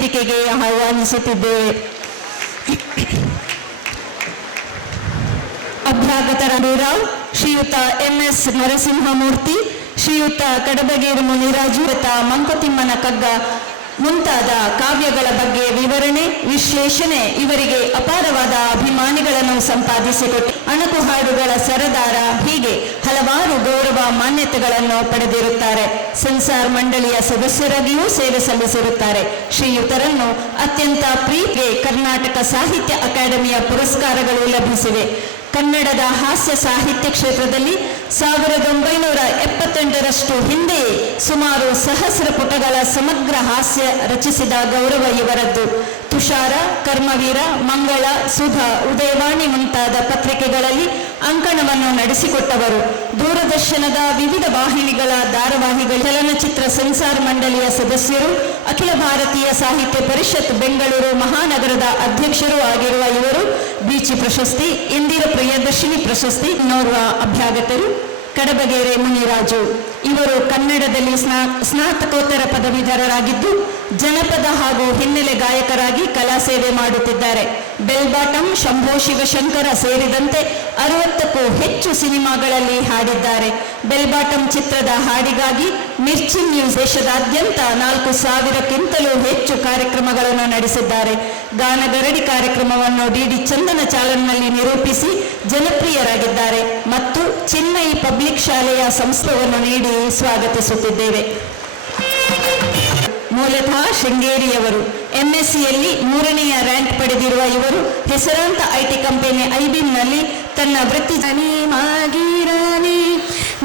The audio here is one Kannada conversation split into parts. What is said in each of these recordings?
ವೇದಿಕೆಗೆ ಆಹ್ವಾನಿಸುತ್ತಿದ್ದೇವೆ. ಅಭ್ಯಾಗತ ರಾವ್, ಶ್ರೀಯುತ MS ನರಸಿಂಹಮೂರ್ತಿ, ಶ್ರೀಯುತ ಕಡಬಗೇರು ಮುನಿರಾಜು, ಮಂಕುತಿಮ್ಮನ ಕಗ್ಗ ಮುಂತಾದ ಕಾವ್ಯಗಳ ಬಗ್ಗೆ ವಿವರಣೆ, ವಿಶ್ಲೇಷಣೆ ಇವರಿಗೆ ಅಪಾರವಾದ ಅಭಿಮಾನಿಗಳನ್ನು ಸಂಪಾದಿಸಿಕೊಟ್ಟು ಅಣಕು ಹಾಡುಗಳ ಸರದಾರ ಹೀಗೆ ಹಲವಾರು ಗೌರವ ಮಾನ್ಯತೆಗಳನ್ನು ಪಡೆದಿರುತ್ತಾರೆ. ಸೆನ್ಸಾರ್ ಮಂಡಳಿಯ ಸದಸ್ಯರಾಗಿಯೂ ಸೇವೆ ಸಲ್ಲಿಸಿರುತ್ತಾರೆ. ಶ್ರೀಯುತರನ್ನು ಅತ್ಯಂತ ಪ್ರೀತಿಗೆ ಕರ್ನಾಟಕ ಸಾಹಿತ್ಯ ಅಕಾಡೆಮಿಯ ಪುರಸ್ಕಾರಗಳು ಲಭಿಸಿವೆ. ಕನ್ನಡದ ಹಾಸ್ಯ ಸಾಹಿತ್ಯ ಕ್ಷೇತ್ರದಲ್ಲಿ 1978ರಷ್ಟು ಹಿಂದೆಯೇ ಸುಮಾರು 1000 ಪುಟಗಳ ಸಮಗ್ರ ಹಾಸ್ಯ ರಚಿಸಿದ ಗೌರವ ಇವರದ್ದು. ತುಷಾರ, ಕರ್ಮವೀರ, ಮಂಗಳ, ಸುಧಾ, ಉದಯವಾಣಿ ಮುಂತಾದ ಪತ್ರಿಕೆಗಳಲ್ಲಿ ಅಂಕಣವನ್ನು ನಡೆಸಿಕೊಟ್ಟವರು. ದೂರದರ್ಶನದ ವಿವಿಧ ವಾಹಿನಿಗಳ ಧಾರಾವಾಹಿಗಳ ಚಲನಚಿತ್ರ ಸೆನ್ಸಾರ್ ಮಂಡಳಿಯ ಸದಸ್ಯರು, ಅಖಿಲ ಭಾರತೀಯ ಸಾಹಿತ್ಯ ಪರಿಷತ್ ಬೆಂಗಳೂರು ಮಹಾನಗರದ ಅಧ್ಯಕ್ಷರೂ ಆಗಿರುವ ಇವರು ಬೀಚಿ ಪ್ರಶಸ್ತಿ, ಇಂದಿರಾ ಪ್ರಿಯದರ್ಶಿನಿ ಪ್ರಶಸ್ತಿ ನೋಡುವ ಅಭ್ಯಾಗತರು ಕಡಬಗೇರೆ ಮುನಿರಾಜು. ಇವರು ಕನ್ನಡದಲ್ಲಿ ಸ್ನಾತಕೋತ್ತರ ಪದವೀಧರರಾಗಿದ್ದು ಜನಪದ ಹಾಗೂ ಹಿನ್ನೆಲೆ ಗಾಯಕರಾಗಿ ಕಲಾ ಸೇವೆ ಮಾಡುತ್ತಿದ್ದಾರೆ. ಬೆಲ್ ಬಾಟಮ್, ಶಂಭೋ ಶಿವಶಂಕರ ಸೇರಿದಂತೆ 60ಕ್ಕೂ ಹೆಚ್ಚು ಸಿನಿಮಾಗಳಲ್ಲಿ ಹಾಡಿದ್ದಾರೆ. ಬೆಲ್ ಬಾಟಮ್ ಚಿತ್ರದ ಹಾಡಿಗಾಗಿ ಮಿರ್ಚಿ ನ್ಯೂಸ್ ದೇಶದಾದ್ಯಂತ 4000ಕ್ಕಿಂತಲೂ ಹೆಚ್ಚು ಕಾರ್ಯಕ್ರಮಗಳನ್ನು ನಡೆಸಿದ್ದಾರೆ. ಗಾನಗರಡಿ ಕಾರ್ಯಕ್ರಮವನ್ನು ಡಿಡಿ ಚಂದನ ಚಾನಲ್ನಲ್ಲಿ ನಿರೂಪಿಸಿ ಜನಪ್ರಿಯರಾಗಿದ್ದಾರೆ ಮತ್ತು ಚೆನ್ನೈ ಪಬ್ಲಿಕ್ ಶಾಲೆಯ ಸಂಸ್ಥೆಯನ್ನು ನೀಡಿ ಸ್ವಾಗತಿಸುತ್ತಿದ್ದೇವೆ. ಮೂಲತಃ ಶೃಂಗೇರಿಯವರು. MSCಯಲ್ಲಿ 3ನೇ ರ್ಯಾಂಕ್ ಪಡೆದಿರುವ ಇವರು ಹೆಸರಾಂತ IT ಕಂಪನಿ IBMನಲ್ಲಿ ತನ್ನ ವೃತ್ತಿ ಮಾಗಿರಲಿ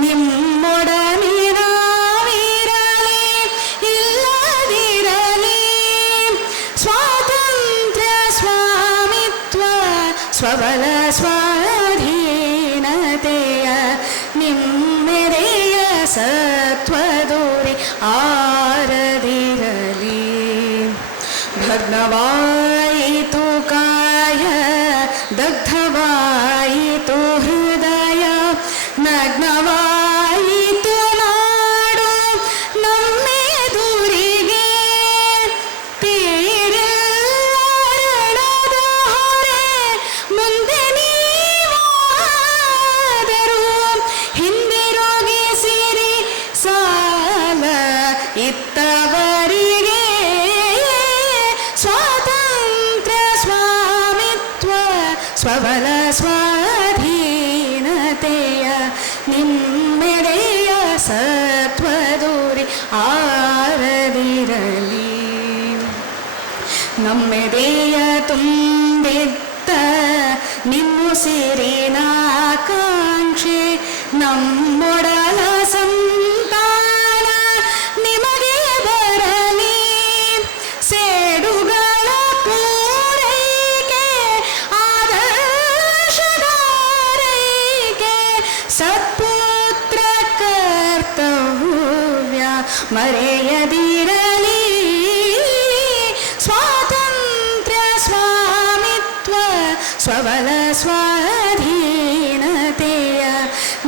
ನಿಮ್ಮೊಡನೆ ನಾವಿರಲಿ ಇಲ್ಲದಿರಲಿ ಸ್ವಾತಂತ್ರ್ಯ ಸ್ವಾಮಿತ್ವ ಸ್ವಬಲ ಸ್ವಾಧೀನತೆಯ ನಿಮ್ಮೆರೆಯ ಸತ್ವದೂರಿ ಆರದಿರಲಿ. ಭಗ್ನವಾಯಿತು ಕಾಯ ದಗ್ಧವಾಯಿತು ಹೃದಯ ನಗ್ನವಾಯಿತು ನಾಡು ನಮ್ಮೆದುರಿಗೆ ತೀರಿಲ್ಲರಣದ ಹೊರೆ ಮುಂದೆ ನೀವಾದರೂ ಹಿಂದಿರುಗಿಸಿರಿ ಸಾಲ ಇತ್ತವರಿಗೆ ಸ್ವಾತಂತ್ರ್ಯ ಸ್ವಾಮಿತ್ವ ಸ್ವಬಲ ಸ್ವಾಧೀನತೆಯ ನಿಮ್ಮೆಡೆಯ ಸತ್ವದೂರಿ ಆರದಿರಲಿ. ನಮ್ಮೆದೆಯ ತುಂಬಿದ್ದ ನಿಮ್ಮುಸಿರಿನ ಆಕಾಂಕ್ಷೆ ನಮ್ಮೊಡಲ ಸಂತಾನ ನಿಮಗೆ ಬರಲಿ. ಸೇಡುಗಳ ಪೂರೈಕೆ ಆದರ್ಶಧಾರೈಕೆ ಸತ್ಪುತ್ರ ಕರ್ತವ್ಯ ಮರೆಯದಿರಲಿ. ಸ್ವಾತಂತ್ರ್ಯ ಸ್ವಾಮಿತ್ವ ಸ್ವಬಲ ಸ್ವಾಧೀನತೆಯ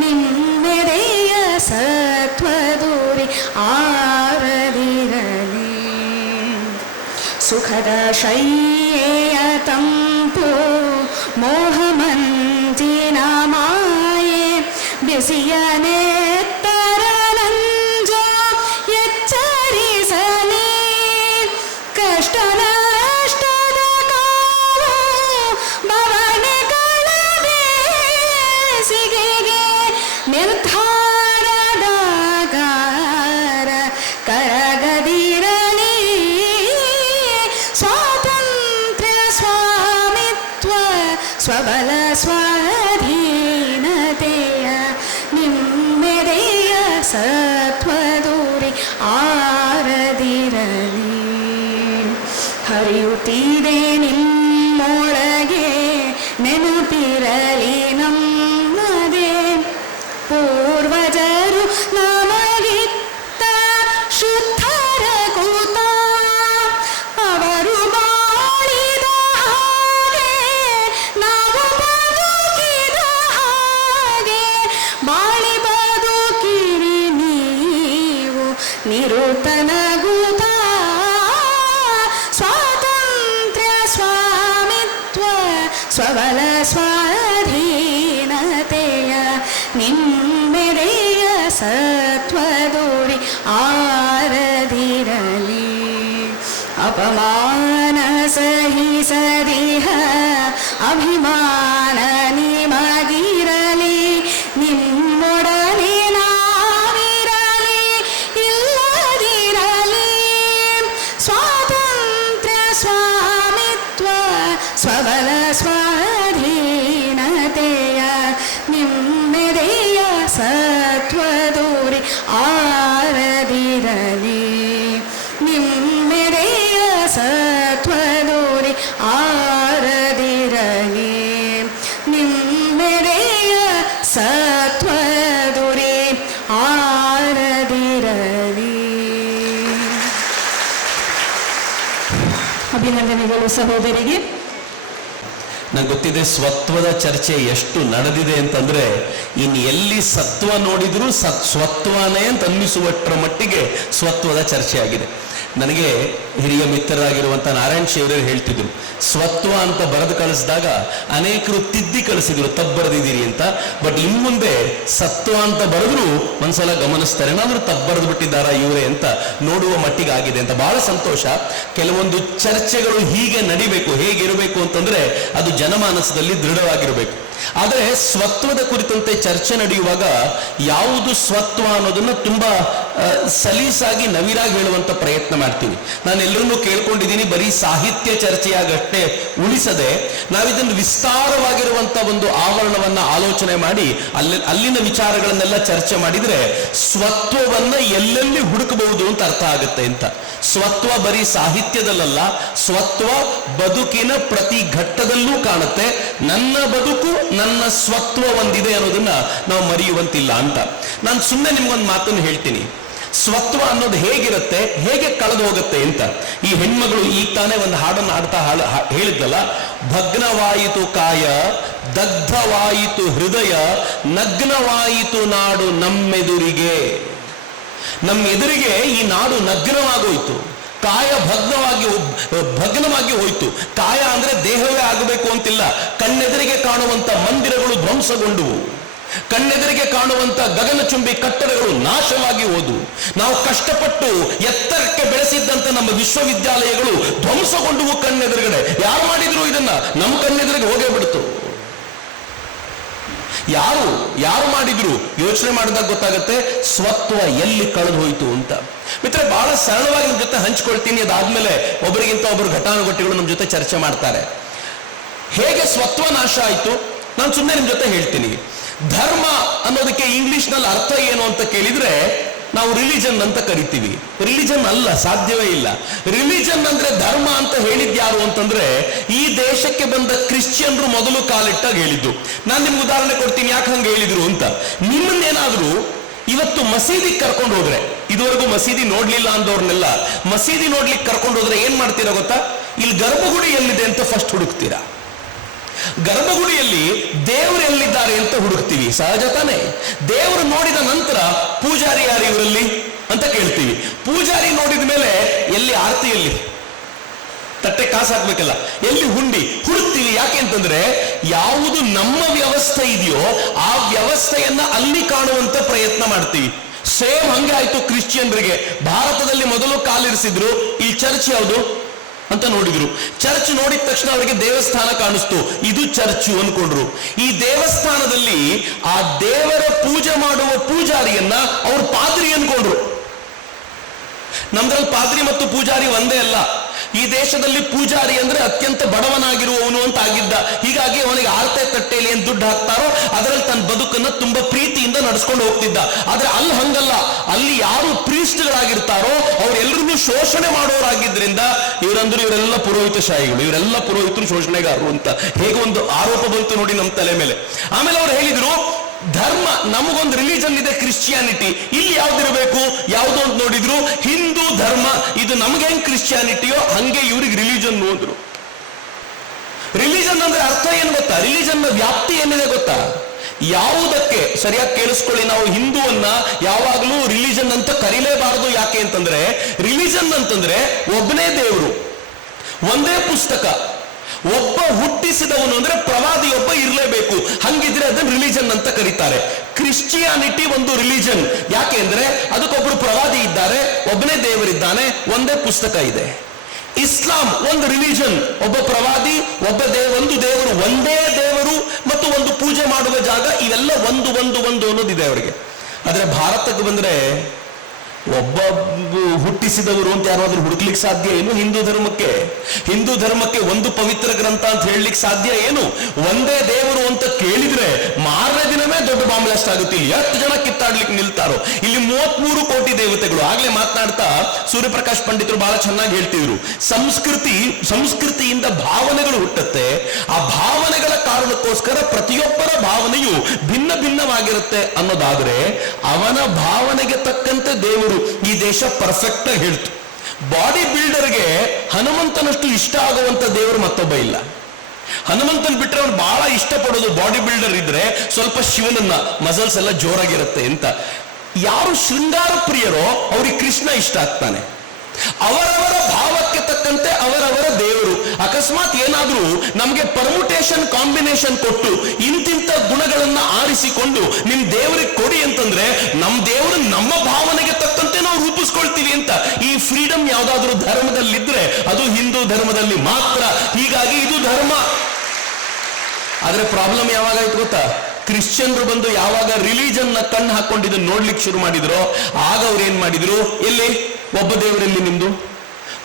ನಿಮ್ಮೆಡೆಯ ಸತ್ವದೂರಿ ಆರದಿರಲಿ. ಸುಖದ ಶಯ್ಯೆಯ ತಂಪು ಮೋಹಮಂಜಿನ ಮಾಯೆ ಬಿಸಿಯ ನೆತ್ತರ ನಂಜ ಎಚ್ಚರಿಸಲಿ. ಕಷ್ಟ ನಷ್ಟದ ಕಾವು ಬವಣೆಗಳ ಬೇಸಿಗೆಗೆ ನಿರ್ಧಾರದಾಗಾರ ಕರಗದಿರಲಿ. ಸ್ವಾತಂತ್ರ್ಯ ಸ್ವಾಮಿತ್ವ ಸ್ವಬಲ ಸ್ವಾಧೀನತೆಯ ನಿಮ್ಮೆಡೆಯ ಸತ್ವದೂರಿ ಆರದಿರಲಿ. ಹರಿಯುತ್ತೀರೆ ನಿಮ್ಮೊಳಗೆ ನೆನಪಿರಲಿ ನಮ್ಮದೇ ಪೂರ್ವಜರು ನಮಗಿತ್ತ ಶುದ್ಧರ ಕೂತ ಅವರು ಬಾಳಿದ ಹಾಗೆ ನಾವು ಬದುಕಿದ ಹಾಗೆ ಬಾಳಿ ಬದುಕಿರಿ ನೀವು ನಿರುತನಗುತ್ತ ಸತ್ವದೂರಿ ಆರದಿರಲಿ. ಅಪಮಾನ ಸಹಿಸದಿಹ ಅಭಿಮಾನ ನಿಮಗಿರಲಿ. ನಿಮ್ಮೊಡನೆ ನಾವಿರಲಿ ಇಲ್ಲದಿರಲಿ. ಸ್ವಾತಂತ್ರ್ಯ ಸ್ವಾಮಿತ್ವ ಸ್ವಬಲ ಸ್ವಾಧೀನತೆಯ ನಿಮ್ಮೆದೆಯ ಸತ್ವದೂರಿ ಆರದಿರಲಿ. ನಿಮ್ಮೆದೆಯ ಸತ್ವದೂರಿ ಆರದಿರಲಿ. ನಿಮ್ಮೆದೆಯ ಸತ್ವದೂರಿ ಆರದಿರಲಿ. ಅಭಿನಂದನೆಗಳು ಸಹೋದರಿಗೆ. ನಂಗೆ ಗೊತ್ತಿದೆ ಸ್ವತ್ವದ ಚರ್ಚೆ ಎಷ್ಟು ನಡೆದಿದೆ ಅಂತಂದ್ರೆ ಇನ್ನು ಎಲ್ಲಿ ಸತ್ವ ನೋಡಿದ್ರು ಸ್ವತ್ವನೇ ಅಂತ ಅನ್ನಿಸುವಷ್ಟರ ಮಟ್ಟಿಗೆ ಸ್ವತ್ವದ ಚರ್ಚೆ ಆಗಿದೆ. ನನಗೆ ಹಿರಿಯ ಮಿತ್ರರಾಗಿರುವಂಥ ನಾರಾಯಣ್ ಶೇವ್ರರು ಹೇಳ್ತಿದ್ರು, ಸ್ವತ್ವ ಅಂತ ಬರೆದು ಕಳಿಸಿದಾಗ ಅನೇಕರು ತಿದ್ದಿ ಕಳಿಸಿದ್ರು, ತಪ್ಪು ಬರೆದಿದ್ದೀರಿ ಅಂತ. ಬಟ್ ಇನ್ನು ಮುಂದೆ ಸತ್ವ ಅಂತ ಬರೆದ್ರು ಒಂದ್ಸಲ ಗಮನಿಸ್ತಾರೆ, ಏನಾದ್ರೂ ತಪ್ಪು ಬರೆದು ಬಿಟ್ಟಿದ್ದಾರಾ ಇವರೇ ಅಂತ ನೋಡುವ ಮಟ್ಟಿಗೆ ಆಗಿದೆ ಅಂತ. ಬಹಳ ಸಂತೋಷ. ಕೆಲವೊಂದು ಚರ್ಚೆಗಳು ಹೀಗೆ ನಡಿಬೇಕು. ಹೇಗಿರಬೇಕು ಅಂತಂದ್ರೆ ಅದು ಜನಮಾನಸದಲ್ಲಿ ದೃಢವಾಗಿರಬೇಕು. ಆದರೆ ಸ್ವತ್ವದ ಕುರಿತಂತೆ ಚರ್ಚೆ ನಡೆಯುವಾಗ ಯಾವುದು ಸ್ವತ್ವ ಅನ್ನೋದನ್ನ ತುಂಬಾ ಸಲೀಸಾಗಿ ನವಿರಾಗಿ ಹೇಳುವಂತ ಪ್ರಯತ್ನ ಮಾಡ್ತೀವಿ. ನಾನು ಎಲ್ಲರನ್ನೂ ಕೇಳ್ಕೊಂಡಿದ್ದೀನಿ, ಬರೀ ಸಾಹಿತ್ಯ ಚರ್ಚೆಯಾಗಷ್ಟೇ ಉಳಿಸದೆ ನಾವಿದನ್ನು ವಿಸ್ತಾರವಾಗಿರುವಂತ ಒಂದು ಆವರಣವನ್ನ ಆಲೋಚನೆ ಮಾಡಿ ಅಲ್ಲಿನ ವಿಚಾರಗಳನ್ನೆಲ್ಲ ಚರ್ಚೆ ಮಾಡಿದ್ರೆ ಸ್ವತ್ವವನ್ನ ಎಲ್ಲೆಲ್ಲಿ ಹುಡುಕಬಹುದು ಅಂತ ಅರ್ಥ ಆಗುತ್ತೆ ಅಂತ. ಸ್ವತ್ವ ಬರೀ ಸಾಹಿತ್ಯದಲ್ಲ, ಸ್ವತ್ವ ಬದುಕಿನ ಪ್ರತಿ ಘಟ್ಟದಲ್ಲೂ ಕಾಣುತ್ತೆ. ನನ್ನ ಬದುಕು ನನ್ನ ಸ್ವತ್ವ ಒಂದಿದೆ ಅನ್ನೋದನ್ನ ನಾವು ಮರೆಯುವಂತಿಲ್ಲ ಅಂತ. ನಾನು ಸುಮ್ಮನೆ ನಿಮ್ಗೊಂದು ಮಾತನ್ನು ಹೇಳ್ತೀನಿ. ಸ್ವತ್ವ ಅನ್ನೋದು ಹೇಗಿರುತ್ತೆ, ಹೇಗೆ ಕಳೆದು ಹೋಗುತ್ತೆ ಅಂತ. ಈ ಹೆಣ್ಮಗಳು ಈಗ ತಾನೇ ಒಂದು ಹಾಡನ್ನು ಹಾಡ್ತಾ ಹೇಳಿದ್ದಲ್ಲ, ಭಗ್ನವಾಯಿತು ಕಾಯ, ದಗ್ಧವಾಯಿತು ಹೃದಯ, ನಗ್ನವಾಯಿತು ನಾಡು ನಮ್ಮೆದುರಿಗೆ. ನಮ್ಮ ಎದುರಿಗೆ ಈ ನಾಡು ನಗ್ನವಾಗೋಯ್ತು, ಕಾಯ ಭಗ್ನವಾಗಿ ಹೋಯ್ತು. ಕಾಯ ಅಂದ್ರೆ ದೇಹವೇ ಆಗಬೇಕು ಅಂತಿಲ್ಲ. ಕಣ್ಣೆದುರಿಗೆ ಕಾಣುವಂತ ಮಂದಿರಗಳು ಧ್ವಂಸಗೊಂಡುವು, ಕಣ್ಣೆದುರಿಗೆ ಕಾಣುವಂತ ಗಗನಚುಂಬಿ ಕಟ್ಟಡಗಳು ನಾಶವಾಗಿ ಹೋದವು. ನಾವು ಕಷ್ಟಪಟ್ಟು ಎತ್ತರಕ್ಕೆ ಬೆಳೆಸಿದ್ದಂತ ನಮ್ಮ ವಿಶ್ವವಿದ್ಯಾಲಯಗಳು ಧ್ವಂಸಗೊಂಡುವು ಕಣ್ಣೆದುರುಗಡೆ. ಯಾರು ಮಾಡಿದ್ರು ಇದನ್ನ? ನಮ್ಮ ಕಣ್ಣೆದುರಿಗೆ ಹೋಗೇ ಬಿಡ್ತು. ಯಾರು ಮಾಡಿದ್ರು ಯೋಚನೆ ಮಾಡಿದಾಗ ಗೊತ್ತಾಗುತ್ತೆ ಸ್ವತ್ವ ಎಲ್ಲಿ ಕಳೆದು ಹೋಯ್ತು ಅಂತ. ಮಿತ್ರ, ಬಹಳ ಸರಳವಾಗಿ ನಿಮ್ ಜೊತೆ ಹಂಚ್ಕೊಳ್ತೀನಿ. ಅದಾದ್ಮೇಲೆ ಒಬ್ಬರಿಗಿಂತ ಒಬ್ಬರು ಘಟಾನುಘಟಿಗಳು ನಮ್ಮ ಜೊತೆ ಚರ್ಚೆ ಮಾಡ್ತಾರೆ. ಹೇಗೆ ಸ್ವತ್ವ ನಾಶ ಆಯ್ತು ನಾನು ಸುಮ್ಮನೆ ನಿಮ್ ಜೊತೆ ಹೇಳ್ತೀನಿ. ಧರ್ಮ ಅನ್ನೋದಕ್ಕೆ ಇಂಗ್ಲಿಷ್ ನಲ್ಲಿ ಅರ್ಥ ಏನು ಅಂತ ಕೇಳಿದ್ರೆ ನಾವು ರಿಲಿಜನ್ ಅಂತ ಕರಿತೀವಿ. ರಿಲಿಜನ್ ಅಲ್ಲ, ಸಾಧ್ಯವೇ ಇಲ್ಲ. ರಿಲಿಜನ್ ಅಂದ್ರೆ ಧರ್ಮ ಅಂತ ಹೇಳಿದ್ಯಾರು ಅಂತಂದ್ರೆ ಈ ದೇಶಕ್ಕೆ ಬಂದ ಕ್ರಿಶ್ಚಿಯನ್ರು ಮೊದಲು ಕಾಲಿಟ್ಟಾಗ ಹೇಳಿದ್ದು. ನಾನು ನಿಮ್ಗೆ ಉದಾಹರಣೆ ಕೊಡ್ತೀನಿ ಯಾಕೆ ಹಂಗೆ ಹೇಳಿದ್ರು ಅಂತ. ನಿಮ್ಮನ್ನೇನಾದ್ರೂ ಇವತ್ತು ಮಸೀದಿಗೆ ಕರ್ಕೊಂಡು ಹೋದ್ರೆ, ಇದುವರೆಗೂ ಮಸೀದಿ ನೋಡ್ಲಿಲ್ಲ ಅಂದವ್ರನ್ನೆಲ್ಲ ಮಸೀದಿ ನೋಡ್ಲಿಕ್ಕೆ ಕರ್ಕೊಂಡು ಹೋದ್ರೆ ಏನ್ ಮಾಡ್ತೀರಾ ಗೊತ್ತಾ? ಇಲ್ಲಿ ಗರ್ಭಗುಡಿ ಎಲ್ಲಿದೆ ಅಂತ ಫಸ್ಟ್ ಹುಡುಕ್ತೀರಾ. ಗರ್ಭಗುಡಿಯಲ್ಲಿ ದೇವರು ಎಲ್ಲಿದ್ದಾರೆ ಅಂತ ಹುಡುಕ್ತೀವಿ, ಸಹಜ ತಾನೆ. ದೇವರು ನೋಡಿದ ನಂತರ ಪೂಜಾರಿ ಯಾರು ಇವರಲ್ಲಿ ಅಂತ ಕೇಳ್ತೀವಿ. ಪೂಜಾರಿ ನೋಡಿದ ಮೇಲೆ ಎಲ್ಲಿ ಆರತಿಯಲ್ಲಿ ತಟ್ಟೆ ಕಾಸು ಹಾಕ್ಬೇಕಲ್ಲ, ಎಲ್ಲಿ ಹುಂಡಿ ಹುಡುಕ್ತೀವಿ. ಯಾಕೆ ಅಂತಂದ್ರೆ ಯಾವುದು ನಮ್ಮ ವ್ಯವಸ್ಥೆ ಇದೆಯೋ ಆ ವ್ಯವಸ್ಥೆಯನ್ನ ಅಲ್ಲಿ ಕಾಣುವಂತ ಪ್ರಯತ್ನ ಮಾಡ್ತೀವಿ. ಸೇಮ್ ಹಂಗೆ ಆಯ್ತು ಕ್ರಿಶ್ಚಿಯನ್ರಿಗೆ. ಭಾರತದಲ್ಲಿ ಮೊದಲು ಕಾಲಿರಿಸಿದ್ರು, ಈ ಚರ್ಚ್ ಯಾವುದು ಅಂತ ನೋಡಿದ್ರು. ಚರ್ಚ್ ನೋಡಿದ ತಕ್ಷಣ ಅವರಿಗೆ ದೇವಸ್ಥಾನ ಕಾಣಿಸ್ತು, ಇದು ಚರ್ಚು ಅನ್ಕೊಂಡ್ರು. ಈ ದೇವಸ್ಥಾನದಲ್ಲಿ ಆ ದೇವರ ಪೂಜೆ ಮಾಡುವ ಪೂಜಾರಿಯನ್ನ ಅವ್ರು ಪಾದ್ರಿ ಅನ್ಕೊಂಡ್ರು. ನಮ್ದ್ರಲ್ಲಿ ಪಾದ್ರಿ ಮತ್ತು ಪೂಜಾರಿ ಒಂದೇ ಅಲ್ಲ. ಈ ದೇಶದಲ್ಲಿ ಪೂಜಾರಿ ಅಂದ್ರೆ ಅತ್ಯಂತ ಬಡವನಾಗಿರುವವನು ಅಂತ ಆಗಿದ್ದ. ಹೀಗಾಗಿ ಅವನಿಗೆ ಆರತೆ ತಟ್ಟೆಯಲ್ಲಿ ಏನ್ ದುಡ್ಡು ಹಾಕ್ತಾರೋ ಅದರಲ್ಲಿ ತನ್ನ ಬದುಕನ್ನ ತುಂಬಾ ಪ್ರೀತಿಯಿಂದ ನಡೆಸ್ಕೊಂಡು ಹೋಗ್ತಿದ್ದ. ಆದ್ರೆ ಅಲ್ಲಿ ಹಂಗಲ್ಲ. ಅಲ್ಲಿ ಯಾರು ಪ್ರೀಸ್ಟ್ಗಳಾಗಿರ್ತಾರೋ ಅವರೆಲ್ಲರಿಗೂ ಶೋಷಣೆ ಮಾಡೋರಾಗಿದ್ರಿಂದ ಇವರೆಲ್ಲ ಪುರೋಹಿತಶಾಹಿಗಳು, ಇವರೆಲ್ಲ ಪುರೋಹಿತರು ಶೋಷಣೆಗಾರರು ಅಂತ ಹೇಗೆ ಒಂದು ಆರೋಪ ಬಂತು ನೋಡಿ ನಮ್ಮ ತಲೆ ಮೇಲೆ. ಆಮೇಲೆ ಅವ್ರು ಹೇಳಿದ್ರು, ಧರ್ಮ ನಮಗೊಂದು ರಿಲಿಜನ್ ಇದೆ ಕ್ರಿಶ್ಚಿಯಾನಿಟಿ, ಇಲ್ಲಿ ಯಾವ್ದಿರಬೇಕು ಯಾವ್ದು ಅಂತ ನೋಡಿದ್ರು ಹಿಂದೂ ಧರ್ಮ. ಇದು ನಮ್ಗೆ ಹೆಂಗ್ ಕ್ರಿಶ್ಚಿಯಾನಿಟಿಯೋ ಹಂಗೆ ಇವ್ರಿಗೆ ರಿಲಿಜನ್ ಹೋದ್ರು. ರಿಲಿಜನ್ ಅಂದ್ರೆ ಅರ್ಥ ಏನು ಗೊತ್ತಾ? ರಿಲಿಜನ್ ನ ವ್ಯಾಪ್ತಿ ಏನಿದೆ ಗೊತ್ತಾ? ಯಾವುದಕ್ಕೆ ಸರಿಯಾಗಿ ಕೇಳಿಸ್ಕೊಳ್ಳಿ, ನಾವು ಹಿಂದೂವನ್ನ ಯಾವಾಗಲೂ ರಿಲಿಜನ್ ಅಂತ ಕರೀಲೇಬಾರದು. ಯಾಕೆ ಅಂತಂದ್ರೆ ರಿಲಿಜನ್ ಅಂತಂದ್ರೆ ಒಬ್ಬನೇ ದೇವರು, ಒಂದೇ ಪುಸ್ತಕ, ಒಬ್ಬ ಹುಟ್ಟಿಸಿದವನು ಅಂದ್ರೆ ಪ್ರವಾದಿಯೊಬ್ಬ ಇರಲೇಬೇಕು, ಹಂಗಿದ್ರೆ ಅದನ್ನ ರಿಲಿಜನ್ ಅಂತ ಕರೀತಾರೆ. ಕ್ರಿಶ್ಚಿಯಾನಿಟಿ ಒಂದು ರಿಲಿಜನ್, ಯಾಕೆ ಅಂದ್ರೆ ಅದಕ್ಕೊಬ್ರು ಪ್ರವಾದಿ ಇದ್ದಾರೆ, ಒಬ್ಬನೇ ದೇವರಿದ್ದಾನೆ, ಒಂದೇ ಪುಸ್ತಕ ಇದೆ. ಇಸ್ಲಾಂ ಒಂದು ರಿಲಿಜನ್, ಒಬ್ಬ ಪ್ರವಾದಿ, ಒಂದು ದೇವರು, ಒಂದೇ ದೇವರು ಮತ್ತು ಒಂದು ಪೂಜೆ ಮಾಡುವ ಜಾಗ, ಇವೆಲ್ಲ ಒಂದು ಒಂದು ಒಂದು ಅನ್ನೋದಿದೆ ಅವರಿಗೆ. ಆದ್ರೆ ಭಾರತಕ್ಕೆ ಬಂದ್ರೆ ಒಬ್ಬ ಹುಟ್ಟಿಸಿದವರು ಅಂತ ಯಾರಾದ್ರೂ ಹುಡುಕ್ಲಿಕ್ಕೆ ಸಾಧ್ಯ ಏನು? ಹಿಂದೂ ಧರ್ಮಕ್ಕೆ ಒಂದು ಪವಿತ್ರ ಗ್ರಂಥ ಅಂತ ಹೇಳಲಿಕ್ಕೆ ಸಾಧ್ಯ ಏನು? ಒಂದೇ ದೇವರು ಅಂತ ಕೇಳಿದ್ರೆ ಮಾರನೇ ದಿನವೇ ದೊಡ್ಡ ಬಾಂಬ್ ಬ್ಲಾಸ್ಟ್ ಆಗುತ್ತೆ. ಇಲ್ಲಿ ಎಷ್ಟು ಜನ ಕಿತ್ತಾಡ್ಲಿಕ್ಕೆ ನಿಲ್ತಾರೋ. ಇಲ್ಲಿ 33 ಕೋಟಿ ದೇವತೆಗಳು. ಆಗ್ಲೇ ಮಾತನಾಡ್ತಾ ಸೂರ್ಯಪ್ರಕಾಶ್ ಪಂಡಿತರು ಬಹಳ ಚೆನ್ನಾಗಿ ಹೇಳ್ತಿದ್ರು, ಸಂಸ್ಕೃತಿಯಿಂದ ಭಾವನೆಗಳು ಹುಟ್ಟುತ್ತೆ. ಆ ಭಾವನೆಗಳ ಕಾರಣಕ್ಕೋಸ್ಕರ ಪ್ರತಿಯೊಬ್ಬರ ಭಾವನೆಯು ಭಿನ್ನ ಭಿನ್ನವಾಗಿರುತ್ತೆ ಅನ್ನೋದಾದ್ರೆ ಅವನ ಭಾವನೆಗೆ ತಕ್ಕಂತೆ ದೇವರು ಈ ದೇಶ ಪರ್ಫೆಕ್ಟ್ ಆಗಿ ಹೇಳ್ತು. ಬಾಡಿ ಬಿಲ್ಡರ್ಗೆ ಹನುಮಂತನಷ್ಟು ಇಷ್ಟ ಆಗುವಂತ ದೇವರು ಮತ್ತೊಬ್ಬ ಇಲ್ಲ. ಹನುಮಂತನ್ ಬಿಟ್ರೆ ಅವ್ನು ಬಹಳ ಇಷ್ಟಪಡೋದು ಬಾಡಿ ಬಿಲ್ಡರ್ ಇದ್ರೆ ಸ್ವಲ್ಪ ಶಿವನನ್ನ, ಮಸಲ್ಸ್ ಎಲ್ಲ ಜೋರಾಗಿರುತ್ತೆ ಅಂತ. ಯಾರು ಶೃಂಗಾರ ಪ್ರಿಯರೋ ಅವ್ರಿಗೆ ಕೃಷ್ಣ ಇಷ್ಟ ಆಗ್ತಾನೆ. ಅವರವರ ಭಾವಕ್ಕೆ ತಕ್ಕಂತೆ ಅವರವರ ದೇವರು. ಅಕಸ್ಮಾತ್ ಏನಾದ್ರೂ ನಮಗೆ ಪರ್ಮುಟೇಷನ್ ಕಾಂಬಿನೇಷನ್ ಕೊಟ್ಟು ಇಂತಿಂತ ಗುಣಗಳನ್ನ ಆರಿಸಿಕೊಂಡು ನಿಮ್ ದೇವರಿಗೆ ಕೊಡಿ ಅಂತಂದ್ರೆ ನಮ್ ದೇವರು ನಮ್ಮ ಭಾವನೆಗೆ ತಕ್ಕಂತೆ ನಾವು ರೂಪಿಸ್ಕೊಳ್ತೀವಿ ಅಂತ. ಈ ಫ್ರೀಡಮ್ ಯಾವ್ದಾದ್ರೂ ಧರ್ಮದಲ್ಲಿದ್ರೆ ಅದು ಹಿಂದೂ ಧರ್ಮದಲ್ಲಿ ಮಾತ್ರ. ಹೀಗಾಗಿ ಇದು ಧರ್ಮ. ಆದ್ರೆ ಪ್ರಾಬ್ಲಮ್ ಯಾವಾಗಾಯ್ತು ಗೊತ್ತಾ? ಕ್ರಿಶ್ಚಿಯನ್ರು ಬಂದು ಯಾವಾಗ ರಿಲಿಜನ್ ನ ಕಣ್ಣು ಹಾಕೊಂಡಿದ್ದು ನೋಡ್ಲಿಕ್ಕೆ ಶುರು ಮಾಡಿದ್ರು, ಆಗ ಅವ್ರು ಏನ್ ಮಾಡಿದ್ರು, ಎಲ್ಲಿ ಒಬ್ಬ ದೇವರಲ್ಲಿ ನಿಮ್ದು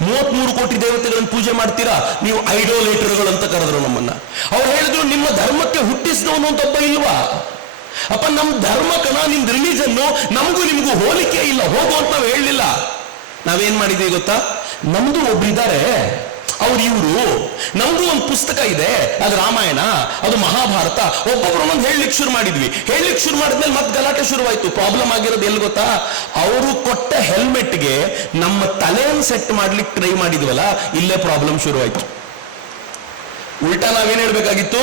33 ಕೋಟಿ ದೇವತೆಗಳನ್ನು ಪೂಜೆ ಮಾಡ್ತೀರಾ ನೀವು, ಐಡೋಲೇಟರ್ಗಳು ಅಂತ ಕರೆದ್ರು ನಮ್ಮನ್ನ. ಅವ್ರು ಹೇಳಿದ್ರು ನಿಮ್ಮ ಧರ್ಮಕ್ಕೆ ಹುಟ್ಟಿಸಿದವನು ಅಂತ ಒಬ್ಬ ಇಲ್ವಾ? ಅಪ್ಪ ನಮ್ ಧರ್ಮಕ್ಕನ ನಿಮ್ದು ರಿಲಿಜನ್ನು ನಮಗೂ ನಿಮ್ಗೂ ಹೋಲಿಕೆ ಇಲ್ಲ, ಹೋಗು ಅಂತ ನಾವು ಹೇಳಲಿಲ್ಲ. ನಾವೇನ್ ಮಾಡಿದೀವಿ ಗೊತ್ತಾ? ನಮ್ದು ಒಬ್ರಿದ್ದಾರೆ, ಇವರು, ನಮಗೂ ಒಂದು ಪುಸ್ತಕ ಇದೆ, ಅದು ರಾಮಾಯಣ, ಅದು ಮಹಾಭಾರತ. ಒಬ್ಬೊಬ್ರು ಒಂದೊಂದು ಹೇಳಲಿಕ್ಕೆ ಶುರು ಮಾಡಿದ್ವಿ. ಹೇಳಲಿಕ್ಕೆ ಶುರು ಮಾಡಿದ್ಮೇಲೆ ಮತ್ತೆ ಗಲಾಟೆ ಶುರುವಾಯ್ತು. ಪ್ರಾಬ್ಲಮ್ ಆಗಿರೋದು ಎಲ್ಲಿ ಗೊತ್ತಾ? ಅವರು ಕೊಟ್ಟ ಹೆಲ್ಮೆಟ್ಗೆ ನಮ್ಮ ತಲೆಯನ್ನು ಸೆಟ್ ಮಾಡ್ಲಿಕ್ಕೆ ಟ್ರೈ ಮಾಡಿದ್ವಲ್ಲ, ಇಲ್ಲೇ ಪ್ರಾಬ್ಲಮ್ ಶುರುವಾಯ್ತು. ಉಲ್ಟಾ ನಾವೇನ್ ಹೇಳ್ಬೇಕಾಗಿತ್ತು,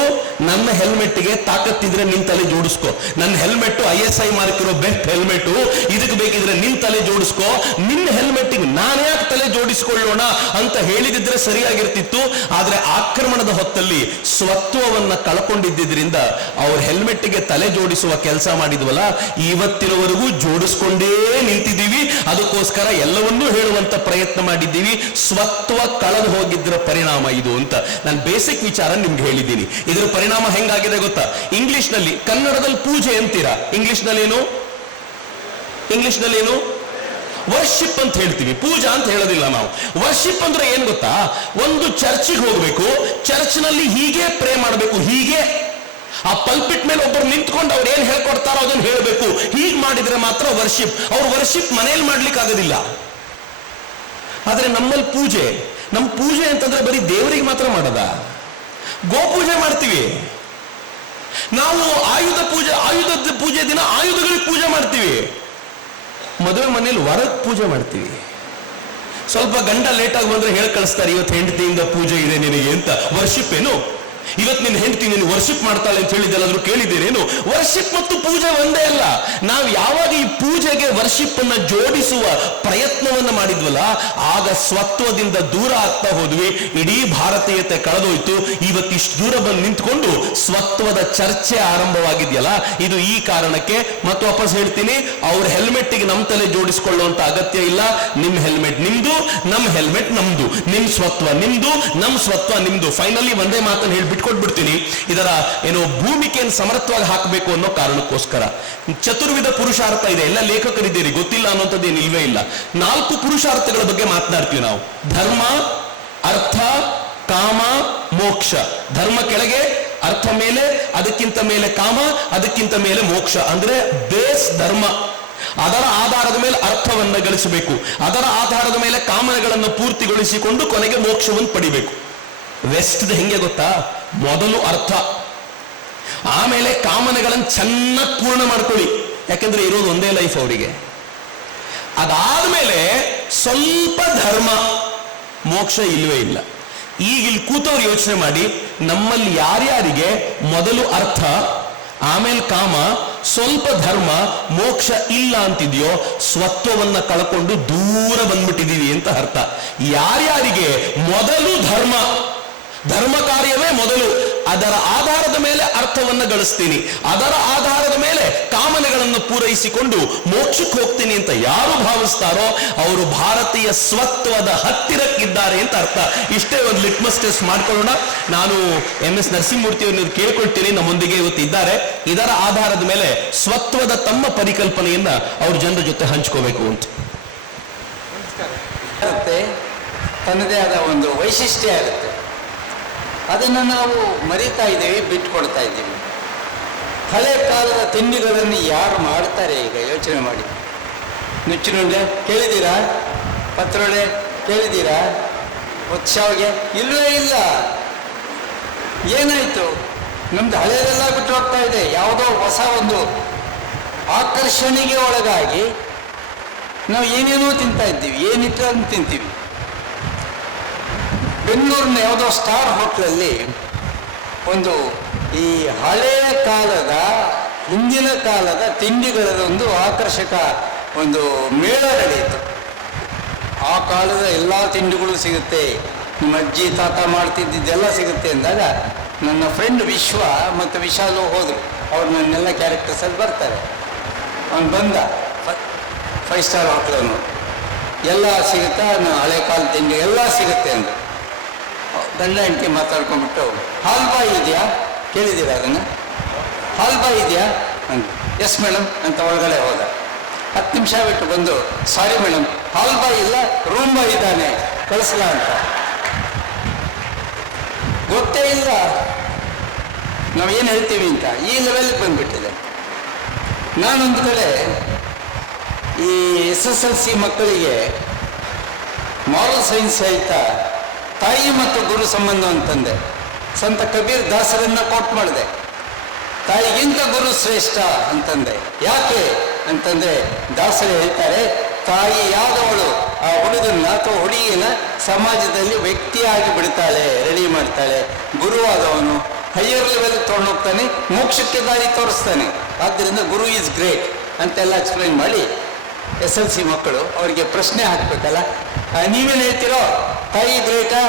ನನ್ನ ಹೆಲ್ಮೆಟ್ಗೆ ತಾಕತ್ತಿದ್ರೆ ನಿನ್ ತಲೆ ಜೋಡಿಸ್ಕೋ, ನನ್ನ ಹೆಲ್ಮೆಟ್ ISI ಮಾರ್ಕ್ ಇರೋ ಬೆಸ್ಟ್ ಹೆಲ್ಮೆಟ್, ಇದಕ್ಕೆ ಬೇಕಿದ್ರೆ ನಿನ್ ತಲೆ ಜೋಡಿಸ್ಕೋ, ನಿನ್ನ ಹೆಲ್ಮೆಟ್ಗೆ ನಾನು ಯಾಕೆ ತಲೆ ಜೋಡಿಸ್ಕೊಳ್ಳೋಣ ಅಂತ ಹೇಳಿದಿದ್ರೆ ಸರಿಯಾಗಿರ್ತಿತ್ತು. ಆದ್ರೆ ಆಕ್ರಮಣದ ಹೊತ್ತಲ್ಲಿ ಸ್ವತ್ವವನ್ನ ಕಳ್ಕೊಂಡಿದ್ದರಿಂದ ಅವ್ರ ಹೆಲ್ಮೆಟ್ಗೆ ತಲೆ ಜೋಡಿಸುವ ಕೆಲಸ ಮಾಡಿದ್ವಲ್ಲ, ಇವತ್ತಿನವರೆಗೂ ಜೋಡಿಸ್ಕೊಂಡೇ ನಿಂತಿದ್ದೀವಿ. ಅದಕ್ಕೋಸ್ಕರ ಎಲ್ಲವನ್ನೂ ಹೇಳುವಂತ ಪ್ರಯತ್ನ ಮಾಡಿದ್ದೀವಿ. ಸ್ವತ್ವ ಕಳೆದು ಹೋಗಿದ್ರ ಪರಿಣಾಮ ಇದು ಅಂತ ನಾನು ಬೇಸಿಕ್ ವಿಚಾರ ನಿಮ್ಗೆ ಹೇಳಿದ್ದೀನಿ. ಇದರ ಪರಿಣಾಮ ಹೆಂಗಾಗಿದೆ ಗೊತ್ತಾ? ಇಂಗ್ಲಿಷ್ ನಲ್ಲಿ, ಕನ್ನಡದಲ್ಲಿ ಪೂಜೆ ಅಂತೀರಾ, ಇಂಗ್ಲಿಷ್ ನಲ್ಲಿ ಏನು ವರ್ಷಿಪ್ ಅಂತ ಹೇಳ್ತೀವಿ, ಪೂಜಾ ಅಂತ ಹೇಳೋದಿಲ್ಲ ನಾವು. ವರ್ಷಿಪ್ ಅಂದ್ರೆ ಏನ್ ಗೊತ್ತಾ? ಒಂದು ಚರ್ಚಿಗೆ ಹೋಗ್ಬೇಕು, ಚರ್ಚ್ ನಲ್ಲಿ ಹೀಗೆ ಪ್ರೇ ಮಾಡಬೇಕು, ಹೀಗೆ ಆ ಪಲ್ಪಿಟ್ ಮೇಲೆ ಒಬ್ಬರು ನಿಂತ್ಕೊಂಡು ಅವ್ರು ಏನ್ ಹೇಳ್ಕೊಡ್ತಾರೋ ಅದನ್ನ ಹೇಳಬೇಕು. ಹೀಗೆ ಮಾಡಿದ್ರೆ ಮಾತ್ರ ವರ್ಷಿಪ್. ಅವ್ರು ವರ್ಷಿಪ್ ಮನೇಲಿ ಮಾಡ್ಲಿಕ್ಕೆ ಆಗೋದಿಲ್ಲ. ಆದ್ರೆ ನಮ್ಮಲ್ಲಿ ಪೂಜೆ, ನಮ್ಮ ಪೂಜೆ ಅಂತಂದ್ರೆ ಬರೀ ದೇವರಿಗೆ ಮಾತ್ರ ಮಾಡದ, ಗೋಪೂಜೆ ಮಾಡ್ತೀವಿ ನಾವು. ಆಯುಧದ ಪೂಜೆ ದಿನ ಆಯುಧಗಳಿಗೆ ಪೂಜೆ ಮಾಡ್ತೀವಿ. ಮದುವೆ ಮನೇಲಿ ವರಕ್ಕೆ ಪೂಜೆ ಮಾಡ್ತೀವಿ. ಸ್ವಲ್ಪ ಗಂಡ ಲೇಟ್ ಆಗಿ ಬಂದ್ರೆ ಹೇಳಿ ಕಳಿಸ್ತಾರೆ, ಇವತ್ತು ಹೆಂಡತಿಯಿಂದ ಪೂಜೆ ಇದೆ ನಿನಗೆ ಅಂತ. ವರ್ಷಿಪ್ ಏನು? ಇವತ್ತು ನಿನ್ನ ಹೆಂಡತಿ ನೀನು ವರ್ಷಿಪ್ ಮಾಡ್ತಾಳೆ ಅಂತ ಹೇಳಿದ್ದೆಲ್ಲಾದ್ರೂ ಕೇಳಿದ್ದೀರೇನು? ವರ್ಷಿಪ್ ಮತ್ತು ಪೂಜೆ ಒಂದೇ ಅಲ್ಲ. ನಾವು ಯಾವಾಗ ಈ ಪೂಜೆಗೆ ವರ್ಷಿಪ್ ಅನ್ನ ಜೋಡಿಸುವ ಪ್ರಯತ್ನವನ್ನ ಮಾಡಿದ್ವಲ್ಲ, ಆಗ ಸ್ವತ್ವದಿಂದ ದೂರ ಆಗ್ತಾ ಹೋದ್ವಿ. ಇಡೀ ಭಾರತೀಯತೆ ಕಳೆದೋಯ್ತು. ಇವತ್ತಿಷ್ಟು ದೂರ ಬಂದು ನಿಂತ್ಕೊಂಡು ಸ್ವತ್ವದ ಚರ್ಚೆ ಆರಂಭವಾಗಿದೆಯಲ್ಲ, ಇದು ಈ ಕಾರಣಕ್ಕೆ. ಮತ್ತು ವಾಪಸ್ ಹೇಳ್ತೀನಿ, ಅವ್ರ ಹೆಲ್ಮೆಟ್ಗೆ ನಮ್ಮ ತಲೆ ಜೋಡಿಸಿಕೊಳ್ಳುವಂತ ಅಗತ್ಯ ಇಲ್ಲ. ನಿಮ್ ಹೆಲ್ಮೆಟ್ ನಿಮ್ದು, ನಮ್ಮ ಹೆಲ್ಮೆಟ್ ನಮ್ದು. ನಿಮ್ ಸ್ವತ್ವ ನಿಮ್ದು, ನಮ್ ಸ್ವತ್ವ ನಿಮ್ದು. ಫೈನಲಿ ಒಂದೇ ಮಾತನ್ನು ಹೇಳಿ ಬಿಟ್ಕೊಟ್ಬಿಡ್ತೀನಿ. ಇದರ ಭೂಮಿಕೆಯನ್ನು ಸಮರ್ಥವಾಗಿ ಹಾಕಬೇಕು ಅನ್ನೋ ಕಾರಣಕ್ಕೋಸ್ಕರ 4 ಪುರುಷಾರ್ಥ ಇದೆ. ಎಲ್ಲ ಲೇಖಕರಿದ್ದೀರಿ, ಗೊತ್ತಿಲ್ಲ ಅನ್ನೋಂಥದ್ದೇನು ಇಲ್ವೇ ಇಲ್ಲ. 4 ಪುರುಷಾರ್ಥಗಳ ಬಗ್ಗೆ ಮಾತನಾಡ್ತೀವಿ ನಾವು. ಧರ್ಮ, ಅರ್ಥ, ಕಾಮ, ಮೋಕ್ಷ. ಧರ್ಮ ಕೆಳಗೆ, ಅರ್ಥ ಮೇಲೆ, ಅದಕ್ಕಿಂತ ಮೇಲೆ ಕಾಮ, ಅದಕ್ಕಿಂತ ಮೇಲೆ ಮೋಕ್ಷ. ಅಂದ್ರೆ ಬೇಸ್ ಧರ್ಮ. ಅದರ ಆಧಾರದ ಮೇಲೆ ಅರ್ಥವನ್ನ ಗಳಿಸಬೇಕು, ಅದರ ಆಧಾರದ ಮೇಲೆ ಕಾಮನೆಗಳನ್ನು ಪೂರ್ತಿಗೊಳಿಸಿಕೊಂಡು ಕೊನೆಗೆ ಮೋಕ್ಷವನ್ನು ಪಡಿಬೇಕು. ವೆಸ್ಟ್ ಹೆಂಗೆ ಗೊತ್ತಾ? ಮೊದಲು ಅರ್ಥ, ಆಮೇಲೆ ಕಾಮನೆಗಳನ್ನು ಚೆನ್ನಾಗಿ ಪೂರ್ಣ ಮಾಡ್ಕೊಳ್ಳಿ. ಯಾಕಂದ್ರೆ ಇರೋದು ಒಂದೇ ಲೈಫ್ ಅವರಿಗೆ. ಅದಾದ್ಮೇಲೆ ಸ್ವಲ್ಪ ಧರ್ಮ, ಮೋಕ್ಷ ಇಲ್ವೇ ಇಲ್ಲ. ಈಗ ಇಲ್ಲಿ ಕೂತವ್ರು ಯೋಚನೆ ಮಾಡಿ, ನಮ್ಮಲ್ಲಿ ಯಾರ್ಯಾರಿಗೆ ಮೊದಲು ಅರ್ಥ, ಆಮೇಲೆ ಕಾಮ, ಸ್ವಲ್ಪ ಧರ್ಮ, ಮೋಕ್ಷ ಇಲ್ಲ ಅಂತಿದೆಯೋ ಸ್ವತ್ವವನ್ನ ಕಳ್ಕೊಂಡು ದೂರ ಬಂದ್ಬಿಟ್ಟಿದೀವಿ ಅಂತ ಅರ್ಥ. ಯಾರ್ಯಾರಿಗೆ ಮೊದಲು ಧರ್ಮ, ಧರ್ಮ ಕಾರ್ಯವೇ ಮೊದಲು, ಅದರ ಆಧಾರದ ಮೇಲೆ ಅರ್ಥವನ್ನು ಗಳಿಸ್ತೀನಿ, ಅದರ ಆಧಾರದ ಮೇಲೆ ಕಾಮನೆಗಳನ್ನು ಪೂರೈಸಿಕೊಂಡು ಮೋಕ್ಷಕ್ಕೆ ಹೋಗ್ತೀನಿ ಅಂತ ಯಾರು ಭಾವಿಸ್ತಾರೋ ಅವರು ಭಾರತೀಯ ಸ್ವತ್ವದ ಹತ್ತಿರಕ್ಕಿದ್ದಾರೆ ಅಂತ ಅರ್ಥ. ಇಷ್ಟೇ ಒಂದು ಲಿಟ್ಮಸ್ ಟೆಸ್ಟ್ ಮಾಡ್ಕೊಳ್ಳೋಣ. ನಾನು MS ನರಸಿಂಹಮೂರ್ತಿ ಅವರನ್ನು ಕೇಳ್ಕೊಳ್ತೀನಿ, ನಮ್ಮೊಂದಿಗೆ ಇವತ್ತು ಇದ್ದಾರೆ. ಇದರ ಆಧಾರದ ಮೇಲೆ ಸ್ವತ್ವದ ತಮ್ಮ ಪರಿಕಲ್ಪನೆಯನ್ನ ಅವ್ರ ಜನರ ಜೊತೆ ಹಂಚ್ಕೋಬೇಕು ಅಂತ. ತನ್ನದೇ ಆದ ಒಂದು ವೈಶಿಷ್ಟ್ಯ ಇರುತ್ತೆ. ಅದನ್ನು ನಾವು ಮರಿತಾ ಇದ್ದೀವಿ, ಬಿಟ್ಕೊಡ್ತಾ ಇದ್ದೀವಿ. ಹಳೆ ಕಾಲದ ತಿಂಡಿಗಳನ್ನು ಯಾರು ಮಾಡ್ತಾರೆ ಈಗ ಯೋಚನೆ ಮಾಡಿ. ನುಚ್ಚಿನುಂಡೆ ಕೇಳಿದ್ದೀರಾ? ಪತ್ರೊಡೆ ಕೇಳಿದ್ದೀರಾ? ಉತ್ಸವಗೆ ಇಲ್ಲವೇ ಇಲ್ಲ. ಏನಾಯಿತು? ನಮ್ದು ಹಳೆಯದೆಲ್ಲ ಬಿಟ್ಟು ಹೋಗ್ತಾ ಇದೆ. ಯಾವುದೋ ಹೊಸ ಒಂದು ಆಕರ್ಷಣೆಗೆ ಒಳಗಾಗಿ ನಾವು ಏನೇನೋ ತಿಂತಾ ಇದ್ದೀವಿ, ಏನಿಟ್ಟು ಅದನ್ನು ತಿಂತೀವಿ. ಬೆಂಗಳೂರಿನ ಯಾವುದೋ ಸ್ಟಾರ್ ಹೋಟ್ಲಲ್ಲಿ ಒಂದು ಈ ಹಳೆಯ ಕಾಲದ ಹಿಂದಿನ ಕಾಲದ ತಿಂಡಿಗಳ ಒಂದು ಆಕರ್ಷಕ ಒಂದು ಮೇಳ ನಡೆಯಿತು. ಆ ಕಾಲದ ಎಲ್ಲ ತಿಂಡಿಗಳು ಸಿಗುತ್ತೆ, ನಿಮ್ಮ ಅಜ್ಜಿ ತಾತ ಮಾಡ್ತಿದ್ದೆಲ್ಲ ಸಿಗುತ್ತೆ ಅಂದಾಗ ನನ್ನ ಫ್ರೆಂಡ್ ವಿಶ್ವ ಮತ್ತು ವಿಶಾಲು ಹೋದರು. ಅವ್ರು ನನ್ನೆಲ್ಲ ಕ್ಯಾರೆಕ್ಟರ್ಸಲ್ಲಿ ಬರ್ತಾರೆ. ಅವನು ಬಂದ, 5 ಸ್ಟಾರ್ ಹೋಟ್ಲನ್ನು ಎಲ್ಲ ಸಿಗುತ್ತಾ, ಹಳೆ ಕಾಲ ತಿಂಡಿ ಎಲ್ಲ ಸಿಗುತ್ತೆ ಅಂದರು. ಗಂಡ ಹೆಂಡತಿ ಮಾತಾಡ್ಕೊಂಡ್ಬಿಟ್ಟು ಹಾಲ್ಬಾಯಿ ಇದೆಯಾ ಕೇಳಿದ್ದೀರಾ? ಅದನ್ನು ಹಾಲ್ಬಾಯಿ ಇದೆಯಾ ಅಂತ. ಎಸ್ ಮೇಡಮ್ ಅಂತ ಒಳಗಡೆ ಹೋದ. 10 ನಿಮಿಷ ಬಿಟ್ಟು ಬಂದು, ಸಾರಿ ಮೇಡಮ್, ಹಾಲ್ಬಾಯಿ ಇಲ್ಲ, ರೂಮ್ ಬಾಯ್ ಇದ್ದಾನೆ, ಕಳಿಸ್ಲಾ ಅಂತ. ಗೊತ್ತೇ ಇಲ್ಲ ನಾವೇನು ಹೇಳ್ತೀವಿ ಅಂತ. ಈ ಲೆವೆಲ್ಗೆ ಬಂದುಬಿಟ್ಟಿದೆ. ನಾನೊಂದು ಕಡೆ ಈ SSLC ಮಕ್ಕಳಿಗೆ ಮಾರಲ್ ಸೈನ್ಸ್ ಸಹಿತ ತಾಯಿ ಮತ್ತು ಗುರು ಸಂಬಂಧ ಅಂತಂದೆ. ಸಂತ ಕಬೀರ್ ದಾಸರನ್ನ ಕೋಟ್ ಮಾಡಿದೆ. ತಾಯಿಗಿಂತ ಗುರು ಶ್ರೇಷ್ಠ ಅಂತಂದೆ. ಯಾಕೆ ಅಂತಂದ್ರೆ ದಾಸರು ಹೇಳ್ತಾರೆ, ತಾಯಿಯಾದವಳು ಆ ಹುಡುಗನ್ನ ಅಥವಾ ಹುಡುಗಿನ ಸಮಾಜದಲ್ಲಿ ವ್ಯಕ್ತಿಯಾಗಿ ಬಿಡ್ತಾಳೆ, ರೆಡಿ ಮಾಡ್ತಾಳೆ. ಗುರುವಾದವನು ಹೈಯರ್ ಲೆವೆಲ್ ತೊಗೊಂಡೋಗ್ತಾನೆ, ಮೋಕ್ಷಕ್ಕೆ ದಾರಿ ತೋರಿಸ್ತಾನೆ. ಆದ್ದರಿಂದ ಗುರು ಈಸ್ ಗ್ರೇಟ್ ಅಂತೆಲ್ಲ ಎಕ್ಸ್ಪ್ಲೈನ್ ಮಾಡಿ SLC ಮಕ್ಕಳು ಅವರಿಗೆ ಪ್ರಶ್ನೆ ಹಾಕ್ಬೇಕಲ್ಲ, ನೀವೇನು ಹೇಳ್ತೀರೋ, ತಾಯಿ ಗ್ರೇಟಾ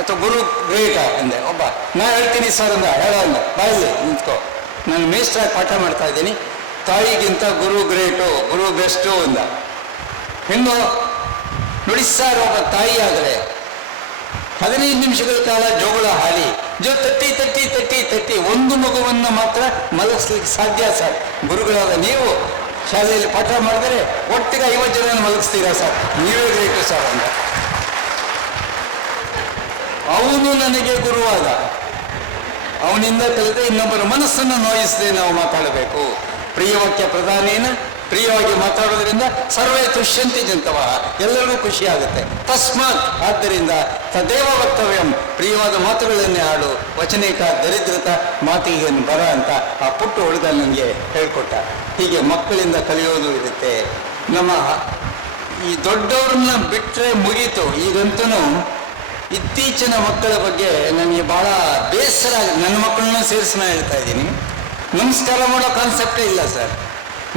ಅಥವಾ ಗುರು ಗ್ರೇಟಾ ಅಂದೆ. ಒಬ್ಬ ನಾ ಹೇಳ್ತೀನಿ ಸರ್ ಅಂದ. ಹೇಳೋ ಅಂದ, ಬಾಯಲ್ಲಿ ನಿಂತ್ಕೋ, ನಾನು ಮೇಸ್ಟ್ರಾಗಿ ಪಾಠ ಮಾಡ್ತಾ ಇದ್ದೀನಿ, ತಾಯಿಗಿಂತ ಗುರು ಗ್ರೇಟು, ಗುರು ಬೆಸ್ಟು ಅಂದ. ಹೆಣ್ಣು ನೋಡಿ ಸರ್, ಒಬ್ಬ ತಾಯಿ ಆದರೆ 15 ನಿಮಿಷಗಳ ಕಾಲ ಜೋಗುಳ ಹಾಡಿ ತಟ್ಟಿ ತಟ್ಟಿ ತಟ್ಟಿ ತಟ್ಟಿ ಒಂದು ಮಗುವನ್ನು ಮಾತ್ರ ಮಲಗಿಸ್ಲಿಕ್ಕೆ ಸಾಧ್ಯ ಸರ್. ಗುರುಗಳಾದ ನೀವು ಶಾಲೆಯಲ್ಲಿ ಪಾಠ ಮಾಡಿದರೆ ಒಟ್ಟಿಗೆ 50 ಜನ ಮಲಗಿಸ್ತೀರಾ ಸರ್, ನೀವೇ ಗ್ರೇಟು ಸರ್ ಅಂದ. ಅವನು ನನಗೆ ಗುರುವಾದ. ಅವನಿಂದ ಕಲಿತ ಇನ್ನೊಬ್ಬರ ಮನಸ್ಸನ್ನು ನೋಯಿಸದೆ ನಾವು ಮಾತಾಡಬೇಕು. ಪ್ರಿಯವಾಕ್ಯ ಪ್ರಧಾನೇನ, ಪ್ರಿಯವಾಗಿ ಮಾತಾಡೋದ್ರಿಂದ ಸರ್ವೇ ತುಷ್ಯಂತಿ ಜಂತವ, ಎಲ್ಲರಿಗೂ ಖುಷಿ ಆಗುತ್ತೆ. ತಸ್ಮಾತ್, ಆದ್ದರಿಂದ ತದೇವ ವಕ್ತವ್ಯಂ, ಪ್ರಿಯವಾದ ಮಾತುಗಳನ್ನೇ ಆಡು, ವಚನೇಕ ದರಿದ್ರತ ಮಾತಿಗೆ ಬರ ಅಂತ ಆ ಪುಟ್ಟ ಹುಡುಗ ನನಗೆ ಹೇಳ್ಕೊಟ್ಟ. ಹೀಗೆ ಮಕ್ಕಳಿಂದ ಕಲಿಯೋದು ಇರುತ್ತೆ. ನಮ್ಮ ಈ ದೊಡ್ಡವ್ರನ್ನ ಬಿಟ್ಟರೆ ಮುಗೀತು. ಈಗಂತೂ ಇತ್ತೀಚಿನ ಮಕ್ಕಳ ಬಗ್ಗೆ ನನಗೆ ಬಹಳ ಬೇಸರ ಆಗಿದೆ. ನನ್ನ ಮಕ್ಕಳನ್ನ ಸೇರಿಸಿ ನಾನು ಹೇಳ್ತಾ ಇದ್ದೀನಿ, ನಮಸ್ಕಾರ ಮಾಡೋ ಕಾನ್ಸೆಪ್ಟೇ ಇಲ್ಲ ಸರ್.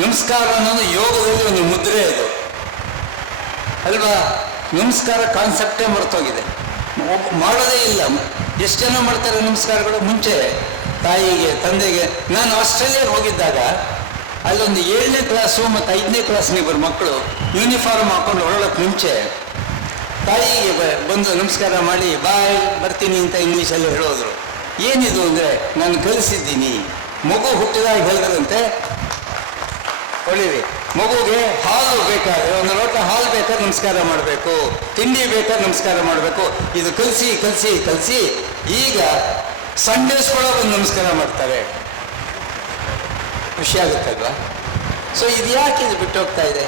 ನಮಸ್ಕಾರ ಅನ್ನೋದು ಯೋಗದಲ್ಲಿ ಒಂದು ಮುದ್ರೆ ಇದು ಅಲ್ವಾ? ನಮಸ್ಕಾರ ಕಾನ್ಸೆಪ್ಟೇ ಮರ್ತೋಗಿದೆ, ಮಾಡೋದೇ ಇಲ್ಲ. ಎಷ್ಟು ಜನ ಮಾಡ್ತಾರೆ ನಮಸ್ಕಾರಗಳು? ಮುಂಚೆ ತಾಯಿಗೆ, ತಂದೆಗೆ. ನಾನು ಆಸ್ಟ್ರೇಲಿಯಾಗೆ ಹೋಗಿದ್ದಾಗ ಅಲ್ಲೊಂದು 7ನೇ ಕ್ಲಾಸು ಮತ್ತು 5ನೇ ಕ್ಲಾಸ್ನ ಇಬ್ಬರು ಮಕ್ಕಳು ಯೂನಿಫಾರ್ಮ್ ಹಾಕೊಂಡು ಹೊರಡೋಕ್ಕೆ ಮುಂಚೆ ತಾಯಿಗೆ ಬಂದು ನಮಸ್ಕಾರ ಮಾಡಿ ಬಾಯ್ ಬರ್ತೀನಿ ಅಂತ ಇಂಗ್ಲೀಷಲ್ಲಿ ಹೇಳೋದ್ರು. ಏನಿದು ಅಂದರೆ ನಾನು ಕಲಿಸಿದ್ದೀನಿ. ಮಗು ಹುಟ್ಟಿದಾಗ ಹೇಳಿದ್ರಂತೆ, ಹೊಳಿರಿ, ಮಗುಗೆ ಹಾಲು ಬೇಕಾದ್ರೆ, ಒಂದು ಲೋಟ ಹಾಲು ಬೇಕಾದ್ರೆ ನಮಸ್ಕಾರ ಮಾಡಬೇಕು, ತಿಂಡಿ ಬೇಕಾದ್ರೆ ನಮಸ್ಕಾರ ಮಾಡಬೇಕು. ಇದು ಕಲಿಸಿ ಕಲಿಸಿ ಕಲಿಸಿ ಈಗ ಸಂಡೇಸ್ ಕೂಡ ಒಂದು ನಮಸ್ಕಾರ ಮಾಡ್ತಾರೆ. ಖುಷಿ ಆಗುತ್ತಲ್ವಾ? ಸೊ ಇದು ಯಾಕೆ ಇದು ಬಿಟ್ಟು ಹೋಗ್ತಾ ಇದೆ?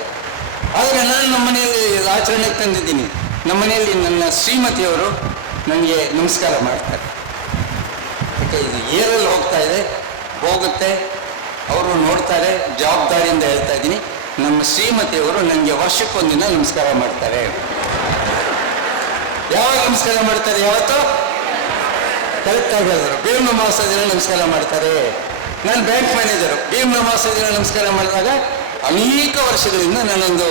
ಆದರೆ ನಾನು ನಮ್ಮ ಮನೆಯಲ್ಲಿ ಆಚರಣೆಗೆ ತಂದಿದ್ದೀನಿ. ನಮ್ಮ ಮನೆಯಲ್ಲಿ ನನ್ನ ಶ್ರೀಮತಿಯವರು ನನಗೆ ನಮಸ್ಕಾರ ಮಾಡ್ತಾರೆ. ಯಾಕೆ ಇದು ಏರಲ್ಲಿ ಹೋಗ್ತಾ ಇದೆ, ಹೋಗುತ್ತೆ, ಅವರು ನೋಡ್ತಾರೆ. ಜವಾಬ್ದಾರಿಯಿಂದ ಹೇಳ್ತಾ ಇದ್ದೀನಿ, ನಮ್ಮ ಶ್ರೀಮತಿಯವರು ನನಗೆ ವರ್ಷಕ್ಕೊಂದಿನ ನಮಸ್ಕಾರ ಮಾಡ್ತಾರೆ. ಯಾವಾಗ ನಮಸ್ಕಾರ ಮಾಡ್ತಾರೆ? ಯಾವತ್ತೋ ಕರೆಕ್ಟಾಗಿ ಹೇಳಿದ್ರು, ಭೀಮ್ ಅಮಾವಾಸ್ಯೆ ದಿನ ನಮಸ್ಕಾರ ಮಾಡ್ತಾರೆ. ನಾನು ಬ್ಯಾಂಕ್ ಮ್ಯಾನೇಜರು. ಭೀಮ್ ಅಮಾವಾಸ್ಯೆ ದಿನ ನಮಸ್ಕಾರ ಮಾಡಿದಾಗ ಅನೇಕ ವರ್ಷಗಳಿಂದ ನಾನೊಂದು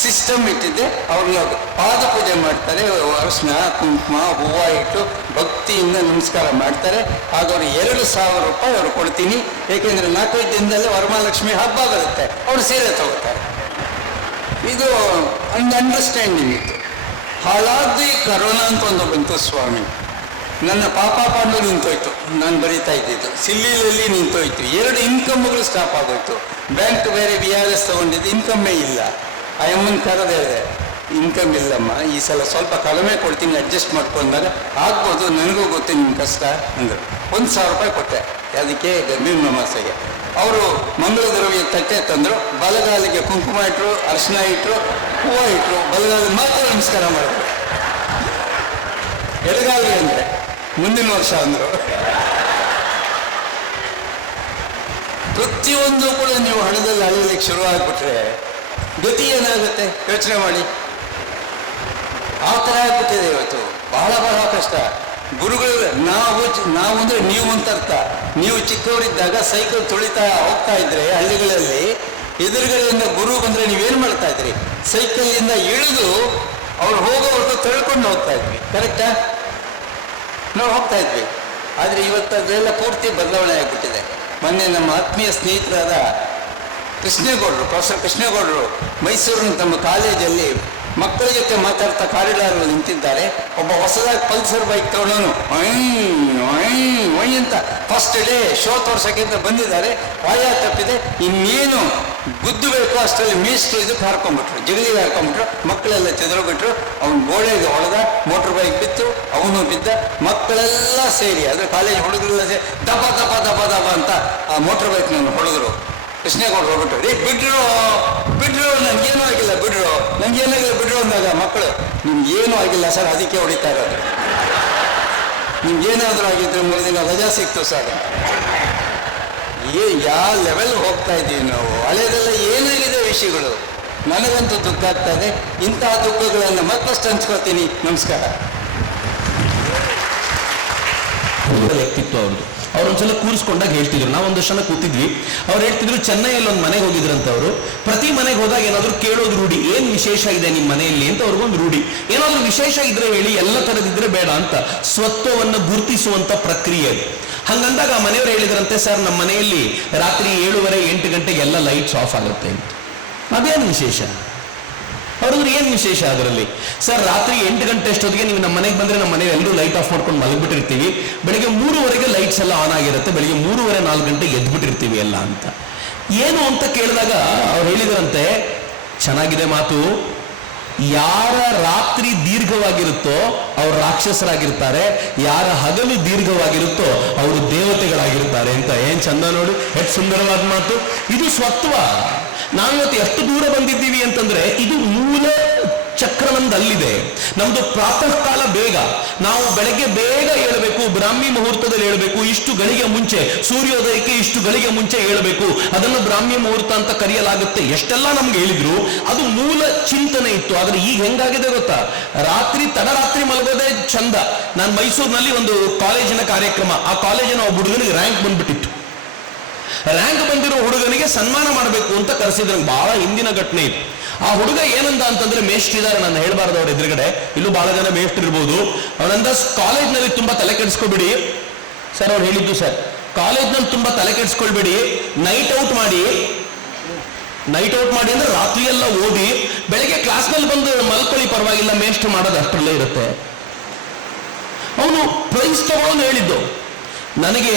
ಸಿಸ್ಟಮ್ ಇಟ್ಟಿದ್ದೆ. ಅವ್ರನ್ನ ಪಾದ ಪೂಜೆ ಮಾಡ್ತಾರೆ, ಅರಿಶಿನ ಕುಂಕುಮ ಹೂವು ಇಟ್ಟು ಭಕ್ತಿಯಿಂದ ನಮಸ್ಕಾರ ಮಾಡ್ತಾರೆ. ಆಗ ಅವ್ರು 2,000 ರೂಪಾಯಿ ಅವ್ರು ಕೊಡ್ತೀನಿ. ಏಕೆಂದರೆ 4-5 ದಿನದಲ್ಲೇ ವರಮಹಾಲಕ್ಷ್ಮಿ ಹಬ್ಬ ಬರುತ್ತೆ, ಅವ್ರು ಸೀರೆ ತಗೋತಾರೆ. ಇದು ಒಂದು ಅಂಡರ್ಸ್ಟ್ಯಾಂಡಿಂಗ್ ಇತ್ತು. ಹಾಳಾದ್ದು ಈ ಕರೋನಾ ಅಂತ ಒಂದು ಬಂತು ಸ್ವಾಮಿ. ನನ್ನ ಪಾಪ ಪಾಂಡು ನಿಂತೋಯ್ತು, ನಾನು ಬರೀತಾ ಇದ್ದಿದ್ದು ಸಿಲ್ಲಿಲಲ್ಲಿ ನಿಂತೋಯ್ತು. 2 ಇನ್ಕಮ್ಗಳು ಸ್ಟಾಪ್ ಆಗೋಯ್ತು. ಬ್ಯಾಂಕ್ ಬೇರೆ BRS ತಗೊಂಡಿದ್ದು, ಇನ್ಕಮ್ಮೇ ಇಲ್ಲ. ಅಮ್ಮನ ಕರೆದು ಹೇಳಿದೆ, ಇನ್ಕಮ್ ಇಲ್ಲಮ್ಮ, ಈ ಸಲ ಸ್ವಲ್ಪ ಕಡಿಮೆ ಕೊಡ್ತೀನಿ, ಅಡ್ಜಸ್ಟ್ ಮಾಡ್ಕೊಂಡಾಗ ಆಗ್ಬೋದು, ನನಗೂ ಗೊತ್ತು ನಿಮ್ಮ ಕಷ್ಟ ಅಂದರು. 1,000 ರೂಪಾಯಿ ಕೊಟ್ಟೆ ಅದಕ್ಕೆ ಗರ್ಭಿಣಿ ನಮಾಸೆಗೆ. ಅವರು ಮಂಗಳ ದ್ರವ್ಯ ತಟ್ಟೆ ತಂದರು, ಬಲಗಾಲಿಗೆ ಕುಂಕುಮ ಇಟ್ಟರು, ಅರಿಶಿನ ಇಟ್ಟರು, ಹೂವು ಇಟ್ಟರು, ಬಲಗಾಲಿಗೆ ಮಾತ್ರ ನಮಸ್ಕಾರ ಮಾಡಿದ್ರು. ಎಡಗಾಲಿಗೆ ಅಂದರೆ ಮುಂದಿನ ವರ್ಷ ಅಂದರು. ಪ್ರತಿಯೊಂದು ಕೂಡ ನೀವು ಹಣದಲ್ಲಿ ಅಳಿಲಿಕ್ಕೆ ಶುರು ಆಗಿಬಿಟ್ರೆ ಗತಿ ಏನಾಗುತ್ತೆ ಯೋಚನೆ ಮಾಡಿ. ಆ ಥರ ಆಗ್ಬಿಟ್ಟಿದೆ ಇವತ್ತು. ಬಹಳ ಬಹಳ ಕಷ್ಟ. ಗುರುಗಳು ನಾವು ಅಂದರೆ ನೀವು ಅಂತ ಅರ್ಥ. ನೀವು ಚಿಕ್ಕವರಿದ್ದಾಗ ಸೈಕಲ್ ತುಳಿತಾ ಹೋಗ್ತಾ ಇದ್ರೆ ಹಳ್ಳಿಗಳಲ್ಲಿ, ಎದುರುಗಡೆಯಿಂದ ಗುರು ಬಂದರೆ ನೀವೇನು ಮಾಡ್ತಾ ಇದ್ರಿ? ಸೈಕಲ್ಲಿಂದ ಇಳಿದು ಅವ್ರು ಹೋಗೋವರೆಗೂ ತಳ್ಕೊಂಡು ಹೋಗ್ತಾ ಇದ್ವಿ. ಕರೆಕ್ಟಾ? ನಾವು ಹೋಗ್ತಾ ಇದ್ವಿ. ಆದರೆ ಇವತ್ತು ಅದೆಲ್ಲ ಪೂರ್ತಿ ಬದಲಾವಣೆ ಆಗಿಬಿಟ್ಟಿದೆ. ಮೊನ್ನೆ ನಮ್ಮ ಆತ್ಮೀಯ ಸ್ನೇಹಿತರಾದ ಕೃಷ್ಣೇಗೌಡರು, ಪ್ರೊಫೆಸರ್ ಕೃಷ್ಣೇಗೌಡರು ಮೈಸೂರಿನ ತಮ್ಮ ಕಾಲೇಜಲ್ಲಿ ಮಕ್ಕಳ ಜೊತೆ ಮಾತಾಡ್ತಾ ಕಾರಿಡಾರಲ್ಲಿ ನಿಂತಿದ್ದಾರೆ. ಒಬ್ಬ ಹೊಸದಾಗಿ ಪಲ್ಸರ್ ಬೈಕ್ ತಗೊಂಡವನು ಒಯ್ ಅಂತ ಫಸ್ಟ್ ಡೇ ಶೋ ತೋರ್ಸೋಕ್ಕಿಂತ ಬಂದಿದ್ದಾರೆ. ವಾಯ ತಪ್ಪಿದೆ, ಇನ್ನೇನು ಗುದ್ದು ಬೇಕು ಅಷ್ಟರಲ್ಲಿ ಮೇಸ್ಟ್ರು ಇದಕ್ಕೆ ಹಾರ್ಕೊಂಡ್ಬಿಟ್ರು, ಜಗಲಿಗೆ ಹಾರ್ಕೊಂಡ್ಬಿಟ್ರು. ಮಕ್ಕಳೆಲ್ಲ ಚೆದರೋಗ್ಬಿಟ್ರು. ಅವನು ಗೋಡೆಗೆ ಹೊಡೆದ, ಮೋಟ್ರ್ ಬೈಕ್ ಬಿತ್ತು, ಅವನು ಬಿದ್ದ. ಮಕ್ಕಳೆಲ್ಲ ಸೇರಿ, ಅಂದರೆ ಕಾಲೇಜ್ ಹುಡುಗರೆಲ್ಲ ಸೇರಿ ದಪ ದಪ ದಪ ದಪ ಅಂತ ಆ ಮೋಟ್ರ್ ಬೈಕ್ನನ್ನು ಹೊಡೆದ್ರು. ಕೃಷ್ಣೇಗೌಡರು ಹೋಗ್ಬಿಟ್ರು, ರೀ ಬಿಡ್ರು ನನಗೇನೂ ಆಗಿಲ್ಲ, ನನಗೇನಾಗಿಲ್ಲ ಬಿಡ್ರು ಅಂದಾಗ ಮಕ್ಕಳು, ನಿಮ್ಗೇನೂ ಆಗಿಲ್ಲ ಸರ್, ಅದಕ್ಕೆ ಹೊಡಿತಾ ಇರೋದು, ನಿಮ್ಗೇನಾದರೂ ಆಗಿದ್ರೆ 3 ದಿನ ರಜಾ ಸಿಕ್ತು ಸರ್. ಯಾವ ಲೆವೆಲ್ ಹೋಗ್ತಾ ಇದ್ದೀವಿ ನಾವು. ಹಳೆದೆಲ್ಲ ಏನಾಗಿದೆ ವಿಷಯಗಳು. ನನಗಂತೂ ದುಃಖ ಆಗ್ತಾ ಇದೆ. ಇಂತಹ ದುಃಖಗಳನ್ನು ಮತ್ತಷ್ಟು ಹಂಚ್ಕೊಳ್ತೀನಿ. ನಮಸ್ಕಾರ. ವ್ಯಕ್ತಿತ್ವ ಅವ್ರದ್ದು. ಅವ್ರೊಂದ್ಸಲ ಕೂರಿಸ್ಕೊಂಡಾಗ ಹೇಳ್ತಿದ್ರು, ನಾವು ಒಂದಷ್ಟು ಜನ ಕೂತಿದ್ವಿ. ಅವ್ರು ಹೇಳ್ತಿದ್ರು, ಚೆನ್ನೈಯಲ್ಲಿ ಒಂದು ಮನೆಗೆ ಹೋಗಿದ್ರಂತ ಅವರು. ಪ್ರತಿ ಮನೆಗೆ ಹೋದಾಗ ಏನಾದ್ರು ಕೇಳೋದು ರೂಢಿ, ಏನ್ ವಿಶೇಷ ಇದೆ ನಿಮ್ಮ ಮನೆಯಲ್ಲಿ ಅಂತ ಅವ್ರಿಗೊಂದು ರೂಢಿ. ಏನಾದ್ರು ವಿಶೇಷ ಇದ್ರೆ ಹೇಳಿ, ಎಲ್ಲ ತರದಿದ್ರೆ ಬೇಡ ಅಂತ. ಸ್ವತ್ವವನ್ನು ಗುರುತಿಸುವಂತ ಪ್ರಕ್ರಿಯೆ. ಹಂಗಂದಾಗ ಆ ಮನೆಯವರು ಹೇಳಿದ್ರಂತೆ, ಸರ್ ನಮ್ಮ ಮನೆಯಲ್ಲಿ ರಾತ್ರಿ 7:30-8 ಗಂಟೆಗೆ ಎಲ್ಲ ಲೈಟ್ಸ್ ಆಫ್ ಆಗುತ್ತೆ ಅಂತ. ಅದೇನು ವಿಶೇಷ? ಅವ್ರದ್ದು ಏನು ವಿಶೇಷ ಅದರಲ್ಲಿ? ಸರ್ ರಾತ್ರಿ 8 ಗಂಟೆ ಅಷ್ಟೊತ್ತಿಗೆ ನೀವು ನಮ್ಮ ಮನೆಗೆ ಬಂದರೆ ನಮ್ಮ ಮನೆಯಲ್ಲಿ ಎಲ್ಲರೂ ಲೈಟ್ ಆಫ್ ಮಾಡ್ಕೊಂಡು ಮಲಗಿಬಿಟ್ಟಿರ್ತೀವಿ. ಬೆಳಿಗ್ಗೆ 3:00ವರೆಗೆ ಲೈಟ್ಸ್ ಎಲ್ಲ ಆನ್ ಆಗಿರುತ್ತೆ. ಬೆಳಿಗ್ಗೆ 3:30-4 ಗಂಟೆಗೆ ಎದ್ಬಿಟ್ಟಿರ್ತೀವಿ ಎಲ್ಲ ಅಂತ. ಏನು ಅಂತ ಕೇಳಿದಾಗ ಅವ್ರು ಹೇಳಿದ್ರಂತೆ, ಚೆನ್ನಾಗಿದೆ ಮಾತು, ಯಾರ ರಾತ್ರಿ ದೀರ್ಘವಾಗಿರುತ್ತೋ ಅವ್ರು ರಾಕ್ಷಸರಾಗಿರ್ತಾರೆ, ಯಾರ ಹಗಲು ದೀರ್ಘವಾಗಿರುತ್ತೋ ಅವರು ದೇವತೆಗಳಾಗಿರ್ತಾರೆ ಅಂತ. ಏನ್ ಚಂದ ನೋಡಿ, ಎಷ್ಟು ಸುಂದರವಾದ ಮಾತು. ಇದು ಸ್ವತ್ವ. ನಾವಿವತ್ತು ಎಷ್ಟು ದೂರ ಬಂದಿದ್ದೀವಿ ಅಂತಂದ್ರೆ, ಇದು ಮೂಲ ಚಕ್ರ ನಮ್ದಲ್ಲಿದೆ. ನಮ್ದು ಪ್ರಾತಃ ಕಾಲ ಬೇಗ, ನಾವು ಬೆಳಗ್ಗೆ ಬೇಗ ಏಳಬೇಕು, ಬ್ರಾಹ್ಮಿ ಮುಹೂರ್ತದಲ್ಲಿ ಏಳಬೇಕು, ಇಷ್ಟು ಗಳಿಗೆ ಮುಂಚೆ, ಸೂರ್ಯೋದಯಕ್ಕೆ ಇಷ್ಟು ಗಳಿಗೆ ಮುಂಚೆ ಏಳಬೇಕು, ಅದನ್ನು ಬ್ರಾಹ್ಮಿ ಮುಹೂರ್ತ ಅಂತ ಕರೆಯಲಾಗುತ್ತೆ. ಎಷ್ಟೆಲ್ಲ ನಮ್ಗೆ ಹೇಳಿದ್ರು, ಅದು ಮೂಲ ಚಿಂತನೆ ಇತ್ತು. ಆದ್ರೆ ಈಗ ಹೆಂಗಾಗಿದೆ ಗೊತ್ತಾ, ತಡರಾತ್ರಿ ಮಲಗೋದೇ ಚಂದ. ನಾನು ಮೈಸೂರಿನಲ್ಲಿ ಒಂದು ಕಾಲೇಜಿನ ಕಾರ್ಯಕ್ರಮ, ಆ ಕಾಲೇಜಿನ ಒಬ್ಬ ಹುಡುಗನಿಗೆ ರ್ಯಾಂಕ್ ಬಂದ್ಬಿಟ್ಟಿತ್ತು. ರ್ಯಾಂಕ್ ಬಂದಿರೋ ಹುಡುಗನಿಗೆ ಸನ್ಮಾನ ಮಾಡಬೇಕು ಅಂತ ಕರೆಸಿದ್ರು. ಬಹಳ ಹಿಂದಿನ ಘಟನೆ ಇದು. ಆ ಹುಡುಗ ಏನಂದ ಅಂತಂದ್ರೆ, ಮೇಷ್ಟ್ರಿದ್ದಾರೆ, ನಾನು ಹೇಳ್ಬಾರ್ದು ಅವ್ರ ಎದುರುಗಡೆ, ಇಲ್ಲೂ ಬಹಳ ಜನ ಮೇಷ್ಟ್ರು ಇರ್ಬೋದು. ಅವನಂದ, ಕಾಲೇಜ್ನಲ್ಲಿ ತುಂಬಾ ತಲೆ ಕೆಡಿಸ್ಕೊಬೇಡಿ ಸರ್. ಅವ್ರು ಹೇಳಿದ್ದು, ಸರ್ ಕಾಲೇಜ್ನಲ್ಲಿ ತುಂಬಾ ತಲೆ ಕೆಡಿಸ್ಕೊಳ್ಬೇಡಿ, ನೈಟ್ ಔಟ್ ಮಾಡಿ ಅಂದ್ರೆ ರಾತ್ರಿ ಎಲ್ಲ ಓದಿ ಬೆಳಗ್ಗೆ ಕ್ಲಾಸ್ನಲ್ಲಿ ಬಂದು ಮಲ್ಕೊಳ್ಳಿ, ಪರವಾಗಿಲ್ಲ, ಮೇಷ್ಟ್ರು ಮಾಡೋದು ಅಷ್ಟರಲ್ಲೇ ಇರುತ್ತೆ. ಅವನು ಪ್ರೈಸ್ ತಗೊಳ್ಳೋನು ಹೇಳಿದ್ದು. ನನಗೆ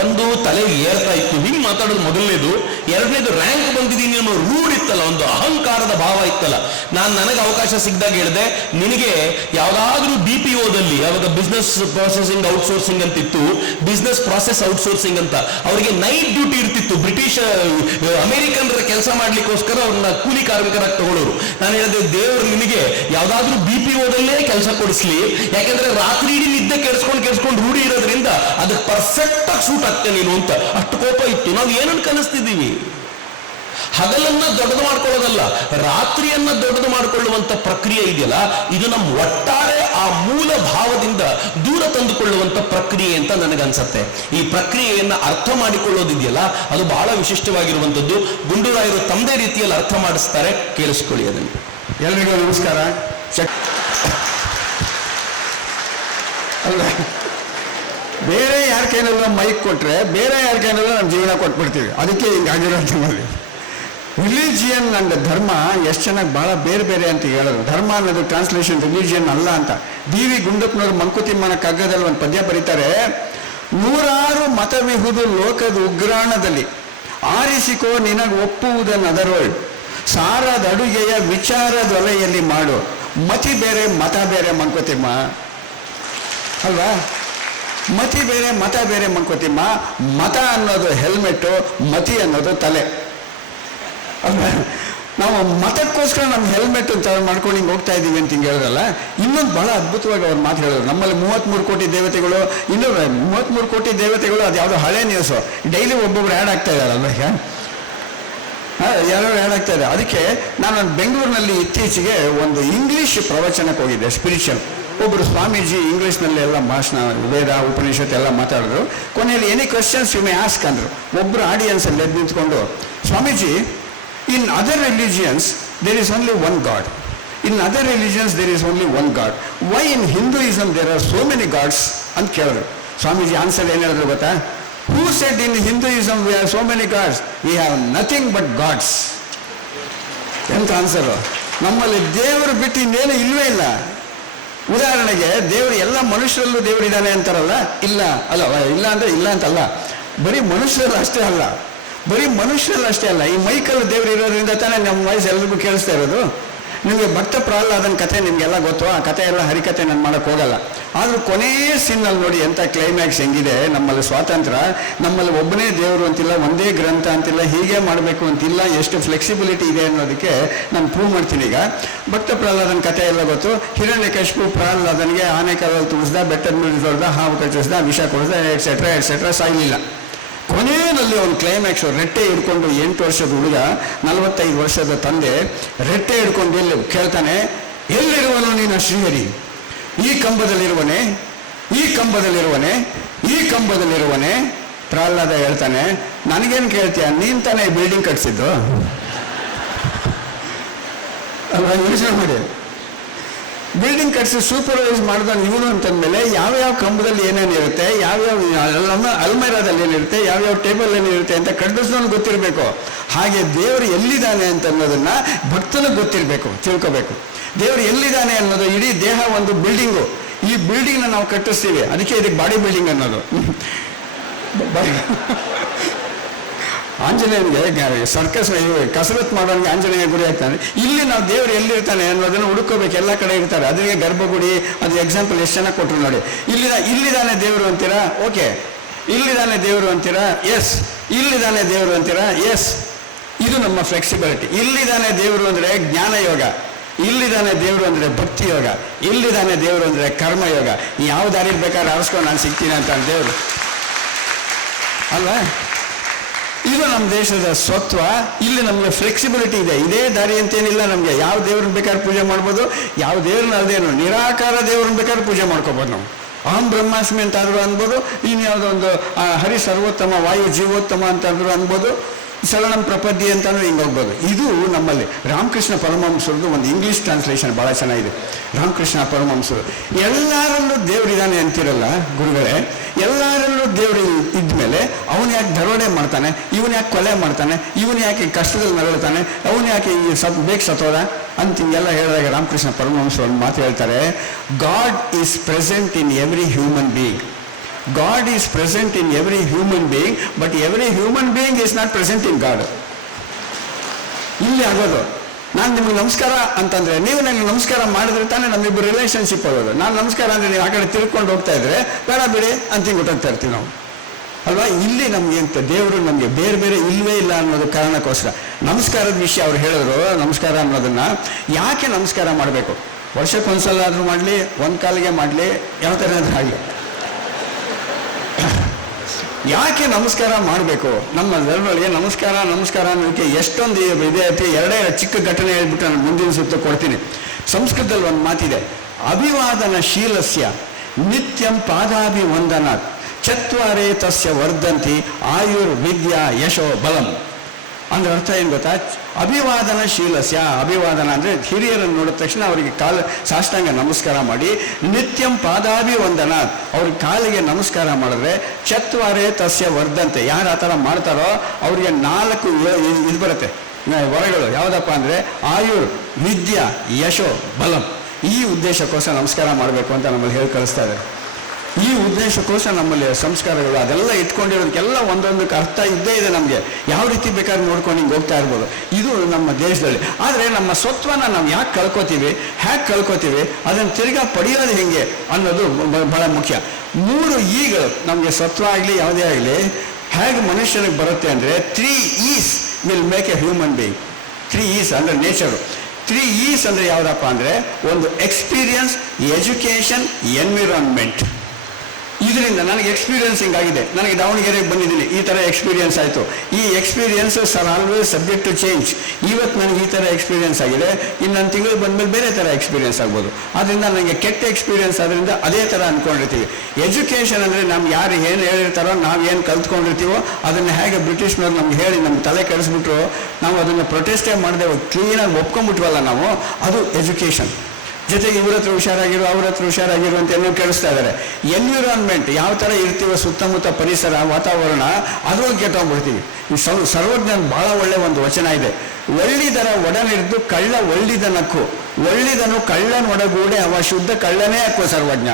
ಒಂದು ತಲೆ ಏರ್ತಾ ಇತ್ತು, ಹಿಂಗೆ ಮಾತಾಡೋದು ಮೊದಲನೇದು. ಎರಡನೇದು, ರ್ಯಾಂಕ್ ಬಂದಿದ್ದೀನಿ ಅನ್ನೋ ರೂಢ್ ಇತ್ತಲ್ಲ, ಒಂದು ಅಹಂಕಾರದ ಭಾವ ಇತ್ತಲ್ಲ. ನನಗೆ ಅವಕಾಶ ಸಿಕ್ಕಿದಾಗ ಹೇಳಿದೆ, ನಿನಗೆ ಯಾವುದಾದ್ರೂ BPOದಲ್ಲಿ, ಅವಾಗ ಬಿಸ್ನೆಸ್ ಪ್ರೊಸೆಸಿಂಗ್ ಔಟ್ಸೋರ್ಸಿಂಗ್ ಅಂತಿತ್ತು, ಬಿಸ್ನೆಸ್ ಪ್ರಾಸೆಸ್ ಔಟ್ಸೋರ್ಸಿಂಗ್ ಅಂತ, ಅವರಿಗೆ ನೈಟ್ ಡ್ಯೂಟಿ ಇರ್ತಿತ್ತು. ಬ್ರಿಟಿಷ್ ಅಮೆರಿಕನ್ರ ಕೆಲಸ ಮಾಡ್ಲಿಕ್ಕೋಸ್ಕರ ಅವ್ರನ್ನ ಕೂಲಿ ಕಾರ್ಮಿಕರಾಗಿ ತಗೊಳ್ಳೋರು. ನಾನು ಹೇಳಿದೆ, ದೇವರು ನಿನಗೆ ಯಾವುದಾದ್ರೂ BPOದಲ್ಲೇ ಕೆಲಸ ಕೊಡಿಸ್ಲಿ, ಯಾಕೆಂದ್ರೆ ರಾತ್ರಿ ಇಡೀ ನಿದ್ದೆ ಕೆಡಿಸ್ಕೊಂಡು ರೂಢಿ ಇರೋದ್ರಿಂದ ಅದಕ್ಕೆ ಪರ್ಫೆಕ್ಟ್ ಆಗಿ ಸೂಟ್ ಆಗ್ತೇನೆ ನೀನು ಅಂತ. ಅಷ್ಟು ಕೋಪ ಇತ್ತು. ನಾವು ಏನನ್ನು ಕಲಿಸ್ತಿದ್ದೀವಿ? ಹಗಲನ್ನ ದೊಡ್ಡದು ಮಾಡ್ಕೊಳ್ಳೋದಲ್ಲ, ರಾತ್ರಿಯನ್ನ ದೊಡ್ಡದು ಮಾಡಿಕೊಳ್ಳುವಂತ ಪ್ರಕ್ರಿಯೆ ಇದೆಯಲ್ಲ, ಇದು ನಮ್ಮ ಒಟ್ಟಾರೆ ಆ ಮೂಲ ಭಾವದಿಂದ ದೂರ ತಂದುಕೊಳ್ಳುವಂತ ಪ್ರಕ್ರಿಯೆ ಅಂತ ನನಗನ್ಸತ್ತೆ. ಈ ಪ್ರಕ್ರಿಯೆಯನ್ನ ಅರ್ಥ ಮಾಡಿಕೊಳ್ಳೋದಿದೆಯಲ್ಲ, ಅದು ಬಹಳ ವಿಶಿಷ್ಟವಾಗಿರುವಂಥದ್ದು. ಗುಂಡೂರಾಯರು ತಮ್ಮದೇ ರೀತಿಯಲ್ಲಿ ಅರ್ಥ ಮಾಡಿಸ್ತಾರೆ, ಕೇಳಿಸ್ಕೊಳ್ಳಿ ಅದನ್ನು. ಎಲ್ರಿಗೂ ನಮಸ್ಕಾರ. ಅಲ್ಲ, ಬೇರೆ ಯಾರ ಕೈನಲ್ಲ ಮೈಕ್ ಕೊಟ್ರೆ ಬೇರೆ ಯಾರ ಕೈನಲ್ಲ ನಮ್ಮ ಜೀವನ ಕೊಟ್ಬಿಡ್ತೀವಿ. ಅದಕ್ಕೆ ಹಿಂಗಾಗಿರೋದು ನಮ್ಮಲ್ಲಿ. ರಿಲಿಜಿಯನ್ ಅಂಡ್ ಧರ್ಮ ಎಷ್ಟು ಚೆನ್ನಾಗಿ ಭಾಳ ಬೇರೆ ಬೇರೆ ಅಂತ ಹೇಳಿದ್ರು. ಧರ್ಮ ಅನ್ನೋದು ಟ್ರಾನ್ಸ್ಲೇಷನ್ ರಿಲಿಜಿಯನ್ ಅಲ್ಲ ಅಂತ. ಡಿ.ವಿ. ಗುಂಡಪ್ಪನವರು ಮಂಕುತಿಮ್ಮನ ಕಗ್ಗದಲ್ಲಿ ಒಂದು ಪದ್ಯ ಬರೀತಾರೆ. 100 ಮತವಿಹುದು ಲೋಕದ ಉಗ್ರಾಣದಲ್ಲಿ, ಆರಿಸಿಕೋ ನಿನಗೆ ಒಪ್ಪುವುದನ್ನದರೋಳ್, ಸಾರದ ಅಡುಗೆಯ ವಿಚಾರದೊಲೆಯಲ್ಲಿ ಮಾಡು, ಮತಿ ಬೇರೆ ಮತ ಬೇರೆ ಮಂಕುತಿಮ್ಮ ಅಲ್ವಾ? ಮತಿ ಬೇರೆ ಮತ ಬೇರೆ ಮಂಕುತಿಮ್ಮ. ಮತ ಅನ್ನೋದು ಹೆಲ್ಮೆಟ್ಟು, ಮತಿ ಅನ್ನೋದು ತಲೆ ಅಲ್ವಾ? ನಾವು ಮತಕ್ಕೋಸ್ಕರ ನಮ್ಮ ಹೆಲ್ಮೆಟ್ ಅಂತ ಮಾಡ್ಕೊಂಡು ಹಿಂಗೆ ಹೋಗ್ತಾ ಇದ್ದೀವಿ ಅಂತ ಹಿಂಗೆ ಹೇಳಿದ್ರಲ್ಲ. ಇನ್ನೊಂದು ಬಹಳ ಅದ್ಭುತವಾಗಿ ಅವ್ರು ಮಾತು ಹೇಳಿದ್ರು. ನಮ್ಮಲ್ಲಿ 33 ಕೋಟಿ ದೇವತೆಗಳು, ಇನ್ನೂ 33 ಕೋಟಿ ದೇವತೆಗಳು, ಅದು ಯಾವುದೋ ಹಳೆ ನ್ಯೂಸು. ಡೈಲಿ ಒಬ್ಬೊಬ್ರು ಆ್ಯಡ್ ಆಗ್ತಾ ಇದ್ದಾರಲ್ವ, ಈಗ ಯಾರು ಆ್ಯಡ್ ಆಗ್ತಾ ಇದೆ. ಅದಕ್ಕೆ ನಾನು ಬೆಂಗಳೂರಿನಲ್ಲಿ ಇತ್ತೀಚೆಗೆ ಒಂದು ಇಂಗ್ಲೀಷ್ ಪ್ರವಚನಕ್ಕೆ ಹೋಗಿದ್ದೆ, ಸ್ಪಿರಿಚುವಲ್. ಒಬ್ಬರು ಸ್ವಾಮೀಜಿ ಇಂಗ್ಲೀಷ್ನಲ್ಲಿ ಎಲ್ಲ ಭಾಷಣ, ವೇದ ಉಪನಿಷತ್ ಎಲ್ಲ ಮಾತಾಡಿದ್ರು. ಕೊನೆಯಲ್ಲಿ any questions you may ask ಅಂದರು. ಒಬ್ಬರು ಆಡಿಯನ್ಸಲ್ಲಿ ಎದ್ದು ನಿಂತ್ಕೊಂಡು, Swamiji, in other religions there is only one God. In other religions there is only one God. Why in Hinduism there are so many gods? ಅಂತ ಕೇಳಿದ್ರು. ಸ್ವಾಮೀಜಿ ಆನ್ಸರ್ ಏನು ಹೇಳಿದ್ರು ಗೊತ್ತಾ? Who said in Hinduism we have so many gods? We have nothing but gods. ಎಂತ ಆನ್ಸರು? ನಮ್ಮಲ್ಲಿ ದೇವರು ಬಿಟ್ಟು ಇನ್ನೇನು ಇಲ್ವೇ ಇಲ್ಲ. ಉದಾಹರಣೆಗೆ ದೇವರು ಎಲ್ಲ ಮನುಷ್ಯರಲ್ಲೂ ದೇವರಿದ್ದಾನೆ ಅಂತಾರಲ್ಲ, ಇಲ್ಲ ಅಲ್ಲ, ಇಲ್ಲ ಅಂದರೆ ಇಲ್ಲ ಅಂತಲ್ಲ, ಬರೀ ಮನುಷ್ಯರಲ್ಲಿ ಅಷ್ಟೇ ಅಲ್ಲ, ಬರೀ ಮನುಷ್ಯರಲ್ಲಿ ಅಷ್ಟೇ ಅಲ್ಲ, ಈ ಮೈಕಲ್ ದೇವರು ಇರೋದ್ರಿಂದ ತಾನೇ ನಮ್ಮ ವಾಯ್ಸ್ ಎಲ್ರಿಗೂ ಕೇಳಿಸ್ತಾ ಇರೋದು. ನಿಮಗೆ ಭಕ್ತ ಪ್ರಹ್ಲಾದನ ಕಥೆ ನಿಮಗೆಲ್ಲ ಗೊತ್ತು. ಆ ಕಥೆ ಎಲ್ಲ ಹರಿಕಥೆ ನಾನು ಮಾಡೋಕ್ಕೆ ಹೋಗಲ್ಲ. ಆದರೂ ಕೊನೆಯ ಸೀನಲ್ಲಿ ನೋಡಿ ಎಂಥ ಕ್ಲೈಮ್ಯಾಕ್ಸ್ ಹೆಂಗಿದೆ. ನಮ್ಮಲ್ಲಿ ಸ್ವಾತಂತ್ರ್ಯ, ನಮ್ಮಲ್ಲಿ ಒಬ್ಬನೇ ದೇವರು ಅಂತಿಲ್ಲ, ಒಂದೇ ಗ್ರಂಥ ಅಂತಿಲ್ಲ, ಹೀಗೆ ಮಾಡಬೇಕು ಅಂತಿಲ್ಲ, ಎಷ್ಟು ಫ್ಲೆಕ್ಸಿಬಿಲಿಟಿ ಇದೆ ಅನ್ನೋದಕ್ಕೆ ನಾನು ಪ್ರೂವ್ ಮಾಡ್ತೀನಿ. ಈಗ ಭಕ್ತ ಪ್ರಹ್ಲಾದನ ಕಥೆ ಎಲ್ಲ ಗೊತ್ತು. ಹಿರಣ್ಯಕಶಿಪು ಪ್ರಹ್ಲಾದನಿಗೆ ಆನೆಕಾಲಲ್ಲಿ ತುಳಿಸ್ದ, ಬೆಟ್ಟದ ಮೇಲೆ ತೊಳೆದ, ಹಾವು ಕಚ್ಚಿಸ್ದ, ವಿಷ ಕೊಡಿಸ್ದ, ಎಟ್ಸೆಟ್ರಾ ಎಟ್ಸೆಟ್ರಾ, ಸಾಯಲಿಲ್ಲ. ಕೊನೆಯಲ್ಲಿ ಒಂದು ಕ್ಲೈಮ್ಯಾಕ್ಸ್, ರೆಟ್ಟೆ ಹಿಡ್ಕೊಂಡು 8 ವರ್ಷದ ಹುಡುಗ, 45 ವರ್ಷದ ತಂದೆ ರೆಟ್ಟೆ ಹಿಡ್ಕೊಂಡು ಎಲ್ಲಿ ಕೇಳ್ತಾನೆ, ಎಲ್ಲಿರುವನು ನೀನು ಶ್ರೀಹರಿ? ಈ ಕಂಬದಲ್ಲಿರುವನೆ, ಈ ಕಂಬದಲ್ಲಿರುವನೆ, ಈ ಕಂಬದಲ್ಲಿರುವನೆ. ಪ್ರಹ್ಲಾದ ಹೇಳ್ತಾನೆ, ನನಗೇನು ಕೇಳ್ತೀಯ, ನೀನು ತಾನೇ ಬಿಲ್ಡಿಂಗ್ ಕಟ್ಸಿದ್ದು ಅಲ್ವಾ? ಯೋಚನೆ ಮಾಡಿ, ಬಿಲ್ಡಿಂಗ್ ಕಟ್ಸಿ ಸೂಪರ್ವೈಸ್ ಮಾಡಿದ ಇವನು ಅಂತಂದಮೇಲೆ ಯಾವ್ಯಾವ ಕಂಬದಲ್ಲಿ ಏನೇನು ಇರುತ್ತೆ, ಯಾವ್ಯಾವ ಅಲ್ಮೇರಾದಲ್ಲಿ ಏನಿರುತ್ತೆ, ಯಾವ್ಯಾವ ಟೇಬಲ್ ಏನಿರುತ್ತೆ ಅಂತ ಕಡ್ಡಿಸ್ನವ್ನು ಗೊತ್ತಿರಬೇಕು. ಹಾಗೆ ದೇವರು ಎಲ್ಲಿದ್ದಾನೆ ಅಂತ ಅನ್ನೋದನ್ನ ಭಕ್ತನಿಗೆ ಗೊತ್ತಿರಬೇಕು, ತಿಳ್ಕೋಬೇಕು. ದೇವರು ಎಲ್ಲಿದ್ದಾನೆ ಅನ್ನೋದು, ಇಡೀ ದೇಹ ಒಂದು ಬಿಲ್ಡಿಂಗು. ಈ ಬಿಲ್ಡಿಂಗ್ನ ನಾವು ಕಟ್ಟಿಸ್ತೀವಿ, ಅದಕ್ಕೆ ಇದಕ್ಕೆ ಬಾಡಿ ಬಿಲ್ಡಿಂಗ್ ಅನ್ನೋದು. ಆಂಜನೇಯನಿಗೆ ಸರ್ಕಸ್ ಕಸರತ್ ಮಾಡೋನಿಗೆ ಆಂಜನೇಯ ಗುಡಿ ಆಗ್ತಾನೆ. ಇಲ್ಲಿ ನಾವು ದೇವರು ಎಲ್ಲಿರ್ತಾನೆ ಅನ್ನೋದನ್ನು ಹುಡುಕೋಬೇಕು. ಎಲ್ಲ ಕಡೆ ಇರ್ತಾರೆ. ಅದಕ್ಕೆ ಗರ್ಭಗುಡಿ, ಅದು ಎಕ್ಸಾಂಪಲ್ ಎಷ್ಟು ಚೆನ್ನಾಗಿ ಕೊಟ್ಟರು ನೋಡಿ. ಇಲ್ಲಿದ್ದಾನೆ ದೇವರು ಅಂತೀರಾ, ಓಕೆ. ಇಲ್ಲಿದ್ದಾನೆ ದೇವರು ಅಂತೀರಾ, ಎಸ್. ಇಲ್ಲಿದ್ದಾನೆ ದೇವರು ಅಂತೀರಾ, ಎಸ್. ಇದು ನಮ್ಮ ಫ್ಲೆಕ್ಸಿಬಿಲಿಟಿ. ಇಲ್ಲಿದ್ದಾನೆ ದೇವರು ಅಂದರೆ ಜ್ಞಾನಯೋಗ, ಇಲ್ಲಿದ್ದಾನೆ ದೇವರು ಅಂದರೆ ಭಕ್ತಿ ಯೋಗ, ಇಲ್ಲಿದ್ದಾನೆ ದೇವರು ಅಂದರೆ ಕರ್ಮಯೋಗ. ಯಾವ ದಾರಿ ಬೇಕಾದ್ರೆ ಆರಿಸ್ಕೊಂಡು ನಾನು ಸಿಗ್ತೀನಿ ಅಂತ ದೇವರು ಅಲ್ವಾ? ಇದು ನಮ್ಮ ದೇಶದ ಸ್ವತ್ವ. ಇಲ್ಲಿ ನಮಗೆ ಫ್ಲೆಕ್ಸಿಬಿಲಿಟಿ ಇದೆ. ಇದೇ ದಾರಿ ಅಂತೇನಿಲ್ಲ ನಮಗೆ. ಯಾವ ದೇವ್ರನ್ನ ಬೇಕಾದ್ರೆ ಪೂಜೆ ಮಾಡ್ಬೋದು, ಯಾವ ದೇವ್ರನ್ನ ಅದೇನು ನಿರಾಕಾರ ದೇವ್ರನ್ನ ಬೇಕಾದ್ರೆ ಪೂಜೆ ಮಾಡ್ಕೋಬೋದು. ನಾವು ಅಹಂ ಬ್ರಹ್ಮಾಸ್ಮಿ ಅಂತಾದ್ರು ಅನ್ಬೋದು, ಇನ್ಯಾವುದೋ ಒಂದು ಹರಿ ಸರ್ವೋತ್ತಮ, ವಾಯು ಜೀವೋತ್ತಮ ಅಂತಂದ್ರು ಅನ್ಬೋದು, ಶರಣಂ ಪ್ರಪದ್ಯ ಅಂತಂದ್ರೆ ಹಿಂಗೆ ಹೋಗ್ಬೋದು. ಇದು ನಮ್ಮಲ್ಲಿ ರಾಮಕೃಷ್ಣ ಪರಮಹಂಸರದ್ದು ಒಂದು ಇಂಗ್ಲೀಷ್ ಟ್ರಾನ್ಸ್ಲೇಷನ್ ಭಾಳ ಚೆನ್ನಾಗಿದೆ. ರಾಮಕೃಷ್ಣ ಪರಮಹಂಸರು ಎಲ್ಲರಲ್ಲೂ ದೇವರಿದ್ದಾನೆ ಅಂತಿರಲ್ಲ ಗುರುಗಳೇ. ಎಲ್ಲರಲ್ಲೂ ದೇವರು ಇದ್ಮೇಲೆ ಅವನು ಯಾಕೆ ದರೋಡೆ ಮಾಡ್ತಾನೆ, ಇವನು ಯಾಕೆ ಕೊಲೆ ಮಾಡ್ತಾನೆ, ಇವನು ಯಾಕೆ ಕಷ್ಟದಲ್ಲಿ ನರಳುತ್ತಾನೆ, ಅವನು ಯಾಕೆ ಬೇಗ ಸತ್ತೋದ ಅಂತ ಹಿಂಗೆಲ್ಲ ಹೇಳಿದಾಗ ರಾಮಕೃಷ್ಣ ಪರಮಹಂಸರು ಒಂದು ಮಾತು ಹೇಳ್ತಾರೆ, god is present in every human being. God is present in every human being, but every human being is not present in God. ಇಲ್ಲಿ ಆಗೋದು, ನಾನು ನಿಮಗೆ ನಮಸ್ಕಾರ ಅಂತಂದ್ರೆ ನೀವು ನನಗೆ ನಮಸ್ಕಾರ ಮಾಡಿದ್ರೆ ತಾನೇ ನಮ್ಮಿಬ್ಬರು ರಿಲೇಷನ್ಶಿಪ್ ಆಗೋದು. ನಾನು ನಮಸ್ಕಾರ ಅಂದರೆ ನೀವು ಆ ಕಡೆ ತಿಳ್ಕೊಂಡು ಹೋಗ್ತಾ ಇದ್ರೆ ಬೇಡ ಬಿಡಿ ಅಂತ ಹಿಂಗೆ ಹೊಟ್ಟೋಗ್ತಾ ಇರ್ತೀವಿ ನಾವು ಅಲ್ವಾ? ಇಲ್ಲಿ ನಮ್ಗೆ ಅಂತ ದೇವರು ನಮಗೆ ಬೇರೆ ಬೇರೆ ಇಲ್ವೇ ಇಲ್ಲ ಅನ್ನೋದು ಕಾರಣಕ್ಕೋಸ್ಕರ ನಮಸ್ಕಾರದ ವಿಷಯ ಅವ್ರು ಹೇಳಿದ್ರು. ನಮಸ್ಕಾರ ಅನ್ನೋದನ್ನ ಯಾಕೆ ನಮಸ್ಕಾರ ಮಾಡಬೇಕು? ವರ್ಷಕ್ಕೊಂದ್ಸಲ ಆದರೂ ಮಾಡಲಿ, ಒಂದು ಕಾಲಿಗೆ ಮಾಡಲಿ, ಯಾವ ಥರ ಆದರೂ ಆಗಲಿ, ಯಾಕೆ ನಮಸ್ಕಾರ ಮಾಡಬೇಕು? ನಮ್ಮ ಧರ್ಮಗಳಿಗೆ ನಮಸ್ಕಾರ ಅನ್ನೋದಕ್ಕೆ ಎಷ್ಟೊಂದು ಇದೆ. ಎರಡೇ ಚಿಕ್ಕ ಘಟನೆ ಹೇಳ್ಬಿಟ್ಟು ನಾನು ಮುಂದಿನ ಸುತ್ತ ಕೊಡ್ತೀನಿ. ಸಂಸ್ಕೃತದಲ್ಲಿ ಒಂದು ಮಾತಿದೆ, ಅಭಿವಾದನ ಶೀಲಸ್ಯ ನಿತ್ಯಂ ಪಾದಾಭಿವಂದನಾತ್ ಚತ್ವಾರೇ ತಸ್ಯ ವರ್ಧಂತಿ ಆಯುರ್ವಿದ್ಯಾ ಯಶೋ ಬಲಂ. ಅಂದ್ರೆ ಅರ್ಥ ಏನು ಗೊತ್ತಾ? ಅಭಿವಾದನಶೀಲಸ್ಯ, ಅಭಿವಾದನ ಅಂದರೆ ಹಿರಿಯರನ್ನು ನೋಡಿದ ತಕ್ಷಣ ಅವರಿಗೆ ಸಾಷ್ಟಾಂಗ ನಮಸ್ಕಾರ ಮಾಡಿ, ನಿತ್ಯಂ ಪಾದಾಭಿವಂದನ, ಅವ್ರಿಗೆ ಕಾಲಿಗೆ ನಮಸ್ಕಾರ ಮಾಡಿದ್ರೆ ಚತ್ವಾರೇ ತಸ್ಯ ವರ್ಧಂತೆ, ಯಾರು ಆ ಥರ ಮಾಡ್ತಾರೋ ಅವರಿಗೆ 4 ಇದು ಬರುತ್ತೆ ವರಗಳು. ಯಾವುದಪ್ಪ ಅಂದರೆ ಆಯುರ್ ವಿದ್ಯಾ ಯಶೋ ಬಲಂ. ಈ ಉದ್ದೇಶಕ್ಕೋಸ್ಕರ ನಮಸ್ಕಾರ ಮಾಡಬೇಕು ಅಂತ ನಮ್ಮಲ್ಲಿ ಹೇಳಿ ಕಳಿಸ್ತಾ ಇದ್ದಾರೆ. ಈ ಉದ್ದೇಶಕ್ಕೋಸ್ಕರ ನಮ್ಮಲ್ಲಿ ಸಂಸ್ಕಾರಗಳು ಅದೆಲ್ಲ ಇಟ್ಕೊಂಡಿರೋದಕ್ಕೆಲ್ಲ ಒಂದೊಂದಕ್ಕೆ ಅರ್ಥ ಇದ್ದೇ ಇದೆ. ನಮಗೆ ಯಾವ ರೀತಿ ಬೇಕಾದ್ರೆ ನೋಡ್ಕೊಂಡು ಹಿಂಗೆ ಹೋಗ್ತಾ ಇರ್ಬೋದು. ಇದು ನಮ್ಮ ದೇಶದಲ್ಲಿ. ಆದರೆ ನಮ್ಮ ಸ್ವತ್ವನ ನಾವು ಯಾಕೆ ಕಳ್ಕೊತೀವಿ, ಹೇಗೆ ಕಳ್ಕೊತೀವಿ, ಅದನ್ನು ತಿರ್ಗಾ ಪಡೆಯೋದು ಹೆಂಗೆ ಅನ್ನೋದು ಬಹಳ ಮುಖ್ಯ. 3 ಈಗಳು ನಮಗೆ ಸತ್ವ ಆಗಲಿ ಯಾವುದೇ ಆಗಲಿ ಹೇಗೆ ಮನುಷ್ಯನಿಗೆ ಬರುತ್ತೆ ಅಂದರೆ 3 E's will make A human being. 3 E's ಅಂದರೆ ನೇಚರು. 3 E's ಅಂದರೆ ಯಾವುದಪ್ಪ ಅಂದರೆ ಒಂದು ಎಕ್ಸ್ಪೀರಿಯನ್ಸ್, ಎಜುಕೇಷನ್, ಎನ್ವಿರಾನ್ಮೆಂಟ್. ಇದರಿಂದ ನನಗೆ ಎಕ್ಸ್ಪೀರಿಯನ್ಸಿಂಗ್ ಆಗಿದೆ. ನನಗೆ ದಾವಣಗೆರೆಗೆ ಬಂದಿದ್ದೀನಿ, ಈ ಥರ ಎಕ್ಸ್ಪೀರಿಯನ್ಸ್ ಆಯಿತು. ಈ experiences are always subject to change. ಇವತ್ತು ನನಗೆ ಈ ಥರ ಎಕ್ಸ್ಪೀರಿಯನ್ಸ್ ಆಗಿದೆ, ಇನ್ನೊಂದು ತಿಂಗಳು ಬಂದಮೇಲೆ ಬೇರೆ ಥರ ಎಕ್ಸ್ಪೀರಿಯನ್ಸ್ ಆಗ್ಬೋದು. ಆದ್ದರಿಂದ ನನಗೆ ಕೆಟ್ಟ ಎಕ್ಸ್ಪೀರಿಯನ್ಸ್ ಆದ್ದರಿಂದ ಅದೇ ಥರ ಅಂದ್ಕೊಂಡಿರ್ತೀವಿ. ಎಜುಕೇಷನ್ ಅಂದರೆ ನಮ್ಗೆ ಯಾರು ಏನು ಹೇಳಿರ್ತಾರೋ, ನಾವು ಏನು ಕಲ್ತ್ಕೊಂಡಿರ್ತೀವೋ ಅದನ್ನು ಹೇಗೆ ಬ್ರಿಟಿಷ್ನವ್ರು ನಮ್ಗೆ ಹೇಳಿ ನಮ್ಮ ತಲೆ ಕೆಡಿಸ್ಬಿಟ್ರು, ನಾವು ಅದನ್ನು ಪ್ರೊಟೆಸ್ಟೇ ಮಾಡದೆ ಕ್ಲೀನಾಗಿ ಒಪ್ಕೊಂಡ್ಬಿಟ್ವಲ್ಲ ನಾವು, ಅದು ಎಜುಕೇಷನ್. ಜೊತೆಗೆ ಇವ್ರ ಹತ್ರ ಹುಷಾರಾಗಿರು, ಅವ್ರ ಹತ್ರ ಹುಷಾರಾಗಿರು ಅಂತ ಏನೋ ಕೇಳಿಸ್ತಾ ಇದ್ದಾರೆ. ಎನ್ವಿರಾನ್ಮೆಂಟ್ ಯಾವ ಥರ ಇರ್ತೀವೋ, ಸುತ್ತಮುತ್ತ ಪರಿಸರ ವಾತಾವರಣ, ಅದ್ರೊಳಗೆ ಕೆಟ್ಟೋಗ್ಬಿಡ್ತೀವಿ. ಈ ಸರ್ವಜ್ಞನ ಭಾಳ ಒಳ್ಳೆ ಒಂದು ವಚನ ಇದೆ. ಒಳ್ಳಿದರ ಒಡನಿರ್ದು ಕಳ್ಳ ಒಳ್ಳಿದನಕ್ಕು, ಒಳ್ಳಿದನು ಕಳ್ಳನೊಡಗೂಡೆ ಅವ ಶುದ್ಧ ಕಳ್ಳನೇ ಹಾಕೋ ಸರ್ವಜ್ಞ.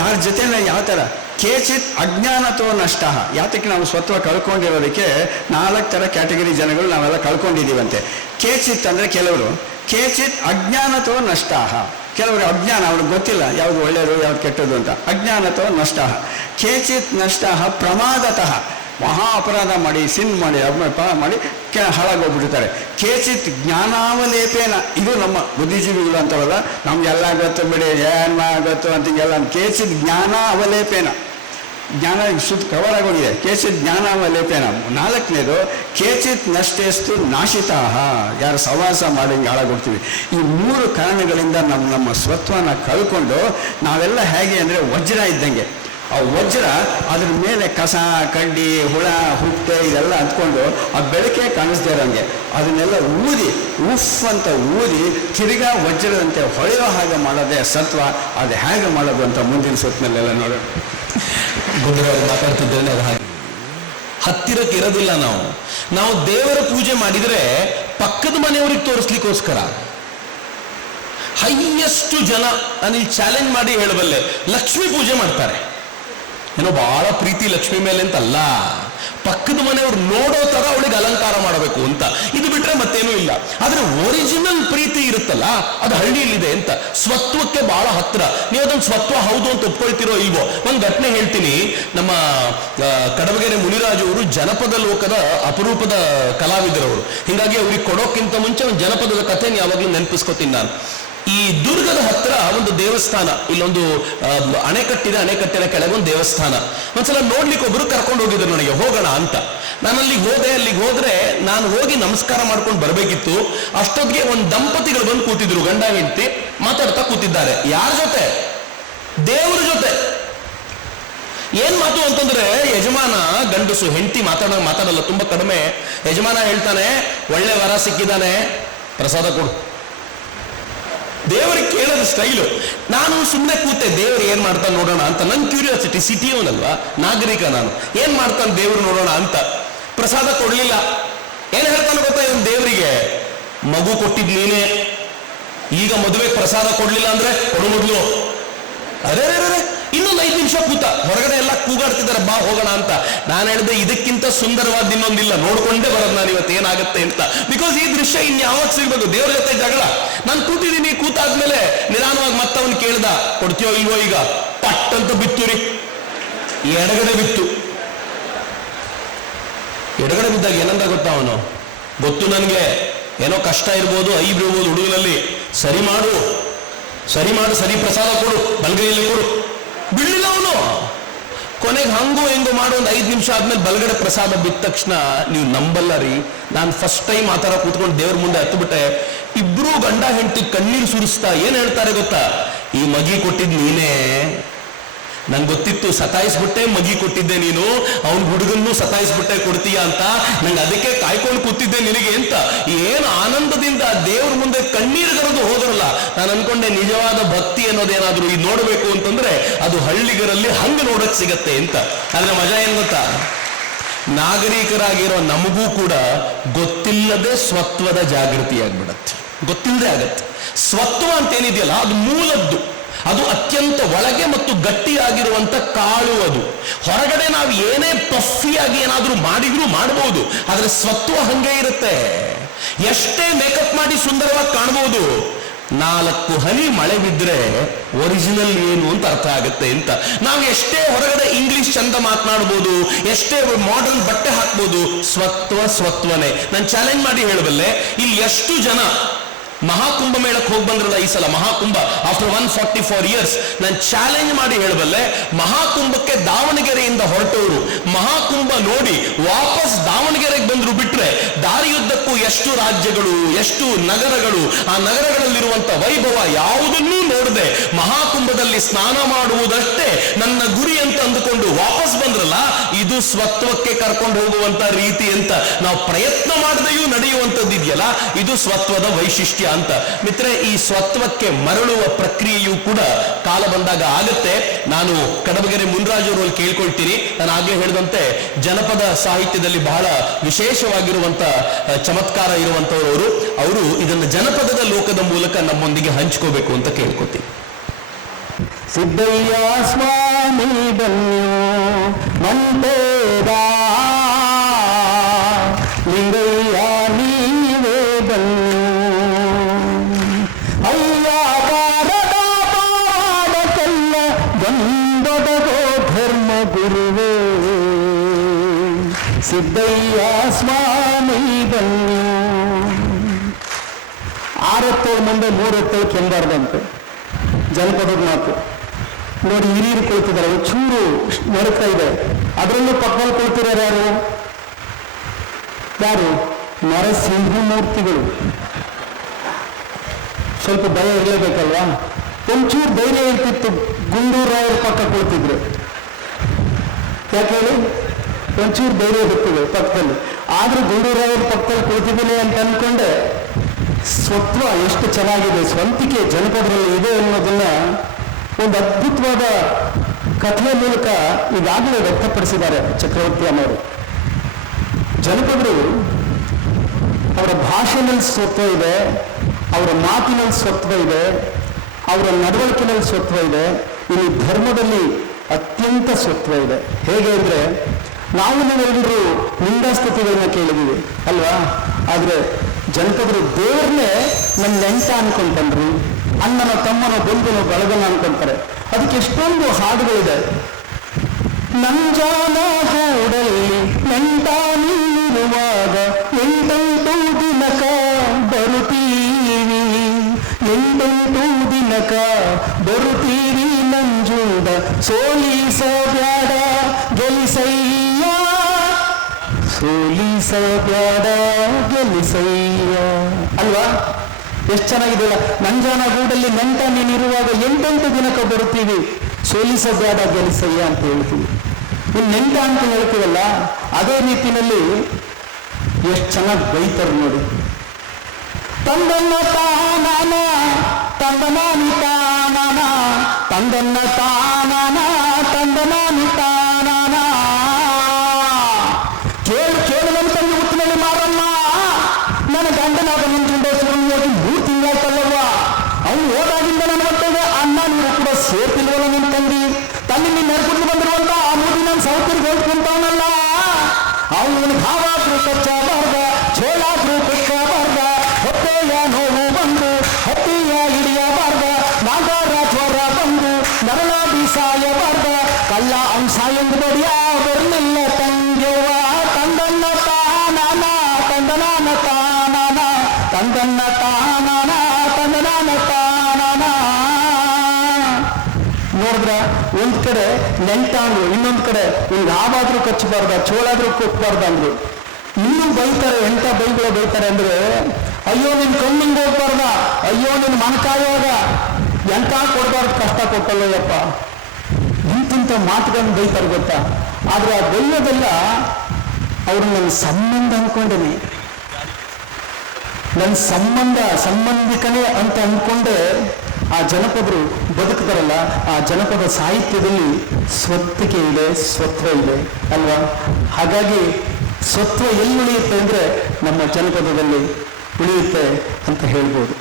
ಯಾರ ಜೊತೆನ ಯಾವ ಥರ ಕೇಚಿತ್ ಅಜ್ಞಾನತೋ ನಷ್ಟ. ಯಾತಕ್ಕೆ ನಾವು ಸ್ವತ್ವ ಕಳ್ಕೊಂಡಿರೋದಕ್ಕೆ 4 ಥರ ಕ್ಯಾಟಗರಿ ಜನಗಳು ನಾವೆಲ್ಲ ಕಳ್ಕೊಂಡಿದ್ದೀವಂತೆ. ಕೇಚಿತ್ ಅಂದರೆ ಕೆಲವರು, ಕೇಚಿತ್ ಅಜ್ಞಾನತೋ ನಷ್ಟ. ಕೆಲವರು ಅಜ್ಞಾನ, ಅವ್ರಿಗೆ ಗೊತ್ತಿಲ್ಲ ಯಾವುದು ಒಳ್ಳೆಯದು ಯಾವ್ದು ಕೆಟ್ಟದ್ದು ಅಂತ. ಅಜ್ಞಾನತೋ ನಷ್ಟ. ಕೇಚಿತ್ ನಷ್ಟ ಪ್ರಮಾದತಃ, ಮಹಾ ಅಪರಾಧ ಮಾಡಿ, ಸಿನ್ ಮಾಡಿ, ಮಾಡಿ ಹಾಳಾಗೋಗ್ಬಿಡ್ತಾರೆ. ಕೇಚಿತ್ ಜ್ಞಾನಾವಲೇಪೇನ. ಇದು ನಮ್ಮ ಬುದ್ಧಿಜೀವಿಗಳು ಅಂತವಲ್ಲ, ನಮ್ಗೆಲ್ಲ ಗೊತ್ತು ಬಿಡಿ, ಏನು ಗೊತ್ತು ಅಂತಿಗೆಲ್ಲ. ಕೇಚಿತ್ ಜ್ಞಾನ ಅವಲೇಪೇನ, ಜ್ಞಾನ ಸುತ್ತ ಕವರ್ ಆಗೋಗಿದೆ. ಕೇಚಿತ್ ಜ್ಞಾನಾವಲೇಪೇನ. 4ನೇದು ಕೇಚಿತ್ ನಷ್ಟೇಸ್ತು ನಾಶಿತಾಹ. ಯಾರು ಸವಾಸ ಮಾಡಿ ಹಾಳಾಗೋಗ್ತೀವಿ. ಈ 3 ಕಾರಣಗಳಿಂದ ನಮ್ಮ ಸ್ವತ್ವನ ಕಳ್ಕೊಂಡು ನಾವೆಲ್ಲ ಹೇಗೆ ಅಂದರೆ ವಜ್ರ ಇದ್ದಂಗೆ. ಆ ವಜ್ರ ಅದ್ರ ಮೇಲೆ ಕಸ ಕಡ್ಡಿ ಹುಳ ಹುಟ್ಟೆ ಇದೆಲ್ಲ ಹತ್ಕೊಂಡು ಆ ಬೆಳಕೆ ಕಾಣಿಸ್ದೇ ಇರೋಂಗೆ ಅದನ್ನೆಲ್ಲ ಊದಿ ಉಫ್ ಅಂತ ಊದಿ ತಿರ್ಗಾ ವಜ್ರದಂತೆ ಹೊಳೆಯೋ ಹಾಗೆ ಮಾಡೋದೇ ಸತ್ವ. ಅದು ಹೇಗೆ ಮಾಡೋದು ಅಂತ ಮುಂದಿನ ಸುತ್ತಿನಲ್ಲೆಲ್ಲ ನೋಡೋಣ. ಗುರುಗಳು ಮಾತಾಡ್ತಿದ್ದೇನೆ ಅದು ಹಾಗೆ. ಹತ್ತಿರಕ್ಕೆ ಇರೋದಿಲ್ಲ ನಾವು ದೇವರ ಪೂಜೆ ಮಾಡಿದರೆ ಪಕ್ಕದ ಮನೆಯವ್ರಿಗೆ ತೋರಿಸ್ಲಿಕ್ಕೋಸ್ಕರ. ಹೈಯೆಸ್ಟ್ ಜನ ನಾನು ಚಾಲೆಂಜ್ ಮಾಡಿ ಹೇಳಬಲ್ಲೆ, ಲಕ್ಷ್ಮೀ ಪೂಜೆ ಮಾಡ್ತಾರೆ. ಏನೋ ಬಹಳ ಪ್ರೀತಿ ಲಕ್ಷ್ಮಿ ಮೇಲೆ ಅಂತಲ್ಲ, ಪಕ್ಕದ ಮನೆಯವ್ರು ನೋಡೋ ತರ ಅವಳಿಗೆ ಅಲಂಕಾರ ಮಾಡಬೇಕು ಅಂತ. ಇದು ಬಿಟ್ರೆ ಮತ್ತೇನೂ ಇಲ್ಲ. ಆದ್ರೆ ಒರಿಜಿನಲ್ ಪ್ರೀತಿ ಇರುತ್ತಲ್ಲ, ಅದು ಹಳ್ಳಿಯಲ್ಲಿದೆ ಅಂತ. ಸ್ವತ್ವಕ್ಕೆ ಬಹಳ ಹತ್ರ. ನೀವು ಅದೊಂದು ಸ್ವತ್ವ ಹೌದು ಅಂತ ಒಪ್ಕೊಳ್ತಿರೋ ಇಲ್ವೋ? ಒಂದು ಘಟನೆ ಹೇಳ್ತೀನಿ. ನಮ್ಮ ಕಡಬಗೆರೆ ಮುನಿರಾಜು ಅವರು ಜನಪದ ಲೋಕದ ಅಪರೂಪದ ಕಲಾವಿದರವರು. ಹೀಗಾಗಿ ಅವ್ರಿಗೆ ಕೊಡೋಕ್ಕಿಂತ ಮುಂಚೆ ಒಂದು ಜನಪದದ ಕಥೆನ ಯಾವಾಗಲೂ ನೆನಪಿಸ್ಕೊತೀನಿ ನಾನು. ಈ ದುರ್ಗದ ಹತ್ರ ಒಂದು ದೇವಸ್ಥಾನ, ಇಲ್ಲೊಂದು ಅಣೆಕಟ್ಟಿನ ಕೆಳಗೊಂದು ದೇವಸ್ಥಾನ. ಒಂದ್ಸಲ ನೋಡ್ಲಿಕ್ಕೆ ಒಬ್ರು ಕರ್ಕೊಂಡು ಹೋಗಿದ್ರು ನನಗೆ, ಹೋಗೋಣ ಅಂತ. ನಾನು ಅಲ್ಲಿಗೆ ಹೋದ್ರೆ ನಾನು ಹೋಗಿ ನಮಸ್ಕಾರ ಮಾಡ್ಕೊಂಡು ಬರಬೇಕಿತ್ತು. ಅಷ್ಟೊತ್ತಿಗೆ ಒಂದು ದಂಪತಿಗಳು ಬಂದು ಕೂತಿದ್ರು, ಗಂಡ ಹೆಂಡತಿ ಮಾತಾಡ್ತಾ ಕೂತಿದ್ದಾರೆ. ಯಾರ ಜೊತೆ? ದೇವರ ಜೊತೆ. ಏನ್ ಮಾತು ಅಂತಂದ್ರೆ, ಯಜಮಾನ ಗಂಡಸು, ಹೆಂಡತಿ ಮಾತಾಡಲ್ಲ, ತುಂಬಾ ಕಡಿಮೆ. ಯಜಮಾನ ಹೇಳ್ತಾನೆ, ಒಳ್ಳೆ ವರ ಸಿಕ್ಕಿದ್ದಾನೆ, ಪ್ರಸಾದ ಕೊಡು. ದೇವರಿಗೆ ಕೇಳೋದು ಸ್ಟೈಲು. ನಾನು ಸುಮ್ಮನೆ ಕೂತೆ, ದೇವರು ಏನ್ ಮಾಡ್ತಾನೆ ನೋಡೋಣ ಅಂತ. ನನ್ನ ಕ್ಯೂರಿಯಾಸಿಟಿ, ಸಿಟಿಯವನಲ್ವಾ, ನಾಗರಿಕ ನಾನು, ಏನ್ ಮಾಡ್ತಾನೆ ದೇವ್ರು ನೋಡೋಣ ಅಂತ. ಪ್ರಸಾದ ಕೊಡ್ಲಿಲ್ಲ. ಏನ್ ಹೇಳ್ತಾನೆ ಗೊತ್ತಾ ಇವನು ದೇವರಿಗೆ? ಮಗು ಕೊಟ್ಟಿದ್ ನೀನೇ, ಈಗ ಮದುವೆ ಪ್ರಸಾದ ಕೊಡ್ಲಿಲ್ಲ ಅಂದ್ರೆ ಕೊಡು ಮೊದಲು. ಅರೆ ಇನ್ನೊಂದು 5 ನಿಮಿಷ ಕೂತ. ಹೊರಗಡೆ ಎಲ್ಲ ಕೂಗಾಡ್ತಿದ್ದಾರೆ, ಬಾ ಹೋಗೋಣ ಅಂತ. ನಾನು ಹೇಳಿದೆ, ಇದಕ್ಕಿಂತ ಸುಂದರವಾದ ಇನ್ನೊಂದಿಲ್ಲ, ನೋಡ್ಕೊಂಡೇ ಬರೋದು ನಾನು ಇವತ್ತು ಏನಾಗುತ್ತೆ ಅಂತ. ಬಿಕಾಸ್ ಈ ದೃಶ್ಯ ಇನ್ಯಾವಾಗ ಸಿಗ್ಬೇಕು? ದೇವ್ರ ಜೊತೆ ಜಗಳ. ನಾನು ಕೂತಿದ್ದೀನಿ, ಕೂತಾದ್ಮೇಲೆ ನಿಧಾನವಾಗಿ ಮತ್ತವನು ಕೇಳ್ದ, ಕೊಡ್ತೀಯೋ ಇಲ್ವೋ? ಈಗ ಪಟ್ ಅಂತ ಬಿತ್ತು ರೀ, ಎಡಗಡೆ ಬಿತ್ತು. ಎಡಗಡೆ ಬಿದ್ದಾಗ ಏನಂದ ಗೊತ್ತಾ ಅವನು? ಗೊತ್ತು ನನಗೆ ಏನೋ ಕಷ್ಟ ಇರ್ಬೋದು, ಐಬ್ರಿರ್ಬೋದು ಹುಡುಗನಲ್ಲಿ, ಸರಿ ಮಾಡು, ಸರಿ ಪ್ರಸಾದ ಕೊಡು, ಬಲಗೈಯಲ್ಲಿ ಕೊಡು. ಬಿಡ್ಲಿಲ್ಲ ಅವನು. ಕೊನೆಗೆ ಹಂಗು ಹೆಂಗು ಮಾಡೋ ಒಂದು 5 ನಿಮಿಷ ಆದ್ಮೇಲೆ ಬಲಗಡೆ ಪ್ರಸಾದ ಬಿದ್ದ ತಕ್ಷಣ ನೀವು ನಂಬಲ್ಲ ರೀ, ನಾನು ಫಸ್ಟ್ ಟೈಮ್ ಆ ಥರ ಕೂತ್ಕೊಂಡು ದೇವ್ರ ಮುಂದೆ ಹತ್ತು ಬಿಟ್ಟೆ. ಇಬ್ರು ಗಂಡ ಹೆಂಡತಿ ಕಣ್ಣೀರು ಸುರಿಸ್ತಾ ಏನ್ ಹೇಳ್ತಾರೆ ಗೊತ್ತಾ? ಈ ಮಗಿ ಕೊಟ್ಟಿದ್ ನೀನೇ, ನಂಗೆ ಗೊತ್ತಿತ್ತು ಸತಾಯಿಸ್ಬಿಟ್ಟೆ ಮಗಿ ಕೊಟ್ಟಿದ್ದೆ ನೀನು, ಅವ್ನ ಹುಡುಗನ್ನು ಸತಾಯಿಸ್ಬಿಟ್ಟೆ ಕೊಡ್ತೀಯ ಅಂತ, ನಂಗೆ ಅದಕ್ಕೆ ಕಾಯ್ಕೊಂಡು ಕೂತಿದ್ದೆ ನಿನಗೆ ಅಂತ. ಏನು ಆನಂದದಿಂದ ದೇವ್ರ ಮುಂದೆ ಕಣ್ಣೀರು ಕರೆದು ಹೋದ್ರಲ್ಲ. ನಾನು ಅನ್ಕೊಂಡೆ ನಿಜವಾದ ಭಕ್ತಿ ಅನ್ನೋದೇನಾದ್ರೂ ಇದು ನೋಡಬೇಕು ಅಂತಂದ್ರೆ ಅದು ಹಳ್ಳಿಗರಲ್ಲಿ ಹಂಗೆ ನೋಡಕ್ ಸಿಗತ್ತೆ ಅಂತ. ಆದ್ರೆ ಮಜಾ ಏನ್ ಗೊತ್ತಾ, ನಾಗರಿಕರಾಗಿರೋ ನಮಗೂ ಕೂಡ ಗೊತ್ತಿಲ್ಲದೆ ಸ್ವತ್ವದ ಜಾಗೃತಿ ಆಗ್ಬಿಡತ್ತೆ, ಗೊತ್ತಿಲ್ಲದೆ ಆಗತ್ತೆ. ಸ್ವತ್ವ ಅಂತೇನಿದೆಯಲ್ಲ ಅದು ಮೂಲದ್ದು, ಅದು ಅತ್ಯಂತ ಒಳಗೆ ಮತ್ತು ಗಟ್ಟಿಯಾಗಿರುವಂತ ಕಾಳು. ಅದು ಹೊರಗಡೆ ನಾವು ಏನೇ ಪಫಿಯಾಗಿ ಏನಾದ್ರೂ ಮಾಡಿದ್ರೂ ಮಾಡಬಹುದು, ಆದ್ರೆ ಸ್ವತ್ವ ಹಂಗೆ ಇರುತ್ತೆ. ಎಷ್ಟೇ ಮೇಕಪ್ ಮಾಡಿ ಸುಂದರವಾಗಿ ಕಾಣಬಹುದು, 4 ಹನಿ ಮಳೆ ಬಿದ್ರೆ ಒರಿಜಿನಲ್ ಏನು ಅಂತ ಅರ್ಥ ಆಗುತ್ತೆ ಅಂತ. ನಾವು ಎಷ್ಟೇ ಹೊರಗಡೆ ಇಂಗ್ಲಿಷ್ ಚಂದ ಮಾತನಾಡ್ಬೋದು, ಎಷ್ಟೇ ಮಾಡರ್ನ್ ಬಟ್ಟೆ ಹಾಕ್ಬೋದು, ಸ್ವತ್ವನೇ. ನಾನು ಚಾಲೆಂಜ್ ಮಾಡಿ ಹೇಳಬಲ್ಲೆ, ಇಲ್ಲಿ ಎಷ್ಟು ಜನ ಮಹಾಕುಂಭ ಮೇಳಕ್ಕೆ ಹೋಗಿ ಬಂದ್ರಲ್ಲ ಈ ಸಲ, ಮಹಾಕುಂಭ ಆಫ್ಟರ್ 144 ಇಯರ್ಸ್, ನಾನು ಚಾಲೆಂಜ್ ಮಾಡಿ ಹೇಳಬಲ್ಲೆ, ಮಹಾಕುಂಭಕ್ಕೆ ದಾವಣಗೆರೆಯಿಂದ ಹೊರಟವರು ಮಹಾಕುಂಭ ನೋಡಿ ವಾಪಸ್ ದಾವಣಗೆರೆಗೆ ಬಂದ್ರು ಬಿಟ್ರೆ ದಾರಿಯುದ್ದಕ್ಕೂ ಎಷ್ಟು ರಾಜ್ಯಗಳು, ಎಷ್ಟು ನಗರಗಳು, ಆ ನಗರಗಳಲ್ಲಿರುವಂತ ವೈಭವ ಯಾವುದನ್ನೂ ನೋಡದೆ ಮಹಾಕುಂಭದಲ್ಲಿ ಸ್ನಾನ ಮಾಡುವುದಷ್ಟೇ ನನ್ನ ಗುರಿ ಅಂತ ಅಂದುಕೊಂಡು ವಾಪಸ್ ಬಂದ್ರಲ್ಲ, ಇದು ಸ್ವತ್ವಕ್ಕೆ ಕರ್ಕೊಂಡು ಹೋಗುವಂತ ರೀತಿ ಅಂತ. ನಾವು ಪ್ರಯತ್ನ ಮಾಡದೆಯೂ ನಡೆಯುವಂಥದ್ದು ಇದೆಯಲ್ಲ, ಇದು ಸ್ವತ್ವದ ವೈಶಿಷ್ಟ್ಯ ಅಂತ. ಮಿತ್ರೆ, ಈ ಸ್ವತ್ವಕ್ಕೆ ಮರಳುವ ಪ್ರಕ್ರಿಯೆಯೂ ಕೂಡ ಕಾಲ ಬಂದಾಗ ಆಗತ್ತೆ. ನಾನು ಕಡಬಗೆರೆ ಮುನ್ರಾಜರವರಲ್ಲಿ ಕೇಳ್ಕೊಳ್ತೀನಿ, ನಾನು ಆಗ್ಲೇ ಹೇಳಿದಂತೆ ಜನಪದ ಸಾಹಿತ್ಯದಲ್ಲಿ ಬಹಳ ವಿಶೇಷವಾಗಿರುವಂತ ಚಮತ್ಕಾರ ಇರುವಂತವರು ಅವರು ಇದನ್ನು ಜನಪದದ ಲೋಕದ ಮೂಲಕ ನಮ್ಮೊಂದಿಗೆ ಹಂಚ್ಕೋಬೇಕು ಅಂತ ಕೇಳ್ಕೊತೀನಿ. ಸಿದ್ದಯ್ಯ ಸ್ವಾಮಿ ಬನ್ಯೋ ಮಂಟೇದ, ಲಿಂಗಯ್ಯ ನೀವೇ ಬನ್ಯೋ, ಅಯ್ಯ ಬಾರದ ಬಾಡಕಲ್ಲ ಬಂದೊಡಗೋ ಧರ್ಮ ಗುರುವೇ, ಸಿದ್ದಯ್ಯ ಸ್ವಾಮಿ ಬನ್ಯೋ. 6 ಎತ್ತೇಳು ಮುಂದೆ 3 ಎತ್ತೇಳು ಕೆಂಬಾರ್ದಂತೆ ಜನಪದದ ಮಾತು ನೋಡಿ. ಹಿರಿಯರು ಕುಳಿತಿದ್ದಾರೆ, ಚೂರು ನಡುತ್ತಾ ಇದೆ, ಅದರಲ್ಲೂ ಪಕ್ಕದಲ್ಲಿ ಕುಳಿತಿರೋರು ಯಾರು? ನರಸಿಂಹಮೂರ್ತಿಗಳು. ಸ್ವಲ್ಪ ಭಯ ಇರಲೇಬೇಕಲ್ವಾ, ಒಂಚೂರು ಧೈರ್ಯ ಇರ್ತಿತ್ತು. ಗುಂಡೂರಾಯರ ಪಕ್ಕ ಕುಳಿತಿದ್ರು, ಯಾಕೆ ಹೇಳಿ, ಒಂಚೂರು ಧೈರ್ಯ ಇರ್ತದೆ ಪಕ್ಕದಲ್ಲಿ. ಆದ್ರೂ ಗುಂಡೂರಾಯರ ಪಕ್ಕದಲ್ಲಿ ಕುಳಿತಿದ್ದೀನಿ ಅಂತ ಅನ್ಕೊಂಡೆ. ಸ್ವತ್ವ ಎಷ್ಟು ಚೆನ್ನಾಗಿದೆ, ಸ್ವಂತಿಕೆ ಜನಪದರಲ್ಲಿ ಇದೆ ಅನ್ನೋದನ್ನ ಒಂದು ಅದ್ಭುತವಾದ ಕಥೆಯ ಮೂಲಕ ಈಗಾಗಲೇ ವ್ಯಕ್ತಪಡಿಸಿದ್ದಾರೆ ಚಕ್ರವರ್ತಿ ಅನ್ನೋರು. ಜನಪದರು ಅವರ ಭಾಷೆನಲ್ಲಿ ಸ್ವತ್ವ ಇದೆ, ಅವರ ಮಾತಿನಲ್ಲಿ ಸ್ವತ್ವ ಇದೆ, ಅವರ ನಡವಳಿಕೆಯಲ್ಲಿ ಸ್ವತ್ವ ಇದೆ, ಇನ್ನು ಧರ್ಮದಲ್ಲಿ ಅತ್ಯಂತ ಸ್ವತ್ವ ಇದೆ. ಹೇಗೆ ಅಂದ್ರೆ, ನಾವು ನೀವೆಲ್ಲರೂ ನಿಂದಾಸ್ತುತಿಗಳನ್ನ ಕೇಳಿದೀವಿ ಅಲ್ವಾ, ಆದ್ರೆ ಜನಪದರು ದೇವ್ರನ್ನೇ ನನ್ನ ನೆಂಟ ಅನ್ಕೊಂತನ್ರಿ, ಅಣ್ಣನ ತಮ್ಮನ ಬಂಧುನ ಬಳಗನ ಅನ್ಕೊಂತಾರೆ. ಅದಕ್ಕೆ ಎಷ್ಟೊಂದು ಹಾಡುಗಳಿದೆ. ನಂಜಾನ ಗೂಡಲ್ಲಿ ನೆಂಟ ನೀರುವಾಗ 8 ದಿನಕ ಬರುತ್ತೀವಿ, 8 ದಿನಕ ಬರುತ್ತೀವಿ ನಂಜೂಡ, ಸೋಲಿಸಬ್ಯಾಡ ಗೆಲಿಸಯ್ಯ, ಸೋಲಿಸಬ್ಯಾಡ ಗೆಲಿಸಯ್ಯ ಅಲ್ವಾ. ಎಷ್ಟು ಚೆನ್ನಾಗಿದೆಯಲ್ಲ, ನಂಜಾನ ಗೂಡಲ್ಲಿ ನೆಂಟ ನೀನಿರುವಾಗ 8 ದಿನಕ್ಕೆ ಬರುತ್ತೀವಿ, ಸೋಲಿಸಬೇಡ ಗೆಲಿಸಯ್ಯ ಅಂತ ಹೇಳ್ತೀವಿ. ಇನ್ನು ನೆಂಟ ಅಂತ ಹೇಳ್ತೀವಲ್ಲ, ಅದೇ ರೀತಿಯಲ್ಲಿ ಎಷ್ಟು ಚೆನ್ನಾಗಿ ಬೈತಾರೆ ನೋಡಿ. ತಂದನ್ನ ತಾನಾನ ತಂದನಾನಿ ತಾನಾನ, ತಂದನ್ನ ತಾನಾನ ತಂದನಾನಿ ತಾನಾನ, ಕೇಳು ನನ್ನ ತಂದೆ ಹುಟ್ಟಿನಲ್ಲಿ ಮಾರಮ್ಮ, ನನ್ನ ಗಂಡನಾದ ನಂಜುಂಡೇಶ್ವರನ್ ಹೋಗಿ 3 ತಿಂಗಳಾಯ್ತಲ್ಲವ್ವ, ಅವನು ಹೋದಾಗಿಂದ ನನ್ನ ಹೊಟ್ಟೆಗೆ ಅನ್ನ ನೀರು ಕೂಡ ಸೇರ್ತಿಲ್ವಲ್ಲ ನಿನ್ ತಂದಿ, ತಂದೆ ನೀನ್ ನಡ್ಕೊಂಡು ಬಂದಿರುವಂತ ಆ 3 ದಿನ ಸೌಕರ್ಯ ಹೇಳ್ಕೊಂತವನಲ್ಲ, ಅವನು ಹಾವಾದ್ರೂ ಕಚ್ಚಬಾರ್ದ, ಚೋಳಾದ್ರೂ ಕುಕ್ಕಬಾರ್ದ, ಹೊಟ್ಟೆಯ ನೋವು ಬಂದು ಹತ್ತಿಯ ಹಿಡಿಯಬಾರ್ದ, ನಾಗರ ಜ್ವರ ಬಂದು ನರಳಾದಿ ಸಾಯಬಾರ್ದ, ಕಳ್ಳ ಅಂಶ ಎಂದು ಬಡಿಯ ಬರಲಿಲ್ಲ ತಂಗೆವ, ತಂದನ್ನ ತಾನಾನ ತಂದನಾನ ತಾನಾನ, ತಂದನ್ನ ತಾನಾನ ತಂದನಾನ ತಾನಾನ. ನೋಡಿದ್ರ, ಒಂದ್ ಕಡೆ ನೆಂಟ ಅಂದ್ರು, ಇನ್ನೊಂದ್ ಕಡೆ ಹಿಂಗ್ ಹಾವಾದ್ರೂ ಕಚ್ಚಬಾರ್ದ, ಚೋಳಾದ್ರೂ ಕುಕ್ಕಬಾರ್ದ ಅಂದ್ರು. ಇನ್ನೂ ಬೈತಾರೆ, ಎಂತ ಬೈತಾರೆ ಅಂದ್ರೆ, ಅಯ್ಯೋ ನಿನ್ ಕಣ್ಣಿಂಗ್ ಹೋಗ್ಬಾರ್ದ, ಅಯ್ಯೋ ನಿನ್ ಮನಕಾಯುವಾಗ ಎಂತ ಕೊಡಬಾರ್ದು ಕಷ್ಟ ಕೊಟ್ಟಲ್ಲ ಯಪ್ಪ, ಇಂತಿಂಥ ಮಾತುಗಳನ್ನು ಬೈತಾರೆ ಗೊತ್ತಾ. ಆದ್ರೆ ಆ ಬೈಯೋದೆಲ್ಲ ಅವರು ನನ್ನ ಸಂಬಂಧ ಅನ್ಕೊಂಡೇನೆ, ನನ್ನ ಸಂಬಂಧಿಕನೇ ಅಂತ ಅಂದ್ಕೊಂಡೆ ಆ ಜನಪದರು ಬದುಕ್ತಾರಲ್ಲ. ಆ ಜನಪದ ಸಾಹಿತ್ಯದಲ್ಲಿ ಸ್ವತ್ತಿಗೆ ಇದೆ, ಸ್ವತ್ವ ಇದೆ ಅಲ್ವಾ. ಹಾಗಾಗಿ ಸ್ವತ್ವ ಎಲ್ಲಿ ಉಳಿಯುತ್ತೆ ಅಂದ್ರೆ ನಮ್ಮ ಜನಪದದಲ್ಲಿ ಉಳಿಯುತ್ತೆ ಅಂತ ಹೇಳ್ಬೋದು.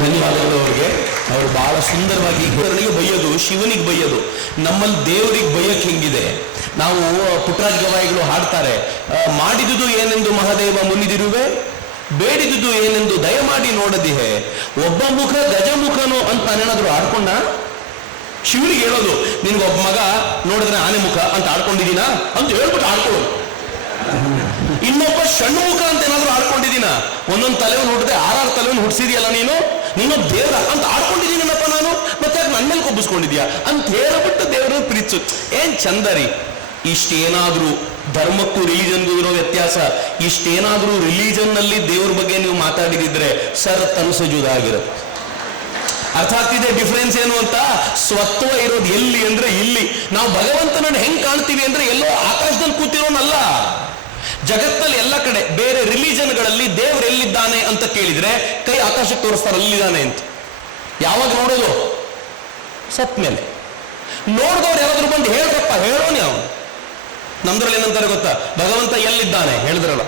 ಧನ್ಯವಾದಗಳು ಅವರಿಗೆ. ಅವರು ಬಹಳ ಸುಂದರವಾಗಿ ಈಶ್ವರನಿಗೆ ಬೈಯೋದು, ಶಿವನಿಗೆ ಬೈಯೋದು. ನಮ್ಮಲ್ಲಿ ದೇವರಿಗೆ ಬೈಯಕ್ಕೆ ಹೆಂಗಿದೆ, ನಾವು ಪುಟ್ಟರಾಜ ಗವಾಯಿಗಳು ಹಾಡ್ತಾರೆ, ಮಾಡಿದುದು ಏನೆಂದು ಮಹಾದೇವ ಮುನಿದಿರುವೆ, ಬೇಡಿದುದು ಏನೆಂದು ದಯಮಾಡಿ ನೋಡದಿಹೆ, ಒಬ್ಬ ಮುಖ ಗಜಮುಖನು ಅಂತ ನಾನೇನಾದ್ರು ಆಡ್ಕೊಂಡ. ಶಿವನಿಗೆ ಹೇಳೋದು, ನಿನ್ಗೊಬ್ಬ ಮಗ ನೋಡಿದ್ರೆ ಆನೆ ಮುಖ ಅಂತ ಆಡ್ಕೊಂಡಿದ್ದೀನಾ ಅಂತ ಹೇಳ್ಬಿಟ್ಟು ಆಡ್ಕೊಳ್ಳೋದು. ಇನ್ನೊಬ್ಬ ಷಣ್ಮುಖ ಅಂತ ಏನಾದ್ರು ಆಡ್ಕೊಂಡಿದ್ದೀನ, ಒಂದೊಂದು ತಲೆಯನ್ನು ಹುಟ್ಟಿದೆ 6 ತಲೆಯನ್ನು ಹುಟ್ಟಿಸಿದ್ಯಲ್ಲ ನೀನು ದೇವ್ರ ಅಂತ ಆಡ್ಕೊಂಡಿದ್ದೀನಪ್ಪ ನಾನು, ಮತ್ತೆ ಯಾಕೆ ನನ್ನ ಮೇಲೆ ಕೊಬ್ಬಿಸ್ಕೊಂಡಿದ್ಯಾ ಅಂತ ಹೇಳ್ಬಿಟ್ಟು ದೇವರನ್ನು ಪ್ರೀತಿಸು. ಏನ್ ಚಂದ ರೀ. ಇಷ್ಟೇನಾದ್ರೂ ಧರ್ಮಕ್ಕೂ ರಿಲಿಜನ್ಗೂ ಇರೋ ವ್ಯತ್ಯಾಸ, ಇಷ್ಟೇನಾದ್ರೂ ರಿಲಿಜನ್ ನಲ್ಲಿ ದೇವ್ರ ಬಗ್ಗೆ ನೀವು ಮಾತಾಡಿದಿದ್ರೆ ಸರ್ ತನ್ಸಜುದಾಗಿರುತ್ತೆ. ಅರ್ಥ ಆಗ್ತಿದೆ ಡಿಫ್ರೆನ್ಸ್ ಏನು ಅಂತ. ಸ್ವತ್ವ ಇರೋದು ಎಲ್ಲಿ ಅಂದ್ರೆ ಇಲ್ಲಿ. ನಾವು ಭಗವಂತನನ್ನು ಹೆಂಗ್ ಕಾಣ್ತೀವಿ ಅಂದ್ರೆ ಎಲ್ಲೋ ಆಕಾಶದಲ್ಲಿ ಕೂತಿರೋನಲ್ಲ. ಜಗತ್ತಲ್ಲಿ ಎಲ್ಲ ಕಡೆ ಬೇರೆ ರಿಲಿಜನ್ಗಳಲ್ಲಿ ದೇವ್ರು ಎಲ್ಲಿದ್ದಾನೆ ಅಂತ ಕೇಳಿದ್ರೆ ಕೈ ಆಕಾಶಕ್ಕೆ ತೋರಿಸ್ತಾರೆ ಅಲ್ಲಿದ್ದಾನೆ ಅಂತ. ಯಾವಾಗ ನೋಡೋದು? ಸತ್ ಮೇಲೆ. ನೋಡಿದವ್ರು ಯಾರಾದ್ರೂ ಬಂದು ಹೇಳ್ರಪ್ಪ, ಹೇಳೋನಿ ಅವನು. ನಮ್ದ್ರಲ್ಲಿ ಏನಂತಾರೆ ಗೊತ್ತಾ, ಭಗವಂತ ಎಲ್ಲಿದ್ದಾನೆ ಹೇಳಿದ್ರಲ್ಲ,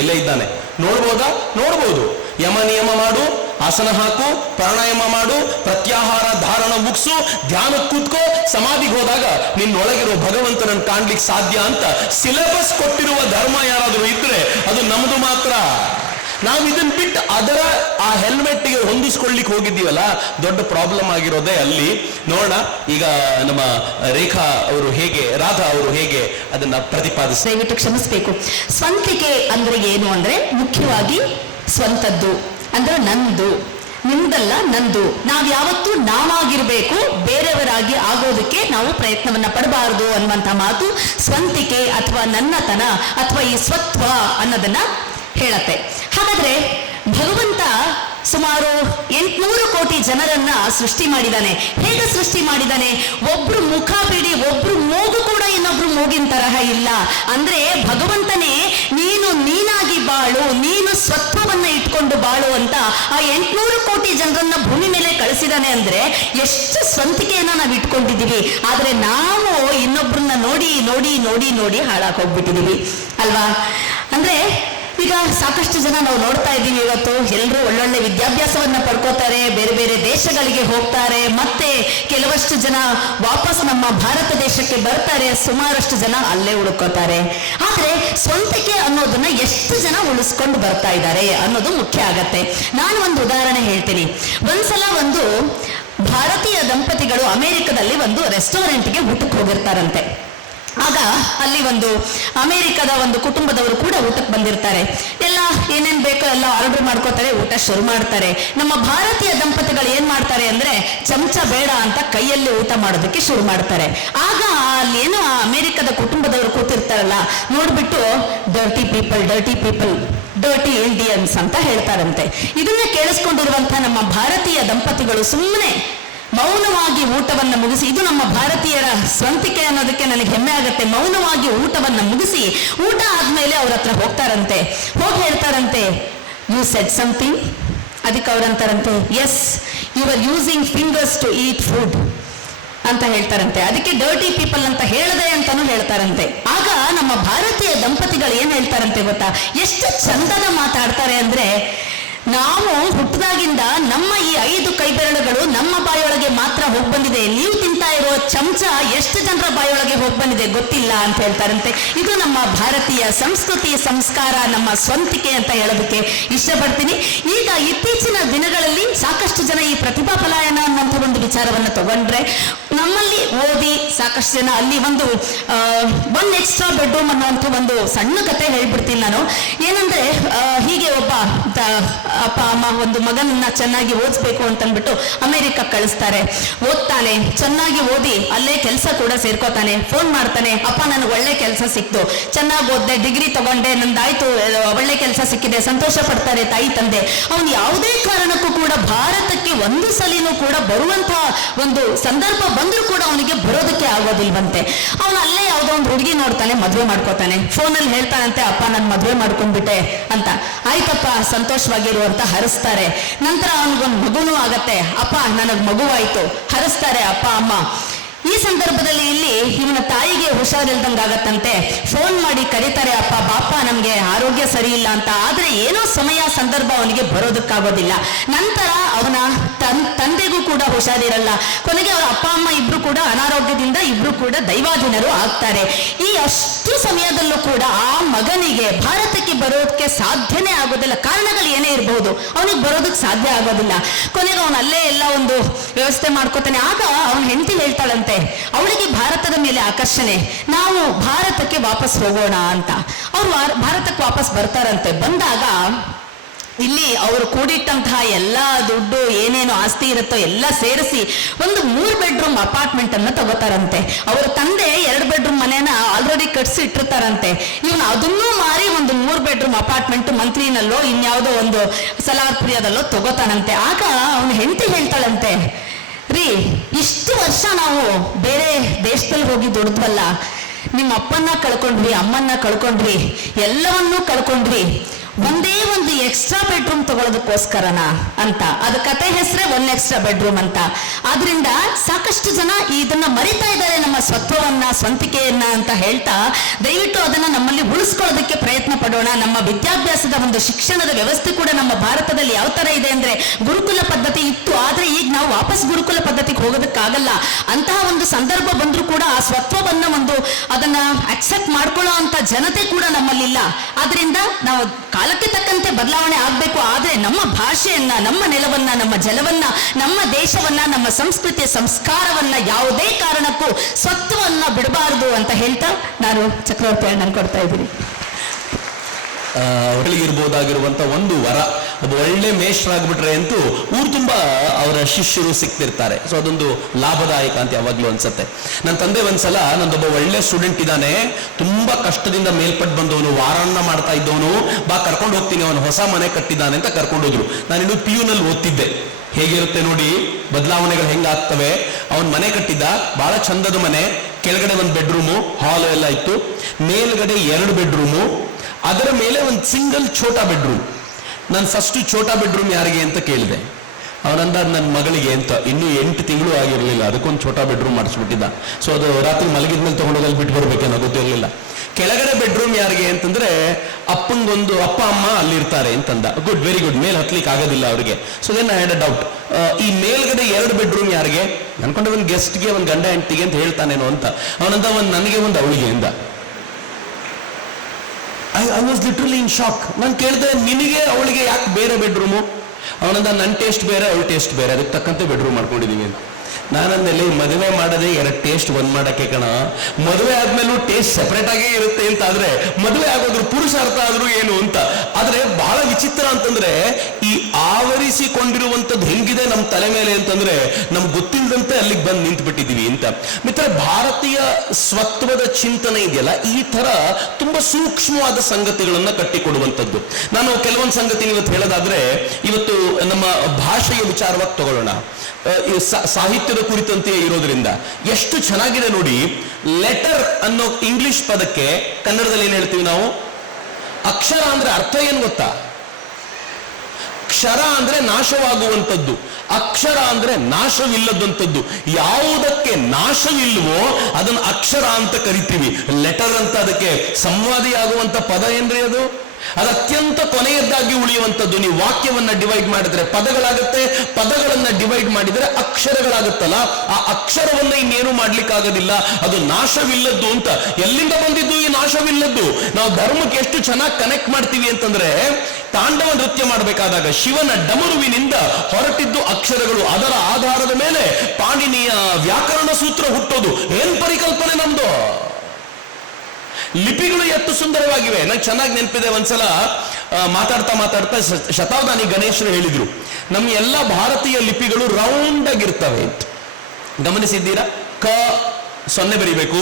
ಎಲ್ಲೇ ಇದ್ದಾನೆ. ನೋಡ್ಬೋದಾ? ನೋಡ್ಬೋದು. ಯಮ ನಿಯಮ ಮಾಡು, ಆಸನ ಹಾಕು, ಪ್ರಾಣಾಯಾಮ ಮಾಡು, ಪ್ರತ್ಯಾಹಾರ ಧಾರಣ ಮುಗಿಸು, ಧ್ಯಾನ ಕೂತ್ಕೋ, ಸಮಾಧಿಗೆ ಹೋದಾಗ ನಿನ್ನೊಳಗಿರೋ ಭಗವಂತನನ್ನು ಕಾಣ್ಲಿಕ್ಕೆ ಸಾಧ್ಯ ಅಂತ ಸಿಲೆಬಸ್ ಕೊಟ್ಟಿರುವ ಧರ್ಮ ಯಾರಾದರೂ ಇದ್ರೆ ಅದು ನಮ್ದು ಮಾತ್ರ. ನಾವು ಇದನ್ನ ಬಿಟ್ಟು ಅದರ ಆ ಹೆಲ್ಮೆಟ್ಗೆ ಹೊಂದಿಸ್ಕೊಳ್ಳಿಕ್ಕೆ ಹೋಗಿದ್ದೀವಲ್ಲ, ದೊಡ್ಡ ಪ್ರಾಬ್ಲಮ್ ಆಗಿರೋದೇ ಅಲ್ಲಿ. ನೋಡೋಣ ಈಗ ನಮ್ಮ ರೇಖಾ ಅವರು ಹೇಗೆ, ರಾಧಾ ಅವರು ಹೇಗೆ ಅದನ್ನ ಪ್ರತಿಪಾದಿಸ್ತಾರೆ. ದಯವಿಟ್ಟು ಕ್ಷಮಿಸಬೇಕು. ಸ್ವಂತಿಕೆ ಅಂದ್ರೆ ಏನು ಅಂದ್ರೆ ಮುಖ್ಯವಾಗಿ ಸ್ವಂತದ್ದು ಅಂದ್ರೆ ನಂದು, ನಿಮ್ದಲ್ಲ ನಂದು. ನಾವು ಯಾವತ್ತೂ ನಾವಾಗಿರ್ಬೇಕು, ಬೇರೆಯವರಾಗಿ ಆಗೋದಕ್ಕೆ ನಾವು ಪ್ರಯತ್ನವನ್ನ ಪಡಬಾರದು ಅನ್ನುವಂಥ ಮಾತು ಸ್ವಂತಿಕೆ ಅಥವಾ ನನ್ನತನ ಅಥವಾ ಈ ಸ್ವತ್ವ ಅನ್ನೋದನ್ನ ಹೇಳತ್ತೆ. ಹಾಗಾದ್ರೆ ಭಗವಂತ ಸುಮಾರು 800 ಕೋಟಿ ಜನರನ್ನ ಸೃಷ್ಟಿ ಮಾಡಿದ್ದಾನೆ. ಹೇಗೆ ಸೃಷ್ಟಿ ಮಾಡಿದ್ದಾನೆ? ಒಬ್ರು ಮುಖ ಬಿಡಿ, ಒಬ್ರು ಮೂಗು ಕೂಡ ಇನ್ನೊಬ್ರು ಮೂಗಿನ ತರಹ ಇಲ್ಲ. ಅಂದ್ರೆ ಭಗವಂತನೇ ನೀನಾಗಿ ಬಾಳು, ನೀನು ಸ್ವತ್ವವನ್ನ ಇಟ್ಕೊಂಡು ಬಾಳು ಅಂತ ಆ 800 ಕೋಟಿ ಜನರನ್ನ ಭೂಮಿ ಮೇಲೆ ಕಳಿಸಿದಾನೆ. ಅಂದ್ರೆ ಎಷ್ಟು ಸ್ವಂತಿಕೆಯನ್ನ ನಾವು ಇಟ್ಕೊಂಡಿದ್ದೀವಿ. ಆದ್ರೆ ನಾವು ಇನ್ನೊಬ್ರನ್ನ ನೋಡಿ ನೋಡಿ ನೋಡಿ ನೋಡಿ ಹಾಳಾಗಿ ಹೋಗ್ಬಿಟ್ಟಿದೀವಿ ಅಲ್ವಾ. ಅಂದ್ರೆ ಈಗ ಸಾಕಷ್ಟು ಜನ ನಾವು ನೋಡ್ತಾ ಇದ್ದೀವಿ, ಇವತ್ತು ಎಲ್ಲರೂ ಒಳ್ಳೊಳ್ಳೆ ವಿದ್ಯಾಭ್ಯಾಸವನ್ನ ಪಡ್ಕೋತಾರೆ, ಬೇರೆ ಬೇರೆ ದೇಶಗಳಿಗೆ ಹೋಗ್ತಾರೆ, ಮತ್ತೆ ಕೆಲವಷ್ಟು ಜನ ವಾಪಸ್ ನಮ್ಮ ಭಾರತ ದೇಶಕ್ಕೆ ಬರ್ತಾರೆ, ಸುಮಾರಷ್ಟು ಜನ ಅಲ್ಲೇ ಉಳ್ಕೋತಾರೆ. ಆದ್ರೆ ಸ್ವಂತಿಕೆ ಅನ್ನೋದನ್ನ ಎಷ್ಟು ಜನ ಉಳಿಸ್ಕೊಂಡು ಬರ್ತಾ ಇದ್ದಾರೆ ಅನ್ನೋದು ಮುಖ್ಯ ಆಗತ್ತೆ. ನಾನು ಒಂದು ಉದಾಹರಣೆ ಹೇಳ್ತೀನಿ. ಒಂದ್ಸಲ ಒಂದು ಭಾರತೀಯ ದಂಪತಿಗಳು ಅಮೆರಿಕದಲ್ಲಿ ಒಂದು ರೆಸ್ಟೋರೆಂಟ್ಗೆ ಊಟಕ್ಕೆ ಹೋಗಿರ್ತಾರಂತೆ. ಆಗ ಅಲ್ಲಿ ಒಂದು ಅಮೆರಿಕದ ಒಂದು ಕುಟುಂಬದವರು ಕೂಡ ಊಟಕ್ಕೆ ಬಂದಿರ್ತಾರೆ. ಎಲ್ಲ ಏನೇನ್ ಬೇಕೋ ಎಲ್ಲ ಆರ್ಡರ್ ಮಾಡ್ಕೋತಾರೆ, ಊಟ ಶುರು ಮಾಡ್ತಾರೆ. ನಮ್ಮ ಭಾರತೀಯ ದಂಪತಿಗಳು ಏನ್ ಮಾಡ್ತಾರೆ ಅಂದ್ರೆ ಚಮಚ ಬೇಡ ಅಂತ ಕೈಯಲ್ಲಿ ಊಟ ಮಾಡೋದಕ್ಕೆ ಶುರು ಮಾಡ್ತಾರೆ. ಆಗ ಅಲ್ಲಿ ಏನು ಆ ಅಮೆರಿಕದ ಕುಟುಂಬದವರು ಕೂತಿರ್ತಾರಲ್ಲ, ನೋಡ್ಬಿಟ್ಟು ಡರ್ಟಿ ಪೀಪಲ್ ಡರ್ಟಿ ಇಂಡಿಯನ್ಸ್ ಅಂತ ಹೇಳ್ತಾರಂತೆ. ಇದನ್ನ ಕೇಳಿಸ್ಕೊಂಡಿರುವಂತಹ ನಮ್ಮ ಭಾರತೀಯ ದಂಪತಿಗಳು ಸುಮ್ಮನೆ ಮೌನವಾಗಿ ಊಟವನ್ನ ಮುಗಿಸಿ, ಇದು ನಮ್ಮ ಭಾರತೀಯರ ಸ್ವಂತಿಕೆ ಅನ್ನೋದಕ್ಕೆ ನನಗೆ ಹೆಮ್ಮೆ ಆಗುತ್ತೆ. ಮೌನವಾಗಿ ಊಟವನ್ನ ಮುಗಿಸಿ ಊಟ ಆದ್ಮೇಲೆ ಅವ್ರ ಹತ್ರ ಹೋಗ್ತಾರಂತೆ. ಹೋಗಿ ಹೇಳ್ತಾರಂತೆ, ಯು ಸೆಡ್ ಸಮಥಿಂಗ್. ಅದಕ್ಕೆ ಅವ್ರಂತಾರಂತೆ, yes, you are using fingers to eat food ಅಂತ ಹೇಳ್ತಾರಂತೆ. ಅದಕ್ಕೆ ಡರ್ಟಿ ಪೀಪಲ್ ಅಂತ ಹೇಳದೆ ಅಂತಾನು ಹೇಳ್ತಾರಂತೆ. ಆಗ ನಮ್ಮ ಭಾರತೀಯ ದಂಪತಿಗಳು ಏನ್ ಹೇಳ್ತಾರಂತೆ ಗೊತ್ತಾ, ಎಷ್ಟು ಚಂದದ ಮಾತಾಡ್ತಾರೆ ಅಂದ್ರೆ, ನಾವು ಹುಟ್ಟಿದಾಗಿಂದ ನಮ್ಮ ಈ 5 ಕೈಬೆರಳುಗಳು ನಮ್ಮ ಬಾಯೊಳಗೆ ಮಾತ್ರ ಹೋಗಿ ಬಂದಿದೆ, ನೀವು ತಿಂತಾ ಇರೋ ಚಮಚ ಎಷ್ಟು ಜನರ ಬಾಯೊಳಗೆ ಹೋಗಿ ಬಂದಿದೆ ಗೊತ್ತಿಲ್ಲ ಅಂತ ಹೇಳ್ತಾರಂತೆ. ಇದು ನಮ್ಮ ಭಾರತೀಯ ಸಂಸ್ಕೃತಿ, ಸಂಸ್ಕಾರ, ನಮ್ಮ ಸ್ವಂತಿಕೆ ಅಂತ ಹೇಳೋದಕ್ಕೆ ಇಷ್ಟಪಡ್ತೀನಿ. ಈಗ ಇತ್ತೀಚಿನ ದಿನಗಳಲ್ಲಿ ಸಾಕಷ್ಟು ಜನ ಈ ಪ್ರತಿಭಾ ಪಲಾಯನ ಅನ್ನುವಂಥ ಒಂದು ವಿಚಾರವನ್ನು ತಗೊಂಡ್ರೆ ನಮ್ಮಲ್ಲಿ ಓದಿ ಸಾಕಷ್ಟು ಜನ ಅಲ್ಲಿ ಒನ್ ಎಕ್ಸ್ಟ್ರಾ ಬೆಡ್ರೂಮ್ ಅನ್ನುವಂಥ ಒಂದು ಸಣ್ಣ ಕತೆ ಹೇಳ್ಬಿಡ್ತೀನಿ ನಾನು. ಏನಂದ್ರೆ ಹೀಗೆ ಒಬ್ಬ ಅಪ್ಪ ಅಮ್ಮ ಒಂದು ಮಗನನ್ನ ಚೆನ್ನಾಗಿ ಓದಿಸ್ಬೇಕು ಅಂತಂದ್ಬಿಟ್ಟು ಅಮೆರಿಕ ಕಳಿಸ್ತಾರೆ. ಓದ್ತಾನೆ, ಚೆನ್ನಾಗಿ ಓದಿ ಅಲ್ಲೇ ಕೆಲಸ ಕೂಡ ಸೇರ್ಕೋತಾನೆ. ಫೋನ್ ಮಾಡ್ತಾನೆ, ಅಪ್ಪ ನನಗೆ ಒಳ್ಳೆ ಕೆಲಸ ಸಿಕ್ತು, ಚೆನ್ನಾಗಿ ಓದ್ದೆ, ಡಿಗ್ರಿ ತಗೊಂಡೆ, ನಂದಾಯ್ತು, ಒಳ್ಳೆ ಕೆಲಸ ಸಿಕ್ಕಿದೆ, ಸಂತೋಷ ಪಡ್ತಾರೆ ತಾಯಿ ತಂದೆ. ಅವನು ಯಾವುದೇ ಕಾರಣಕ್ಕೂ ಕೂಡ ಭಾರತಕ್ಕೆ ಒಂದು ಸಲಿನೂ ಕೂಡ ಬರುವಂತಹ ಒಂದು ಸಂದರ್ಭ ಬಂದ್ರೂ ಕೂಡ ಅವನಿಗೆ ಬರೋದಕ್ಕೆ ಆಗೋದಿಲ್ವಂತೆ. ಅವನು ಅಲ್ಲೇ ಯಾವುದೋ ಒಂದು ಹುಡುಗಿ ನೋಡ್ತಾನೆ, ಮದುವೆ ಮಾಡ್ಕೋತಾನೆ. ಫೋನಲ್ಲಿ ಹೇಳ್ತಾನಂತೆ, ಅಪ್ಪ ನಾನು ಮದುವೆ ಮಾಡ್ಕೊಂಡ್ಬಿಟ್ಟೆ ಅಂತ. ಆಯ್ತಪ್ಪ ಸಂತೋಷವಾಗಿರು ಅಂತ ಹರಿಸ್ತಾರೆ. ನಂತರ ಅವನಿಗೊಂದು ಮಗುನೂ ಆಗತ್ತೆ. ಅಪ್ಪ ನನಗ್ ಮಗುವಾಯ್ತು, ಹರಿಸ್ತಾರೆ ಅಪ್ಪ ಅಮ್ಮ. ಈ ಸಂದರ್ಭದಲ್ಲಿ ಇಲ್ಲಿ ಇವನ ತಾಯಿಗೆ ಹುಷಾರಿಲ್ದಂಗಾಗತ್ತಂತೆ. ಫೋನ್ ಮಾಡಿ ಕರೀತಾರೆ, ಅಪ್ಪ ಬಾಪ ನಮ್ಗೆ ಆರೋಗ್ಯ ಸರಿ ಇಲ್ಲ ಅಂತ. ಆದ್ರೆ ಏನೋ ಸಮಯ ಸಂದರ್ಭ ಅವನಿಗೆ ಬರೋದಕ್ಕಾಗೋದಿಲ್ಲ. ನಂತರ ಅವನ ತಂದೆಗೂ ಕೂಡ ಹುಷಾರಿರಲ್ಲ. ಕೊನೆಗೆ ಅವರ ಅಪ್ಪ ಅಮ್ಮ ಇಬ್ರು ಕೂಡ ಅನಾರೋಗ್ಯದಿಂದ ಇಬ್ರು ಕೂಡ ದೈವಾಧೀನರು ಆಗ್ತಾರೆ. ಈ ಅಷ್ಟು ಸಮಯದಲ್ಲೂ ಕೂಡ ಆ ಮಗನಿಗೆ ಭಾರತಕ್ಕೆ ಬರೋದಕ್ಕೆ ಸಾಧ್ಯನೇ ಆಗೋದಿಲ್ಲ. ಕಾರಣಗಳು ಏನೇ ಇರಬಹುದು, ಅವನಿಗೆ ಬರೋದಕ್ಕೆ ಸಾಧ್ಯ ಆಗೋದಿಲ್ಲ. ಕೊನೆಗೆ ಅವನು ಅಲ್ಲೇ ಎಲ್ಲ ಒಂದು ವ್ಯವಸ್ಥೆ ಮಾಡ್ಕೋತಾನೆ. ಆಗ ಅವನ ಹೆಂಡತಿ ಹೇಳ್ತಾಳಂತೆ, ಅವಳಿಗೆ ಭಾರತದ ಮೇಲೆ ಆಕರ್ಷಣೆ, ನಾವು ಭಾರತಕ್ಕೆ ವಾಪಸ್ ಹೋಗೋಣ ಅಂತ. ಅವ್ರು ಭಾರತಕ್ಕೆ ವಾಪಸ್ ಬರ್ತಾರಂತೆ. ಬಂದಾಗ ಇಲ್ಲಿ ಅವರು ಕೂಡಿಟ್ಟಂತಹ ಎಲ್ಲ ದುಡ್ಡು ಏನೇನು ಆಸ್ತಿ ಇರುತ್ತೋ ಎಲ್ಲ ಸೇರಿಸಿ ಒಂದು 3 ಬೆಡ್ರೂಮ್ ಅಪಾರ್ಟ್ಮೆಂಟ್ ಅನ್ನು ತಗೋತಾರಂತೆ. ಅವರ ತಂದೆ 2 ಬೆಡ್ರೂಮ್ ಮನೆಯನ್ನ ಆಲ್ರೆಡಿ ಕಟ್ಸಿ ಇಟ್ಟಿರ್ತಾರಂತೆ. ಇವನು ಅದನ್ನೂ ಮಾರಿ ಒಂದು 3 ಬೆಡ್ರೂಮ್ ಅಪಾರ್ಟ್ಮೆಂಟ್ ಮಂತ್ರಿನಲ್ಲೋ ಇನ್ಯಾವುದೋ ಒಂದು ಸಲಾರ್ಪುರಿಯದಲ್ಲೋ ತಗೋತಾನಂತೆ. ಆಗ ಅವನ ಹೆಂಡತಿ ಹೇಳ್ತಾಳಂತೆ, ರೀ ಇಷ್ಟು ವರ್ಷ ನಾವು ಬೇರೆ ದೇಶದಲ್ಲಿ ಹೋಗಿ ದುಡಿದ್ವಲ್ಲ, ನಿಮ್ಮ ಅಪ್ಪನ್ನ ಕಳ್ಕೊಂಡ್ವಿ, ಅಮ್ಮನ್ನ ಕಳ್ಕೊಂಡ್ವಿ, ಎಲ್ಲವನ್ನೂ ಕಳ್ಕೊಂಡ್ವಿ, ಒಂದೇ ಒಂದು ಎಕ್ಸ್ಟ್ರಾ ಬೆಡ್ರೂಮ್ ತಗೊಳ್ಳೋದಕ್ಕೋಸ್ಕರನ ಅಂತ. ಅದು ಕತೆ ಹೆಸರೇ 1 ಎಕ್ಸ್ಟ್ರಾ ಬೆಡ್ರೂಮ್ ಅಂತ. ಆದ್ರಿಂದ ಸಾಕಷ್ಟು ಜನ ಇದನ್ನ ಮರಿತಾ ಇದ್ದಾರೆ, ನಮ್ಮ ಸ್ವತ್ವವನ್ನ, ಸ್ವಂತಿಕೆಯನ್ನ ಅಂತ ಹೇಳ್ತಾ. ದಯವಿಟ್ಟು ಅದನ್ನ ನಮ್ಮಲ್ಲಿ ಉಳಿಸ್ಕೊಳ್ಳೋದಕ್ಕೆ ಪ್ರಯತ್ನ ಪಡೋಣ. ನಮ್ಮ ವಿದ್ಯಾಭ್ಯಾಸದ ಒಂದು ಶಿಕ್ಷಣದ ವ್ಯವಸ್ಥೆ ಕೂಡ ನಮ್ಮ ಭಾರತದಲ್ಲಿ ಯಾವ ತರ ಇದೆ ಅಂದ್ರೆ, ಗುರುಕುಲ ಪದ್ಧತಿ ಇತ್ತು, ಆದ್ರೆ ಈಗ ನಾವು ವಾಪಸ್ ಗುರುಕುಲ ಪದ್ಧತಿಗೆ ಹೋಗೋದಕ್ಕಾಗಲ್ಲ. ಅಂತಹ ಒಂದು ಸಂದರ್ಭ ಬಂದ್ರೂ ಕೂಡ ಆ ಸ್ವತ್ವವನ್ನ ಅದನ್ನ ಅಕ್ಸೆಪ್ಟ್ ಮಾಡ್ಕೊಳ್ಳೋ ಅಂತ ಜನತೆ ಕೂಡ ನಮ್ಮಲ್ಲಿಲ್ಲ. ಆದ್ರಿಂದ ನಾವು ಕಾಲಕ್ಕೆ ತಕ್ಕಂತೆ ಬದಲಾವಣೆ ಆಗ್ಬೇಕು. ಆದ್ರೆ ನಮ್ಮ ಭಾಷೆಯನ್ನ, ನಮ್ಮ ನೆಲವನ್ನ, ನಮ್ಮ ಜಲವನ್ನ, ನಮ್ಮ ದೇಶವನ್ನ, ನಮ್ಮ ಸಂಸ್ಕೃತಿಯ ಸಂಸ್ಕಾರವನ್ನ ಯಾವುದೇ ಕಾರಣಕ್ಕೂ ಸ್ವತ್ವವನ್ನ ಬಿಡಬಾರದು ಅಂತ ಹೇಳ್ತಾ ನಾನು ಚಕ್ರವರ್ತಿ ಅಣ್ಣನ್ ಕೊಡ್ತಾ ಇದ್ದೀನಿ. ಅವಳಿಗಿರ್ಬೋದಾಗಿರುವಂತ ಒಂದು ವರ, ಒಬ್ಬ ಒಳ್ಳೆ ಮೇಷ್ಟ್ರಾಗ್ಬಿಟ್ರೆ ಅಂತೂ ಊರು ತುಂಬಾ ಅವರ ಶಿಷ್ಯರು ಸಿಕ್ತಿರ್ತಾರೆ. ಸೊ ಅದೊಂದು ಲಾಭದಾಯಕ ಅಂತ ಯಾವಾಗ್ಲೂ ಅನ್ಸುತ್ತೆ. ನನ್ನ ತಂದೆ ಒಂದ್ಸಲ ನಂದೊಬ್ಬ ಒಳ್ಳೆ ಸ್ಟೂಡೆಂಟ್ ಇದ್ದಾನೆ, ತುಂಬಾ ಕಷ್ಟದಿಂದ ಮೇಲ್ಪಟ್ಟು ಬಂದವನು, ವಾರಾನ್ನ ಮಾಡ್ತಾ ಇದ್ದವನು, ಬಾ ಕರ್ಕೊಂಡು ಹೋಗ್ತೀನಿ, ಅವನು ಹೊಸ ಮನೆ ಕಟ್ಟಿದ್ದಾನೆ ಅಂತ ಕರ್ಕೊಂಡೋದ್ರು. ನಾನಿನ್ನು PU ನಲ್ಲಿ ಓದ್ತಿದ್ದೆ. ಹೇಗಿರುತ್ತೆ ನೋಡಿ ಬದಲಾವಣೆಗಳು ಹೆಂಗಾಗ್ತವೆ. ಅವನ್ ಮನೆ ಕಟ್ಟಿದ್ದ, ಬಹಳ ಚಂದದ ಮನೆ. ಕೆಳಗಡೆ 1 ಬೆಡ್ರೂಮು, ಹಾಲ್ ಎಲ್ಲ ಇತ್ತು. ಮೇಲ್ಗಡೆ 2 ಬೆಡ್ರೂಮು, ಅದರ ಮೇಲೆ ಒಂದು ಸಿಂಗಲ್ ಛೋಟಾ ಬೆಡ್ರೂಮ್. ನಾನು ಫಸ್ಟ್ ಛೋಟಾ ಬೆಡ್ರೂಮ್ ಯಾರಿಗೆ ಅಂತ ಕೇಳಿದೆ. ಅವನಂದ ನನ್ನ ಮಗಳಿಗೆ ಅಂತ. ಇನ್ನೂ 8 ತಿಂಗಳು ಆಗಿರಲಿಲ್ಲ, ಅದಕ್ಕೊಂದು ಛೋಟಾ ಬೆಡ್ರೂಮ್ ಮಾಡಿಸ್ಬಿಟ್ಟಿದ್ದ. ಸೊ ಅದು ರಾತ್ರಿ ಮಲಗಿದ್ಮೇಲೆ ತಗೊಂಡೋಗಲ್ಲಿ ಬಿಟ್ಟು ಬರ್ಬೇಕೇನೋ ಗೊತ್ತಿರಲಿಲ್ಲ. ಕೆಳಗಡೆ ಬೆಡ್ರೂಮ್ ಯಾರಿಗೆ ಅಂತಂದ್ರೆ ಅಪ್ಪಂಗೊಂದು, ಅಪ್ಪ ಅಮ್ಮ ಅಲ್ಲಿರ್ತಾರೆ ಅಂತಂದ. Good, very good. ಮೇಲೆ ಹತ್ಲಿಕ್ಕೆ ಆಗೋದಿಲ್ಲ ಅವರಿಗೆ. So then I had a doubt, ಈ ಮೇಲ್ಗಡೆ 2 ಬೆಡ್ರೂಮ್ ಯಾರಿಗೆ ಅನ್ಕೊಂಡೆ, ಒಂದು ಗೆಸ್ಟ್ಗೆ, ಒಂದು ಗಂಡ ಹೆಂಡತಿಗೆ ಅಂತ ಹೇಳ್ತಾನೇನೋ ಅಂತ. ಅವನಂದ ಒಂದು ನನಗೆ, ಒಂದು ಅವಳಿಗೆ ಅಂದ. I was literally in shock. ನಾನು ಕೇಳಿದೆ, ನಿನಗೆ ಅವಳಿಗೆ ಯಾಕೆ ಬೇರೆ ಬೆಡ್ರೂಮು? ಅವನಂದ ನನ್ನ ಟೇಸ್ಟ್ ಬೇರೆ, ಅವಳ ಟೇಸ್ಟ್ ಬೇರೆ, ಅದಕ್ಕೆ ತಕ್ಕಂತೆ ಬೆಡ್ರೂಮ್ ಮಾಡ್ಕೊಂಡಿದೀವಿ ಅಂತ. ನಾನಂದಲ್ಲಿ ಮದುವೆ ಮಾಡದೆ 2 ಟೇಸ್ಟ್ ಒಂದ್ ಮಾಡಕ್ಕೆ ಕಣ. ಮದುವೆ ಆದ್ಮೇಲೂ ಟೇಸ್ಟ್ ಸೆಪರೇಟ್ ಆಗೇ ಇರುತ್ತೆ ಅಂತ ಆದ್ರೆ, ಮದುವೆ ಆಗೋದ್ರು ಪುರುಷಾರ್ಥ ಆದ್ರೂ ಏನು ಅಂತ. ಆದ್ರೆ ಬಹಳ ವಿಚಿತ್ರ ಅಂತಂದ್ರೆ, ಈ ಆವರಿಸಿಕೊಂಡಿರುವಂತದ್ದು ಹೆಂಗಿದೆ ನಮ್ಮ ತಲೆ ಮೇಲೆ ಅಂತಂದ್ರೆ, ನಮ್ಗೆ ಗೊತ್ತಿಲ್ಲದಂತೆ ಅಲ್ಲಿಗೆ ಬಂದು ನಿಂತು ಬಿಟ್ಟಿದೀವಿ ಅಂತ. ಮಿತ್ರ, ಭಾರತೀಯ ಸ್ವತ್ವದ ಚಿಂತನೆ ಇದೆಯಲ್ಲ, ಈ ತರ ತುಂಬಾ ಸೂಕ್ಷ್ಮವಾದ ಸಂಗತಿಗಳನ್ನ ಕಟ್ಟಿಕೊಡುವಂಥದ್ದು. ನಾನು ಕೆಲವೊಂದು ಸಂಗತಿ ಇವತ್ತು ಹೇಳೋದಾದ್ರೆ, ಇವತ್ತು ನಮ್ಮ ಭಾಷೆಯ ವಿಚಾರವಾಗಿ ತಗೊಳ್ಳೋಣ. ಸಾಹಿತ್ಯದ ಕುರಿತಂತೆ ಇರೋದ್ರಿಂದ ಎಷ್ಟು ಚೆನ್ನಾಗಿದೆ ನೋಡಿ. ಲೆಟರ್ ಅನ್ನೋ ಇಂಗ್ಲಿಷ್ ಪದಕ್ಕೆ ಕನ್ನಡದಲ್ಲಿ ಏನ್ ಹೇಳ್ತೀವಿ ನಾವು? ಅಕ್ಷರ ಅಂದ್ರೆ ಅರ್ಥ ಏನು ಗೊತ್ತಾ? ಕ್ಷರ ಅಂದ್ರೆ ನಾಶವಾಗುವಂಥದ್ದು, ಅಕ್ಷರ ಅಂದ್ರೆ ನಾಶವಿಲ್ಲದಂಥದ್ದು. ಯಾವುದಕ್ಕೆ ನಾಶವಿಲ್ವೋ ಅದನ್ನು ಅಕ್ಷರ ಅಂತ ಕರಿತೀವಿ. ಲೆಟರ್ ಅಂತ ಅದಕ್ಕೆ ಸಂವಾದಿಯಾಗುವಂತ ಪದ ಏನ್ರಿ ಅದು? ಅದು ಅತ್ಯಂತ ಕೊನೆಯದ್ದಾಗಿ ಉಳಿಯುವಂಥದ್ದು. ನೀವು ವಾಕ್ಯವನ್ನ ಡಿವೈಡ್ ಮಾಡಿದ್ರೆ ಪದಗಳಾಗುತ್ತೆ, ಪದಗಳನ್ನ ಡಿವೈಡ್ ಮಾಡಿದ್ರೆ ಅಕ್ಷರಗಳಾಗುತ್ತಲ್ಲ, ಆ ಅಕ್ಷರವನ್ನ ಇನ್ನೇನು ಮಾಡ್ಲಿಕ್ಕಾಗೋದಿಲ್ಲ. ಅದು ನಾಶವಿಲ್ಲದ್ದು ಅಂತ. ಎಲ್ಲಿಂದ ಬಂದಿದ್ದು ಈ ನಾಶವಿಲ್ಲದ್ದು? ನಾವು ಧರ್ಮಕ್ಕೆ ಎಷ್ಟು ಚೆನ್ನಾಗಿ ಕನೆಕ್ಟ್ ಮಾಡ್ತೀವಿ ಅಂತಂದ್ರೆ, ತಾಂಡವ ನೃತ್ಯ ಮಾಡಬೇಕಾದಾಗ ಶಿವನ ಡಮರುವಿನಿಂದ ಹೊರಟಿದ್ದು ಅಕ್ಷರಗಳು. ಅದರ ಆಧಾರದ ಮೇಲೆ ಪಾಣಿನಿಯ ವ್ಯಾಕರಣ ಸೂತ್ರ ಹುಟ್ಟೋದು. ಏನ್ ಪರಿಕಲ್ಪನೆ ನಮ್ದು! ಲಿಪಿಗಳು ಎಷ್ಟು ಸುಂದರವಾಗಿವೆ. ನಂಗೆ ಚೆನ್ನಾಗಿ ನೆನಪಿದೆ, ಒಂದ್ಸಲ ಮಾತಾಡ್ತಾ ಶತಾವಧಾನಿ ಗಣೇಶರು ಹೇಳಿದ್ರು, ನಮ್ಮ ಎಲ್ಲ ಭಾರತೀಯ ಲಿಪಿಗಳು ರೌಂಡ್ ಆಗಿರ್ತವೆ ಅಂತ. ಗಮನಿಸಿದ್ದೀರಾ? ಕ ಸೊನ್ನೆ ಬರಿಬೇಕು,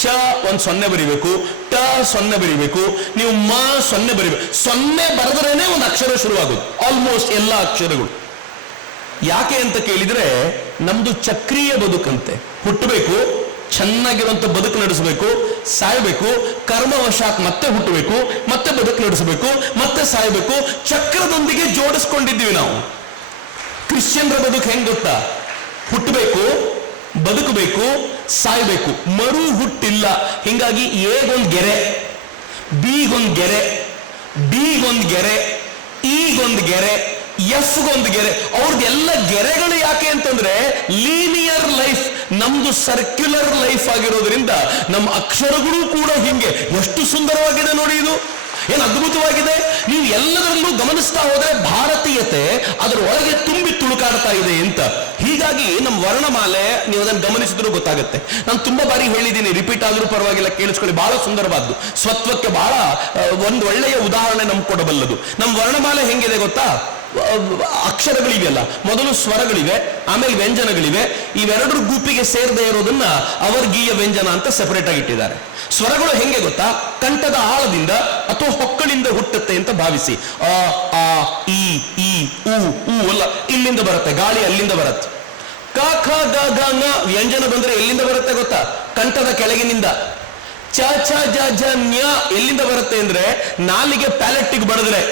ಚ ಒಂದು ಸೊನ್ನೆ ಬರಿಬೇಕು, ಟ ಸೊನ್ನೆ ಬರಿಬೇಕು, ನೀವು ಮ ಸೊನ್ನೆ ಬರಿಬೇಕು. ಸೊನ್ನೆ ಬರೆದ್ರೇನೆ ಒಂದು ಅಕ್ಷರ ಶುರುವಾಗುತ್ತೆ, ಆಲ್ಮೋಸ್ಟ್ ಎಲ್ಲ ಅಕ್ಷರಗಳು. ಯಾಕೆ ಅಂತ ಕೇಳಿದ್ರೆ, ನಮ್ದು ಚಕ್ರೀಯ ಬದುಕಂತೆ. ಹುಟ್ಟಬೇಕು, ಚೆನ್ನಾಗಿರುವಂತ ಬದುಕು ನಡೆಸಬೇಕು, ಸಾಯಬೇಕು, ಕರ್ಮವಶಾತ್ ಮತ್ತೆ ಹುಟ್ಟಬೇಕು, ಮತ್ತೆ ಬದುಕು ನಡೆಸಬೇಕು, ಮತ್ತೆ ಸಾಯಬೇಕು. ಚಕ್ರದೊಂದಿಗೆ ಜೋಡಿಸ್ಕೊಂಡಿದ್ದೀವಿ ನಾವು. ಕ್ರಿಶ್ಚಿಯನ್ರ ಬದುಕು ಹೆಂಗ್ ಗೊತ್ತಾ? ಹುಟ್ಟಬೇಕು, ಬದುಕಬೇಕು, ಸಾಯ್ಬೇಕು, ಮರು ಹುಟ್ಟಿಲ್ಲ. ಹಿಂಗಾಗಿ ಎಗೊಂದು ಗೆರೆ, ಬಿಗೊಂದು ಗೆರೆ, ಡಿಗೊಂದು ಗೆರೆ, ಈಗೊಂದು ಗೆರೆ, ಎಫ್ಗೊಂದು ಗೆರೆ. ಅವ್ರದ್ದೆಲ್ಲ ಗೆರೆಗಳು ಯಾಕೆ ಅಂತಂದ್ರೆ ಲೀನಿಯರ್ ಲೈಫ್. ನಮ್ದು ಸರ್ಕ್ಯುಲರ್ ಲೈಫ್ ಆಗಿರೋದ್ರಿಂದ ನಮ್ಮ ಅಕ್ಷರಗಳು ಕೂಡ ಹಿಂಗೆ. ಎಷ್ಟು ಸುಂದರವಾಗಿದೆ ನೋಡಿ, ಇದು ಏನು ಅದ್ಭುತವಾಗಿದೆ. ನೀವು ಎಲ್ಲದರಲ್ಲೂ ಗಮನಿಸ್ತಾ ಹೋದ್ರೆ ಭಾರತೀಯತೆ ಅದರ ಒಳಗೆ ತುಂಬಿ ತುಳುಕಾಡ್ತಾ ಇದೆ ಅಂತ. ಹೀಗಾಗಿ ನಮ್ಮ ವರ್ಣಮಾಲೆ ನೀವು ಅದನ್ನು ಗಮನಿಸಿದ್ರು ಗೊತ್ತಾಗುತ್ತೆ. ನಾನು ತುಂಬಾ ಬಾರಿ ಹೇಳಿದ್ದೀನಿ, ರಿಪೀಟ್ ಆದ್ರೂ ಪರವಾಗಿಲ್ಲ, ಕೇಳಿಸ್ಕೊಳ್ಳಿ. ಬಹಳ ಸುಂದರವಾದ್ದು, ಸ್ವತ್ವಕ್ಕೆ ಬಹಳ ಒಂದು ಒಳ್ಳೆಯ ಉದಾಹರಣೆ ನಮ್ಗೆ ಕೊಡಬಲ್ಲದು. ನಮ್ಮ ವರ್ಣಮಾಲೆ ಹೆಂಗಿದೆ ಗೊತ್ತಾ? ಅಕ್ಷರಗಳಿವೆಯಲ್ಲ, ಮೊದಲು ಸ್ವರಗಳಿವೆ, ಆಮೇಲೆ ವ್ಯಂಜನಗಳಿವೆ. ಇವೆರಡರ ಗುಂಪಿಗೆ ಸೇರದೆ ಇರೋದನ್ನ ಅವರ್ಗೀಯ ವ್ಯಂಜನ ಅಂತ ಸೆಪರೇಟ್ ಆಗಿ ಇಟ್ಟಿದ್ದಾರೆ. ಸ್ವರಗಳು ಹೆಂಗೆ ಗೊತ್ತಾ? ಕಂಠದ ಆಳದಿಂದ ಅಥವಾ ಹೊಕ್ಕಳಿಂದ ಹುಟ್ಟುತ್ತೆ ಅಂತ ಭಾವಿಸಿ. ಅ ಆ ಈ ಈ ಉ ಅಲ್ಲ, ಇಲ್ಲಿಂದ ಬರುತ್ತೆ, ಗಾಳಿ ಅಲ್ಲಿಂದ ಬರುತ್ತೆ. ಕ ಖ ಗ ಘ ङ ವ್ಯಂಜನ ಬಂದ್ರೆ ಎಲ್ಲಿಂದ ಬರುತ್ತೆ ಗೊತ್ತಾ? ಕಂಠದ ಕೆಳಗಿನಿಂದ. ಚ ಛ ಜ ಝ ನ್ಯ ಎಲ್ಲಿಂದ ಬರುತ್ತೆ ಅಂದ್ರೆ ನಾಲಿಗೆ ಪ್ಯಾಲೆಟ್ಟಿಗೆ ಬಡಿದ್ರೆ.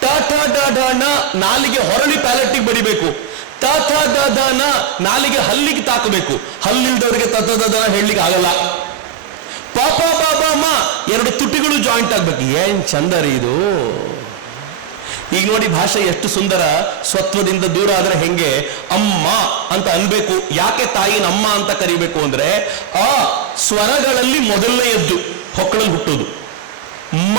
ಟ ಠ ಡ ಢ ಣ ನಾಲಿಗೆ ಹೊರಳಿ ಪ್ಯಾಲೆಟ್ಟಿಗೆ ಬಡಿಬೇಕು. ತ ಥ ದ ದ ನ ನಾಲಿಗೆ ಹಲ್ಲಿಗೆ ತಾಕಬೇಕು. ಹಲ್ಲಿಲ್ದವರಿಗೆ ತ ತ ದ ದ ಹೇಳಲಿಕ್ಕೆ ಆಗಲ್ಲ. ಪ ಪ ಬ ಬ ಮ ಎರಡು ತುಟಿಗಳು ಜಾಯಿಂಟ್ ಆಗ್ಬೇಕು. ಏನ್ ಚಂದ ರೀ ಇದು! ಈಗ ನೋಡಿ ಭಾಷೆ ಎಷ್ಟು ಸುಂದರ. ಸ್ವತ್ವದಿಂದ ದೂರ ಆದ್ರೆ ಹೆಂಗೆ? ಅಮ್ಮ ಅಂತ ಅನ್ಬೇಕು. ಯಾಕೆ ತಾಯಿನ ಅಮ್ಮ ಅಂತ ಕರಿಬೇಕು ಅಂದ್ರೆ, ಆ ಸ್ವರಗಳಲ್ಲಿ ಮೊದಲನೆಯದ್ದು, ಹೊಕ್ಕಳಲ್ಲಿ ಹುಟ್ಟೋದು. ಮ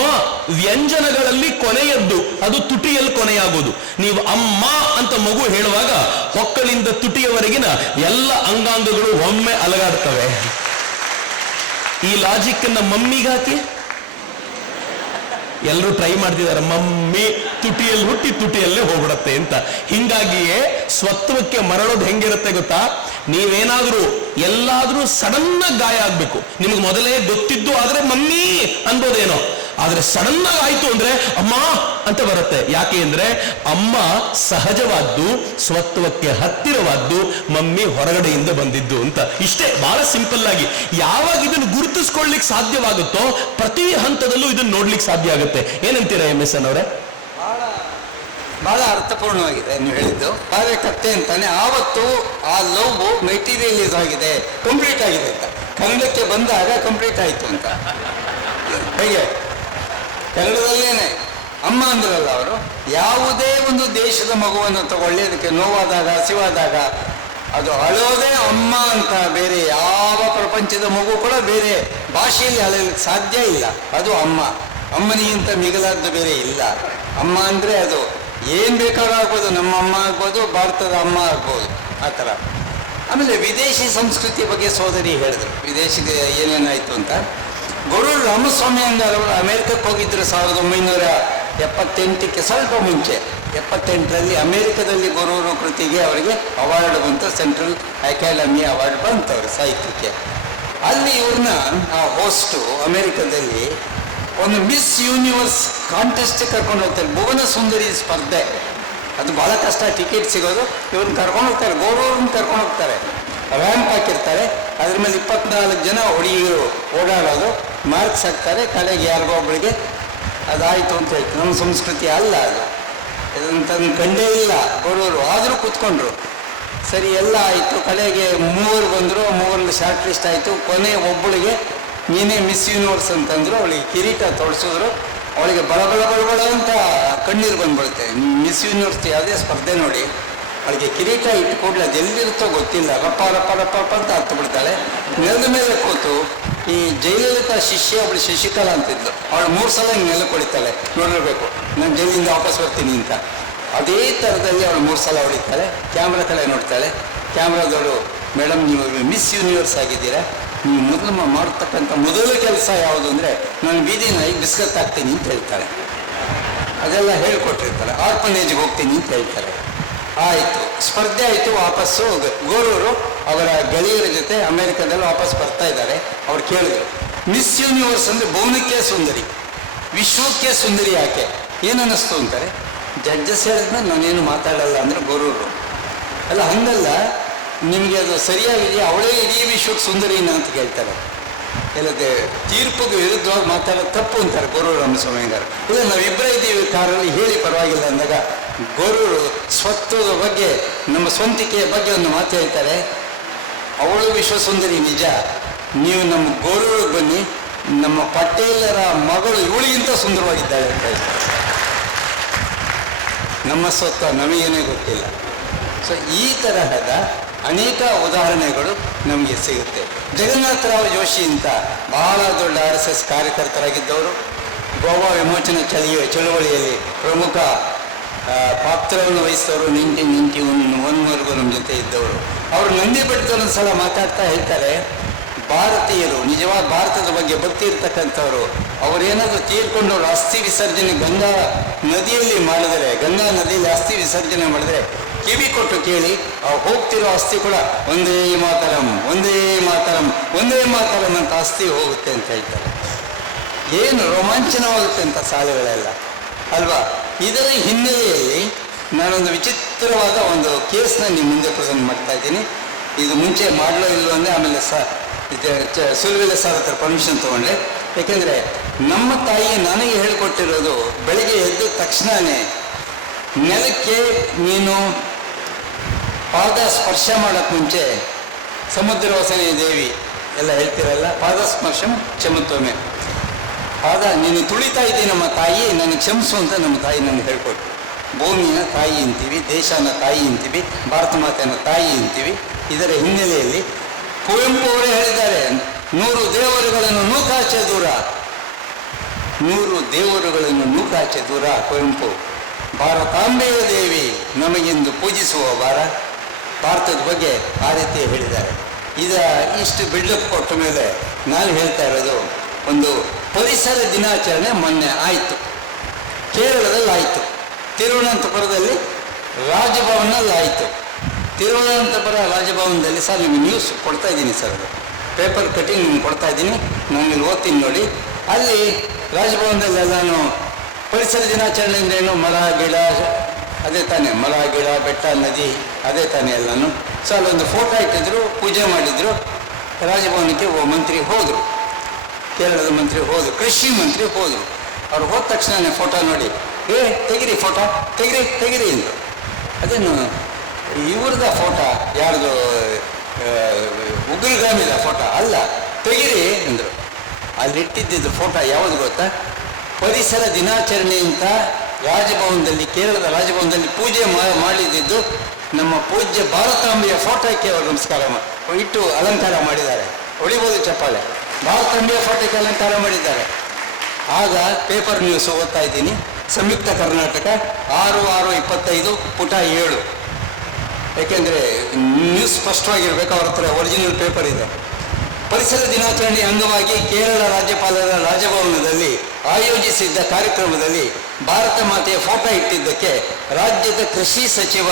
ವ್ಯಂಜನಗಳಲ್ಲಿ ಕೊನೆಯದ್ದು, ಅದು ತುಟಿಯಲ್ಲಿ ಕೊನೆಯಾಗೋದು. ನೀವು ಅಮ್ಮ ಅಂತ ಮಗು ಹೇಳುವಾಗ ಹೊಕ್ಕಳಿಂದ ತುಟಿಯವರೆಗಿನ ಎಲ್ಲ ಅಂಗಾಂಗಗಳು ಒಮ್ಮೆ ಅಲಗಾಡ್ತವೆ. ಈ ಲಾಜಿಕ್ ಅನ್ನ ಮಮ್ಮಿಗಾಕಿ ಎಲ್ಲರೂ ಟ್ರೈ ಮಾಡ್ತಿದ್ದಾರೆ. ಮಮ್ಮಿ ತುಟಿಯಲ್ಲಿ ಹುಟ್ಟಿ ತುಟಿಯಲ್ಲೇ ಹೋಗ್ಬಿಡತ್ತೆ ಅಂತ. ಹಿಂಗಾಗಿಯೇ ಸ್ವತ್ವಕ್ಕೆ ಮರಳೋದು ಹೆಂಗಿರುತ್ತೆ ಗೊತ್ತಾ? ನೀವೇನಾದ್ರೂ ಎಲ್ಲಾದ್ರೂ ಸಡನ್ ಗಾಯ ಆಗ್ಬೇಕು, ನಿಮ್ಗೆ ಮೊದಲೇ ಗೊತ್ತಿದ್ದು ಆದ್ರೆ ಮಮ್ಮಿ ಅನ್ಬೋದೇನೋ, ಆದ್ರೆ ಸಡನ್ ಆಗಿ ಆಯ್ತು ಅಂದ್ರೆ ಅಮ್ಮ ಅಂತ ಬರುತ್ತೆ. ಯಾಕೆ ಅಂದ್ರೆ ಅಮ್ಮ ಸಹಜವಾದ್ದು, ಸ್ವತ್ವಕ್ಕೆ ಹತ್ತಿರವಾದ್ದು, ಮಮ್ಮಿ ಹೊರಗಡೆಯಿಂದ ಬಂದಿದ್ದು ಅಂತ. ಇಷ್ಟೇ, ಬಹಳ ಸಿಂಪಲ್ ಆಗಿ. ಯಾವಾಗ ಇದನ್ನು ಗುರುತಿಸ್ಕೊಳ್ಳಿಕ್ ಸಾಧ್ಯವಾಗುತ್ತೋ ಪ್ರತಿ ಹಂತದಲ್ಲೂ ಇದನ್ನು ನೋಡ್ಲಿಕ್ಕೆ ಸಾಧ್ಯ ಆಗುತ್ತೆ. ಏನಂತೀರಾ MS ಅವರೇ? ಬಹಳ ಅರ್ಥಪೂರ್ಣವಾಗಿದೆ ನೀವು ಹೇಳಿದ್ದು. ಕಾರ್ಯಕರ್ತೆ ಅಂತಾನೆ ಆವತ್ತು ಆ ಲವ್ ಮೆಟೀರಿಯಲೈಸ್ ಆಗಿದೆ, ಕಂಪ್ಲೀಟ್ ಆಗಿದೆ ಅಂತ. ಕನ್ನಡಕ್ಕೆ ಬಂದಾಗ ಕಂಪ್ಲೀಟ್ ಆಯ್ತು ಅಂತ. ಹೇಗೆ ಕನ್ನಡದಲ್ಲೇನೆ ಅಮ್ಮ ಅಂದ್ರಲ್ಲ ಅವರು. ಯಾವುದೇ ಒಂದು ದೇಶದ ಮಗುವನ್ನು ತಗೊಳ್ಳಿ, ಅದಕ್ಕೆ ನೋವಾದಾಗ, ಹಸಿವಾದಾಗ ಅದು ಅಳೋದೇ ಅಮ್ಮ ಅಂತ. ಬೇರೆ ಯಾವ ಪ್ರಪಂಚದ ಮಗು ಕೂಡ ಬೇರೆ ಭಾಷೆಯಲ್ಲಿ ಅಳಲಿಕ್ಕೆ ಸಾಧ್ಯ ಇಲ್ಲ. ಅದು ಅಮ್ಮ. ಅಮ್ಮನಿಗಿಂತ ಮಿಗಿಲಾದ್ದು ಬೇರೆ ಇಲ್ಲ. ಅಮ್ಮ ಅಂದ್ರೆ ಅದು ಏನ್ ಬೇಕಾದ್ರೂ ಆಗ್ಬೋದು. ನಮ್ಮ ಅಮ್ಮ ಆಗ್ಬೋದು, ಭಾರತದ ಅಮ್ಮ ಆಗ್ಬೋದು, ಆ ಥರ. ಆಮೇಲೆ ವಿದೇಶಿ ಸಂಸ್ಕೃತಿ ಬಗ್ಗೆ ಸೋದರಿ ಹೇಳಿದ್ರು, ವಿದೇಶಿಗೆ ಏನೇನಾಯ್ತು ಅಂತ. ಗೊರೂರು ರಾಮಸ್ವಾಮಿ ಅಂಗಾರವರು ಅಮೆರಿಕಕ್ಕೆ ಹೋಗಿದ್ರು 1978ಕ್ಕೆ ಸ್ವಲ್ಪ ಮುಂಚೆ. 78ರಲ್ಲಿ ಅಮೆರಿಕದಲ್ಲಿ ಗೊರೂರು ಕೃತಿಗೆ ಅವರಿಗೆ ಅವಾರ್ಡ್ ಬಂತು, ಸೆಂಟ್ರಲ್ ಅಕಾಡೆಮಿ ಅವಾರ್ಡ್ ಬಂತು ಅವರು ಸಾಹಿತ್ಯಕ್ಕೆ. ಅಲ್ಲಿ ಇವ್ರನ್ನ ಆ ಹೋಸ್ಟು ಅಮೆರಿಕದಲ್ಲಿ ಒಂದು ಮಿಸ್ ಯೂನಿವರ್ಸ್ ಕಾಂಟೆಸ್ಟ್ ಕರ್ಕೊಂಡು ಹೋಗ್ತಾರೆ. ಭುವನ ಸುಂದರಿ ಸ್ಪರ್ಧೆ, ಅದು ಬಹಳ ಕಷ್ಟ ಟಿಕೆಟ್ ಸಿಗೋದು. ಇವ್ರನ್ನ ಕರ್ಕೊಂಡು ಹೋಗ್ತಾರೆ, ಗೋರೂರನ್ನ ಕರ್ಕೊಂಡು ಹೋಗ್ತಾರೆ. ರ್ಯಾಂಪ್ ಹಾಕಿರ್ತಾರೆ, ಅದ್ರ ಮೇಲೆ 24 ಜನ ಹುಡುಗಿರು ಓಡಾಡೋದು, ಮಾರ್ಕ್ಸ್ ಹಾಕ್ತಾರೆ. ಕಡೆಗೆ ಯಾರಿಗೋ ಒಬ್ಬಳಿಗೆ ಅದಾಯಿತು ಅಂತ ಹೇಳ್ತಾರೆ. ನಮ್ಮ ಸಂಸ್ಕೃತಿ ಅಲ್ಲ ಅದು, ಇದಂತ ಕಂಡೇ ಇಲ್ಲ ಗೋರೂರು. ಆದರೂ ಕೂತ್ಕೊಂಡ್ರು. ಸರಿ, ಎಲ್ಲ ಆಯಿತು. ಕಡೆಗೆ 3 ಬಂದರು, 3ರಲ್ಲಿ ಶಾರ್ಟ್ ಲಿಸ್ಟ್ ಆಯಿತು. ಕೊನೆ ಒಬ್ಬಳಿಗೆ ನೀನೇ ಮಿಸ್ ಯೂನಿವರ್ಸ್ ಅಂತಂದ್ರು. ಅವಳಿಗೆ ಕಿರೀಟ ತೊಡಸಿದ್ರು. ಅವಳಿಗೆ ಬಳ ಅಂತ ಕಣ್ಣೀರು ಬಂದ್ಬಿಡುತ್ತೆ. ಮಿಸ್ ಯೂನಿವರ್ಸ್ ಯಾವುದೇ ಸ್ಪರ್ಧೆ ನೋಡಿ, ಅವಳಿಗೆ ಕಿರೀಟ ಇಟ್ಟು ಕೂಡಲೇ ಅದು ಎಲ್ಲಿರುತ್ತೋ ಗೊತ್ತಿಲ್ಲ, ರಪ್ಪ ರಪ್ಪ ರಪ್ಪ ರಪ್ಪ ಅಂತ ಹತ್ತು ಬಿಡ್ತಾಳೆ. ನೆಲದ ಮೇಲೆ ಕೂತು ಈ ಜಯಲಲಿತಾ ಶಿಷ್ಯ ಅವಳು ಶಶಿಕಲಾ ಅಂತಿದ್ಲು, ಅವಳು 3 ಸಲ ಹಿಂಗೆ ನೆಲ ಕೊಡಿತಾಳೆ. ನೋಡಿರ್ಬೇಕು, ನಾನು ಜೈಲಿಂದ ವಾಪಸ್ ಬರ್ತೀನಿ ಅಂತ. ಅದೇ ಥರದಲ್ಲಿ ಅವಳು 3 ಸಲ ಹೊಡಿತಾಳೆ. ಕ್ಯಾಮ್ರಾ ಕಡೆ ನೋಡ್ತಾಳೆ, ಕ್ಯಾಮ್ರಾದವರು, ಮೇಡಮ್ ನೀವು ಮಿಸ್ ಯೂನಿವರ್ಸ್ ಆಗಿದ್ದೀರಾ, ನೀವು ಮೊದಲು ಮಾಡತಕ್ಕಂಥ ಮೊದಲ ಕೆಲಸ ಯಾವುದು ಅಂದರೆ ನಾನು ಬೀದಿ ನಾಯಿ ಬಿಸ್ಕತ್ ಹಾಕ್ತೀನಿ ಅಂತ ಹೇಳ್ತಾರೆ. ಅದೆಲ್ಲ ಹೇಳ್ಕೊಟ್ಟಿರ್ತಾರೆ. ಆರ್ಫನೇಜ್ಗೆ ಹೋಗ್ತೀನಿ ಅಂತ ಹೇಳ್ತಾರೆ. ಆಯಿತು, ಸ್ಪರ್ಧೆ ಆಯಿತು, ವಾಪಸ್ಸು ಗೋರೂರು ಅವರ ಗೆಳೆಯರ ಜೊತೆ ಅಮೆರಿಕದಲ್ಲಿ ವಾಪಸ್ ಬರ್ತಾ ಇದ್ದಾರೆ. ಅವ್ರು ಕೇಳಿದ್ರು, ಮಿಸ್ ಯೂನಿವರ್ಸ್ ಅಂದರೆ ಭುವನಕ್ಕೆ ಸುಂದರಿ, ವಿಶ್ವಕ್ಕೆ ಸುಂದರಿ ಯಾಕೆ, ಏನನ್ನಿಸ್ತು ಅಂತಾರೆ. ಜಡ್ಜಸ್ ಹೇಳಿದ್ಮೇಲೆ ನಾನೇನು ಮಾತಾಡಲ್ಲ ಅಂದರೆ ಗೋರೂರು. ಅಲ್ಲ ಹಂಗಲ್ಲ, ನಿಮಗೆ ಅದು ಸರಿಯಾಗಿದೆಯಾ, ಅವಳೇ ಇಡೀ ವಿಶ್ವಕ್ಕೆ ಸುಂದರಿನ ಅಂತ ಕೇಳ್ತಾರೆ. ಇಲ್ಲದೆ ತೀರ್ಪಿಗೆ ವಿರುದ್ಧವಾಗಿ ಮಾತಾಡೋದು ತಪ್ಪು ಅಂತಾರೆ ಗೋರೂರು ರಾಮಸ್ವಾಮಿ gaರು. ಇಲ್ಲ ನಾವಿಬ್ಬರೇ ಇದ್ದೀವಿ ಕಾರಲ್ಲಿ, ಹೇಳಿ ಪರವಾಗಿಲ್ಲ ಅಂದಾಗ ಗೋರೂರು ಸ್ವತ್ವದ ಬಗ್ಗೆ, ನಮ್ಮ ಸ್ವಂತಿಕೆಯ ಬಗ್ಗೆ ಒಂದು ಮಾತು ಹೇಳ್ತಾರೆ. ಅವಳು ವಿಶ್ವಸುಂದರಿ ನಿಜ, ನೀವು ನಮ್ಮ ಗೋರೂರಿಗೆ ಬನ್ನಿ, ನಮ್ಮ ಪಟೇಲರ ಮಗಳು ಇವಳಿಗಿಂತ ಸುಂದರವಾಗಿದ್ದಾಳೆ ಅಂತ ಹೇಳ್ತಾರೆ. ನಮ್ಮ ಸ್ವತ್ವ ನಮಗೇನೇ ಗೊತ್ತಿಲ್ಲ. ಸೊ ಈ ತರಹದ ಅನೇಕ ಉದಾಹರಣೆಗಳು ನಮಗೆ ಸಿಗುತ್ತೆ. ಜಗನ್ನಾಥರಾವ್ ಜೋಶಿ ಅಂತ ಬಹಳ ದೊಡ್ಡ RSS ಕಾರ್ಯಕರ್ತರಾಗಿದ್ದವರು, ಗೋವಾ ವಿಮೋಚನಾ ಚಳುವಳಿಯಲ್ಲಿ ಪ್ರಮುಖ ಪಾತ್ರವನ್ನು ವಹಿಸಿದವರು. 1991ವರೆಗೂ ನಮ್ಮ ಜೊತೆ ಇದ್ದವರು. ಅವರು ನಂದಿ ಬೆಟ್ಟದೊಂದು ಸಲ ಮಾತಾಡ್ತಾ ಹೇಳ್ತಾರೆ, ಭಾರತೀಯರು ನಿಜವಾದ ಭಾರತದ ಬಗ್ಗೆ ಭಕ್ತಿ ಇರ್ತಕ್ಕಂಥವ್ರು ಅವರೇನಾದರೂ ತೀರ್ಕೊಂಡವರು ಅಸ್ಥಿ ವಿಸರ್ಜನೆ ಗಂಗಾ ನದಿಯಲ್ಲಿ ಮಾಡಿದರೆ, ಗಂಗಾ ನದಿಯಲ್ಲಿ ಅಸ್ಥಿ ವಿಸರ್ಜನೆ ಮಾಡಿದರೆ ಕಿವಿ ಕೊಟ್ಟು ಕೇಳಿ, ಅವ್ರು ಹೋಗ್ತಿರೋ ಅಸ್ಥಿ ಕೂಡ ಒಂದೇ ಮಾತರಂ ಒಂದೇ ಮಾತರಂ ಒಂದೇ ಮಾತರಂ ಅಂತ ಅಸ್ಥಿ ಹೋಗುತ್ತೆ ಅಂತ ಹೇಳ್ತಾರೆ. ಏನು ರೋಮಾಂಚನವಾಗುತ್ತೆ ಅಂತ ಸಾಲುಗಳೆಲ್ಲ ಅಲ್ವಾ. ಇದರ ಹಿನ್ನೆಲೆಯಲ್ಲಿ ನಾನೊಂದು ವಿಚಿತ್ರವಾದ ಒಂದು ಕೇಸ್ನ ನಿಮ್ಮ ಮುಂದೆ ಪ್ರೆಸೆಂಟ್ ಮಾಡ್ತಾ ಇದ್ದೀನಿ. ಇದು ಮುಂಚೆ ಮಾಡಲೋ ಇಲ್ಲೋ ಅಂದರೆ ಆಮೇಲೆ ಸುಲ್ವಿದ ಸರ್ ಹತ್ರ ಪರ್ಮಿಷನ್ ತೊಗೊಂಡೆ. ಯಾಕೆಂದರೆ ನಮ್ಮ ತಾಯಿ ನನಗೆ ಹೇಳಿಕೊಟ್ಟಿರೋದು, ಬೆಳಗ್ಗೆ ಎದ್ದ ತಕ್ಷಣವೇ ನೆಲಕ್ಕೆ ನೀನು ಪಾದ ಸ್ಪರ್ಶ ಮಾಡೋಕ್ಕೆ ಮುಂಚೆ ಸಮುದ್ರವಾಸನೆ ದೇವಿ ಎಲ್ಲ ಹೇಳ್ತಿರಲ್ಲ, ಪಾದ ಸ್ಪರ್ಶ ಕ್ಷಮತ್ವಮೆ, ಪಾದ ನೀನು ತುಳಿತಾ ಇದ್ದೀನಿ ನಮ್ಮ ತಾಯಿ, ನನಗೆ ಕ್ಷಮಿಸು ಅಂತ ನಮ್ಮ ತಾಯಿ ನನಗೆ ಹೇಳ್ಕೊಟ್ಟು. ಭೂಮಿಯ ತಾಯಿ ಅಂತೀವಿ, ದೇಶನ ತಾಯಿ ಅಂತೀವಿ, ಭಾರತ ಮಾತೆಯನ್ನು ತಾಯಿ ಅಂತೀವಿ. ಇದರ ಹಿನ್ನೆಲೆಯಲ್ಲಿ ಕುವೆಂಪು ಅವರೇ ಹೇಳಿದ್ದಾರೆ, 100 ದೇವರುಗಳನ್ನು ನೂಕಾಚೆ ದೂರ, 100 ದೇವರುಗಳನ್ನು ನೂಕಾಚೆ ದೂರ. ಕುವೆಂಪು ಭಾರತಾಂಬೆಯ ದೇವಿ ನಮಗೆಂದು ಪೂಜಿಸುವ ವಾರ. ಭಾರತದ ಬಗ್ಗೆ ಆ ರೀತಿ ಹೇಳಿದ್ದಾರೆ. ಇಷ್ಟು ಬಿಲ್ಡಪ್ ಕೊಟ್ಟ ಮೇಲೆ ನಾನು ಹೇಳ್ತಾ ಇರೋದು, ಒಂದು ಪರಿಸರ ದಿನಾಚರಣೆ ಮೊನ್ನೆ ಆಯಿತು, ಕೇರಳದಲ್ಲಿ ಆಯಿತು, ತಿರುವನಂತಪುರದಲ್ಲಿ ರಾಜಭವನಲ್ಲಿ ಆಯಿತು. ತಿರುವನಂತಪುರ ರಾಜಭವನದಲ್ಲಿ ಸರ್ ನಿಮಗೆ ನ್ಯೂಸ್ ಕೊಡ್ತಾ ಇದ್ದೀನಿ ಸರ್, ಅದು ಪೇಪರ್ ಕಟಿಂಗ್ ನಿಮ್ಗೆ ಕೊಡ್ತಾ ಇದ್ದೀನಿ, ನಾನು ಇಲ್ಲಿ ಓದ್ತೀನಿ ನೋಡಿ. ಅಲ್ಲಿ ರಾಜಭವನದಲ್ಲಿ ಎಲ್ಲಾನು ಪರಿಸರ ದಿನಾಚರಣೆ ಅಂದ್ರೇನು, ಮರ ಗಿಡ ಅದೇ ತಾನೇ, ಮರ ಗಿಡ ಬೆಟ್ಟ ನದಿ ಅದೇ ತಾನೇ ಎಲ್ಲಾನು. ಸೊ ಅಲ್ಲೊಂದು ಫೋಟೋ ಇಟ್ಟಿದ್ರು, ಪೂಜೆ ಮಾಡಿದ್ರು. ರಾಜಭವನಕ್ಕೆ ಮಂತ್ರಿ ಹೋದರು, ಕೇರಳದ ಮಂತ್ರಿ ಹೋದರು, ಕೃಷಿ ಮಂತ್ರಿ ಹೋದರು. ಅವ್ರು ಹೋದ ತಕ್ಷಣ ಫೋಟೋ ನೋಡಿ, ತೆಗಿರಿ ಫೋಟೋ, ತೆಗಿರಿ ಅಂದರು. ಅದೇನು ಇವ್ರದ ಫೋಟೋ, ಯಾರ್ದು ಉಗ್ರಗಾಮಿದ ಫೋಟೋ ಅಲ್ಲ, ತೆಗಿರಿ ಅಂದರು. ಅಲ್ಲಿಟ್ಟಿದ್ದು ಫೋಟೋ ಯಾವುದು ಗೊತ್ತಾ, ಪರಿಸರ ದಿನಾಚರಣೆ ಅಂತ ರಾಜಭವನದಲ್ಲಿ, ಕೇರಳದ ರಾಜಭವನದಲ್ಲಿ ಪೂಜೆ ಮಾಡಿದ್ದು ನಮ್ಮ ಪೂಜ್ಯ ಭಾರತಾಂಬೆಯ ಫೋಟೋಕ್ಕೆ ಅವರು ನಮಸ್ಕಾರ ಇಟ್ಟು ಅಲಂಕಾರ ಮಾಡಿದ್ದಾರೆ. ಹೊಡಿಬೋದು ಚಪ್ಪಾಳೆ. ಭಾರತಾಂಬೆಯ ಫೋಟೋಕ್ಕೆ ಅಲಂಕಾರ ಮಾಡಿದ್ದಾರೆ. ಆಗ ಪೇಪರ್ ನ್ಯೂಸ್ ಓದ್ತಾ ಇದ್ದೀನಿ, ಸಂಯುಕ್ತ ಕರ್ನಾಟಕ 6/6/25 ಪುಟ 7. ಯಾಕೆಂದರೆ ನ್ಯೂಸ್ ಸ್ಪಷ್ಟವಾಗಿರ್ಬೇಕು, ಅವ್ರ ಹತ್ರ ಒರಿಜಿನಲ್ ಪೇಪರ್ ಇದೆ. ಪರಿಸರ ದಿನಾಚರಣೆ ಅಂಗವಾಗಿ ಕೇರಳ ರಾಜ್ಯಪಾಲರ ರಾಜಭವನದಲ್ಲಿ ಆಯೋಜಿಸಿದ್ದ ಕಾರ್ಯಕ್ರಮದಲ್ಲಿ ಭಾರತ ಮಾತೆಯ ಫೋಟೋ ಇಟ್ಟಿದ್ದಕ್ಕೆ ರಾಜ್ಯದ ಕೃಷಿ ಸಚಿವ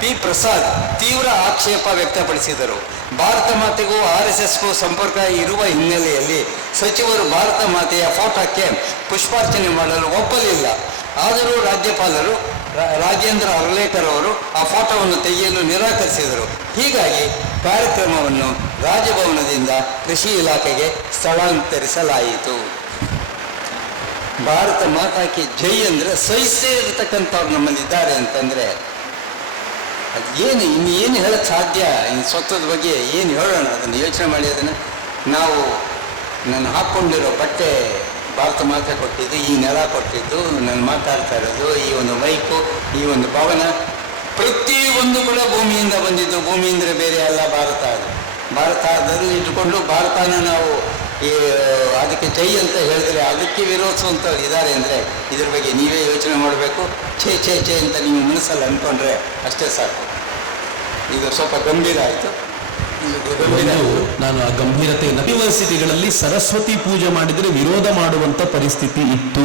ಪಿ ಪ್ರಸಾದ್ ತೀವ್ರ ಆಕ್ಷೇಪ ವ್ಯಕ್ತಪಡಿಸಿದರು. ಭಾರತ ಮಾತೆಗೂ RSSಗೂ ಸಂಪರ್ಕ ಇರುವ ಹಿನ್ನೆಲೆಯಲ್ಲಿ ಸಚಿವರು ಭಾರತ ಮಾತೆಯ ಫೋಟೋಕ್ಕೆ ಪುಷ್ಪಾರ್ಚನೆ ಮಾಡಲು ಒಪ್ಪಲಿಲ್ಲ. ಆದರೂ ರಾಜ್ಯಪಾಲರು ರಾಜೇಂದ್ರ ಅರ್ಲೇಕರ್ ಅವರು ಆ ಫೋಟೋವನ್ನು ತೆಗೆಯಲು ನಿರಾಕರಿಸಿದರು. ಹೀಗಾಗಿ ಕಾರ್ಯಕ್ರಮವನ್ನು ರಾಜಭವನದಿಂದ ಕೃಷಿ ಇಲಾಖೆಗೆ ಸ್ಥಳಾಂತರಿಸಲಾಯಿತು. ಭಾರತ ಮಾತಾಕ್ಕೆ ಜೈ ಅಂದರೆ ಸಹಿಸೇ ಇರತಕ್ಕಂಥವ್ರು ನಮ್ಮಲ್ಲಿದ್ದಾರೆ ಅಂತಂದರೆ ಅದು ಏನು ಹೇಳಕ್ಕೆ ಸಾಧ್ಯ? ಇನ್ನು ಸ್ವತ್ವದ ಬಗ್ಗೆ ಏನು ಹೇಳೋಣ? ಅದನ್ನು ಯೋಚನೆ ಮಾಡಿ. ಅದನ್ನು ನಾನು ಹಾಕ್ಕೊಂಡಿರೋ ಬಟ್ಟೆ ಭಾರತ ಮಾತೆ ಕೊಟ್ಟಿದ್ದು, ಈ ನೆಲ ಕೊಟ್ಟಿದ್ದು, ನಾನು ಮಾತಾಡ್ತಾ ಇರೋದು, ಈ ಒಂದು ಮೈಕು, ಈ ಒಂದು ಭವನ, ಪ್ರತಿಯೊಂದು ಕೂಡ ಭೂಮಿಯಿಂದ ಬಂದಿದ್ದು. ಭೂಮಿಯಿಂದ ಬೇರೆ ಅಲ್ಲ ಭಾರತ. ಅದು ಭಾರತದಲ್ಲಿ ಇಟ್ಟುಕೊಂಡು ಭಾರತನ ನಾವು ಅದಕ್ಕೆ ಜೈ ಅಂತ ಹೇಳಿದ್ರೆ ಅದಕ್ಕೆ ವಿರೋಧಿಸುವಂಥವ್ರು ಇದ್ದಾರೆ ಅಂದರೆ ಇದ್ರ ಬಗ್ಗೆ ನೀವೇ ಯೋಚನೆ ಮಾಡಬೇಕು. ಛೇ ಅಂತ ನೀವು ಮನಸ್ಸಲ್ಲಿ ಅಂದ್ಕೊಂಡ್ರೆ ಅಷ್ಟೇ ಸಾಕು. ಇದು ಸ್ವಲ್ಪ ಗಂಭೀರ ಆಯಿತು. ಒಂದು, ನಾನು ಆ ಗಂಭೀರತೆಯನ್ನು, ಯೂನಿವರ್ಸಿಟಿಗಳಲ್ಲಿ ಸರಸ್ವತಿ ಪೂಜೆ ಮಾಡಿದರೆ ವಿರೋಧ ಮಾಡುವಂತ ಪರಿಸ್ಥಿತಿ ಇತ್ತು.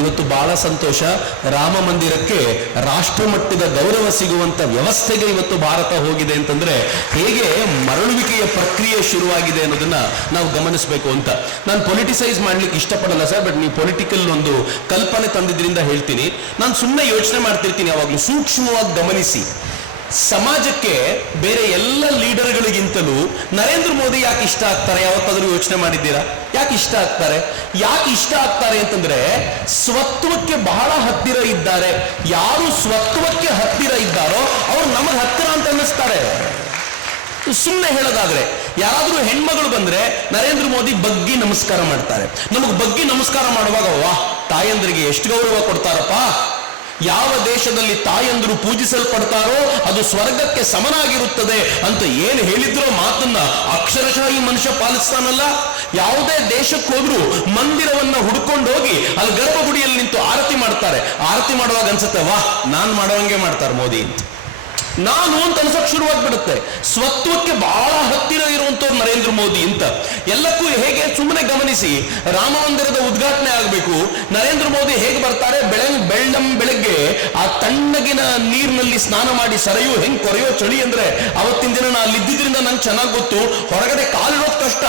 ಇವತ್ತು ಬಹಳ ಸಂತೋಷ, ರಾಮ ಮಂದಿರಕ್ಕೆ ರಾಷ್ಟ್ರ ಮಟ್ಟದ ಗೌರವ ಸಿಗುವಂತ ವ್ಯವಸ್ಥೆಗೆ ಇವತ್ತು ಭಾರತ ಹೋಗಿದೆ ಅಂತಂದ್ರೆ ಹೇಗೆ ಮರಳುವಿಕೆಯ ಪ್ರಕ್ರಿಯೆ ಶುರುವಾಗಿದೆ ಅನ್ನೋದನ್ನ ನಾವು ಗಮನಿಸಬೇಕು ಅಂತ. ನಾನು ಪೊಲಿಟಿಸೈಸ್ ಮಾಡ್ಲಿಕ್ಕೆ ಇಷ್ಟಪಡಲ್ಲ ಸರ್, ಬಟ್ ನೀವು ಪೊಲಿಟಿಕಲ್ ಒಂದು ಕಲ್ಪನೆ ತಂದಿದ್ರಿಂದ ಹೇಳ್ತೀನಿ. ನಾನು ಸುಮ್ಮನೆ ಯೋಚನೆ ಮಾಡ್ತಿರ್ತೀನಿ ಯಾವಾಗಲೂ, ಸೂಕ್ಷ್ಮವಾಗಿ ಗಮನಿಸಿ. ಸಮಾಜಕ್ಕೆ ಬೇರೆ ಎಲ್ಲ ಲೀಡರ್ಗಳಿಗಿಂತಲೂ ನರೇಂದ್ರ ಮೋದಿ ಯಾಕೆ ಇಷ್ಟ ಆಗ್ತಾರೆ? ಯಾವತ್ತಾದ್ರೂ ಯೋಚನೆ ಮಾಡಿದ್ದೀರಾ? ಯಾಕೆ ಇಷ್ಟ ಆಗ್ತಾರೆ? ಯಾಕೆ ಇಷ್ಟ ಆಗ್ತಾರೆ ಅಂತಂದ್ರೆ ಸ್ವತ್ವಕ್ಕೆ ಬಹಳ ಹತ್ತಿರ ಇದ್ದಾರೆ. ಯಾರು ಸ್ವತ್ವಕ್ಕೆ ಹತ್ತಿರ ಇದ್ದಾರೋ ಅವ್ರು ನಮಗೆ ಹತ್ತಿರ ಅಂತ ಅನ್ನಿಸ್ತಾರೆ. ಸುಮ್ಮನೆ ಹೇಳೋದಾದ್ರೆ, ಯಾರಾದ್ರೂ ಹೆಣ್ಮಗಳು ಬಂದ್ರೆ ನರೇಂದ್ರ ಮೋದಿ ಬಗ್ಗಿ ನಮಸ್ಕಾರ ಮಾಡ್ತಾರೆ. ನಮಗೆ ಬಗ್ಗಿ ನಮಸ್ಕಾರ ಮಾಡುವಾಗ ವಾಹ್, ತಾಯಂದ್ರಿಗೆ ಎಷ್ಟು ಗೌರವ ಕೊಡ್ತಾರಪ್ಪ. ಯಾವ ದೇಶದಲ್ಲಿ ತಾಯಂದ್ರು ಪೂಜಿಸಲ್ಪಡ್ತಾರೋ ಅದು ಸ್ವರ್ಗಕ್ಕೆ ಸಮನಾಗಿರುತ್ತದೆ ಅಂತ ಏನು ಹೇಳಿದ್ರೋ ಮಾತನ್ನ ಅಕ್ಷರಶಃ ಈ ಮನುಷ್ಯ ಪಾಲಿಸ್ತಾನಲ್ಲ. ಯಾವುದೇ ದೇಶಕ್ಕೆ ಹೋದ್ರು ಮಂದಿರವನ್ನ ಹುಡ್ಕೊಂಡು ಹೋಗಿ ಅಲ್ಲಿ ಗರ್ಭಗುಡಿಯಲ್ಲಿ ನಿಂತು ಆರತಿ ಮಾಡ್ತಾರೆ. ಆರತಿ ಮಾಡುವಾಗ ಅನ್ಸುತ್ತೆ ವಾಹ್, ನಾನ್ ಮಾಡೋಂಗೆ ಮಾಡ್ತಾರೆ ಮೋದಿ ಅಂತ, ನಾನು ಅಂತ ಅನ್ಸಕ್ ಶುರುವಾಗ್ಬಿಡುತ್ತೆ. ಸ್ವತ್ವಕ್ಕೆ ಬಹಳ ಹತ್ತಿರ ಇರುವಂತವ್ರು ನರೇಂದ್ರ ಮೋದಿ ಅಂತ. ಎಲ್ಲಕ್ಕೂ ಹೇಗೆ, ಸುಮ್ಮನೆ ಗಮನಿಸಿ, ರಾಮ ಮಂದಿರದ ಉದ್ಘಾಟನೆ ಆಗಬೇಕು, ನರೇಂದ್ರ ಮೋದಿ ಹೇಗೆ ಬರ್ತಾರೆ? ಬೆಳಗ್ಗೆ ಆ ತಣ್ಣಗಿನ ನೀರಿನಲ್ಲಿ ಸ್ನಾನ ಮಾಡಿ ಸರಿಯು ಹೆಂಗ್ ಕೊರೆಯೋ ಚಳಿ ಅಂದ್ರೆ, ಅವತ್ತಿನ ದಿನ ನಾನು ಅಲ್ಲಿದ್ದರಿಂದ ನಂಗೆ ಚೆನ್ನಾಗಿ ಗೊತ್ತು, ಹೊರಗಡೆ ಕಾಲಿಡೋದು ಕಷ್ಟ.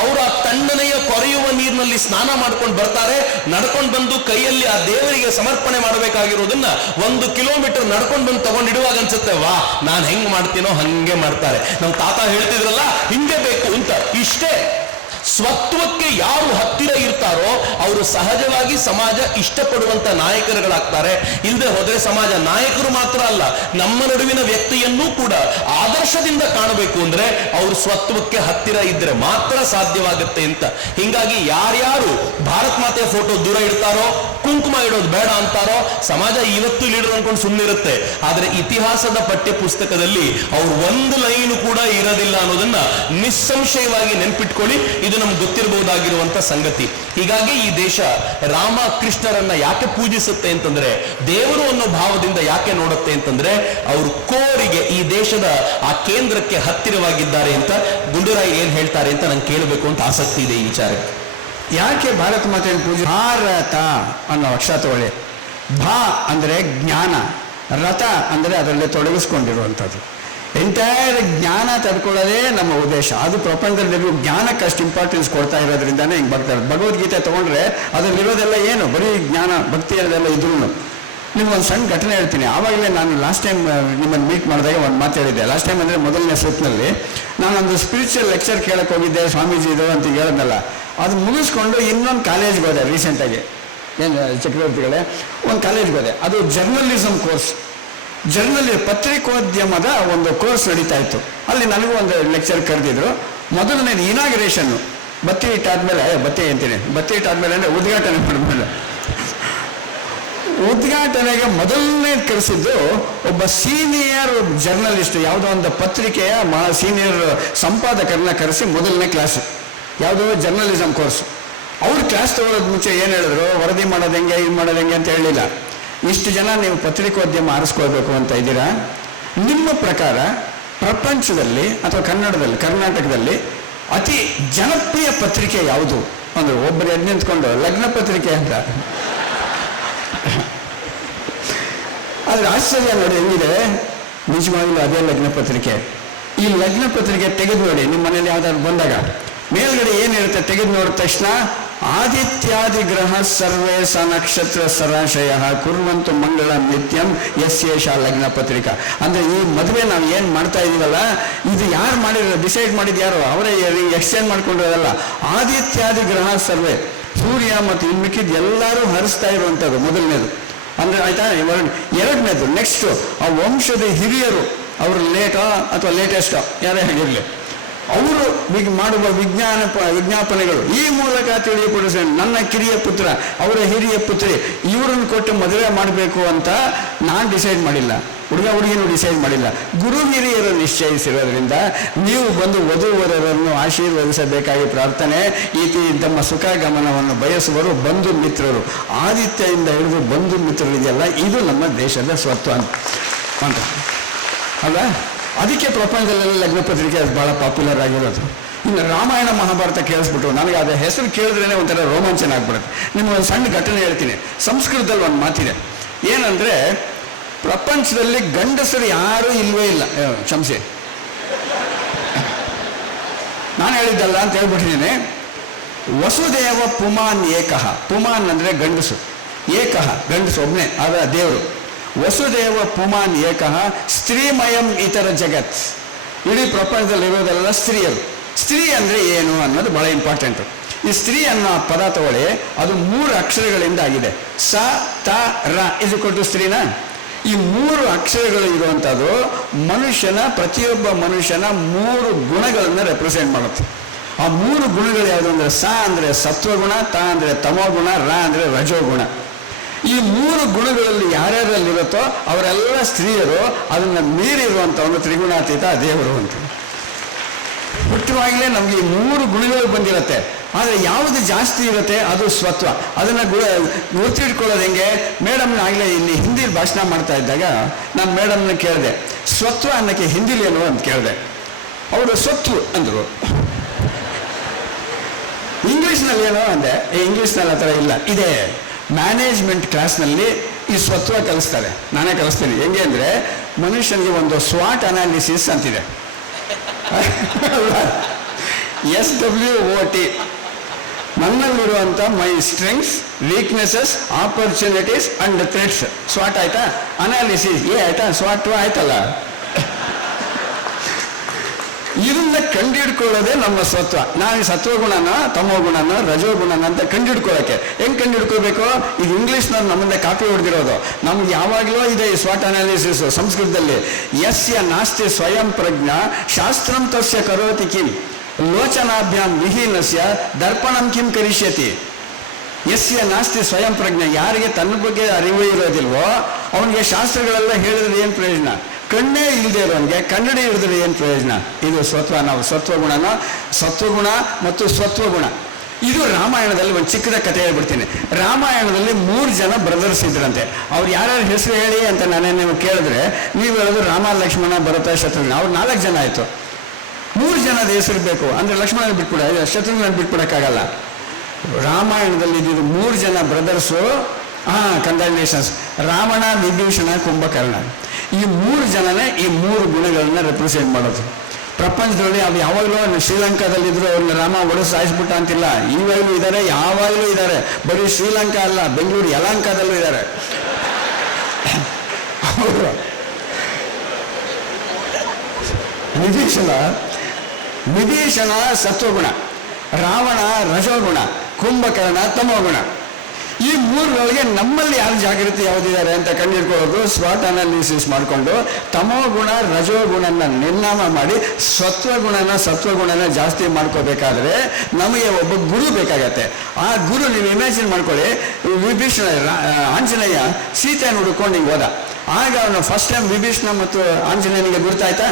ಅವರು ಆ ತಣ್ಣನೆಯ ಕೊರೆಯುವ ನೀರಿನಲ್ಲಿ ಸ್ನಾನ ಮಾಡ್ಕೊಂಡು ಬರ್ತಾರೆ. ನಡ್ಕೊಂಡು ಬಂದು ಕೈಯಲ್ಲಿ ಆ ದೇವರಿಗೆ ಸಮರ್ಪಣೆ ಮಾಡಬೇಕಾಗಿರೋದನ್ನ 1 ಕಿಲೋಮೀಟರ್ ನಡ್ಕೊಂಡು ಬಂದು ತಗೊಂಡಿಡುವಾಗ ಅನ್ಸುತ್ತೆ ವಾ, ನಾನು ಹೆಂಗ್ ಮಾಡ್ತೀನೋ ಹಂಗೆ ಮಾಡ್ತಾರೆ. ನಮ್ಮ ತಾತ ಹೇಳ್ತಿದ್ರಲ್ಲ, ಹಿಂಗೆ ಬೇಕು ಅಂತ. ಇಷ್ಟೇ, ಸ್ವತ್ವಕ್ಕೆ ಯಾರು ಹತ್ತಿರ ಇರ್ತಾರೋ ಅವರು ಸಹಜವಾಗಿ ಸಮಾಜ ಇಷ್ಟಪಡುವಂತ ನಾಯಕರುಗಳಾಗ್ತಾರೆ. ಇಲ್ಲದೆ ಹೋದ್ರೆ ಸಮಾಜ ನಾಯಕರು ಮಾತ್ರ ಅಲ್ಲ, ನಮ್ಮ ನಡುವಿನ ವ್ಯಕ್ತಿಯನ್ನೂ ಕೂಡ ಆದರ್ಶದಿಂದ ಕಾಣಬೇಕು ಅಂದ್ರೆ ಅವರು ಸ್ವತ್ವಕ್ಕೆ ಹತ್ತಿರ ಇದ್ರೆ ಮಾತ್ರ ಸಾಧ್ಯವಾಗುತ್ತೆ ಅಂತ. ಹಿಂಗಾಗಿ ಯಾರ್ಯಾರು ಭಾರತ್ ಮಾತೆಯ ಫೋಟೋ ದೂರ ಇಡ್ತಾರೋ, ಕುಂಕುಮ ಇಡೋದು ಬೇಡ ಅಂತಾರೋ, ಸಮಾಜ ಇವತ್ತು ಲೀಡರ್ ಅನ್ಕೊಂಡು ಸುಮ್ಮನಿರುತ್ತೆ. ಆದ್ರೆ ಇತಿಹಾಸದ ಪಠ್ಯ ಪುಸ್ತಕದಲ್ಲಿ ಅವ್ರು ಒಂದು ಲೈನು ಕೂಡ ಇರೋದಿಲ್ಲ ಅನ್ನೋದನ್ನ ನಿಸ್ಸಂಶಯವಾಗಿ ನೆನ್ಪಿಟ್ಕೊಳ್ಳಿ. ಇದು ನಮ್ಗೆ ಗೊತ್ತಿರಬಹುದಾಗಿರುವಂತ ಸಂಗತಿ. ಹೀಗಾಗಿ ಈ ದೇಶ ರಾಮ ಕೃಷ್ಣರನ್ನ ಯಾಕೆ ಪೂಜಿಸುತ್ತೆ ಅಂತಂದ್ರೆ, ದೇವರು ಅನ್ನೋ ಭಾವದಿಂದ ಯಾಕೆ ನೋಡುತ್ತೆ ಅಂತಂದ್ರೆ, ಅವರು ಕೋರಿಗೆ ಈ ದೇಶದ ಆ ಕೇಂದ್ರಕ್ಕೆ ಹತ್ತಿರವಾಗಿದ್ದಾರೆ ಅಂತ. ಗುಂಡೂರಾಯ್ ಏನ್ ಹೇಳ್ತಾರೆ ಅಂತ ನಂಗೆ ಕೇಳಬೇಕು ಅಂತ ಆಸಕ್ತಿ ಇದೆ ಈ ವಿಚಾರ. ಯಾಕೆ ಭಾರತ ಮಾತೆಯನ್ನು ಪೂಜೆ? ಭಾರತ ಅನ್ನೋ ಅಕ್ಷರ ತಗೊಳ್ಳಿ. ಭಾ ಅಂದ್ರೆ ಜ್ಞಾನ, ರಥ ಅಂದ್ರೆ ಅದರಲ್ಲಿ ತೊಡಗಿಸ್ಕೊಂಡಿರುವಂಥದ್ದು. ಎಂಟೈರ್ ಜ್ಞಾನ ತಡ್ಕೊಳ್ಳೋದೇ ನಮ್ಮ ಉದ್ದೇಶ. ಅದು ಪ್ರಪಂಚದಲ್ಲಿರುವ ಜ್ಞಾನಕ್ಕೆ ಅಷ್ಟು ಇಂಪಾರ್ಟೆನ್ಸ್ ಕೊಡ್ತಾ ಇರೋದ್ರಿಂದಾನೇ ಹಿಂಗೆ ಬರ್ತಾರೆ. ಭಗವದ್ಗೀತೆ ತಗೊಂಡ್ರೆ ಅದರಲ್ಲಿರೋದೆಲ್ಲ ಏನು, ಬರೀ ಜ್ಞಾನ ಭಕ್ತಿ ಅದೆಲ್ಲ ಇದ್ರೂ. ನಿಮ್ಗೊಂದು ಸಣ್ಣ ಘಟನೆ ಹೇಳ್ತೀನಿ. ಆವಾಗಲೇ ನಾನು ಲಾಸ್ಟ್ ಟೈಮ್ ನಿಮ್ಮನ್ನು ಮೀಟ್ ಮಾಡಿದಾಗ ಒಂದು ಮಾತು ಹೇಳಿದ್ದೆ. ಲಾಸ್ಟ್ ಟೈಮ್ ಅಂದರೆ ಮೊದಲನೇ ಸುತ್ತಿನಲ್ಲಿ ನಾನೊಂದು ಸ್ಪಿರಿಚುವಲ್ ಲೆಕ್ಚರ್ ಕೇಳಕ್ಕೆ ಹೋಗಿದ್ದೆ, ಸ್ವಾಮೀಜಿ ಇದು ಅಂತ ಹೇಳಿದ್ನಲ್ಲ. ಅದು ಮುಗಿಸ್ಕೊಂಡು ಇನ್ನೊಂದು ಕಾಲೇಜ್ಗೆ ಹೋದೆ ರೀಸೆಂಟಾಗಿ. ಏನು ಚಕ್ರವರ್ತಿಗಳೇ, ಒಂದು ಕಾಲೇಜ್ಗೆ ಹೋದೆ. ಅದು ಜರ್ನಲಿಸಮ್ ಕೋರ್ಸ್, ಪತ್ರಿಕೋದ್ಯಮದ ಒಂದು ಕೋರ್ಸ್ ನಡೀತಾ ಇತ್ತು. ಅಲ್ಲಿ ನನಗೂ ಒಂದು ಲೆಕ್ಚರ್ ಕರೆದಿದ್ರು. ಮೊದಲನೇದು ಇನಾಗ್ರೇಷನ್ನು, ಬತ್ತಿ ಇಟ್ಟಾದ್ಮೇಲೆ ಅಂದರೆ ಉದ್ಘಾಟನೆ ಮಾಡಿದ್ಮೇಲೆ, ಉದ್ಘಾಟನೆಗೆ ಮೊದಲನೇ ಕರೆಸಿದ್ದು ಒಬ್ಬ ಸೀನಿಯರ್ ಜರ್ನಲಿಸ್ಟ್, ಯಾವುದೋ ಒಂದು ಪತ್ರಿಕೆಯ ಸೀನಿಯರ್ ಸಂಪಾದಕರನ್ನ ಕರೆಸಿ ಮೊದಲನೇ ಕ್ಲಾಸ್, ಯಾವುದೋ ಜರ್ನಲಿಸಮ್ ಕೋರ್ಸ್. ಅವ್ರು ಕ್ಲಾಸ್ ತಗೊಳ್ಳೋದು ಮುಂಚೆ ಏನು ಹೇಳಿದ್ರು, ವರದಿ ಮಾಡೋದು ಹೆಂಗೆ, ಇದು ಮಾಡೋದು ಹೆಂಗೆ ಅಂತ ಹೇಳಿಲ್ಲ. ಇಷ್ಟು ಜನ ನೀವು ಪತ್ರಿಕೋದ್ಯಮ ಆರಿಸ್ಕೊಳ್ಬೇಕು ಅಂತ ಇದ್ದೀರಾ, ನಿಮ್ಮ ಪ್ರಕಾರ ಪ್ರಪಂಚದಲ್ಲಿ ಅಥವಾ ಕರ್ನಾಟಕದಲ್ಲಿ ಅತಿ ಜನಪ್ರಿಯ ಪತ್ರಿಕೆ ಯಾವುದು ಅಂದ್ರೆ ಒಬ್ಬರು ಎದ್ದು ನಿಂತ್ಕೊಂಡು ಲಗ್ನ ಪತ್ರಿಕೆ ಅಂತ. ಆದ್ರೆ ಆಶ್ಚರ್ಯ ನೋಡಿ ಹೆಂಗಿದೆ, ನಿಜವಾಗ್ಲೂ ಅದೇ ಲಗ್ನ ಪತ್ರಿಕೆ. ಈ ಲಗ್ನ ಪತ್ರಿಕೆ ತೆಗೆದು ನೋಡಿ, ನಿಮ್ಮ ಮನೇಲಿ ಯಾವ್ದಾದ್ರು ಬಂದಾಗ ಮೇಲ್ಗಡೆ ಏನಿರುತ್ತೆ ತೆಗೆದು ನೋಡಿದ ತಕ್ಷಣ, ಆದಿತ್ಯಾದಿ ಗ್ರಹ ಸರ್ವೇ ಸ ನಕ್ಷತ್ರ ಸರಾಶಯ ಕುರ್ವಂತು ಮಂಗಳ ನಿತ್ಯಂ ಯಸ್ಯೇಷ ಲಗ್ನ ಪತ್ರಿಕಾ. ಅಂದ್ರೆ ಈ ಮದುವೆ ನಾವು ಏನ್ ಮಾಡ್ತಾ ಇದೀವಲ್ಲ, ಇದು ಯಾರು ಮಾಡಿರೋ, ಡಿಸೈಡ್ ಮಾಡಿದ್ ಯಾರು, ಅವರೇ ಎಕ್ಸ್ಚೇಂಜ್ ಮಾಡ್ಕೊಂಡಿರೋದಲ್ಲ. ಆದಿತ್ಯಾದಿ ಗ್ರಹ ಸರ್ವೇ, ಸೂರ್ಯ ಮತ್ತು ಇನ್ನು ಮಿಕ್ಕಿದ್ ಎಲ್ಲರೂ ಹರಿಸ್ತಾ ಇರುವಂಥದ್ದು ಮೊದಲನೇದು. ಅಂದ್ರೆ ಆಯ್ತಾ. ಎರಡನೇದು ನೆಕ್ಸ್ಟ್, ಆ ವಂಶದ ಹಿರಿಯರು, ಅವರು ಲೇಟೋ ಅಥವಾ ಲೇಟೆಸ್ಟೋ ಯಾರೇ ಆಗಿರಲಿ, ಅವರು ಮಾಡುವ ವಿಜ್ಞಾಪನೆಗಳು ಈ ಮೂಲಕ ತಿಳಿಯಪಡಿಸ, ನನ್ನ ಕಿರಿಯ ಪುತ್ರ, ಅವರ ಹಿರಿಯ ಪುತ್ರಿ, ಇವರನ್ನು ಕೊಟ್ಟು ಮದುವೆ ಮಾಡಬೇಕು ಅಂತ ನಾನು ಡಿಸೈಡ್ ಮಾಡಿಲ್ಲ, ಹುಡುಗಿನೂ ಡಿಸೈಡ್ ಮಾಡಿಲ್ಲ, ಗುರು ಹಿರಿಯರು ನಿಶ್ಚಯಿಸಿರೋದ್ರಿಂದ ನೀವು ಬಂದು ವಧುವರರನ್ನು ಆಶೀರ್ವದಿಸಬೇಕಾಗಿ ಪ್ರಾರ್ಥನೆ. ತಮ್ಮ ಸುಖ ಗಮನವನ್ನು ಬಯಸುವರು ಬಂಧು ಮಿತ್ರರು, ಆದಿತ್ಯದಿಂದ ಹಿಡಿದು ಬಂಧು ಮಿತ್ರರು ಇದೆಯಲ್ಲ, ಇದು ನಮ್ಮ ದೇಶದ ಸ್ವತ್ವ ಅಂತ ಅಲ್ಲ. ಅದಕ್ಕೆ ಪ್ರಪಂಚದಲ್ಲೆಲ್ಲ ಲಗ್ನ ಪತ್ರಿಕೆ ಬಹಳ ಪಾಪ್ಯುಲರ್ ಆಗಿರೋದು. ಇನ್ನು ರಾಮಾಯಣ ಮಹಾಭಾರತ ಕೇಳಿಸ್ಬಿಟ್ಟು ನನಗೆ ಅದ ಹೆಸರು ಕೇಳಿದ್ರೇ ಒಂಥರ ರೋಮಾಂಚನ ಆಗ್ಬಿಡುತ್ತೆ. ನಿಮ್ಗೊಂದು ಸಣ್ಣ ಘಟನೆ ಹೇಳ್ತೀನಿ. ಸಂಸ್ಕೃತದಲ್ಲಿ ಒಂದು ಮಾತಿದೆ, ಏನಂದ್ರೆ ಪ್ರಪಂಚದಲ್ಲಿ ಗಂಡಸರು ಯಾರೂ ಇಲ್ವೇ ಇಲ್ಲ. ಕ್ಷಮಿಸಿ, ನಾನು ಹೇಳಿದ್ದಲ್ಲ ಅಂತ ಹೇಳ್ಬಿಟ್ಟಿದ್ದೀನಿ. ವಸುದೇವ ಪುಮಾನ್ ಏಕಃ. ಪುಮಾನ್ ಅಂದ್ರೆ ಗಂಡಸು, ಏಕಃ ಗಂಡಸು ಒಬ್ಬನೇ, ಆದ ದೇವರು. ವಸುದೇವ ಪುಮಾನ್ ಏಕಃ ಸ್ತ್ರೀಮಯಂ ಇತರ ಜಗತ್. ಇಡೀ ಪ್ರಪಂಚದಲ್ಲಿರೋದೆಲ್ಲ ಸ್ತ್ರೀಯರು. ಸ್ತ್ರೀ ಅಂದ್ರೆ ಏನು ಅನ್ನೋದು ಬಹಳ ಇಂಪಾರ್ಟೆಂಟ್. ಈ ಸ್ತ್ರೀ ಅನ್ನೋ ಪದ ತಗೊಳ್ಳಿ, ಅದು 3 ಅಕ್ಷರಗಳಿಂದ ಆಗಿದೆ. ಸ ತ ರ ಇದು ಸ್ತ್ರೀನ. ಈ 3 ಅಕ್ಷರಗಳು ಇರುವಂಥದ್ದು ಮನುಷ್ಯನ, ಪ್ರತಿಯೊಬ್ಬ ಮನುಷ್ಯನ 3 ಗುಣಗಳನ್ನು ರೆಪ್ರೆಸೆಂಟ್ ಮಾಡುತ್ತೆ. ಆ 3 ಗುಣಗಳು ಯಾವುದು ಅಂದ್ರೆ, ಸ ಅಂದ್ರೆ ಸತ್ವಗುಣ, ತ ಅಂದ್ರೆ ತಮೋಗುಣ, ರ ಅಂದ್ರೆ ರಜೋಗುಣ. ಈ 3 ಗುಣಗಳಲ್ಲಿ ಯಾರ್ಯಾರಲ್ಲಿರುತ್ತೋ ಅವರೆಲ್ಲ ಸ್ತ್ರೀಯರು. ಅದನ್ನು ಮೀರಿರುವಂಥ ಒಂದು ತ್ರಿಗುಣಾತೀತ ದೇವರು ಅಂತ. ಹುಟ್ಟುವಾಗಲೇ ನಮಗೆ ಈ 3 ಗುಣಗಳು ಬಂದಿರುತ್ತೆ. ಆದರೆ ಯಾವುದು ಜಾಸ್ತಿ ಇರುತ್ತೆ ಅದು ಸ್ವತ್ವ. ಅದನ್ನು ಗುರುತಿಟ್ಕೊಳ್ಳೋದು ಹೆಂಗೆ? ಮೇಡಮ್ನ ಆಗಲೇ ಇಲ್ಲಿ ಹಿಂದಿಲಿ ಭಾಷಣ ಮಾಡ್ತಾ ಇದ್ದಾಗ ನಾನು ಮೇಡಮ್ನ ಕೇಳಿದೆ, ಸ್ವತ್ವ ಅನ್ನೋಕ್ಕೆ ಹಿಂದಿಲಿ ಏನು ಅಂತ ಕೇಳಿದೆ. ಅವರು ಸ್ವತ್ವ ಅಂದರು. ಇಂಗ್ಲೀಷ್ನಲ್ಲಿ ಏನೋ ಅಂದೆ. ಇಂಗ್ಲೀಷ್ನಲ್ಲಿ ಆ ಥರ ಇಲ್ಲ, ಇದೆ. ಮ್ಯಾನೇಜ್ಮೆಂಟ್ ಕ್ಲಾಸ್ನಲ್ಲಿ ಈ ಸ್ವತ್ವ ಕಲಿಸ್ತಾರೆ. ನಾನೇ ಕಲಿಸ್ತೀನಿ. ಹೆಂಗೆ ಅಂದರೆ, ಮನುಷ್ಯನಿಗೆ ಒಂದು ಸ್ವಾಟ್ ಅನಾಲಿಸಿಸ್ ಅಂತಿದೆ. SWOT, ನನ್ನಲ್ಲಿರುವಂಥ my strengths, weaknesses, opportunities and threats. ಸ್ವಾಟ್ ಆಯ್ತಾ? ಅನಾಲಿಸಿಸ್ ಆಯ್ತಾ? ಸ್ವಾಟ್ ಆಯ್ತಲ್ಲ. ಇದನ್ನ ಕಂಡುಹಿಡ್ಕೊಳ್ಳೋದೇ ನಮ್ಮ ಸ್ವತ್ವ. ನಾವು ಸತ್ವಗುಣನ, ತಮೋಗುಣನ, ರಜೋಗುಣನ ಅಂತ ಕಂಡುಹಿಡ್ಕೊಳ್ಳೋಕೆ ಹೆಂಗೆ ಕಂಡುಹಿಡ್ಕೋಬೇಕು? ಇದು ಇಂಗ್ಲೀಷ್ನವ್ರು ನಮ್ಮನ್ನೇ ಕಾಪಿ ಹೊಡೆದಿರೋದು. ನಮ್ಗೆ ಯಾವಾಗಲೂ ಇದೆ ಈ ಸ್ವಾಟ್ ಅನಾಲಿಸಿಸ್ ಸಂಸ್ಕೃತದಲ್ಲಿ. ಯಸ್ಯ ನಾಸ್ತಿ ಸ್ವಯಂ ಪ್ರಜ್ಞಾ ಶಾಸ್ತ್ರಂ ತಸ್ಯ ಕರೋತಿ ಕಿಂ ಲೋಚನಾಭ್ಯಾಂ ವಿಹೀನಸ್ಯ ದರ್ಪಣಂ ಕಿಂ ಕರಿಷ್ಯತಿ. ಯಸ್ಯ ನಾಸ್ತಿ ಸ್ವಯಂ ಪ್ರಜ್ಞೆ. ಯಾರಿಗೆ ತನ್ನ ಬಗ್ಗೆ ಅರಿವು ಇರೋದಿಲ್ವೋ ಅವನಿಗೆ ಶಾಸ್ತ್ರಗಳೆಲ್ಲ ಹೇಳಿದ್ರೆ ಏನು ಪ್ರಯೋಜನ? ಕಣ್ಣೇ ಇಲ್ಲದೆ ಇರೋನಿಗೆ ಕನ್ನಡಿ ಹಿಡಿದ್ರೆ ಏನು ಪ್ರಯೋಜನ? ಇದು ಸ್ವತ್ವ. ನಾವು ಸತ್ವಗುಣನ, ಸತ್ವಗುಣ ಮತ್ತು ಸ್ವತ್ವಗುಣ. ಇದು ರಾಮಾಯಣದಲ್ಲಿ ಒಂದು ಚಿಕ್ಕದ ಕಥೆ ಹೇಳ್ಬಿಡ್ತೀನಿ. ರಾಮಾಯಣದಲ್ಲಿ 3 ಜನ ಬ್ರದರ್ಸ್ ಇದ್ರಂತೆ. ಅವ್ರು ಯಾರ್ಯಾರ ಹೆಸರು ಹೇಳಿ ಅಂತ ನಾನೇ ನೀವು ಕೇಳಿದ್ರೆ ನೀವು ಹೇಳೋದು ರಾಮ, ಲಕ್ಷ್ಮಣ, ಭರತ, ಶತ್ರುಘ್ನ. ಅವ್ರು 4 ಜನ ಆಯಿತು. 3 ಜನದ ಹೆಸರು ಬೇಕು ಅಂದರೆ ಲಕ್ಷ್ಮಣನ ಬಿಟ್ಬಿಡ, ಶತ್ರುಘ್ನ ಬಿಟ್ಬಿಡಕ್ಕಾಗಲ್ಲ. ರಾಮಾಯಣದಲ್ಲಿ ಇದ್ದಿದ್ದು 3 ಜನ ಬ್ರದರ್ಸು. ಕಂಗ್ರ್ಯಾಚುಲೇಷನ್ಸ್. ರಾವಣ, ವಿಭೀಷಣ, ಕುಂಭಕರ್ಣ. ಈ 3 ಜನನೇ ಈ 3 ಗುಣಗಳನ್ನ ರೆಪ್ರೆಸೆಂಟ್ ಮಾಡೋದು. ಪ್ರಪಂಚದಲ್ಲಿ ಅವು ಯಾವಾಗಲೂ ಶ್ರೀಲಂಕಾದಲ್ಲಿದ್ರು ಅವ್ರನ್ನ ರಾಮ ಹೊಡೆದು ಸಾಯಿಸ್ಬಿಟ್ಟ ಅಂತಿಲ್ಲ. ಈವಾಗಲೂ ಇದ್ದಾರೆ, ಯಾವಾಗಲೂ ಇದ್ದಾರೆ. ಬರೀ ಶ್ರೀಲಂಕಾ ಅಲ್ಲ, ಬೆಂಗಳೂರು ಯಲಹಂಕದಲ್ಲೂ ಇದ್ದಾರೆ. ವಿಭೀಷಣ ಸತ್ವಗುಣ, ರಾವಣ ರಜೋಗುಣ, ಕುಂಭಕರ್ಣ ತಮೋಗುಣ. ಈ 3ಗಳಿಗೆ ನಮ್ಮಲ್ಲಿ ಯಾರು ಜಾಗೃತಿ ಯಾವುದಿದ್ದಾರೆ ಅಂತ ಕಂಡುಹಿಡ್ಕೊಳ್ಳೋದು. ಸ್ವಾಟ್ ಅನಾಲಿಸಿಸ್ ಮಾಡಿಕೊಂಡು ತಮೋಗುಣ, ರಜೋಗುಣನ ನಿರ್ನಾಮ ಮಾಡಿ ಸತ್ವಗುಣನ ಜಾಸ್ತಿ ಮಾಡ್ಕೋಬೇಕಾದ್ರೆ ನಮಗೆ ಒಬ್ಬ ಗುರು ಬೇಕಾಗತ್ತೆ. ಆ ಗುರು ನೀವು ಇಮ್ಯಾಜಿನ್ ಮಾಡ್ಕೊಳ್ಳಿ. ವಿಭೀಷಣ, ಆಂಜನೇಯ ಸೀತೆಯನ್ನು ಹುಡ್ಕೊಂಡು ಹಿಂಗೆ ಹೋದ. ಆಗ ಅವನು ಫಸ್ಟ್ ಟೈಮ್ ವಿಭೀಷಣ ಮತ್ತು ಆಂಜನೇಯನಿಗೆ ಗುರುತಾಯ್ತಾ?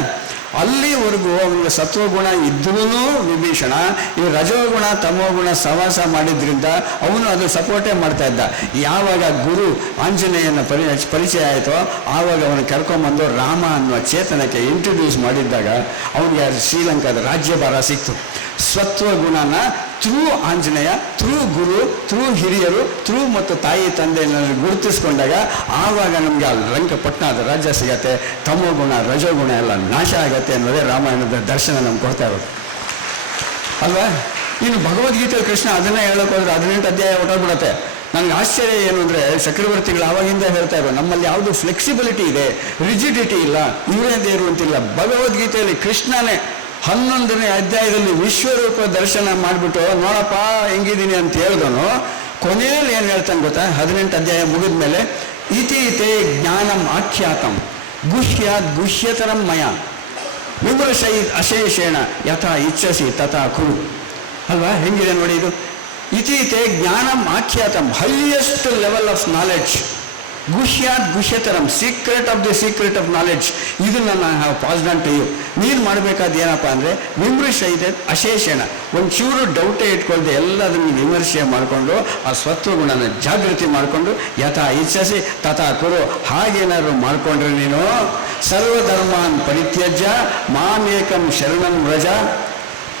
ಅಲ್ಲಿವರೆಗೂ ಅವನಿಗೆ ಸತ್ವಗುಣ ಇದ್ರೂ ವಿಭೀಷಣ ಈ ರಜೋಗುಣ ತಮೋಗುಣ ಸವಾಸ ಮಾಡಿದ್ರಿಂದ ಅವನು ಅದು ಸಪೋರ್ಟೇ ಮಾಡ್ತಾ ಇದ್ದ. ಯಾವಾಗ ಗುರು ಆಂಜನೇಯನ ಪರಿಚಯ ಆಯಿತೋ ಆವಾಗ ಅವನು ಕರ್ಕೊಂಬಂದು ರಾಮ ಅನ್ನುವ ಚೇತನಕ್ಕೆ ಇಂಟ್ರೊಡ್ಯೂಸ್ ಮಾಡಿದ್ದಾಗ ಅವನಿಗೆ ಶ್ರೀಲಂಕಾದ ರಾಜ್ಯಭಾರ ಸಿಕ್ತು. ಸ್ವತ್ವಗುಣನ ಥ್ರೂ ಆಂಜನೇಯ, ಥ್ರೂ ಗುರು, ಥ್ರೂ ಹಿರಿಯರು, ಥ್ರೂ ಮತ್ತು ತಾಯಿ ತಂದೆಯನ್ನು ಗುರುತಿಸ್ಕೊಂಡಾಗ ಆವಾಗ ನಮಗೆ ಅಲ್ಲಿ ರಂಗಪಟ್ಟಣದ ರಾಜ್ಯ ಸಿಗತ್ತೆ. ತಮೋಗುಣ ರಜೋಗುಣ ಎಲ್ಲ ನಾಶ ಆಗತ್ತೆ ಅನ್ನೋದೇ ರಾಮಾಯಣದ ದರ್ಶನ ನಮ್ಗೆ ಕೊಡ್ತಾ ಇರೋದು ಅಲ್ವಾ? ಇನ್ನು ಭಗವದ್ಗೀತೆಯಲ್ಲಿ ಕೃಷ್ಣ ಅದನ್ನೇ ಹೇಳೋಕೆ ಹೋದ್ರೆ 18 ಅಧ್ಯಾಯ ಹೊಟ್ಟೋಗ್ಬಿಡತ್ತೆ. ನನಗೆ ಆಶ್ಚರ್ಯ ಏನು ಅಂದರೆ, ಚಕ್ರವರ್ತಿಗಳು ಆವಾಗಿಂದ ಹೇಳ್ತಾ ಇರೋ ನಮ್ಮಲ್ಲಿ ಯಾವುದು ಫ್ಲೆಕ್ಸಿಬಿಲಿಟಿ ಇದೆ, ರಿಜಿಡಿಟಿ ಇಲ್ಲ, ಇವರೇ ದೇವರು ಅಂತಿಲ್ಲ. ಭಗವದ್ಗೀತೆಯಲ್ಲಿ ಕೃಷ್ಣನೇ 11ನೇ ಅಧ್ಯಾಯದಲ್ಲಿ ವಿಶ್ವರೂಪ ದರ್ಶನ ಮಾಡಿಬಿಟ್ಟು ನೋಡಪ್ಪ ಹೆಂಗಿದ್ದೀನಿ ಅಂತ ಹೇಳಿದನು. ಕೊನೆಯಲ್ಲಿ ಏನು ಹೇಳ್ತಾನೆ ಗೊತ್ತಾ? 18 ಅಧ್ಯಾಯ ಮುಗಿದ ಮೇಲೆ ಇತೀತೆ ಜ್ಞಾನಂ ಆಖ್ಯಾತಂ ಗುಹ್ಯಾತ್ ಗುಹ್ಯತರಂ ಮಯ ವಿಮೃಶೈ ಅಶೇಷೇಣ ಯಥಾ ಇಚ್ಛಸಿ ತಥಾ ಕುರು. ಅಲ್ವಾ? ಹೆಂಗಿದೆ ನೋಡಿ ಇದು. ಇತೀತೆ ಜ್ಞಾನಂ ಆಖ್ಯಾತಂ, ಹೈಯೆಸ್ಟ್ ಲೆವೆಲ್ ಆಫ್ ನಾಲೆಡ್ಜ್. ಗುಹ್ಯಾತ್ ಗುಹ್ಯತರಂ, secret of the secret of knowledge. ಇದನ್ನು ನಾನು have passed on to you. ನೀನು ಮಾಡಬೇಕಾದ ಏನಪ್ಪ ಅಂದರೆ ವಿಮರ್ಶ ಇದೆ ಅಶೇಷಣ, ಒಂಚೂರು ಡೌಟೇ ಇಟ್ಕೊಳ್ದೆ ಎಲ್ಲದನ್ನು ವಿಮರ್ಶೆ ಮಾಡಿಕೊಂಡು ಆ ಸತ್ವಗುಣನ ಜಾಗೃತಿ ಮಾಡಿಕೊಂಡು ಯಥಾ ಇಚ್ಛಸಿ ತಥಾ ಕುರು ಹಾಗೇನಾದ್ರು ಮಾಡಿಕೊಂಡ್ರೆ ನೀನು ಸರ್ವಧರ್ಮಾನ್ ಪರಿತ್ಯಜ್ಯ ಮಾಮೇಕಂ ಶರಣಂ ವ್ರಜ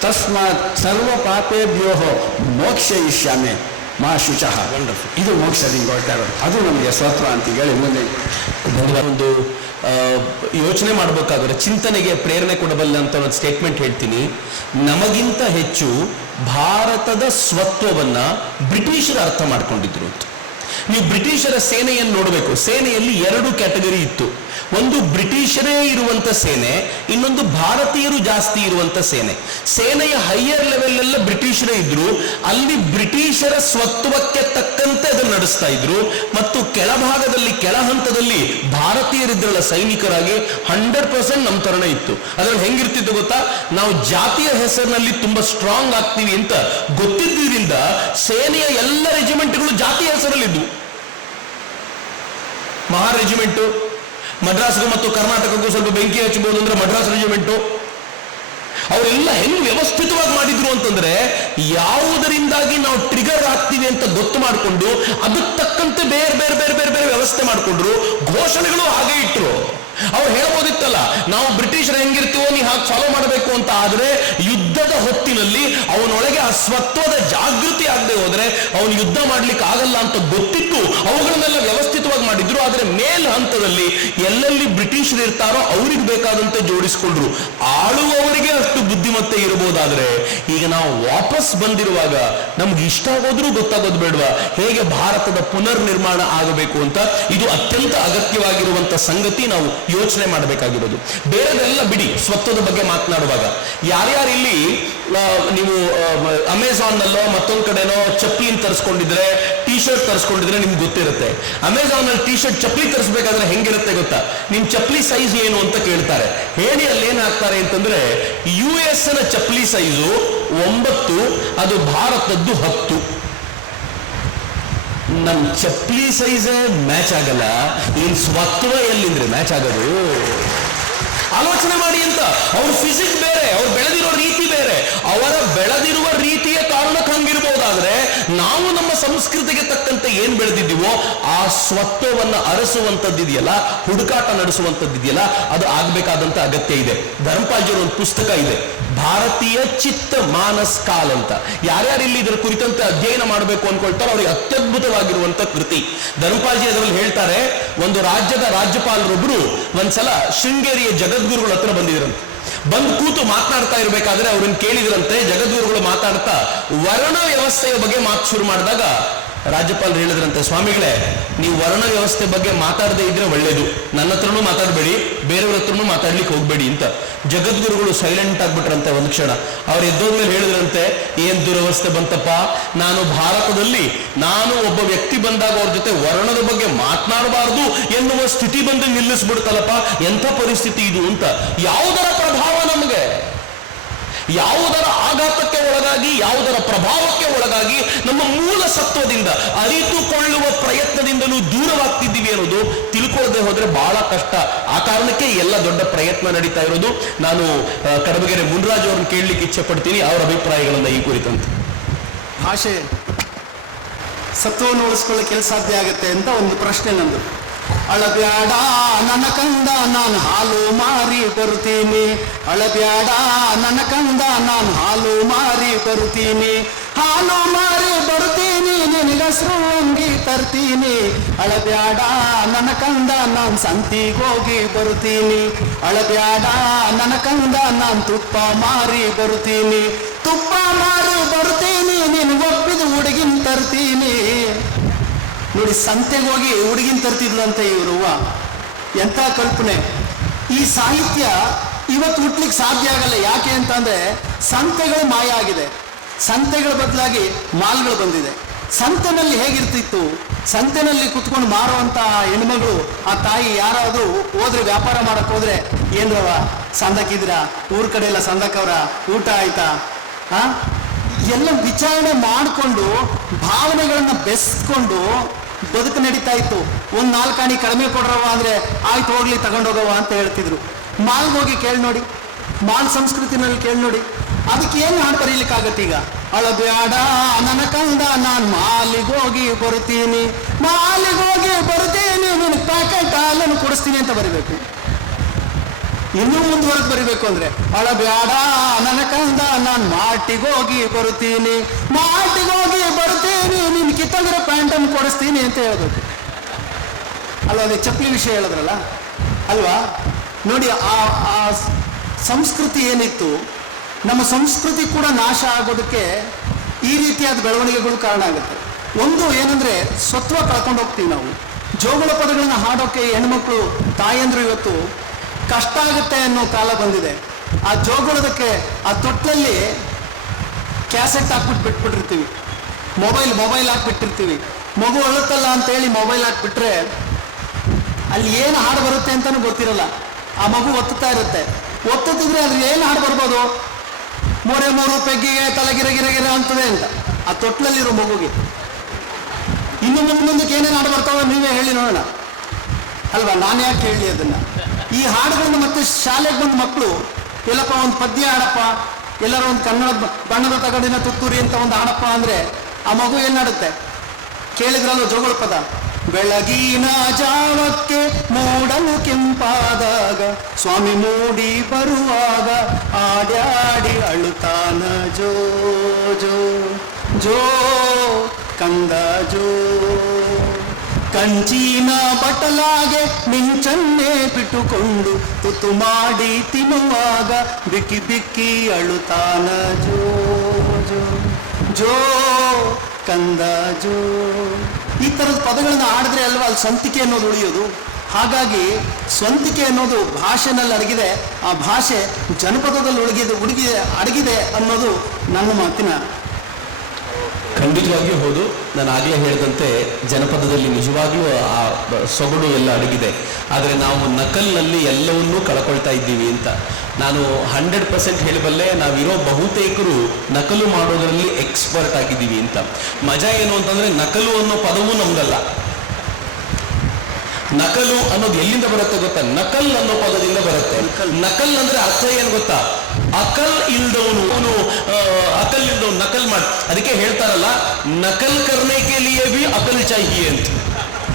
ತಸ್ಮಾತ್ ಸರ್ವ ಪಾಪೇಭ್ಯೋ ಮೋಕ್ಷಯಿಷ್ಯಾಮಿ ಮಾ ಶುಚಃ. ಇದು ಮೋಕ್ಷದಿಂದ ಹೊರಡ್ತಾ ಇರೋದು, ಅದು ನಮಗೆ ಸ್ವತ್ವ ಅಂತ ಹೇಳಿ ಮುಂದೆ ಒಂದು ಯೋಚನೆ ಮಾಡಬೇಕಾದ್ರೆ ಚಿಂತನೆಗೆ ಪ್ರೇರಣೆ ಕೊಡಬಲ್ಲ ಅಂತ ಒಂದು ಸ್ಟೇಟ್ಮೆಂಟ್ ಹೇಳ್ತೀನಿ. ನಮಗಿಂತ ಹೆಚ್ಚು ಭಾರತದ ಸ್ವತ್ವವನ್ನ ಬ್ರಿಟಿಷರು ಅರ್ಥ ಮಾಡ್ಕೊಂಡಿದ್ರು ಅಂತ. ನೀವು ಬ್ರಿಟಿಷರ ಸೇನೆಯನ್ನು ನೋಡಬೇಕು. ಸೇನೆಯಲ್ಲಿ 2 ಕ್ಯಾಟಗರಿ ಇತ್ತು. ಒಂದು ಬ್ರಿಟಿಷರೇ ಇರುವಂತ ಸೇನೆ, ಇನ್ನೊಂದು ಭಾರತೀಯರು ಜಾಸ್ತಿ ಇರುವಂತ ಸೇನೆ. ಸೇನೆಯ ಹೈಯರ್ ಲೆವೆಲ್ ಎಲ್ಲ ಬ್ರಿಟಿಷರೇ ಇದ್ರು. ಅಲ್ಲಿ ಬ್ರಿಟಿಷರ ಸ್ವತ್ವಕ್ಕೆ ತಕ್ಕಂತೆ ಅದನ್ನು ನಡೆಸ್ತಾ ಇದ್ರು. ಮತ್ತು ಕೆಳಭಾಗದಲ್ಲಿ ಕೆಳ ಹಂತದಲ್ಲಿ ಭಾರತೀಯರಿದ್ರಲ್ಲ ಸೈನಿಕರಾಗಿ 100% ನಮ್ಮ ತರನೇ ಇತ್ತು. ಅದ್ರಲ್ಲಿ ಹೆಂಗಿರ್ತಿತ್ತು ಗೊತ್ತಾ, ನಾವು ಜಾತಿಯ ಹೆಸರಿನಲ್ಲಿ ತುಂಬಾ ಸ್ಟ್ರಾಂಗ್ ಆಗ್ತೀವಿ ಅಂತ ಗೊತ್ತಿದ್ದರಿಂದ ಸೇನೆಯ ಎಲ್ಲ ರೆಜಿಮೆಂಟ್ಗಳು ಜಾತಿಯ ಹೆಸರಲ್ಲಿದ್ವು. ಮಹಾ ರೆಜಿಮೆಂಟು ಮದ್ರಾಸ್ಗೂ ಮತ್ತು ಕರ್ನಾಟಕಕ್ಕೂ ಸ್ವಲ್ಪ ಬೆಂಕಿ ಹಚ್ಚಬಹುದು ಅಂದ್ರೆ ಮದ್ರಾಸ್ ರೆಜಿಮೆಂಟು. ಅವರೆಲ್ಲ ಹೆಂಗ್ ವ್ಯವಸ್ಥಿತವಾಗಿ ಮಾಡಿದ್ರು ಅಂತಂದ್ರೆ ಯಾವುದರಿಂದಾಗಿ ನಾವು ಟ್ರಿಗರ್ ಆಗ್ತೀವಿ ಅಂತ ಗೊತ್ತು ಮಾಡಿಕೊಂಡು ಅದಕ್ಕೆ ತಕ್ಕಂತೆ ಬೇರೆ ಬೇರೆ ಬೇರೆ ಬೇರೆ ಬೇರೆ ವ್ಯವಸ್ಥೆ ಮಾಡಿಕೊಂಡ್ರು. ಘೋಷಣೆಗಳು ಹಾಗೆ ಇಟ್ರು. ಅವ್ರು ಹೇಳ್ಬೋದಿತ್ತಲ್ಲ, ನಾವು ಬ್ರಿಟಿಷರು ಹೆಂಗಿರ್ತೀವೋ ನೀವು ಹಾಗೆ ಫಾಲೋ ಮಾಡಬೇಕು ಅಂತ. ಆದ್ರೆ ಯುದ್ಧದ ಹೊತ್ತಿನಲ್ಲಿ ಅವನೊಳಗೆ ಆ ಸ್ವತ್ವದ ಜಾಗೃತಿ ಆಗದೆ ಹೋದ್ರೆ ಅವನು ಯುದ್ಧ ಮಾಡ್ಲಿಕ್ಕೆ ಆಗಲ್ಲ ಅಂತ ಗೊತ್ತಿತ್ತು ಅವುಗಳನ್ನೆಲ್ಲ ವ್ಯವಸ್ಥಿತವಾಗಿ ಮಾಡಿದ್ರು. ಆದ್ರೆ ಮೇಲ್ ಹಂತದಲ್ಲಿ ಎಲ್ಲೆಲ್ಲಿ ಬ್ರಿಟಿಷರು ಇರ್ತಾರೋ ಅವ್ರಿಗೆ ಬೇಕಾದಂತೆ ಜೋಡಿಸ್ಕೊಂಡ್ರು. ಆಳುವವರಿಗೆ ಅಷ್ಟು ಬುದ್ಧಿಮತ್ತೆ ಇರಬಹುದಾದ್ರೆ ಈಗ ನಾವು ವಾಪಸ್ ಬಂದಿರುವಾಗ ನಮ್ಗೆ ಇಷ್ಟ ಆಗೋದ್ರೂ ಗೊತ್ತಾಗೋದು ಬೇಡವಾ ಹೇಗೆ ಭಾರತದ ಪುನರ್ ನಿರ್ಮಾಣ ಆಗಬೇಕು ಅಂತ. ಇದು ಅತ್ಯಂತ ಅಗತ್ಯವಾಗಿರುವಂತ ಸಂಗತಿ. ನಾವು ಯೋಚನೆ ಮಾಡಬೇಕಾಗಿರೋದು. ಬೇರೆದೆಲ್ಲ ಬಿಡಿ, ಸ್ವತ್ವದ ಬಗ್ಗೆ ಮಾತನಾಡುವಾಗ ಯಾರ್ಯಾರು ಇಲ್ಲಿ ನೀವು ಅಮೆಝಾನ್ ನಲ್ಲೋ ಮತ್ತೊಂದ್ ಕಡೆನೋ ಚಪ್ಪಲಿನ ತರಿಸ್ಕೊಂಡಿದ್ರೆ, ಟಿ ಶರ್ಟ್ ತರಿಸ್ಕೊಂಡಿದ್ರೆ ನಿಮ್ಗೆ ಗೊತ್ತಿರುತ್ತೆ. ಅಮೆಝಾನ್ ನಲ್ಲಿ ಟಿ ಶರ್ಟ್ ಚಪ್ಪಲಿ ತರಿಸ್ಬೇಕಾದ್ರೆ ಹೆಂಗಿರುತ್ತೆ ಗೊತ್ತಾ, ನಿಮ್ ಚಪ್ಪಲಿ ಸೈಜ್ ಏನು ಅಂತ ಕೇಳ್ತಾರೆ. ಹೇಳಿ ಅಲ್ಲಿ ಏನ್ ಹಾಕ್ತಾರೆ ಅಂತಂದ್ರೆ US ನ ಚಪ್ಪಲಿ ಸೈಜು 9, ಅದು ಭಾರತದ್ದು 10. ನಮ್ ಚಪ್ಪಲಿ ಸೈಜ್ ಮ್ಯಾಚ್ ಆಗಲ್ಲ, ಇನ್ ಸ್ವತ್ವ ಎಲ್ಲಿಂದ್ರೆ ಮ್ಯಾಚ್ ಆಗೋದು. ಆಲೋಚನೆ ಮಾಡಿ ಅಂತ. ಅವ್ರ ಫಿಸಿಕ್ಸ್ ಬೇರೆ, ಅವ್ರು ಬೆಳೆದಿರೋ ರೀತಿ ಬೇರೆ. ಅವರ ಬೆಳೆದಿರುವ ರೀತಿಯ ಕಾರಣಕ್ಕೆ ಹಂಗಿರ್ಬೋದಾದ್ರೆ ನಾವು ನಮ್ಮ ಸಂಸ್ಕೃತಿಗೆ ತಕ್ಕಂತೆ ಏನ್ ಬೆಳೆದಿದ್ದೀವೋ ಆ ಸ್ವತ್ವವನ್ನ ಅರಸುವಂತದ್ದಿದೆಯಲ್ಲ, ಹುಡುಕಾಟ ನಡೆಸುವಂತದ್ದಿದೆಯಲ್ಲ, ಅದು ಆಗ್ಬೇಕಾದಂತ ಅಗತ್ಯ ಇದೆ. ಧರ್ಮಪಾಲ್ಜಿಯವರ ಒಂದು ಪುಸ್ತಕ ಇದೆ, ಭಾರತೀಯ ಚಿತ್ತ ಮಾನಸ್ ಕಾಲ್ ಅಂತ. ಯಾರ್ಯಾರು ಇಲ್ಲಿ ಇದರ ಕುರಿತಂತೆ ಅಧ್ಯಯನ ಮಾಡಬೇಕು ಅನ್ಕೊಳ್ತಾರೋ ಅವ್ರಿಗೆ ಅತ್ಯದ್ಭುತವಾಗಿರುವಂತ ಕೃತಿ. ಧರ್ಮಪಾಲ್ಜಿ ಅದರಲ್ಲಿ ಹೇಳ್ತಾರೆ, ಒಂದು ರಾಜ್ಯದ ರಾಜ್ಯಪಾಲರೊಬ್ರು ಒಂದ್ಸಲ ಶೃಂಗೇರಿಯ ಜಗದ್ಗುರುಗಳ ಹತ್ರ ಬಂದಿದ್ರಂತೆ. ಬಂದು ಕೂತು ಮಾತನಾಡ್ತಾ ಇರ್ಬೇಕಾದ್ರೆ ಅವ್ರನ್ನ ಕೇಳಿದ್ರಂತೆ, ಜಗದ್ಗುರುಗಳು ಮಾತಾಡ್ತಾ ವರ್ಣ ವ್ಯವಸ್ಥೆಯ ಬಗ್ಗೆ ಮಾತು ಶುರು ಮಾಡಿದಾಗ ರಾಜ್ಯಪಾಲರು ಹೇಳಿದ್ರಂತೆ, ಸ್ವಾಮಿಗಳೇ ನೀವು ವರ್ಣ ವ್ಯವಸ್ಥೆ ಬಗ್ಗೆ ಮಾತಾಡದೇ ಇದ್ರೆ ಒಳ್ಳೇದು, ನನ್ನ ಹತ್ರನೂ ಮಾತಾಡಬೇಡಿ, ಬೇರೆಯವ್ರ ಹತ್ರನೂ ಮಾತಾಡ್ಲಿಕ್ಕೆ ಹೋಗ್ಬೇಡಿ ಅಂತ. ಜಗದ್ಗುರುಗಳು ಸೈಲೆಂಟ್ ಆಗ್ಬಿಟ್ರಂತೆ ಒಂದು ಕ್ಷಣ. ಅವ್ರು ಎದ್ದೋದ್ಮೇಲೆ ಹೇಳಿದ್ರಂತೆ, ಏನ್ ದುರವಸ್ಥೆ ಬಂತಪ್ಪ, ನಾನು ಭಾರತದಲ್ಲಿ ಒಬ್ಬ ವ್ಯಕ್ತಿ ಬಂದಾಗ ಅವ್ರ ಜೊತೆ ವರ್ಣದ ಬಗ್ಗೆ ಮಾತನಾಡಬಾರ್ದು ಎನ್ನುವ ಸ್ಥಿತಿ ಬಂದು ನಿಲ್ಲಿಸ್ಬಿಡ್ತಲ್ಲಪ್ಪ, ಎಂಥ ಪರಿಸ್ಥಿತಿ ಇದು ಅಂತ. ಯಾವುದರ ಪ್ರಭಾವ ನಮಗೆ, ಯಾವುದರ ಆಘಾತಕ್ಕೆ ಒಳಗಾಗಿ, ಯಾವುದರ ಪ್ರಭಾವಕ್ಕೆ ಒಳಗಾಗಿ ನಮ್ಮ ಮೂಲ ಸತ್ವದಿಂದ ಅರಿತುಕೊಳ್ಳುವ ಪ್ರಯತ್ನದಿಂದಲೂ ದೂರವಾಗ್ತಿದ್ದೀವಿ ಅನ್ನೋದು ತಿಳ್ಕೊಳ್ಳದೆ ಹೋದ್ರೆ ಬಹಳ ಕಷ್ಟ. ಆ ಕಾರಣಕ್ಕೆ ಎಲ್ಲ ದೊಡ್ಡ ಪ್ರಯತ್ನ ನಡೀತಾ ಇರೋದು. ನಾನು ಕಡಬಗೆರೆ ಮುನ್ರಾಜ್ ಅವ್ರನ್ನ ಕೇಳಲಿಕ್ಕೆ ಇಚ್ಛೆ ಪಡ್ತೀನಿ, ಅವರ ಅಭಿಪ್ರಾಯಗಳನ್ನ ಈ ಕುರಿತಂತೆ. ಭಾಷೆ ಸತ್ವವನ್ನು ಉಳಿಸ್ಕೊಳ್ಳೋಕೆ ಸಾಧ್ಯ ಆಗುತ್ತೆ ಅಂತ ಒಂದು ಪ್ರಶ್ನೆ ನಂದು. ಅಳಬ್ಯಾಡ ನನ್ನ ಕಂದ ನಾನು ಹಾಲು ಮಾರಿ ಬರುತ್ತೀನಿ, ಅಳಬ್ಯಾಡ ನನ್ನ ಕಂದ ನಾನು ಹಾಲು ಮಾರಿ ಬರುತ್ತೀನಿ, ಹಾಲು ಮಾರಿ ಬರುತ್ತೀನಿ ನಿನಗಸ್ರು ಅಂಗಿ ತರ್ತೀನಿ, ಅಳಬ್ಯಾಡ ನನ್ನ ಕಂದ ನಾನು ಸಂತಿಗೋಗಿ ಬರುತ್ತೀನಿ, ಅಳಬ್ಯಾಡ ನನ್ನ ಕಂದ ನಾನು ತುಪ್ಪ ಮಾರಿ ಬರುತ್ತೀನಿ, ತುಪ್ಪ ಮಾರಿ ಬರುತ್ತೀನಿ ನೀನು ಒಪ್ಪಿದ ಹುಡುಗಿನ ತರ್ತೀನಿ. ನೋಡಿ, ಸಂತೆಗೆ ಹೋಗಿ ಹುಡುಗಿನ ತರ್ತಿದ್ಲಂತೆ ಇವರು. ಎಂಥ ಕಲ್ಪನೆ! ಈ ಸಾಹಿತ್ಯ ಇವತ್ತು ಹುಟ್ಲಿಕ್ಕೆ ಸಾಧ್ಯ ಆಗಲ್ಲ. ಯಾಕೆ ಅಂತಂದ್ರೆ ಸಂತೆಗಳು ಮಾಯ ಆಗಿದೆ, ಸಂತೆಗಳ ಬದಲಾಗಿ ಮಾಲ್ಗಳು ಬಂದಿದೆ. ಸಂತೆನಲ್ಲಿ ಹೇಗಿರ್ತಿತ್ತು, ಸಂತೆನಲ್ಲಿ ಕುತ್ಕೊಂಡು ಮಾರುವಂತ ಹೆಣ್ಮಗಳು, ಆ ತಾಯಿ ಯಾರಾದ್ರೂ ಹೋದ್ರೆ ವ್ಯಾಪಾರ ಮಾಡಕ್ ಹೋದ್ರೆ, ಏನ್ರವ ಸಂದಕ್ಕಿದ್ರ, ಊರ್ ಕಡೆ ಎಲ್ಲ ಸಂದಕ್ಕವ್ರ, ಊಟ ಆಯ್ತಾ, ಎಲ್ಲ ವಿಚಾರಣೆ ಮಾಡಿಕೊಂಡು ಭಾವನೆಗಳನ್ನ ಬೆಸ್ಕೊಂಡು ಬದುಕು ನಡೀತಾ ಇತ್ತು. ಒಂದು 4 ಆಣಿ ಕಡಿಮೆ ಕೊಡ್ರವ ಅಂದ್ರೆ ಆಯ್ತು ಹೋಗ್ಲಿ ತಗೊಂಡೋಗವ ಅಂತ ಹೇಳ್ತಿದ್ರು. ಮಾಲ್ಗೆ ಹೋಗಿ ಕೇಳಿ ನೋಡಿ, ಮಾಲ್ ಸಂಸ್ಕೃತಿನಲ್ಲಿ ಕೇಳಿ ನೋಡಿ, ಅದಕ್ಕೆ ಏನು ಹಾಡು ಬರೀಲಿಕ್ಕಾಗತ್ತೆ ಈಗ? ಅಳಬ್ಯಾಡ ನನ್ನ ಕಂದ ನಾನು ಮಾಲಿಗೆ ಹೋಗಿ ಬರ್ತೀನಿ, ಮಾಲಿಗೆ ಹೋಗಿ ಬರ್ತೀನಿ, ನಿನ್ ಪ್ಯಾಕೆಟ್ ಹಾಲನ್ನು ಕೊಡಿಸ್ತೀನಿ ಅಂತ ಬರಿಬೇಕು. ಇನ್ನೂ ಮುಂದುವರೆದು ಬರಿಬೇಕು ಅಂದ್ರೆ ಅಳಬ್ಯಾಡ ನನ್ನ ಕಂದ ನಾನು ಮಾಟಿಗೆ ಹೋಗಿ ಬರ್ತೀನಿ, ಮಾಟಿಗೆ ಹೋಗಿ ಬರ್ತೀನಿ, ನಿನ್ ಕಿತ್ತಂಗಿರೋ ಪ್ಯಾಂಟನ್ನು ಕೊಡಿಸ್ತೀನಿ ಅಂತ ಹೇಳ್ಬೇಕು ಅಲ್ವಾ? ಅದೇ ಚಪ್ಪಲಿ ವಿಷಯ ಹೇಳಿದ್ರಲ್ಲ ಅಲ್ವಾ? ನೋಡಿ ಆ ಸಂಸ್ಕೃತಿ ಏನಿತ್ತು, ನಮ್ಮ ಸಂಸ್ಕೃತಿ ಕೂಡ ನಾಶ ಆಗೋದಕ್ಕೆ ಈ ರೀತಿಯಾದ ಬೆಳವಣಿಗೆಗಳು ಕಾರಣ ಆಗುತ್ತೆ. ಒಂದು ಏನಂದ್ರೆ ಸ್ವತ್ವ ಕಳ್ಕೊಂಡು ಹೋಗ್ತೀವಿ ನಾವು. ಜೋಗುಳ ಪದಗಳನ್ನ ಹಾಡೋಕೆ ಹೆಣ್ಮಕ್ಳು ತಾಯಂದ್ರು ಇವತ್ತು ಕಷ್ಟ ಆಗುತ್ತೆ ಅನ್ನೋ ಕಾಲ ಬಂದಿದೆ. ಆ ಜೋಗುಳದಕ್ಕೆ ಆ ತೊಟ್ಟಲಲ್ಲಿ ಕ್ಯಾಸೆಟ್ ಹಾಕ್ಬಿಟ್ಟು ಬಿಟ್ಬಿಟ್ಟಿರ್ತೀವಿ, ಮೊಬೈಲ್ ಹಾಕ್ಬಿಟ್ಟಿರ್ತೀವಿ. ಮಗು ಅಳುತ್ತಲ್ಲ ಅಂತೇಳಿ ಮೊಬೈಲ್ ಹಾಕ್ಬಿಟ್ರೆ ಅಲ್ಲಿ ಏನು ಹಾಡು ಬರುತ್ತೆ ಅಂತಲೂ ಗೊತ್ತಿರಲ್ಲ. ಆ ಮಗು ಒತ್ತುತ್ತಾ ಇರುತ್ತೆ. ಒತ್ತುತ್ತಿದ್ರೆ ಅದ್ರ ಏನು ಹಾಡು ಬರ್ಬೋದು? ಮೂರೇ ಮೂರು ಪೆಗ್ಗಿಗೆ ತಲೆಗಿರಗಿರಗಿರ ಅಂತದೆ ಅಂತ ಆ ತೊಟ್ಲಲ್ಲಿರೋ ಮಗುಗೆ. ಇನ್ನು ಮುಂದಕ್ಕೆ ಏನೇನು ಹಾಡು ಬರ್ತಾವ ನೀವೇ ಹೇಳಿ ನೋಡೋಣ ಅಲ್ವಾ? ನಾನು ಯಾಕೆ ಹೇಳಿ ಅದನ್ನ? ಈ ಹಾಡುಗಳನ್ನ ಮತ್ತೆ ಶಾಲೆಗೆ ಬಂದ ಮಕ್ಕಳು ಎಲ್ಲಪ್ಪ ಒಂದು ಪದ್ಯ ಹಾಡಪ್ಪ, ಎಲ್ಲರೂ ಒಂದು ಕನ್ನಡ ಬಣ್ಣದ ತಗಡಿನ ತುತ್ತೂರಿ ಅಂತ ಒಂದು ಹಾಡಪ್ಪ ಅಂದ್ರೆ ಆ ಮಗು ಏನ್ ಹಾಡುತ್ತೆ? ಕೇಳಿದ್ರಲ್ಲ ಜೋಗುಳ ಪದ. ಬೆಳಗಿನ ಜಾವಕ್ಕೆ ಮೂಡಲು ಕೆಂಪಾದಾಗ ಸ್ವಾಮಿ ಮೂಡಿ ಬರುವಾಗ ಆಡ್ಯಾಡಿ ಅಳುತ್ತಾನ ಜೋ ಜೋ ಜೋ ಕಂದ ಜೋ, ಕಂಚಿನ ಬಟಲಾಗೆ ಮಿಂಚನ್ನೇ ಬಿಟ್ಟುಕೊಂಡು ತುತ್ತು ಮಾಡಿ ತಿನ್ನುವಾಗ ಬಿಕ್ಕಿ ಬಿಕ್ಕಿ ಅಳುತ್ತಾನ ಜೋ ಜೋ ಜೋ ಕಂದ ಜೋ. ಈ ಥರದ ಪದಗಳನ್ನ ಆಡಿದ್ರೆ ಅಲ್ವಾ ಅಲ್ಲಿ ಸ್ವಂತಿಕೆ ಅನ್ನೋದು ಉಳಿಯೋದು. ಹಾಗಾಗಿ ಸ್ವಂತಿಕೆ ಅನ್ನೋದು ಭಾಷೆನಲ್ಲಿ ಅಡಗಿದೆ, ಆ ಭಾಷೆ ಜನಪದದಲ್ಲಿ ಅಡಗಿದೆ ಅನ್ನೋದು ನನ್ನ ಮಾತಿನ. ಖಂಡಿತವಾಗಿಯೂ ಹೌದು. ನಾನು ಆಗಲೇ ಹೇಳಿದಂತೆ ಜನಪದದಲ್ಲಿ ನಿಜವಾಗ್ಲೂ ಆ ಸೊಗಡು ಎಲ್ಲ ಅಡಗಿದೆ. ಆದರೆ ನಾವು ನಕಲ್ನಲ್ಲಿ ಎಲ್ಲವನ್ನೂ ಕಳ್ಕೊಳ್ತಾ ಇದ್ದೀವಿ ಅಂತ ನಾನು 100% ಹೇಳಬಲ್ಲೆ. ನಾವಿರೋ ಬಹುತೇಕರು ನಕಲು ಮಾಡೋದರಲ್ಲಿ ಎಕ್ಸ್ಪರ್ಟ್ ಆಗಿದ್ದೀವಿ ಅಂತ. ಮಜಾ ಏನು ಅಂತಂದ್ರೆ ನಕಲು ಅನ್ನೋ ಪದವೂ ನಮ್ದಲ್ಲ. ನಕಲು ಅನ್ನೋದು ಎಲ್ಲಿಂದ ಬರುತ್ತೆ ಗೊತ್ತಾ? ನಕಲ್ ಅನ್ನೋ ಪದದಿಂದ ಬರುತ್ತೆ. ನಕಲ್ ಅಂದ್ರೆ ಅರ್ಥ ಏನು ಗೊತ್ತಾ? ಅಕಲ್ ಇಲ್ದವನು, ಅವನು ಅಕಲ್ ಇಲ್ದವನು ನಕಲ್ ಮಾಡಿ. ಅದಕ್ಕೆ ಹೇಳ್ತಾರಲ್ಲ, ನಕಲ್ ಕರ್ನೆ ಕೆ ಲಿಯೇ ಭಿ ಅಕಲ್ ಚಾಹಿಯೇ ಅಂತ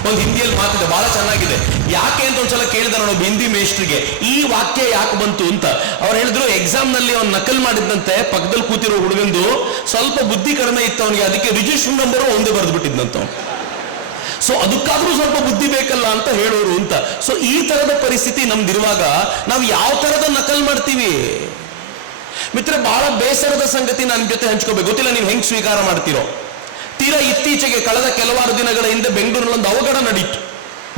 ಒಂದು ಹಿಂದಿಯಲ್ಲಿ ಮಾತಿದೆ, ಬಹಳ ಚೆನ್ನಾಗಿದೆ. ಯಾಕೆ ಅಂತ ಒಂದ್ಸಲ ಕೇಳಿದ ನೋಡು ಹಿಂದಿ ಮೇಷ್ಟ್ರಿಗೆ, ಈ ವಾಕ್ಯ ಯಾಕೆ ಬಂತು ಅಂತ. ಅವ್ರು ಹೇಳಿದ್ರು, ಎಕ್ಸಾಮ್ ನಲ್ಲಿ ಅವ್ನು ನಕಲ್ ಮಾಡಿದ್ದಂತೆ, ಪಕ್ಕದಲ್ಲಿ ಕೂತಿರೋ ಹುಡುಗಂದು ಸ್ವಲ್ಪ ಬುದ್ಧಿ ಕಡಿಮೆ ಇತ್ತು ಅವನಿಗೆ, ಅದಕ್ಕೆ ರಿಜಿಸ್ಟ್ರೇಷನ್ ನಂಬರ್ ಒಂದೇ ಬರೆದು ಬಿಟ್ಟಿದ್ದಂತ. ಸೊ ಅದಕ್ಕಾದ್ರೂ ಸ್ವಲ್ಪ ಬುದ್ಧಿ ಬೇಕಲ್ಲ ಅಂತ ಹೇಳೋರು ಅಂತ. ಸೊ ಈ ತರದ ಪರಿಸ್ಥಿತಿ ನಮ್ದಿರುವಾಗ ನಾವು ಯಾವ ತರದ ನಕಲ್ ಮಾಡ್ತೀವಿ ಮಿತ್ರ? ಬಹಳ ಬೇಸರದ ಸಂಗತಿ ನನ್ನ ಜೊತೆ ಹಂಚ್ಕೋಬೇಕು. ಗೊತ್ತಿಲ್ಲ ನೀವು ಹೆಂಗ್ ಸ್ವೀಕಾರ ಮಾಡ್ತೀರೋ. ತೀರಾ ಇತ್ತೀಚೆಗೆ ಕಳೆದ ಕೆಲವಾರು ದಿನಗಳ ಹಿಂದೆ ಬೆಂಗಳೂರಿನಲ್ಲಿ ಒಂದು ಅವಘಡ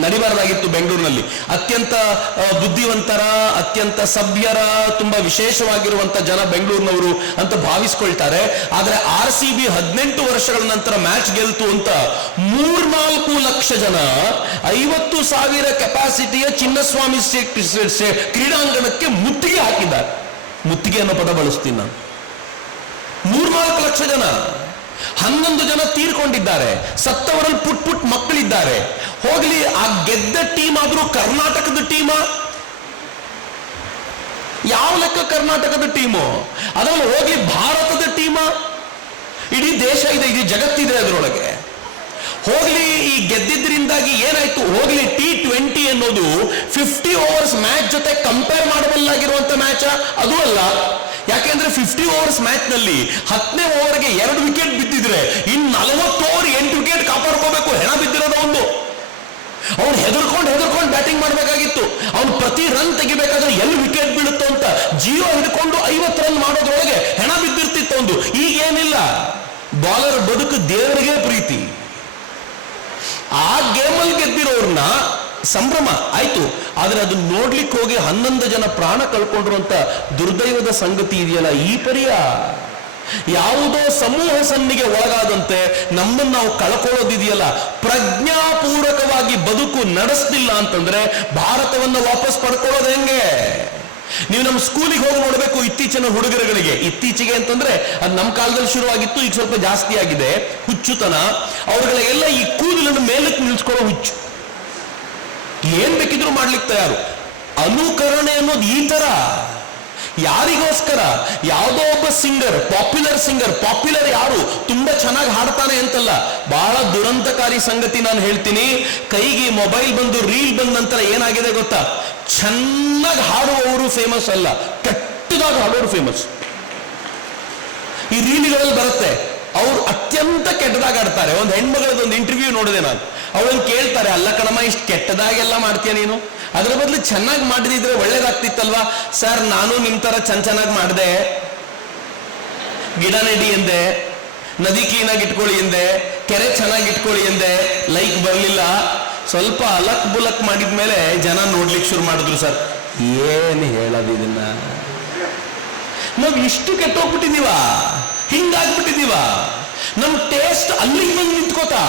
ನಡಿಬಾರದಾಗಿತ್ತು. ಬೆಂಗಳೂರಿನಲ್ಲಿ ಅತ್ಯಂತ ಬುದ್ಧಿವಂತರ, ಅತ್ಯಂತ ಸಭ್ಯರ, ತುಂಬಾ ವಿಶೇಷವಾಗಿರುವಂತ ಜನ ಬೆಂಗಳೂರಿನವರು ಅಂತ ಭಾವಿಸ್ಕೊಳ್ತಾರೆ. ಆದ್ರೆ RCB 18 ವರ್ಷಗಳ ನಂತರ ಮ್ಯಾಚ್ ಗೆಲ್ತು ಅಂತ 3-4 ಲಕ್ಷ ಜನ 50,000 ಕೆಪಾಸಿಟಿಯ ಚಿನ್ನಸ್ವಾಮಿ ಕ್ರೀಡಾಂಗಣಕ್ಕೆ ಮುತ್ತಿಗೆ ಹಾಕಿದ್ದಾರೆ. ಮುತ್ತಿಗೆ ಅನ್ನೋ ಪದ ಬಳಸ್ತೀನಿ ನಾನು. 3-4 ಲಕ್ಷ ಜನ, 11 ಜನ ತೀರ್ಕೊಂಡಿದ್ದಾರೆ, ಸತ್ತವರಲ್ಲಿ ಪುಟ್ ಮಕ್ಕಳಿದ್ದಾರೆ. ಹೋಗ್ಲಿ, ಆ ಗೆದ್ದ ಟೀಮ್ ಆದ್ರೂ ಕರ್ನಾಟಕದ ಟೀಮ? ಯಾವ ಲೆಕ್ಕ ಕರ್ನಾಟಕದ ಟೀಮು? ಅದರಲ್ಲಿ ಹೋಗ್ಲಿ ಭಾರತದ ಟೀಮ? ಇಡೀ ದೇಶ ಇದೆ, ಇಡೀ ಜಗತ್ತಿದೆ ಅದರೊಳಗೆ. ಹೋಗ್ಲಿ, ಈ ಗೆದ್ದಿದ್ರಿಂದಾಗಿ ಏನಾಯ್ತು? ಹೋಗ್ಲಿ, T20 ಅನ್ನೋದು 50 ಓವರ್ಸ್ ಮ್ಯಾಚ್ ಜೊತೆ ಕಂಪೇರ್ ಮಾಡಬಲ್ಲಾಗಿರುವಂತ ಮ್ಯಾಚ್ ಅದು ಅಲ್ಲ. ಯಾಕೆಂದ್ರೆ 50 ಓವರ್ಸ್ ಮ್ಯಾಚ್ ನಲ್ಲಿ 10ನೇ ಓವರ್ಗೆ 2 ವಿಕೆಟ್ ಬಿದ್ದಿದ್ರೆ ಇನ್ 40 ಓವರ್ 8 ವಿಕೆಟ್ ಕಾಪಾಡ್ಕೋಬೇಕು. ಹೆಣ ಬಿದ್ದಿರೋದು ಅವ್ನು ಹೆದರ್ಕೊಂಡು ಬ್ಯಾಟಿಂಗ್ ಮಾಡಬೇಕಾಗಿತ್ತು. ಅವ್ನು ಪ್ರತಿ ರನ್ ತೆಗಿಬೇಕಾದ್ರೆ ಎಲ್ಲಿ ವಿಕೆಟ್ ಬೀಳುತ್ತೋ ಅಂತ ಜೀವ ಹಿಡ್ಕೊಂಡು 50 ರನ್ ಮಾಡೋದ್ರೊಳಗೆ ಹೆಣ ಬಿದ್ದಿರ್ತಿತ್ತು ಒಂದು. ಈಗ ಏನಿಲ್ಲ, ಬಾಲರ್ ಬದುಕು ದೇವರಿಗೆ ಪ್ರೀತಿ. ಆ ಗೇಮಲ್ಲಿ ಗೆದ್ದಿರೋರ್ನ ಸಂಭ್ರಮ ಆಯ್ತು, ಆದ್ರೆ ಅದು ನೋಡ್ಲಿಕ್ಕೆ ಹೋಗಿ 11 ಜನ ಪ್ರಾಣ ಕಳ್ಕೊಂಡ್ರು ಅಂತ ದುರ್ದೈವದ ಸಂಗತಿ ಇದೆಯಲ್ಲ. ಈ ಪರಿಯ ಯಾವುದೋ ಸಮೂಹ ಸನ್ನಿಗೆ ಒಳಗಾದಂತೆ ನಮ್ಮನ್ನು ನಾವು ಕಳ್ಕೊಳ್ಳೋದಿದೆಯಲ್ಲ. ಪ್ರಜ್ಞಾಪೂರ್ವಕವಾಗಿ ಬದುಕು ನಡೆಸಲಿಲ್ಲ ಅಂತಂದ್ರೆ ಭಾರತವನ್ನು ವಾಪಸ್ ಪಡ್ಕೊಳ್ಳೋದು ಹೆಂಗೆ? ನೀವು ನಮ್ಮ ಸ್ಕೂಲಿಗೆ ಹೋಗಿ ನೋಡ್ಬೇಕು ಇತ್ತೀಚಿನ ಹುಡುಗರುಗಳಿಗೆ, ಇತ್ತೀಚೆಗೆ ಅಂತಂದ್ರೆ ಅದು ನಮ್ಮ ಕಾಲದಲ್ಲಿ ಶುರುವಾಗಿತ್ತು, ಈಗ ಸ್ವಲ್ಪ ಜಾಸ್ತಿ ಆಗಿದೆ ಹುಚ್ಚುತನ. ಅವ್ರಗಳಿಗೆಲ್ಲ ಈ ಕೂದಲನ್ನು ಮೇಲಕ್ಕೆ ನಿಲ್ಸ್ಕೊಳ್ಳೋ ಹುಚ್ಚು, ಏನ್ ಬೇಕಿದ್ರು ಮಾಡ್ಲಿಕ್ಕೆ ತಯಾರು. ಅನುಕರಣೆ ಅನ್ನೋದು ಈ ತರ. ಯಾರಿಗೋಸ್ಕರ? ಯಾವುದೋ ಒಬ್ಬ ಸಿಂಗರ್, ಪಾಪ್ಯುಲರ್ ಯಾರು ತುಂಬಾ ಚೆನ್ನಾಗಿ ಹಾಡ್ತಾನೆ ಅಂತಲ್ಲ, ಬಹಳ ದುರಂತಕಾರಿ ಸಂಗತಿ ನಾನು ಹೇಳ್ತೀನಿ. ಕೈಗೆ ಮೊಬೈಲ್ ಬಂದು ರೀಲ್ ಬಂದ ನಂತರ ಏನಾಗಿದೆ ಗೊತ್ತಾ? ಚೆನ್ನಾಗಿ ಹಾಡುವವರು ಫೇಮಸ್ ಅಲ್ಲ, ಕೆಟ್ಟದಾಗಿ ಹಾಡೋರು ಫೇಮಸ್. ಈ ರೀಲ್ಗಳಲ್ಲಿ ಬರುತ್ತೆ, ಅವ್ರು ಅತ್ಯಂತ ಕೆಟ್ಟದಾಗಿ ಆಡ್ತಾರೆ. ಒಂದು ಹೆಣ್ಮಗಳದೊಂದು ಇಂಟರ್ವ್ಯೂ ನೋಡಿದೆ ನಾನು, ಅವಳನ್ನು ಕೇಳ್ತಾರೆ, ಅಲ್ಲ ಕಣಮ್ಮ ಇಷ್ಟು ಕೆಟ್ಟದಾಗೆಲ್ಲ ಮಾಡ್ತೀಯ ನೀನು, ಅದ್ರ ಬದಲು ಚೆನ್ನಾಗಿ ಮಾಡಿದ್ರೆ ಒಳ್ಳೇದಾಗ್ತಿತ್ತಲ್ವಾ? ಸರ್, ನಾನು ನಿಮ್ ತರ ಚೆನ್ನಾಗಿ ಮಾಡಿದೆ, ಗಿಡ ನೆಡಿ ಎಂದೆ, ನದಿ ಕ್ಲೀನಾಗಿ ಇಟ್ಕೊಳ್ಳಿ ಎಂದೆ, ಕೆರೆ ಚೆನ್ನಾಗಿ ಇಟ್ಕೊಳ್ಳಿ ಎಂದೆ, ಲೈಕ್ ಬರಲಿಲ್ಲ. ಸ್ವಲ್ಪ ಅಲಕ್ ಬುಲಕ್ ಮಾಡಿದ್ಮೇಲೆ ಜನ ನೋಡ್ಲಿಕ್ಕೆ ಶುರು ಮಾಡಿದ್ರು. ಸರ್, ಏನು ಹೇಳೋದು ಇದನ್ನ? ನಾವು ಇಷ್ಟು ಕೆಟ್ಟೋಗ್ಬಿಟ್ಟಿದೀವ, ಹಿಂಗಾಗ್ಬಿಟ್ಟಿದೀವ. ನಮ್ ಟೇಸ್ಟ್ ಅಲ್ಲಿಗೆ ಬಂದು ನಿಂತ್ಕೋತಾ.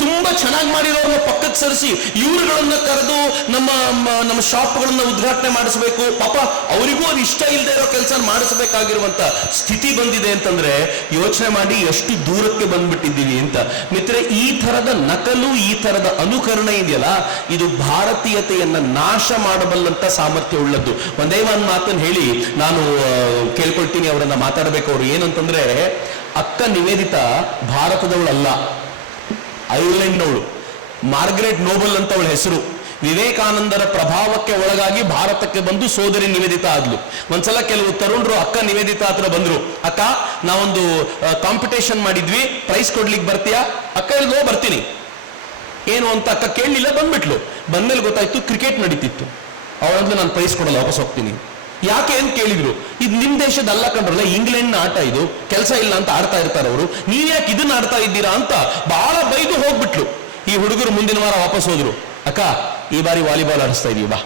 ತುಂಬಾ ಚೆನ್ನಾಗಿ ಮಾಡಿರೋರ್ನ ಪಕ್ಕಕ್ಕೆ ಸರಿಸಿ ಇವ್ರುಗಳನ್ನ ಕರೆದು ನಮ್ಮ ಶಾಪ್ಗಳನ್ನ ಉದ್ಘಾಟನೆ ಮಾಡಿಸ್ಬೇಕು. ಪಾಪ ಅವರಿಗೂ ಅದು ಇಷ್ಟ ಇಲ್ಲದೆ ಇರೋ ಕೆಲಸ ಮಾಡಿಸ್ಬೇಕಾಗಿರುವಂತ ಸ್ಥಿತಿ ಬಂದಿದೆ ಅಂತಂದ್ರೆ ಯೋಚನೆ ಮಾಡಿ ಎಷ್ಟು ದೂರಕ್ಕೆ ಬಂದ್ಬಿಟ್ಟಿದ್ದೀವಿ ಅಂತ. ಮಿತ್ರ, ಈ ತರದ ನಕಲು, ಈ ತರದ ಅನುಕರಣೆ ಇದೆಯಲ್ಲ, ಇದು ಭಾರತೀಯತೆಯನ್ನ ನಾಶ ಮಾಡಬಲ್ಲಂತ ಸಾಮರ್ಥ್ಯ ಉಳ್ಳದ್ದು. ಒಂದೇ ಒಂದು ಮಾತನ್ನು ಹೇಳಿ ನಾನು ಕೇಳ್ಕೊಳ್ತೀನಿ, ಅವರನ್ನ ಮಾತಾಡಬೇಕು. ಅವರು ಏನಂತಂದ್ರೆ, ಅಕ್ಕ ನಿವೇದಿತಾ ಭಾರತದವಳಲ್ಲ, ಐರ್ಲೆಂಡ್ನವಳು. ಮಾರ್ಗರೆಟ್ ನೋಬಲ್ ಅಂತ ಅವಳ ಹೆಸರು. ವಿವೇಕಾನಂದರ ಪ್ರಭಾವಕ್ಕೆ ಒಳಗಾಗಿ ಭಾರತಕ್ಕೆ ಬಂದು ಸೋದರಿ ನಿವೇದಿತಾ ಆದ್ಲು. ಒಂದ್ಸಲ ಕೆಲವು ತರುಣರು ಅಕ್ಕ ನಿವೇದಿತಾ ಹತ್ರ ಬಂದ್ರು, ಅಕ್ಕ ನಾವೊಂದು ಕಾಂಪಿಟೇಷನ್ ಮಾಡಿದ್ವಿ, ಪ್ರೈಸ್ ಕೊಡ್ಲಿಕ್ಕೆ ಬರ್ತೀಯಾ? ಅಕ್ಕ ಹೇಳಿದ್ಲು, ಬರ್ತೀನಿ. ಏನು ಅಂತ ಅಕ್ಕ ಕೇಳಲಿಲ್ಲ, ಬಂದ್ಬಿಟ್ಲು. ಬಂದ್ಮೇಲೆ ಗೊತ್ತಾಯ್ತು ಕ್ರಿಕೆಟ್ ನಡೀತಿತ್ತು. ಅವಳಂದ್ರೆ ನಾನು ಪ್ರೈಸ್ ಕೊಡಲ್ಲ, ವಾಪಸ್ ಹೋಗ್ತೀನಿ. ಯಾಕೆ ಅಂತ ಕೇಳಿದ್ರು. ಇದು ನಿಮ್ ದೇಶದಲ್ಲ ಕಂಡ್ರಲ್ಲ, ಇಂಗ್ಲೆಂಡ್ ಆಟ, ಇದು ಕೆಲಸ ಇಲ್ಲ ಅಂತ ಆಡ್ತಾ ಇರ್ತಾರೆ ಅವರು, ನೀವ್ ಯಾಕೆ ಇದನ್ನ ಆಡ್ತಾ ಇದ್ದೀರಾ ಅಂತ ಬಹಳ ಬೈದು ಹೋಗ್ಬಿಟ್ಲು. ಈ ಹುಡುಗರು ಮುಂದಿನ ವಾರ ವಾಪಸ್ ಹೋದ್ರು. ಅಕ್ಕ, ಈ ಬಾರಿ ವಾಲಿಬಾಲ್ ಆಡಿಸ್ತಾ ಇದೀವಿ, ಬಾ,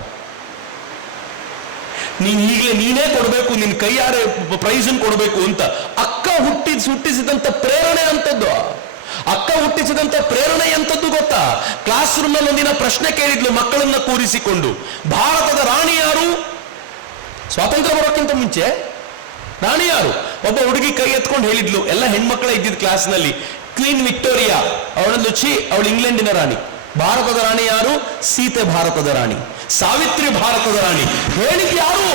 ನೀನ್ ಈಗಲೇ ನೀನೇ ಕೊಡ್ಬೇಕು, ನಿನ್ ಕೈಯಾರೆ ಪ್ರೈಸ್ ಕೊಡ್ಬೇಕು ಅಂತ. ಅಕ್ಕ ಹುಟ್ಟಿಸಿದಂತ ಪ್ರೇರಣೆ ಅಂತದ್ದು, ಅಕ್ಕ ಹುಟ್ಟಿಸಿದಂತ ಪ್ರೇರಣೆ ಎಂತದ್ದು ಗೊತ್ತಾ? ಕ್ಲಾಸ್ ರೂಮ್ ಅಲ್ಲಿ ಒಂದಿನ ಪ್ರಶ್ನೆ ಕೇಳಿದ್ಲು ಮಕ್ಕಳನ್ನ ಕೂರಿಸಿಕೊಂಡು, ಭಾರತದ ರಾಣಿ ಯಾರು? ಸ್ವಾತಂತ್ರ್ಯ ಬರೋಕ್ಕಿಂತ ಮುಂಚೆ ರಾಣಿ ಯಾರು? ಒಬ್ಬ ಹುಡುಗಿ ಕೈ ಎತ್ಕೊಂಡು ಹೇಳಿದ್ಲು, ಎಲ್ಲ ಹೆಣ್ಮಕ್ಳೇ ಇದ್ದಿದ್ ಕ್ಲಾಸ್ನಲ್ಲಿ, ಕ್ವೀನ್ ವಿಕ್ಟೋರಿಯಾ. ಅವಳನ್ನು ಅವಳು ಇಂಗ್ಲೆಂಡಿನ ರಾಣಿ. ಭಾರತದ ರಾಣಿ ಯಾರು? ಸೀತೆ ಭಾರತದ ರಾಣಿ, ಸಾವಿತ್ರಿ ಭಾರತದ ರಾಣಿ. ಹೇಳಿದ್ ಯಾರು?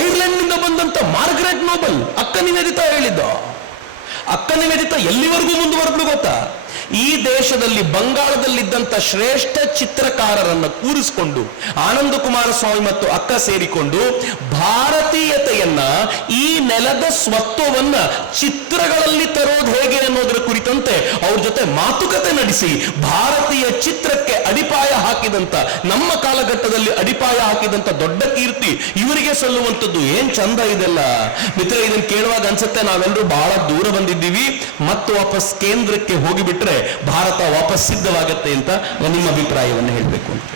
ಐರ್ಲೆಂಡ್ ನಿಂದ ಬಂದಂತ ಮಾರ್ಗರೆಟ್ ನೋಬಲ್. ಅಕ್ಕ ನಿವೇದಿತಾ ಹೇಳಿದ್ದ. ಅಕ್ಕ ನಿವೇದಿತಾ ಎಲ್ಲಿವರೆಗೂ ಮುಂದುವರೆದ್ಲು ಗೊತ್ತಾ? ಈ ದೇಶದಲ್ಲಿ ಬಂಗಾಳದಲ್ಲಿದ್ದಂಥ ಶ್ರೇಷ್ಠ ಚಿತ್ರಕಾರರನ್ನು ಕೂರಿಸಿಕೊಂಡು ಆನಂದ ಕುಮಾರಸ್ವಾಮಿ ಮತ್ತು ಅಕ್ಕ ಸೇರಿಕೊಂಡು ಭಾರತೀಯತೆಯನ್ನ, ಈ ನೆಲದ ಸ್ವತ್ವವನ್ನ ಚಿತ್ರಗಳಲ್ಲಿ ತರೋದು ಹೇಗೆ ಅನ್ನೋದರ ಕುರಿತಂತೆ ಅವ್ರ ಜೊತೆ ಮಾತುಕತೆ ನಡೆಸಿ ಭಾರತೀಯ ಚಿತ್ರಕ್ಕೆ ಅಡಿಪಾಯ ಹಾಕಿದಂತ, ನಮ್ಮ ಕಾಲಘಟ್ಟದಲ್ಲಿ ಅಡಿಪಾಯ ಹಾಕಿದಂತ ದೊಡ್ಡ ಕೀರ್ತಿ ಇವರಿಗೆ ಸಲ್ಲುವಂಥದ್ದು. ಏನ್ ಚಂದ ಇದೆಲ್ಲ ಮಿತ್ರ. ಇದನ್ನು ಕೇಳುವಾಗ ಅನ್ಸುತ್ತೆ ನಾವೆಲ್ಲರೂ ಬಹಳ ದೂರ ಬಂದಿದ್ದೀವಿ, ಮತ್ತು ವಾಪಸ್ ಕೇಂದ್ರಕ್ಕೆ ಹೋಗಿಬಿಟ್ರೆ ಭಾರತ ವಾಪಸ್ ಸಿದ್ಧವಾಗತ್ತೆ ಅಂತ ನಿಮ್ಮ ಅಭಿಪ್ರಾಯವನ್ನು ಹೇಳಬೇಕು ಅಂತ.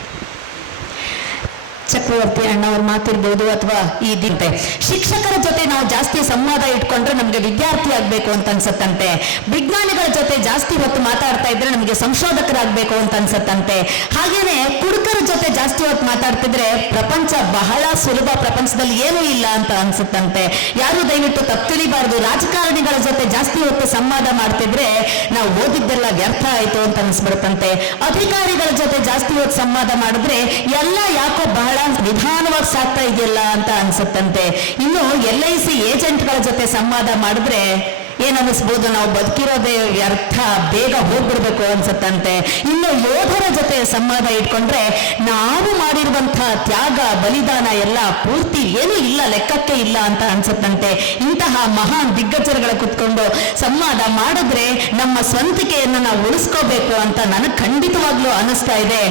ಚಕ್ರವರ್ತಿ ಅಣ್ಣವ್ರ ಮಾತಿರ್ಬೋದು, ಅಥವಾ ಈ ದಿನತೆ ಶಿಕ್ಷಕರ ಜೊತೆ ನಾವು ಜಾಸ್ತಿ ಸಂವಾದ ಇಟ್ಕೊಂಡ್ರೆ ನಮ್ಗೆ ವಿದ್ಯಾರ್ಥಿ ಆಗ್ಬೇಕು ಅಂತ ಅನ್ಸತ್ತಂತೆ. ವಿಜ್ಞಾನಿಗಳ ಜೊತೆ ಜಾಸ್ತಿ ಹೊತ್ತು ಮಾತಾಡ್ತಾ ಇದ್ರೆ ನಮ್ಗೆ ಸಂಶೋಧಕರಾಗ್ಬೇಕು ಅಂತ ಅನ್ಸತ್ತಂತೆ. ಹಾಗೇನೆ ಕುಡುಕರ ಜೊತೆ ಜಾಸ್ತಿ ಹೊತ್ತು ಮಾತಾಡ್ತಿದ್ರೆ ಪ್ರಪಂಚ ಬಹಳ ಸುಲಭ, ಪ್ರಪಂಚದಲ್ಲಿ ಏನೂ ಇಲ್ಲ ಅಂತ ಅನ್ಸುತ್ತಂತೆ. ಯಾರು ದಯವಿಟ್ಟು ತಪ್ಪು ತಿಳಿಬಾರ್ದು. ರಾಜಕಾರಣಿಗಳ ಜೊತೆ ಜಾಸ್ತಿ ಹೊತ್ತು ಸಂವಾದ ಮಾಡ್ತಿದ್ರೆ ನಾವು ಓದಿದ್ದೆಲ್ಲ ವ್ಯರ್ಥ ಆಯ್ತು ಅಂತ ಅನ್ಸ್ಬಿಡುತ್ತಂತೆ. ಅಧಿಕಾರಿಗಳ ಜೊತೆ ಜಾಸ್ತಿ ಹೊತ್ತು ಸಂವಾದ ಮಾಡಿದ್ರೆ ಎಲ್ಲ ಯಾಕೋ ಬಹಳ ನಿಧಾನವಾಗಿ ಸಾಕ್ತಾ ಇದೆಯಲ್ಲ ಅಂತ ಅನ್ಸುತ್ತಂತೆ. ಇನ್ನು LIC ಏಜೆಂಟ್ಗಳ ಜೊತೆ ಸಂವಾದ ಮಾಡಿದ್ರೆ ಏನನ್ನಿಸ್ಬೋದು, ನಾವು ಬದುಕಿರೋದೇ ವ್ಯರ್ಥ, ಬೇಗ ಹೋಗ್ಬಿಡ್ಬೇಕು ಅನ್ಸತ್ತಂತೆ. ಇನ್ನು ಯೋಧರ ಜೊತೆ ಸಂವಾದ ಇಟ್ಕೊಂಡ್ರೆ ನಾವು ಮಾಡಿರುವಂತಹ ತ್ಯಾಗ, ಬಲಿದಾನ ಎಲ್ಲ ಪೂರ್ತಿ ಏನೂ ಇಲ್ಲ, ಲೆಕ್ಕಕ್ಕೆ ಇಲ್ಲ ಅಂತ ಅನ್ಸತ್ತಂತೆ. ಇಂತಹ ಮಹಾನ್ ದಿಗ್ಗಜರುಗಳ ಕುತ್ಕೊಂಡು ಸಂವಾದ ಮಾಡಿದ್ರೆ ನಮ್ಮ ಸ್ವಂತಿಕೆಯನ್ನು ನಾವು ಉಳಿಸ್ಕೋಬೇಕು ಅಂತ ನನಗೆ ಖಂಡಿತವಾಗ್ಲೂ ಅನಿಸ್ತಾ ಇದೆ.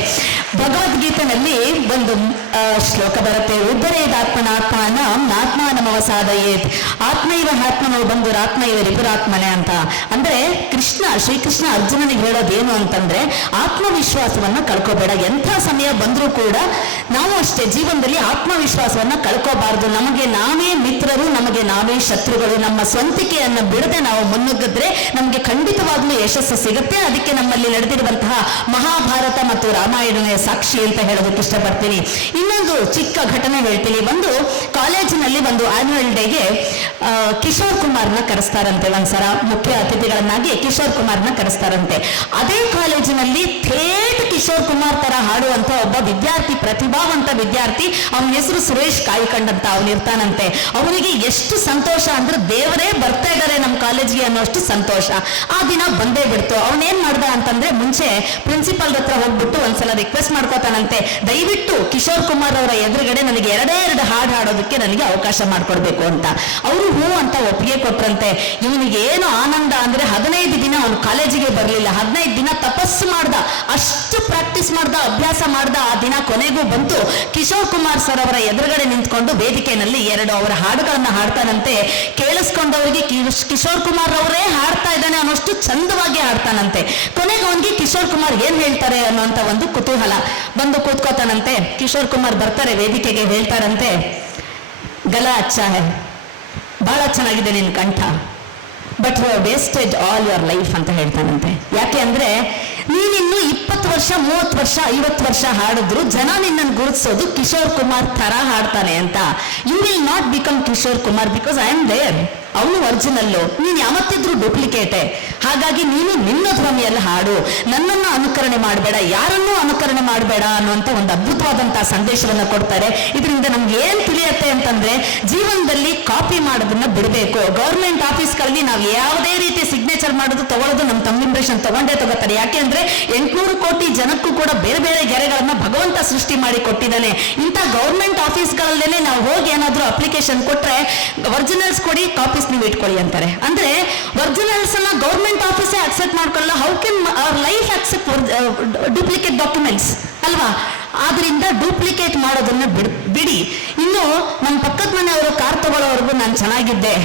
ಭಗವದ್ಗೀತೆನಲ್ಲಿ ಒಂದು ಶ್ಲೋಕ ಬರುತ್ತೆ, ಉದ್ಧರೇದಾತ್ಮನಾತ್ಮಾನ ಆತ್ಮಾನಮವ ಸಾಧಯೇತ್, ಆತ್ಮೈವ ಆತ್ಮನೋ ಬಂಧುರಾತ್ಮೈವ ಅಂತರಾತ್ಮನೆ ಅಂತ. ಅಂದ್ರೆ ಶ್ರೀಕೃಷ್ಣ ಅರ್ಜುನನಿಗೆ ಹೇಳೋದೇನು ಅಂತಂದ್ರೆ ಆತ್ಮವಿಶ್ವಾಸವನ್ನ ಕಳ್ಕೋಬೇಡ. ಎಂಥ ಸಮಯ ಬಂದ್ರೂ ಕೂಡ ನಾವು ಅಷ್ಟೇ ಜೀವನದಲ್ಲಿ ಆತ್ಮವಿಶ್ವಾಸವನ್ನ ಕಳ್ಕೋಬಾರ್ದು. ನಮಗೆ ನಾವೇ ಮಿತ್ರರು, ನಮಗೆ ನಾವೇ ಶತ್ರುಗಳು. ನಮ್ಮ ಸ್ವಂತಿಕೆಯನ್ನ ಬಿಡದೆ ನಾವು ಮುನ್ನುಗ್ಗಿದ್ರೆ ನಮಗೆ ಖಂಡಿತವಾಗ್ಲೂ ಯಶಸ್ಸು ಸಿಗುತ್ತೆ. ಅದಕ್ಕೆ ನಮ್ಮಲ್ಲಿ ನಡೆದಿರುವಂತಹ ಮಹಾಭಾರತ ಮತ್ತು ರಾಮಾಯಣವೇ ಸಾಕ್ಷಿ ಅಂತ ಹೇಳೋದಕ್ಕೆ ಇಷ್ಟಪಡ್ತೀನಿ. ಇನ್ನೊಂದು ಚಿಕ್ಕ ಘಟನೆ ಹೇಳ್ತೀನಿ. ಒಂದು ಕಾಲೇಜಿನಲ್ಲಿ ಒಂದು ಆನ್ಯುವಲ್ ಡೇಗೆ ಕಿಶೋರ್ ಕುಮಾರ್ನ ಕರೆಸ್ತಾರಂತೆ. ಒಂದ್ಸಲ ಮುಖ್ಯ ಅತಿಥಿಗಳನ್ನಾಗಿ ಕಿಶೋರ್ ಕುಮಾರ್ನ ಕರೆಸ್ತಾರಂತೆ. ಅದೇ ಕಾಲೇಜಿನಲ್ಲಿ ಥೇಟ್ ಕಿಶೋರ್ ಕುಮಾರ್ ತರ ಹಾಡುವಂತ ಒಬ್ಬ ವಿದ್ಯಾರ್ಥಿ, ಪ್ರತಿಭಾವಂತ ವಿದ್ಯಾರ್ಥಿ, ಅವನ ಹೆಸರು ಸುರೇಶ್ ಕಾಯ್ಕಂಡ್ ಅಂತ ಅವನಿರ್ತಾನಂತೆ. ಅವನಿಗೆ ಎಷ್ಟು ಸಂತೋಷ ಅಂದ್ರೆ ದೇವರೇ ಬರ್ತಾ ಇದ್ದಾರೆ ನಮ್ಮ ಕಾಲೇಜ್ಗೆ ಅನ್ನೋಷ್ಟು ಸಂತೋಷ. ಆ ದಿನ ಬಂದೇ ಬಿಡ್ತು. ಅವನೇನ್ ಮಾಡ್ದ ಅಂತಂದ್ರೆ ಮುಂಚೆ ಪ್ರಿನ್ಸಿಪಾಲ್ ಹತ್ರ ಹೋಗ್ಬಿಟ್ಟು ಒಂದ್ಸಲ ರಿಕ್ವೆಸ್ಟ್ ಮಾಡ್ಕೋತಾನಂತೆ, ದಯವಿಟ್ಟು ಕಿಶೋರ್ ಕುಮಾರ್ ಅವರ ಎದುರುಗಡೆ ನನಗೆ ಎರಡೇ ಹಾಡು ಹಾಡೋದಕ್ಕೆ ನನಗೆ ಅವಕಾಶ ಮಾಡ್ಕೊಡ್ಬೇಕು ಅಂತ. ಅವರು ಹೂ ಅಂತ ಒಪ್ಪಿಗೆ ಕೊಟ್ರಂತೆ. ಇವನಿಗೆ ಏನು ಆನಂದ ಅಂದ್ರೆ 15 ದಿನ ಅವನು ಕಾಲೇಜಿಗೆ ಬರಲಿಲ್ಲ. 15 ದಿನ ತಪಸ್ಸು ಮಾಡ್ದ, ಅಷ್ಟು ಪ್ರಾಕ್ಟೀಸ್ ಮಾಡ್ದ, ಅಭ್ಯಾಸ ಮಾಡ್ದ. ಆ ದಿನ ಕೊನೆಗೂ ಬಂತು. ಕಿಶೋರ್ ಕುಮಾರ್ ಸರ್ ಅವರ ಎದುರುಗಡೆ ನಿಂತ್ಕೊಂಡು ವೇದಿಕೆಯಲ್ಲಿ 2 ಅವರ ಹಾಡುಗಳನ್ನ ಹಾಡ್ತಾನಂತೆ. ಕೇಳಿಸ್ಕೊಂಡವರಿಗೆ ಕಿಶೋರ್ ಕುಮಾರ್ ಅವರೇ ಹಾಡ್ತಾ ಇದ್ದಾನೆ ಅನ್ನೋಷ್ಟು ಚಂದವಾಗಿ ಹಾಡ್ತಾನಂತೆ. ಕೊನೆಗೆ ಅವನಿಗೆ ಕಿಶೋರ್ ಕುಮಾರ್ ಏನ್ ಹೇಳ್ತಾರೆ ಅನ್ನೋಂತ ಒಂದು ಕುತೂಹಲ ಬಂದು ಕೂತ್ಕೋತಾನಂತೆ. ಕಿಶೋರ್ ಕುಮಾರ್ ಬರ್ತಾರೆ ವೇದಿಕೆಗೆ, ಹೇಳ್ತಾರಂತೆ, ಗಲಾ ಅಚ್ಚಾ ಹೈ, ಬಹಳ ಚೆನ್ನಾಗಿದೆ ನಿನ್ ಕಂಠ, but you have wasted all your life ಅಂತ ಹೇಳ್ತಾನಂತೆ. ಯಾಕೆ ಅಂದ್ರೆ ನೀನಿನ್ನು 20 ವರ್ಷ 30 ವರ್ಷ 50 ವರ್ಷ ಹಾಡಿದ್ರು ಜನ ನಿನ್ನನ್ನು ಗುರುತಿಸೋದು ಕಿಶೋರ್ ಕುಮಾರ್ ತರ ಹಾಡ್ತಾನೆ ಅಂತ. You will not become Kishore Kumar because I am there. ಅವನು ಒರಿಜಿನಲ್ಲು, ನೀನು ಯಾವತ್ತಿದ್ರು ಡೂಪ್ಲಿಕೇಟೆ. ಹಾಗಾಗಿ ನೀನು ನಿನ್ನ ಧ್ವನಿಯಲ್ಲಿ ಹಾಡು, ನನ್ನನ್ನು ಅನುಕರಣೆ ಮಾಡಬೇಡ, ಯಾರನ್ನೂ ಅನುಕರಣೆ ಮಾಡಬೇಡ ಅನ್ನುವಂಥ ಒಂದು ಅದ್ಭುತವಾದಂತಹ ಸಂದೇಶವನ್ನ ಕೊಡ್ತಾರೆ. ಇದರಿಂದ ನಮ್ಗೆ ಏನ್ ತಿಳಿಯತ್ತೆ ಅಂತಂದ್ರೆ ಜೀವನದಲ್ಲಿ ಕಾಪಿ ಮಾಡೋದನ್ನ ಬಿಡಬೇಕು. ಗೌರ್ಮೆಂಟ್ ಆಫೀಸ್ಗಳಲ್ಲಿ ನಾವು ಯಾವುದೇ ರೀತಿ ಸಿಗ್ನೇಚರ್ ಮಾಡೋದು ತಗೊಳ್ಳೋದು ನಮ್ಮ ತಮ್ಮ ಇಂಪ್ರೆಷನ್ ತಗೊಂಡೇ ತಗೋತಾರೆ. ಯಾಕೆ ಅಂದ್ರೆ 800 ಕೋಟಿ ಜನಕ್ಕೂ ಕೂಡ ಬೇರೆ ಬೇರೆ ಗೆರೆಗಳನ್ನ ಭಗವಂತ ಸೃಷ್ಟಿ ಮಾಡಿ ಕೊಟ್ಟಿದ್ದಾನೆ. ಇಂಥ ಗೌರ್ಮೆಂಟ್ ಆಫೀಸ್ಗಳಲ್ಲೇನೆ ನಾವು ಹೋಗಿ ಏನಾದ್ರೂ ಅಪ್ಲಿಕೇಶನ್ ಕೊಟ್ರೆ ಒರಿಜಿನಲ್ಸ್ ಕೊಡಿ, ಕಾಪೀಸ್ ನೀವು ಇಟ್ಕೊಳ್ಳಿ ಅಂತಾರೆ. ಅಂದ್ರೆ ಒರಿಜಿನಲ್ಸ್ ಅನ್ನ ಗೌರ್ಮೆಂಟ್ ಆಫೀಸೇ ಅಕ್ಸೆಪ್ಟ್ ಮಾಡ್ಕೊಳ್ಳಲ್ಲ. How can our life accept duplicate documents ಅಲ್ವಾ? ಆದ್ರಿಂದ ಡೂಪ್ಲಿಕೇಟ್ ಮಾಡೋದನ್ನ ಬಿಡಿ. ಇನ್ನು ನಮ್ಮ ಪಕ್ಕದ ಮನೆಯವರು ಕಾರ್ ತಗೊಳ್ಳೋವರೆಗೂ ನಾನು ಚೆನ್ನಾಗಿದ್ದೆ,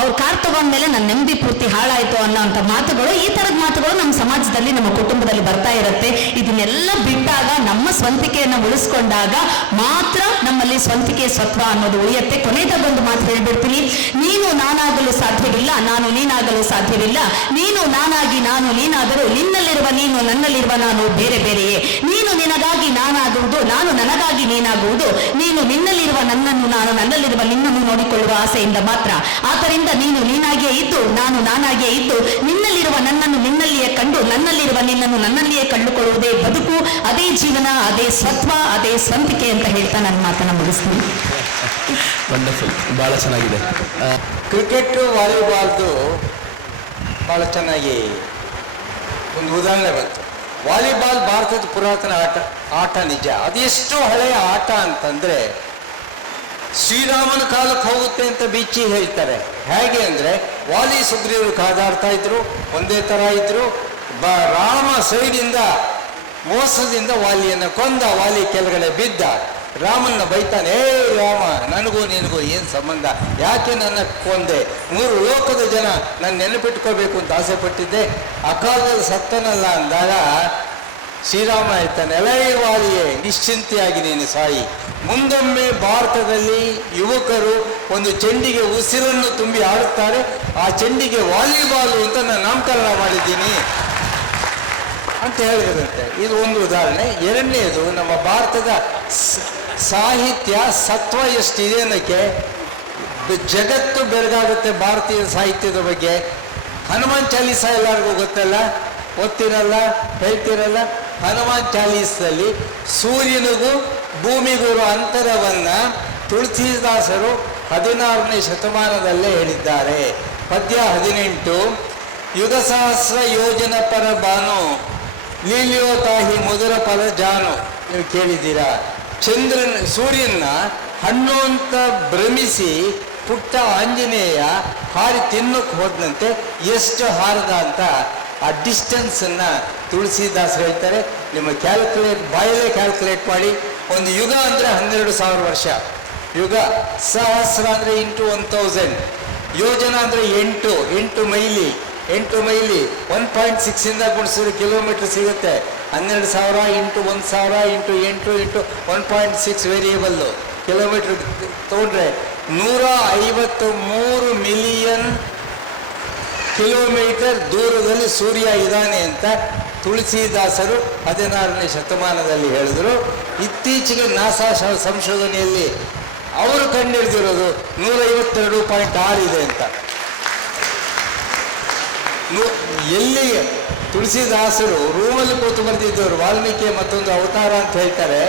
ಅವ್ರು ಕಾರ್ ತಗೊಂಡ್ಮೇಲೆ ನನ್ನ ನೆಮ್ಮದಿ ಪೂರ್ತಿ ಹಾಳಾಯ್ತು ಅನ್ನೋಂಥ ಮಾತುಗಳು, ಈ ತರದ ಮಾತುಗಳು ನಮ್ಮ ಸಮಾಜದಲ್ಲಿ, ನಮ್ಮ ಕುಟುಂಬದಲ್ಲಿ ಬರ್ತಾ ಇರುತ್ತೆ. ಇದನ್ನೆಲ್ಲ ಬಿಟ್ಟಾಗ, ನಮ್ಮ ಸ್ವಂತಿಕೆಯನ್ನು ಉಳಿಸ್ಕೊಂಡಾಗ ಮಾತ್ರ ನಮ್ಮಲ್ಲಿ ಸ್ವಂತಿಕೆ ಸತ್ವ ಅನ್ನೋದು ಉಳಿಯುತ್ತೆ. ಕೊನೆಯದೊಂದು ಮಾತು ಹೇಳ್ಬಿಡ್ತೀನಿ, ನೀನು ನಾನಾಗಲು ಸಾಧ್ಯವಿಲ್ಲ, ನಾನು ನೀನಾಗಲು ಸಾಧ್ಯವಿಲ್ಲ. ನೀನು ನಾನಾಗಿ ನಾನು ನೀನಾದರೂ ನಿನ್ನಲ್ಲಿರುವ ನೀನು ನನ್ನಲ್ಲಿರುವ ನಾನು ಬೇರೆ ಬೇರೆಯೇ. ನೀನು ನಿನಗಾಗಿ ನಾನಾಗುವುದು, ನಾನು ನನಗಾಗಿ ನೀನಾಗುವುದು. ನೀನು ನಿನ್ನಲ್ಲಿರುವ ನನ್ನನ್ನು, ನಾನು ನನ್ನಲ್ಲಿರುವ ನಿನ್ನನ್ನು ನೋಡಿಕೊಳ್ಳುವ ಆಸೆಯಿಂದ ಮಾತ್ರ. ಆದ್ದರಿಂದ ನೀನು ನೀನಾಗಿಯೇ ಇದ್ದು, ನಾನು ನಾನಾಗಿಯೇ ಇದ್ದು, ನಿನ್ನಲ್ಲಿರುವ ನನ್ನನ್ನು ನಿನ್ನಲ್ಲಿಯೇ ಕಂಡು, ನನ್ನಲ್ಲಿರುವ ನಿನ್ನನ್ನು ನನ್ನಲ್ಲಿಯೇ ಕಂಡುಕೊಳ್ಳುವುದೇ ಬದುಕು, ಅದೇ ಜೀವನ, ಅದೇ ಸತ್ವ, ಅದೇ ಸ್ವಂತಿಕೆ ಅಂತ ಹೇಳ್ತಾ ನನ್ನ ಮಾತನ್ನ ಮುಗಿಸ್ತೀನಿ. ವಂಡರ್ಫುಲ್, ಬಹಳ ಚೆನ್ನಾಗಿದೆ. ಕ್ರಿಕೆಟ್ ವಾಲಿಬಾಲ್ದು ಬಹಳ ಚೆನ್ನಾಗಿ ಒಂದು ಉದಾಹರಣೆ ಬಂತು. ವಾಲಿಬಾಲ್ ಭಾರತದ ಪುರಾತನ ಆಟ ನಿಜ. ಅದೆಷ್ಟು ಹಳೆಯ ಆಟ ಅಂತಂದ್ರೆ ಶ್ರೀರಾಮನ ಕಾಲಕ್ಕೆ ಹೋಗುತ್ತೆ ಅಂತ ಬಿಚ್ಚಿ ಹೇಳ್ತಾರೆ. ಹೇಗೆ ಅಂದ್ರೆ ವಾಲಿ ಸುಗ್ರೀವರು ಕಾದಾಡ್ತಾ ಇದ್ರು, ಒಂದೇ ತರ ಇದ್ರು. ರಾಮ ಸೈಡಿಂದ ಮೋಸದಿಂದ ವಾಲಿಯನ್ನು ಕೊಂದ, ವಾಲಿ ಕೆಳಗಡೆ ಬಿದ್ದ. ರಾಮನ್ನ ಬೈತಾನೆ, ಏ ರಾಮ, ನನಗೂ ನಿನಗೂ ಏನು ಸಂಬಂಧ, ಯಾಕೆ ನನ್ನ ಕೊಂದೆ? 3 ಲೋಕದ ಜನ ನನ್ನ ನೆನಪಿಟ್ಕೋಬೇಕು ಅಂತ ಆಸೆ ಪಟ್ಟಿದ್ದೆ, ಅಕಾಲದಲ್ಲಿ ಸತ್ತನಲ್ಲ ಅಂದಾಗ ಶ್ರೀರಾಮ ಹೇಳ್ತಾನೆ, ಎಲೈ ವಾಲಿಯೇ, ನಿಶ್ಚಿಂತೆಯಾಗಿ ನೀನು ಸಾಯಿ. ಮುಂದೊಮ್ಮೆ ಭಾರತದಲ್ಲಿ ಯುವಕರು ಒಂದು ಚೆಂಡಿಗೆ ಉಸಿರನ್ನು ತುಂಬಿ ಆಡುತ್ತಾರೆ, ಆ ಚೆಂಡಿಗೆ ವಾಲಿಬಾಲ್ ಅಂತ ನಾನು ನಾಮಕರಣ ಮಾಡಿದ್ದೀನಿ ಅಂತ ಹೇಳಿದಂತೆ. ಇದು ಒಂದು ಉದಾಹರಣೆ. ಎರಡನೇದು, ನಮ್ಮ ಭಾರತದ ಸಾಹಿತ್ಯ ಸತ್ವ ಎಷ್ಟಿದೆ ಅನ್ನೋಕ್ಕೆ ಜಗತ್ತು ಬೆರಗಾಗುತ್ತೆ ಭಾರತೀಯ ಸಾಹಿತ್ಯದ ಬಗ್ಗೆ. ಹನುಮಾನ್ ಚಾಲೀಸ ಎಲ್ಲರಿಗೂ ಗೊತ್ತಲ್ಲ, ಓದ್ತಿರಲ್ಲ, ಹೇಳ್ತಿರಲ್ಲ. ಹನುಮಾನ್ ಚಾಲೀಸದಲ್ಲಿ ಸೂರ್ಯನಿಗೂ ಭೂಮಿಗೂ ಅಂತರವನ್ನ ತುಳಸಿದಾಸರು 16ನೇ ಶತಮಾನದಲ್ಲೇ ಹೇಳಿದ್ದಾರೆ. ಪದ್ಯ 18, ಯುಗ ಸಹಸ್ರ ಯೋಜನ ಪರ ಬಾನು, ಲೀಲ್ಯೋತಾಹಿ ಮುದುರ ಪದ ಜಾನು. ನೀವು ಕೇಳಿದ್ದೀರಾ? ಸೂರ್ಯನ ಹಣ್ಣು ಅಂತ ಭ್ರಮಿಸಿ ಪುಟ್ಟ ಆಂಜನೇಯ ಹಾರಿ ತಿನ್ನೋಕೆ ಹೋದಂತೆ ಎಷ್ಟು ಹಾರದ ಅಂತ ಆ ಡಿಸ್ಟೆನ್ಸನ್ನು ತುಳಸಿದಾಸ್ ಹೇಳ್ತಾರೆ. ನಿಮ್ಮ ಬಾಯಲ್ಲೇ ಕ್ಯಾಲ್ಕುಲೇಟ್ ಮಾಡಿ. ಒಂದು ಯುಗ ಅಂದರೆ 12,000 ವರ್ಷ. ಯುಗ ಸಹಸ್ರ ಅಂದರೆ ಇಂಟು 1000. ಯೋಜನ ಅಂದರೆ 8 ಮೈಲಿ 1.6 ಇಂದ ಗುಣಿಸಿದ್ರೆ ಕಿಲೋಮೀಟರ್ ಸಿಗುತ್ತೆ. 12,000 into 1,000 into 8 into 1.6 variable kilometre ತೊಗೊಂಡ್ರೆ 153 ಮಿಲಿಯನ್ ಕಿಲೋಮೀಟರ್ ದೂರದಲ್ಲಿ ಸೂರ್ಯ ಇದ್ದಾನೆ ಅಂತ ತುಳಸಿದಾಸರು 16ನೇ ಶತಮಾನದಲ್ಲಿ ಹೇಳಿದರು. ಇತ್ತೀಚೆಗೆ ನಾಸಾ ಸಂಶೋಧನೆಯಲ್ಲಿ ಅವರು ಕಂಡುಹಿಡಿದಿರೋದು 152.6 ಇದೆ ಅಂತ. ಎಲ್ಲಿ ತುಳಸಿದಾಸರು ರೂಮಲ್ಲಿ ಕೂತು ಬರೆದಿದ್ದವರು, ವಾಲ್ಮೀಕಿ ಮತ್ತೊಂದು ಅವತಾರ ಅಂತ ಹೇಳ್ತಾರೆ.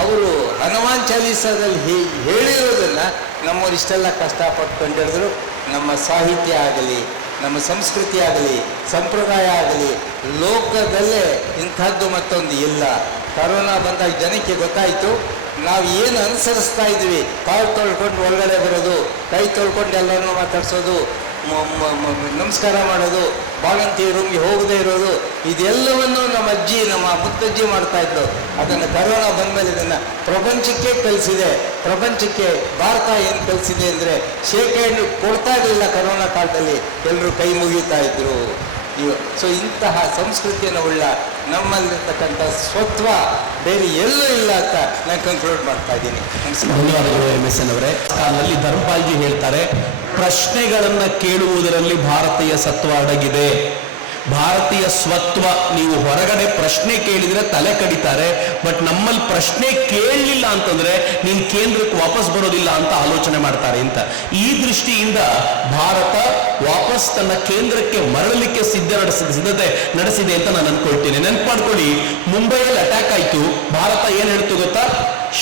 ಅವರು ಹನುಮಾನ್ ಚಾಲೀಸದಲ್ಲಿ ಹೇಳಿರೋದನ್ನ ನಮ್ಮವ್ರು ಇಷ್ಟೆಲ್ಲ ಕಷ್ಟಪಟ್ಟು ಕಂಡಿಡಿದ್ರು. ನಮ್ಮ ಸಾಹಿತ್ಯ ಆಗಲಿ, ನಮ್ಮ ಸಂಸ್ಕೃತಿ ಆಗಲಿ, ಸಂಪ್ರದಾಯ ಆಗಲಿ, ಲೋಕದಲ್ಲೇ ಇಂಥದ್ದು ಮತ್ತೊಂದು ಇಲ್ಲ. ಕರೋನಾ ಬಂದಾಗ ಜನಕ್ಕೆ ಗೊತ್ತಾಯಿತು ನಾವು ಏನು ಅನುಸರಿಸ್ತಾ ಇದ್ವಿ. ಕಾಲು ತೊಳ್ಕೊಂಡು ಒಳಗಡೆ ಬರೋದು, ಕೈ ತೊಳ್ಕೊಂಡು ಎಲ್ಲರನ್ನೂ ಮಾತಾಡ್ಸೋದು, ನಮಸ್ಕಾರ ಮಾಡೋದು, ಬಾಣಂತಿ ರೂಮ್ಗೆ ಹೋಗದೇ ಇರೋದು, ಇದೆಲ್ಲವನ್ನು ನಮ್ಮ ಅಜ್ಜಿ ನಮ್ಮ ಮುತ್ತಜ್ಜಿ ಮಾಡ್ತಾ ಇದ್ರು. ಅದನ್ನು ಕರೋನಾ ಬಂದಮೇಲೆ ಇದನ್ನು ಪ್ರಪಂಚಕ್ಕೆ ಕಲಿಸಿದೆ. ಪ್ರಪಂಚಕ್ಕೆ ಭಾರತ ಏನು ಕಲಿಸಿದೆ ಅಂದರೆ ಶೇಕ್ ಹ್ಯಾಂಡ್ ಕೊಡ್ತಾ ಇರಲಿಲ್ಲ ಕರೋನಾ ಕಾಲದಲ್ಲಿ, ಎಲ್ಲರೂ ಕೈ ಮುಗಿತಾ ಇದ್ರು. ಸೊ ಇಂತಹ ಸಂಸ್ಕೃತಿಯನ್ನು ಉಳ್ಳ ನಮ್ಮಲ್ಲಿರ್ತಕ್ಕಂಥ ಸ್ವತ್ವ ಬೇರೆ ಎಲ್ಲೂ ಇಲ್ಲ ಅಂತ ನಾನು ಕನ್ಕ್ಲೂಡ್ ಮಾಡ್ತಾ ಇದ್ದೀನಿ. ಧನ್ಯವಾದಗಳು MSN ಅವರೇ. ಕಾಲದಲ್ಲಿ ಧರ್ಮಪಾಲ್ಜಿ ಹೇಳ್ತಾರೆ, ಪ್ರಶ್ನೆಗಳನ್ನ ಕೇಳುವುದರಲ್ಲಿ ಭಾರತೀಯ ಸತ್ವ ಅಡಗಿದೆ. ಭಾರತೀಯ ಸ್ವತ್ವ, ನೀವು ಹೊರಗಡೆ ಪ್ರಶ್ನೆ ಕೇಳಿದ್ರೆ ತಲೆ ಕಡಿತಾರೆ, ಬಟ್ ನಮ್ಮಲ್ಲಿ ಪ್ರಶ್ನೆ ಕೇಳಲಿಲ್ಲ ಅಂತಂದ್ರೆ ನೀನ್ ಕೇಂದ್ರಕ್ಕೆ ವಾಪಸ್ ಬರೋದಿಲ್ಲ ಅಂತ ಆಲೋಚನೆ ಮಾಡ್ತಾರೆ ಅಂತ. ಈ ದೃಷ್ಟಿಯಿಂದ ಭಾರತ ವಾಪಸ್ ತನ್ನ ಕೇಂದ್ರಕ್ಕೆ ಮರಳಲಿಕ್ಕೆ ಸಿದ್ಧತೆ ನಡೆಸಿದೆ ಅಂತ ನಾನು ಅನ್ಕೊಳ್ತೀನಿ. ನೆನ್ಪು ಮಾಡ್ಕೊಳ್ಳಿ, ಮುಂಬೈಯಲ್ಲಿ ಅಟ್ಯಾಕ್ ಆಯ್ತು, ಭಾರತ ಏನ್ ಹೇಳ್ತು ಗೊತ್ತಾ?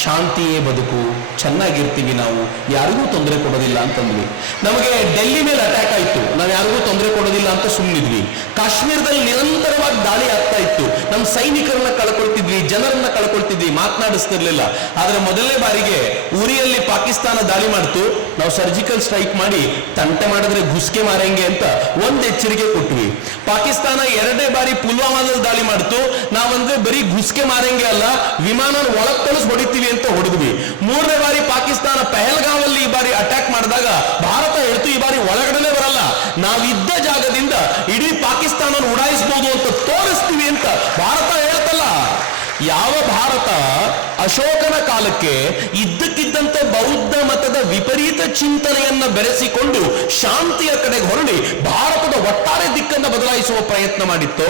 ಶಾಂತಿಯೇ ಬದುಕು, ಚೆನ್ನಾಗಿರ್ತೀವಿ, ನಾವು ಯಾರಿಗೂ ತೊಂದರೆ ಕೊಡೋದಿಲ್ಲ ಅಂತಂದ್ವಿ. ನಮಗೆ ಡೆಲ್ಲಿ ಮೇಲೆ ಅಟ್ಯಾಕ್ ಆಯ್ತು, ನಾವು ಯಾರಿಗೂ ತೊಂದರೆ ಕೊಡೋದಿಲ್ಲ ಅಂತ ಸುಮ್ಮನಿದ್ವಿ. ಕಾಶ್ಮೀರದಲ್ಲಿ ನಿರಂತರವಾಗಿ ದಾಳಿ ಆಗ್ತಾ ಇತ್ತು, ನಮ್ಮ ಸೈನಿಕರನ್ನ ಕಳ್ಕೊಳ್ತಿದ್ವಿ, ಜನರನ್ನ ಕಳ್ಕೊಳ್ತಿದ್ವಿ, ಮಾತನಾಡಿಸ್ತಿರ್ಲಿಲ್ಲ. ಆದ್ರೆ ಮೊದಲನೇ ಬಾರಿಗೆ ಉರಿಯಲ್ಲಿ ಪಾಕಿಸ್ತಾನ ದಾಳಿ ಮಾಡ್ತು, ನಾವು ಸರ್ಜಿಕಲ್ ಸ್ಟ್ರೈಕ್ ಮಾಡಿ ತಂಟೆ ಮಾಡಿದ್ರೆ ಘುಸ್ಕೆ ಮಾರಂಗೆ ಅಂತ ಒಂದು ಎಚ್ಚರಿಕೆ ಕೊಟ್ವಿ. ಪಾಕಿಸ್ತಾನ ಎರಡನೇ ಬಾರಿ ಪುಲ್ವಾಮಾದಲ್ಲಿ ದಾಳಿ ಮಾಡ್ತು, ನಾವಂದ್ರೆ ಬರೀ ಘುಸ್ಕೆ ಮಾರಂಗೆ ಅಲ್ಲ, ವಿಮಾನ ಒಳಗ್ ಕಳಿಸ್ ಹೊಡಿತೀವಿ ಅಂತ ಹೊಡೆದ್ವಿ. ಮೂರನೇ ಬಾರಿ ಪಾಕಿಸ್ತಾನ ಪಹಲ್ಗಾಮಲ್ಲಿ ಈ ಬಾರಿ ಅಟ್ಯಾಕ್ ಮಾಡಿದಾಗ ಭಾರತ ಹೇಳ್ತು ಈ ಬಾರಿ ಒಳಗಡೆ ಬರಲ್ಲ, ನಾವಿದ್ದ ಜಾಗದಿಂದ ಇಡೀ ಪಾಕಿಸ್ತಾನ ಉಡಾಯಿಸಬಹುದು ಅಂತ ತೋರಿಸ್ತೀವಿ ಅಂತ ಭಾರತ ಹೇಳ್ತಲ್ಲ. ಯಾವ ಭಾರತ ಅಶೋಕನ ಕಾಲಕ್ಕೆ ಇದ್ದಕ್ಕಿದ್ದಂತೆ ಬೌದ್ಧ ಮತದ ವಿಪರೀತ ಚಿಂತನೆಯನ್ನ ಬೆರೆಸಿಕೊಂಡು ಶಾಂತಿಯ ಕಡೆಗೆ ಹೊರಡಿ ಭಾರತದ ಒಟ್ಟಾರೆ ದಿಕ್ಕನ್ನು ಬದಲಾಯಿಸುವ ಪ್ರಯತ್ನ ಮಾಡಿತ್ತೋ,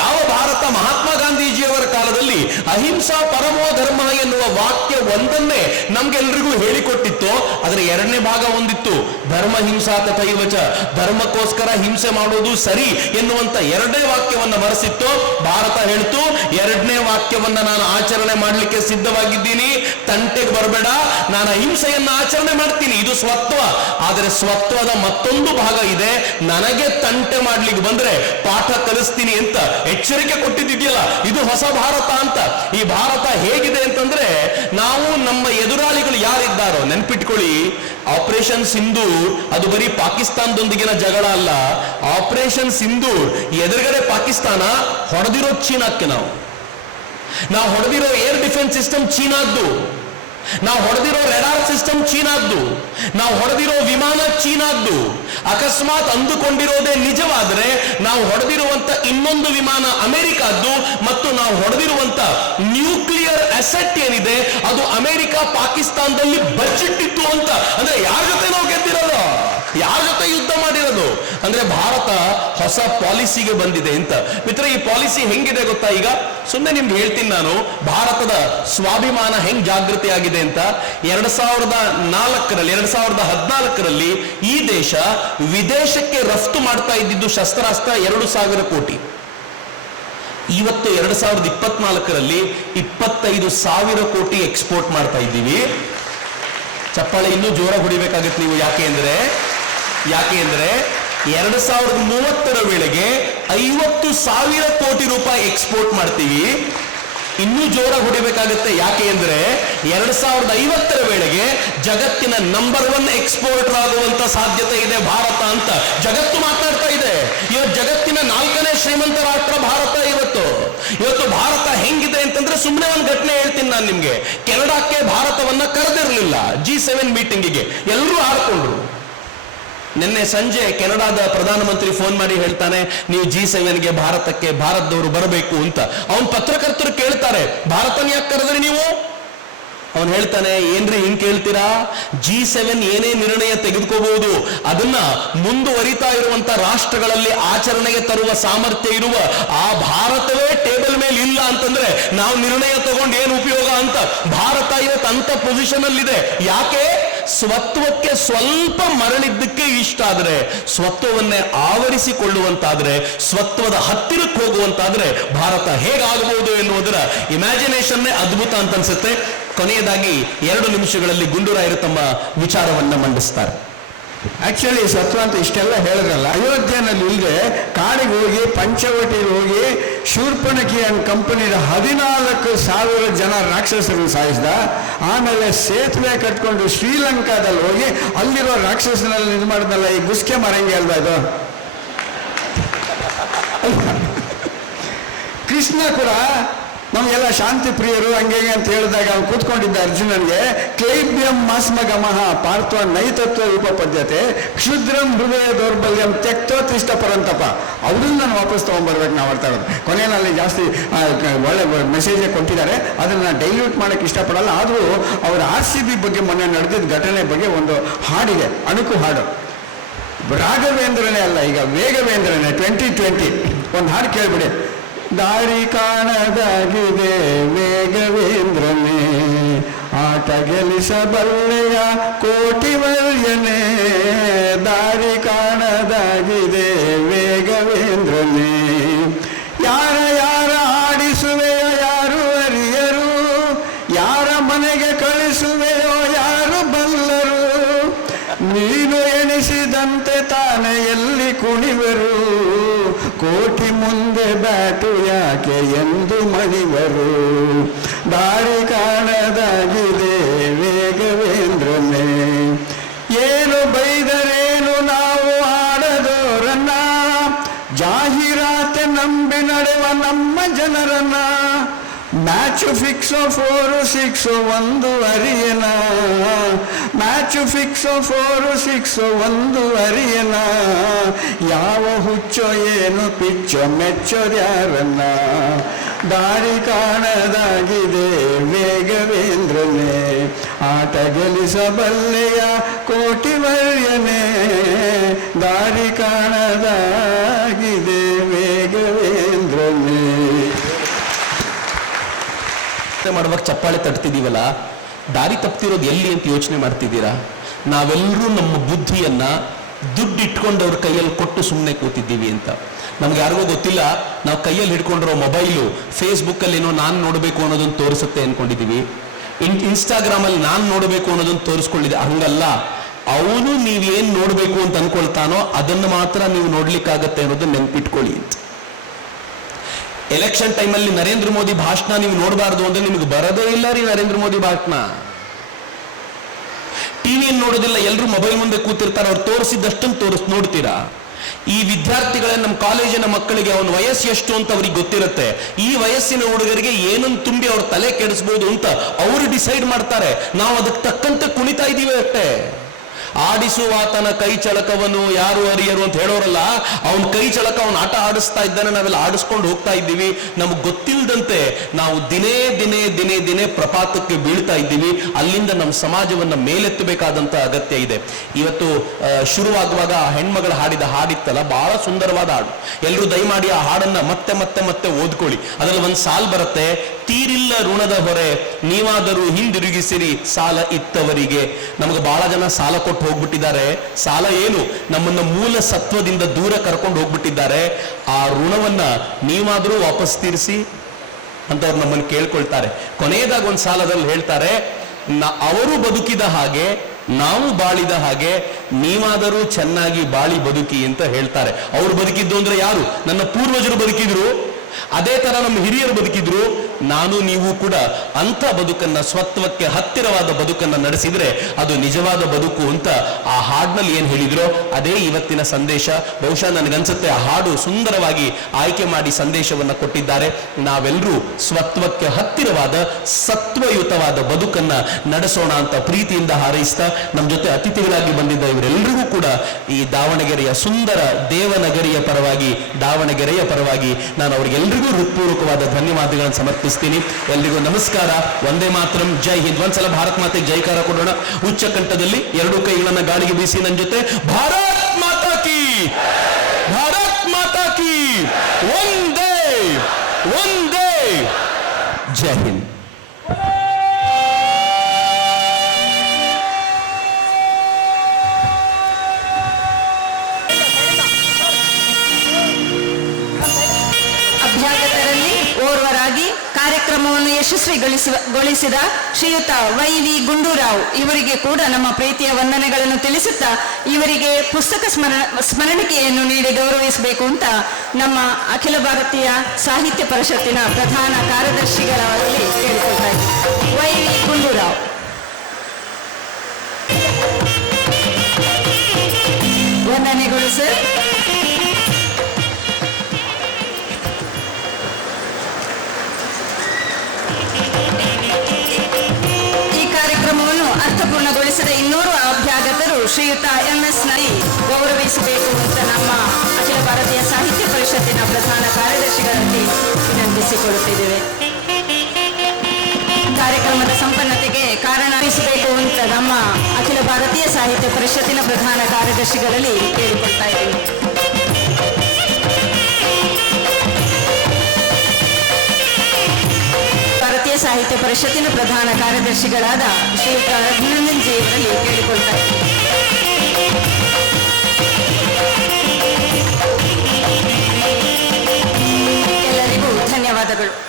ಯಾವ ಭಾರತ ಮಹಾತ್ಮ ಗಾಂಧೀಜಿಯವರ ಕಾಲದಲ್ಲಿ ಅಹಿಂಸಾ ಪರಮೋ ಧರ್ಮ ಎನ್ನುವ ವಾಕ್ಯ ಒಂದನ್ನೇ ನಮ್ಗೆಲ್ರಿಗೂ ಹೇಳಿಕೊಟ್ಟಿತ್ತೋ, ಅದರ ಎರಡನೇ ಭಾಗ ಹೊಂದಿತ್ತು, ಧರ್ಮ ಹಿಂಸಾ ತಥೈವಚ, ಧರ್ಮಕ್ಕೋಸ್ಕರ ಹಿಂಸೆ ಮಾಡೋದು ಸರಿ ಎನ್ನುವಂತ ಎರಡನೇ ವಾಕ್ಯವನ್ನ ಮರೆಸಿತ್ತು. ಭಾರತ ಹೇಳ್ತು ಎರಡನೇ ವಾಕ್ಯವನ್ನ ನಾನು ಆಚರಣೆ ಮಾಡಲಿಕ್ಕೆ ಸಿದ್ಧವಾಗಿದ್ದೀನಿ, ತಂಟೆಗೆ ಬರಬೇಡ, ನಾನು ಅಹಿಂಸೆಯನ್ನ ಆಚರಣೆ ಮಾಡ್ತೀನಿ, ಇದು ಸ್ವತ್ವ. ಆದರೆ ಸ್ವತ್ವದ ಮತ್ತೊಂದು ಭಾಗ ಇದೆ, ನನಗೆ ತಂಟೆ ಮಾಡ್ಲಿಕ್ಕೆ ಬಂದ್ರೆ ಪಾಠ ಕಲಿಸ್ತೀನಿ ಅಂತ ಎಚ್ಚರಿಕೆ ಕೊಟ್ಟಿದ್ದಿದೆಯಲ್ಲ, ಇದು ಹೊಸ ಭಾರತ ಅಂತ. ಈ ಭಾರತ ಹೇಗಿದೆ ಅಂತಂದ್ರೆ, ನಾವು ನಮ್ಮ ಎದುರಾಳಿಗಳು ಯಾರಿದ್ದಾರೋ ನೆನ್ಪಿಟ್ಕೊಳ್ಳಿ, ಆಪರೇಷನ್ ಸಿಂಧೂರ್ ಅದು ಬರೀ ಪಾಕಿಸ್ತಾನದೊಂದಿಗಿನ ಜಗಳ ಅಲ್ಲ. ಆಪರೇಷನ್ ಸಿಂಧೂರ್ ಎದುರುಗಡೆ ಪಾಕಿಸ್ತಾನ, ಹೊಡೆದಿರೋ ಚೀನಾಕ್ಕೆ ನಾವು ಹೊಡೆದಿರೋ ಏರ್ ಡಿಫೆನ್ಸ್ ಸಿಸ್ಟಮ್ ಚೀನಾದ್ದು, ನಾವು ಹೊಡೆದಿರೋ ರೆಡಾರ್ ಸಿಸ್ಟಮ್ ಚೀನಾದ್ದು, ನಾವು ಹೊಡೆದಿರೋ ವಿಮಾನ ಚೀನಾದ್ದು. ಅಕಸ್ಮಾತ್ ಅಂದುಕೊಂಡಿರೋದೇ ನಿಜವಾದರೆ ನಾವು ಹೊಡೆದಿರುವಂತ ಇನ್ನೊಂದು ವಿಮಾನ ಅಮೆರಿಕಾದ್ದು, ಮತ್ತು ನಾವು ಹೊಡೆದಿರುವಂತ ನ್ಯೂಕ್ಲಿಯರ್ ಅಸೆಟ್ ಏನಿದೆ ಅದು ಅಮೆರಿಕ ಪಾಕಿಸ್ತಾನದಲ್ಲಿ ಬಚ್ಚಿಟ್ಟಿತ್ತು ಅಂತ. ಅಂದ್ರೆ ಯಾರ ಜೊತೆ ನಾವು ಗೆದ್ದಿರೋದು, ಯಾರ ಜೊತೆ ಯುದ್ಧ ಮಾಡಿರೋದು? ಅಂದ್ರೆ ಭಾರತ ಹೊಸ ಪಾಲಿಸಿಗೆ ಬಂದಿದೆ ಅಂತ. ಮಿತ್ರ, ಈ ಪಾಲಿಸಿ ಹೆಂಗಿದೆ ಗೊತ್ತಾ? ಈಗ ಸುಮ್ಮನೆ ನಿಮ್ಗೆ ಹೇಳ್ತೀನಿ ನಾನು, ಭಾರತದ ಸ್ವಾಭಿಮಾನ ಹೆಂಗ್ ಜಾಗೃತಿ ಆಗಿದೆ ಅಂತ. 2014ರಲ್ಲಿ ಈ ದೇಶ ವಿದೇಶಕ್ಕೆ ರಫ್ತು ಮಾಡ್ತಾ ಇದ್ದಿದ್ದು ಶಸ್ತ್ರಾಸ್ತ್ರ 2,000 ಕೋಟಿ. ಇವತ್ತು 2024ರಲ್ಲಿ 25,000 ಕೋಟಿ ಎಕ್ಸ್ಪೋರ್ಟ್ ಮಾಡ್ತಾ ಇದ್ದೀವಿ. ಚಪ್ಪಾಳೆ ಇನ್ನೂ ಜೋರ ಹೊಡಿಬೇಕಾಗುತ್ತೆ ನೀವು. ಯಾಕೆ ಅಂದ್ರೆ 2030ರ ವೇಳೆಗೆ 50,000 ಕೋಟಿ ರೂಪಾಯಿ ಎಕ್ಸ್ಪೋರ್ಟ್ ಮಾಡ್ತೀವಿ. ಇನ್ನೂ ಜೋರ ಹೊಡಿಬೇಕಾಗುತ್ತೆ. ಯಾಕೆ ಅಂದ್ರೆ 2050ರ ವೇಳೆಗೆ ಜಗತ್ತಿನ ನಂಬರ್ 1 ಎಕ್ಸ್ಪೋರ್ಟರ್ ಆಗುವಂತ ಸಾಧ್ಯತೆ ಇದೆ ಭಾರತ ಅಂತ ಜಗತ್ತು ಮಾತಾಡ್ತಾ ಇದೆ. ಇವತ್ತು ಜಗತ್ತಿನ 4ನೇ ಶ್ರೀಮಂತ ರಾಷ್ಟ್ರ ಭಾರತ. ಇವತ್ತು ಭಾರತ ಹೆಂಗಿದೆ ಅಂತಂದ್ರೆ, ಸುಮ್ಮನೆ ಒಂದು ಘಟನೆ ಹೇಳ್ತೀನಿ ನಾನು ನಿಮ್ಗೆ. ಕೆನಡಾಕ್ಕೆ ಭಾರತವನ್ನ ಕರೆದಿರಲಿಲ್ಲ G7 ಮೀಟಿಂಗಿಗೆ, ಎಲ್ಲರೂ ಆಡ್ಕೊಂಡ್ರು. ನಿನ್ನೆ ಸಂಜೆ ಕೆನಡಾದ ಪ್ರಧಾನಮಂತ್ರಿ ಫೋನ್ ಮಾಡಿ ಹೇಳ್ತಾನೆ, ನೀವು G7ಗೆ ಭಾರತಕ್ಕೆ ಭಾರತದವರು ಬರಬೇಕು ಅಂತ. ಅವನ್ ಪತ್ರಕರ್ತರು ಕೇಳ್ತಾರೆ, ಭಾರತನ ಯಾಕೆ ಕರೆದ್ರಿ ನೀವು? ಅವನು ಹೇಳ್ತಾನೆ, ಏನ್ರಿ ಹಿಂಗ್ ಕೇಳ್ತೀರಾ? G7 ಏನೇ ನಿರ್ಣಯ ತೆಗೆದುಕೋಬಹುದು, ಅದನ್ನ ಮುಂದುವರಿತಾ ಇರುವಂತ ರಾಷ್ಟ್ರಗಳಲ್ಲಿ ಆಚರಣೆಗೆ ತರುವ ಸಾಮರ್ಥ್ಯ ಇರುವ ಆ ಭಾರತವೇ ಟೇಬಲ್ ಮೇಲೆ ಇಲ್ಲ ಅಂತಂದ್ರೆ ನಾವು ನಿರ್ಣಯ ತಗೊಂಡು ಏನು ಉಪಯೋಗ ಅಂತ. ಭಾರತ ಇವತ್ತು ಅಂತ ಪೊಸಿಷನ್ ಅಲ್ಲಿದೆ. ಯಾಕೆ? ಸ್ವತ್ವಕ್ಕೆ ಸ್ವಲ್ಪ ಮರಳಿದ್ದಕ್ಕೆ ಇಷ್ಟ ಆದ್ರೆ, ಸ್ವತ್ವವನ್ನೇ ಆವರಿಸಿಕೊಳ್ಳುವಂತಾದ್ರೆ, ಸ್ವತ್ವದ ಹತ್ತಿರಕ್ಕೆ ಹೋಗುವಂತಾದ್ರೆ ಭಾರತ ಹೇಗಾಗಬಹುದು ಎನ್ನುವುದರ ಇಮ್ಯಾಜಿನೇಷನ್ನೇ ಅದ್ಭುತ ಅಂತ ಅನ್ಸುತ್ತೆ. ಕೊನೆಯದಾಗಿ 2 ನಿಮಿಷಗಳಲ್ಲಿ ಗುಂಡೂರಾಯರು ತಮ್ಮ ವಿಚಾರವನ್ನ ಮಂಡಿಸ್ತಾರೆ. ಆಕ್ಚುಲಿ ಸತ್ವ ಅಂತ ಇಷ್ಟೆಲ್ಲ ಹೇಳಿದ್ರಲ್ಲ, ಅಯೋಧ್ಯೆನಲ್ಲಿ ಇಲ್ಲದೆ ಕಾಡಿಗೆ ಹೋಗಿ ಪಂಚವಟಿಗೆ ಹೋಗಿ ಶೂರ್ಪಣಕಿ ಅಂಡ್ ಕಂಪನಿಯ 14,000 ಜನ ರಾಕ್ಷಸರನ್ನು ಸಾಯಿಸಿದ. ಆಮೇಲೆ ಸೇತುವೆ ಕಟ್ಕೊಂಡು ಶ್ರೀಲಂಕಾದಲ್ಲಿ ಹೋಗಿ ಅಲ್ಲಿರೋ ರಾಕ್ಷಸನಲ್ಲಿ ಇದು ಮಾಡಿದ್ನಲ್ಲ, ಈ ಗುಸ್ಕೆ ಮರಂಗಿ ಅಲ್ವಾ ಇದು? ಕೃಷ್ಣ ಕೂಡ ನಮಗೆಲ್ಲ ಶಾಂತಿ ಪ್ರಿಯರು ಹಂಗೆ ಅಂತ ಹೇಳಿದಾಗ ಅವ್ನು ಕೂತ್ಕೊಂಡಿದ್ದ ಅರ್ಜುನನ್ಗೆ ಕ್ಲೈಬ್ಯಂ ಮಾಸ್ಮಗಮಃ ಪಾರ್ಥ್ವ ನೈತತ್ವ ಉಪಪದ್ಯತೆ ಕ್ಷುದ್ರಂ ಹೃದಯ ದೌರ್ಬಲ್ಯಂ ತ್ಯಕ್ತೋತಿಷ್ಠ ಪರಂತಪ. ಅವ್ರನ್ನ ನಾನು ವಾಪಸ್ ತೊಗೊಂಡ್ಬರ್ಬೇಕು ನಾವು ಅರ್ಥ ಆಗೋದು. ಕೊನೆಯಲ್ಲಿ ಜಾಸ್ತಿ ಒಳ್ಳೆ ಮೆಸೇಜೇ ಕೊಟ್ಟಿದ್ದಾರೆ, ಅದನ್ನು ಡೈಲ್ಯೂಟ್ ಮಾಡೋಕ್ಕೆ ಇಷ್ಟಪಡಲ್ಲ. ಆದರೂ ಅವರ RCB ಬಗ್ಗೆ ಮೊನ್ನೆ ನಡೆದಿದ್ದ ಘಟನೆ ಬಗ್ಗೆ ಒಂದು ಹಾಡಿದೆ, ಅಣುಕು ಹಾಡು. ರಾಘವೇಂದ್ರನೇ ಅಲ್ಲ, ಈಗ ವೇಗವೇಂದ್ರನೇ 2020 ಒಂದು ಹಾಡು ಕೇಳ್ಬಿಡಿ. ದಾರಿ ಕಾಣದಾಗಿದೆ ವೇಗವೇಂದ್ರನೇ, ಆಟ ಗೆಲ್ಲಿಸಬಲ್ಲೆಯ ಕೋಟಿವರ್ಯನೇ. ದಾರಿ ಕಾಣದಾಗಿದೆ ವೇಗವೇಂದ್ರನೇ, ಯಾರ ಯಾರ ಆಡಿಸುವೆಯೋ ಯಾರು ಅರಿಯರು, ಯಾರ ಮನೆಗೆ ಕಳಿಸುವೆಯೋ ಯಾರು ಬಲ್ಲರು. ನೀನು ಎಣಿಸಿದಂತೆ ತಾನೇ ಎಲ್ಲಿ ಕುಣಿವರು, ಕೋಟಿ ಮುಂದೆ ಬ್ಯಾಟು ಯಾಕೆ ಎಂದು ಮಣಿವರು. ದಾರಿ ಕಾಣದಾಗಿದೆ ವೇಗವೇಂದ್ರನೇ, ಏನು ಬೈದರೇನು ನಾವು ಆಡದೋರನ್ನ, ಜಾಹೀರಾತೆ ನಂಬಿ ನಡೆವ ನಮ್ಮ ಜನರನ್ನ. ಮ್ಯಾಚು ಫಿಕ್ಸೋ 4-6 ಒಂದು ಅರಿಯನ, ಮ್ಯಾಚು ಫಿಕ್ಸೋ 4-6 ಒಂದು ಅರಿಯನ. ಯಾವ ಹುಚ್ಚೋ ಏನು ಪಿಚ್ಚೋ ಮೆಚ್ಚೋದ್ಯಾರನ್ನ. ದಾರಿ ಕಾಣದಾಗಿದೆ ವೇಗವೇಂದ್ರನೇ, ಆಟ ಗೆಲ್ಲಿಸಬಲ್ಲೆಯ ಕೋಟಿವರ್ಯನೇ. ದಾರಿ ಕಾಣದಾಗಿದೆ ವೇಗವೇಂದ್ರನೇ. ಮಾಡುವಾಗ ಚಪ್ಪಾಳೆ ತಟ್ತಿದೀವಲ್ಲ, ದಾರಿ ತಪ್ತಿರೋದು ಎಲ್ಲಿ ಅಂತ ಯೋಚನೆ ಮಾಡ್ತಿದ್ದೀರಾ? ನಾವೆಲ್ಲರೂ ನಮ್ಮ ಬುದ್ಧಿಯನ್ನ ದುಡ್ಡು ಇಟ್ಕೊಂಡವ್ರ ಕೈಯಲ್ಲಿ ಕೊಟ್ಟು ಸುಮ್ಮನೆ ಕೂತಿದ್ದೀವಿ ಅಂತ. ನಮ್ಗೆ ಯಾರಿಗೂ ಗೊತ್ತಿಲ್ಲ, ನಾವು ಕೈಯಲ್ಲಿ ಹಿಡ್ಕೊಂಡಿರೋ ಮೊಬೈಲು ಫೇಸ್ಬುಕ್ಕಲ್ಲಿ ಏನೋ ನಾನು ನೋಡಬೇಕು ಅನ್ನೋದನ್ನು ತೋರಿಸುತ್ತೆ ಅನ್ಕೊಂಡಿದ್ದೀವಿ, ಇನ್ಸ್ಟಾಗ್ರಾಮಲ್ಲಿ ನಾನು ನೋಡಬೇಕು ಅನ್ನೋದನ್ನು ತೋರಿಸ್ಕೊಂಡಿದ್ದೆ. ಹಂಗಲ್ಲ, ಅವನು ನೀವೇನು ನೋಡಬೇಕು ಅಂತ ಅನ್ಕೊಳ್ತಾನೋ ಅದನ್ನು ಮಾತ್ರ ನೀವು ನೋಡ್ಲಿಕ್ಕಾಗತ್ತೆ ಅನ್ನೋದನ್ನ ನೆನ್ಪಿಟ್ಕೊಳ್ಳಿ ಅಂತ. ಎಲೆಕ್ಷನ್ ಟೈಮಲ್ಲಿ ನರೇಂದ್ರ ಮೋದಿ ಭಾಷಣ ನೀವು ನೋಡಬಾರ್ದು ಅಂದ್ರೆ ನಿಮ್ಗೆ ಬರೋದೇ ಇಲ್ಲ ರೀ ನರೇಂದ್ರ ಮೋದಿ ಭಾಷಣ. ಟಿವಿಯನ್ನು ನೋಡೋದಿಲ್ಲ, ಎಲ್ಲರೂ ಮೊಬೈಲ್ ಮುಂದೆ ಕೂತಿರ್ತಾರೆ, ಅವ್ರು ತೋರಿಸಿದಷ್ಟನ್ನು ನೋಡ್ತೀರಾ. ಈ ವಿದ್ಯಾರ್ಥಿಗಳ ನಮ್ಮ ಕಾಲೇಜಿನ ಮಕ್ಕಳಿಗೆ ಅವನ ವಯಸ್ಸು ಎಷ್ಟು ಅಂತ ಅವ್ರಿಗೆ ಗೊತ್ತಿರುತ್ತೆ. ಈ ವಯಸ್ಸಿನ ಹುಡುಗರಿಗೆ ಏನನ್ನು ತುಂಬಿ ಅವ್ರ ತಲೆ ಕೆಡಿಸ್ಬೋದು ಅಂತ ಅವರು ಡಿಸೈಡ್ ಮಾಡ್ತಾರೆ. ನಾವು ಅದಕ್ಕೆ ತಕ್ಕಂತೆ ಕುಣಿತಾ ಇದ್ದೀವಿ ಅಷ್ಟೇ. ಆಡಿಸುವಾತನ ಕೈ ಚಳಕವನ್ನು ಯಾರು ಅರಿಯರು ಅಂತ ಹೇಳೋರಲ್ಲ, ಅವನ ಕೈ ಚಳಕ ಅವನ ಆಟ ಆಡಿಸ್ತಾ ಇದ್ದಾನೆ, ನಾವೆಲ್ಲ ಆಡಿಸ್ಕೊಂಡು ಹೋಗ್ತಾ ಇದ್ದೀವಿ. ನಮಗೆ ಗೊತ್ತಿಲ್ಲದಂತೆ ನಾವು ದಿನೇ ದಿನೇ ದಿನೇ ದಿನೇ ಪ್ರಪಾತಕ್ಕೆ ಬೀಳ್ತಾ ಇದ್ದೀವಿ. ಅಲ್ಲಿಂದ ನಮ್ಮ ಸಮಾಜವನ್ನ ಮೇಲೆತ್ತಬೇಕಾದಂತ ಅಗತ್ಯ ಇದೆ. ಇವತ್ತು ಶುರುವಾಗುವಾಗ ಹೆಣ್ಮಗಳು ಹಾಡಿದ ಹಾಡಿತ್ತಲ್ಲ, ಬಹಳ ಸುಂದರವಾದ ಹಾಡು. ಎಲ್ಲರೂ ದಯಮಾಡಿ ಆ ಹಾಡನ್ನ ಮತ್ತೆ ಮತ್ತೆ ಮತ್ತೆ ಓದ್ಕೊಳ್ಳಿ. ಅದರಲ್ಲಿ ಒಂದು ಸಾಲ್ ಬರುತ್ತೆ, ತೀರಿಲ್ಲ ಋಣದ ಹೊರೆ ನೀವಾದರೂ ಹಿಂದಿರುಗಿಸಿರಿ ಸಾಲ ಇತ್ತವರಿಗೆ. ನಮಗೆ ಬಹಳ ಜನ ಸಾಲ ಕೊಟ್ಟು ಹೋಗ್ಬಿಟ್ಟಿದ್ದಾರೆ. ಸಾಲ ಏನು, ನಮ್ಮನ್ನ ಮೂಲ ಸತ್ವದಿಂದ ದೂರ ಕರ್ಕೊಂಡು ಹೋಗ್ಬಿಟ್ಟಿದ್ದಾರೆ. ಆ ಋಣವನ್ನ ನೀವಾದರೂ ವಾಪಸ್ ತೀರಿಸಿ ಅಂತ ಅವ್ರು ನಮ್ಮನ್ನು ಕೇಳ್ಕೊಳ್ತಾರೆ. ಕೊನೆಯದಾಗ ಒಂದು ಸಾಲದಲ್ಲಿ ಹೇಳ್ತಾರೆ, ಅವರು ಬದುಕಿದ ಹಾಗೆ ನಾವು ಬಾಳಿದ ಹಾಗೆ ನೀವಾದರೂ ಚೆನ್ನಾಗಿ ಬಾಳಿ ಬದುಕಿ ಅಂತ ಹೇಳ್ತಾರೆ. ಅವ್ರು ಬದುಕಿದ್ದು ಅಂದ್ರೆ ಯಾರು? ನನ್ನ ಪೂರ್ವಜರು ಬದುಕಿದ್ರು, ಅದೇ ತರ ನಮ್ಮ ಹಿರಿಯರು ಬದುಕಿದ್ರು. ನಾನು ನೀವು ಕೂಡ ಅಂಥ ಬದುಕನ್ನ, ಸ್ವತ್ವಕ್ಕೆ ಹತ್ತಿರವಾದ ಬದುಕನ್ನ ನಡೆಸಿದ್ರೆ ಅದು ನಿಜವಾದ ಬದುಕು ಅಂತ ಆ ಹಾಡಿನಲ್ಲಿ ಏನ್ ಹೇಳಿದ್ರೋ ಅದೇ ಇವತ್ತಿನ ಸಂದೇಶ. ಬಹುಶಃ ನನಗನ್ಸುತ್ತೆ ಆ ಹಾಡು ಸುಂದರವಾಗಿ ಆಯ್ಕೆ ಮಾಡಿ ಸಂದೇಶವನ್ನ ಕೊಟ್ಟಿದ್ದಾರೆ. ನಾವೆಲ್ಲರೂ ಸ್ವತ್ವಕ್ಕೆ ಹತ್ತಿರವಾದ ಸತ್ವಯುತವಾದ ಬದುಕನ್ನ ನಡೆಸೋಣ ಅಂತ ಪ್ರೀತಿಯಿಂದ ಹಾರೈಸ್ತಾ ನಮ್ಮ ಜೊತೆ ಅತಿಥಿಗಳಾಗಿ ಬಂದಿದ್ದ ಇವರೆಲ್ಲರಿಗೂ ಕೂಡ ಈ ದಾವಣಗೆರೆಯ ಸುಂದರ ದೇವನಗರಿಯ ಪರವಾಗಿ, ದಾವಣಗೆರೆಯ ಪರವಾಗಿ ನಾನು ಅವರಿಗೆಲ್ಲರಿಗೂ ಹೃತ್ಪೂರ್ವಕವಾದ ಧನ್ಯವಾದಗಳನ್ನು ಸಮರ್ಪಿಸ್ತೀನಿ. ಎಲ್ರಿಗೂ ನಮಸ್ಕಾರ. ವಂದೇ ಮಾತರಂ, ಜೈ ಹಿಂದ್. ಒಂದ್ಸಲ ಭಾರತ್ ಮಾತೆಗೆ ಜೈಕಾರ ಕೊಡೋಣ. ಉಚ್ಚ ಕಂಠದಲ್ಲಿ ಎರಡೂ ಕೈಗಳನ್ನ ಗಾಳಿಗೆ ಬೀಸಿ ನನ್ನ ಜೊತೆ ಭಾರತ್ ಮಾತಾ ಕಿ, ಭಾರತ್ ಮಾತಾ ಕಿ, ವಂದೇ ವಂದೇ, ಜೈ ಹಿಂದ್. ಅಭ್ಯಾಗತರಲ್ಲಿ ಓರ್ವರಾಗಿ ಕಾರ್ಯಕ್ರಮವನ್ನು ಯಶಸ್ವಿಗೊಳಿಸಿದ ಶ್ರೀಯುತ ವೈ.ವಿ. ಗುಂಡೂರಾವ್ ಇವರಿಗೆ ಕೂಡ ನಮ್ಮ ಪ್ರೀತಿಯ ವಂದನೆಗಳನ್ನು ತಿಳಿಸುತ್ತಾ ಇವರಿಗೆ ಪುಸ್ತಕ ಸ್ಮರಣಿಕೆಯನ್ನು ನೀಡಿ ಗೌರವಿಸಬೇಕು ಅಂತ ನಮ್ಮ ಅಖಿಲ ಭಾರತೀಯ ಸಾಹಿತ್ಯ ಪರಿಷತ್ತಿನ ಪ್ರಧಾನ ಕಾರ್ಯದರ್ಶಿಗಳಲ್ಲಿ ಕೇಳಿಕೊಳ್ತಾ ಇದ್ದೀವಿ. ವೈ.ವಿ. ಗುಂಡೂರಾವ್. ವಂದನೆಗಳು ಸರ್. ಅರ್ಥಪೂರ್ಣಗೊಳಿಸಿದ ಇನ್ನೋರ್ವ ಅಭ್ಯಾಗತರು ಶ್ರೀಯುತ ಎಂ.ಎಸ್. ನರಿ ಗೌರವಿಸಬೇಕು ಅಂತ ನಮ್ಮ ಅಖಿಲ ಭಾರತೀಯ ಸಾಹಿತ್ಯ ಪರಿಷತ್ತಿನ ಪ್ರಧಾನ ಕಾರ್ಯದರ್ಶಿಗಳಲ್ಲಿ ವಿನಂತಿಸಿಕೊಳ್ಳುತ್ತಿದ್ದೇವೆ. ಕಾರ್ಯಕ್ರಮದ ಸಂಪನ್ನತೆಗೆ ಕಾರಣವಿಸಬೇಕು ಅಂತ ನಮ್ಮ ಅಖಿಲ ಭಾರತೀಯ ಸಾಹಿತ್ಯ ಪರಿಷತ್ತಿನ ಪ್ರಧಾನ ಕಾರ್ಯದರ್ಶಿಗಳಲ್ಲಿ ಕೇಳಿಕೊಳ್ತಾ ಇದ್ದೇವೆ. ಭಾರತೀಯ ಸಾಹಿತ್ಯ ಪರಿಷತ್ತಿನ ಪ್ರಧಾನ ಕಾರ್ಯದರ್ಶಿಗಳಾದ ಶ್ರೀಯುತ ರಘುನಂದನ್ ಜಿ ಅವರಲ್ಲಿ ಕೇಳಿಕೊಳ್ತಾ ಇದ್ದಾರೆ. ಎಲ್ಲರಿಗೂ ಧನ್ಯವಾದಗಳು.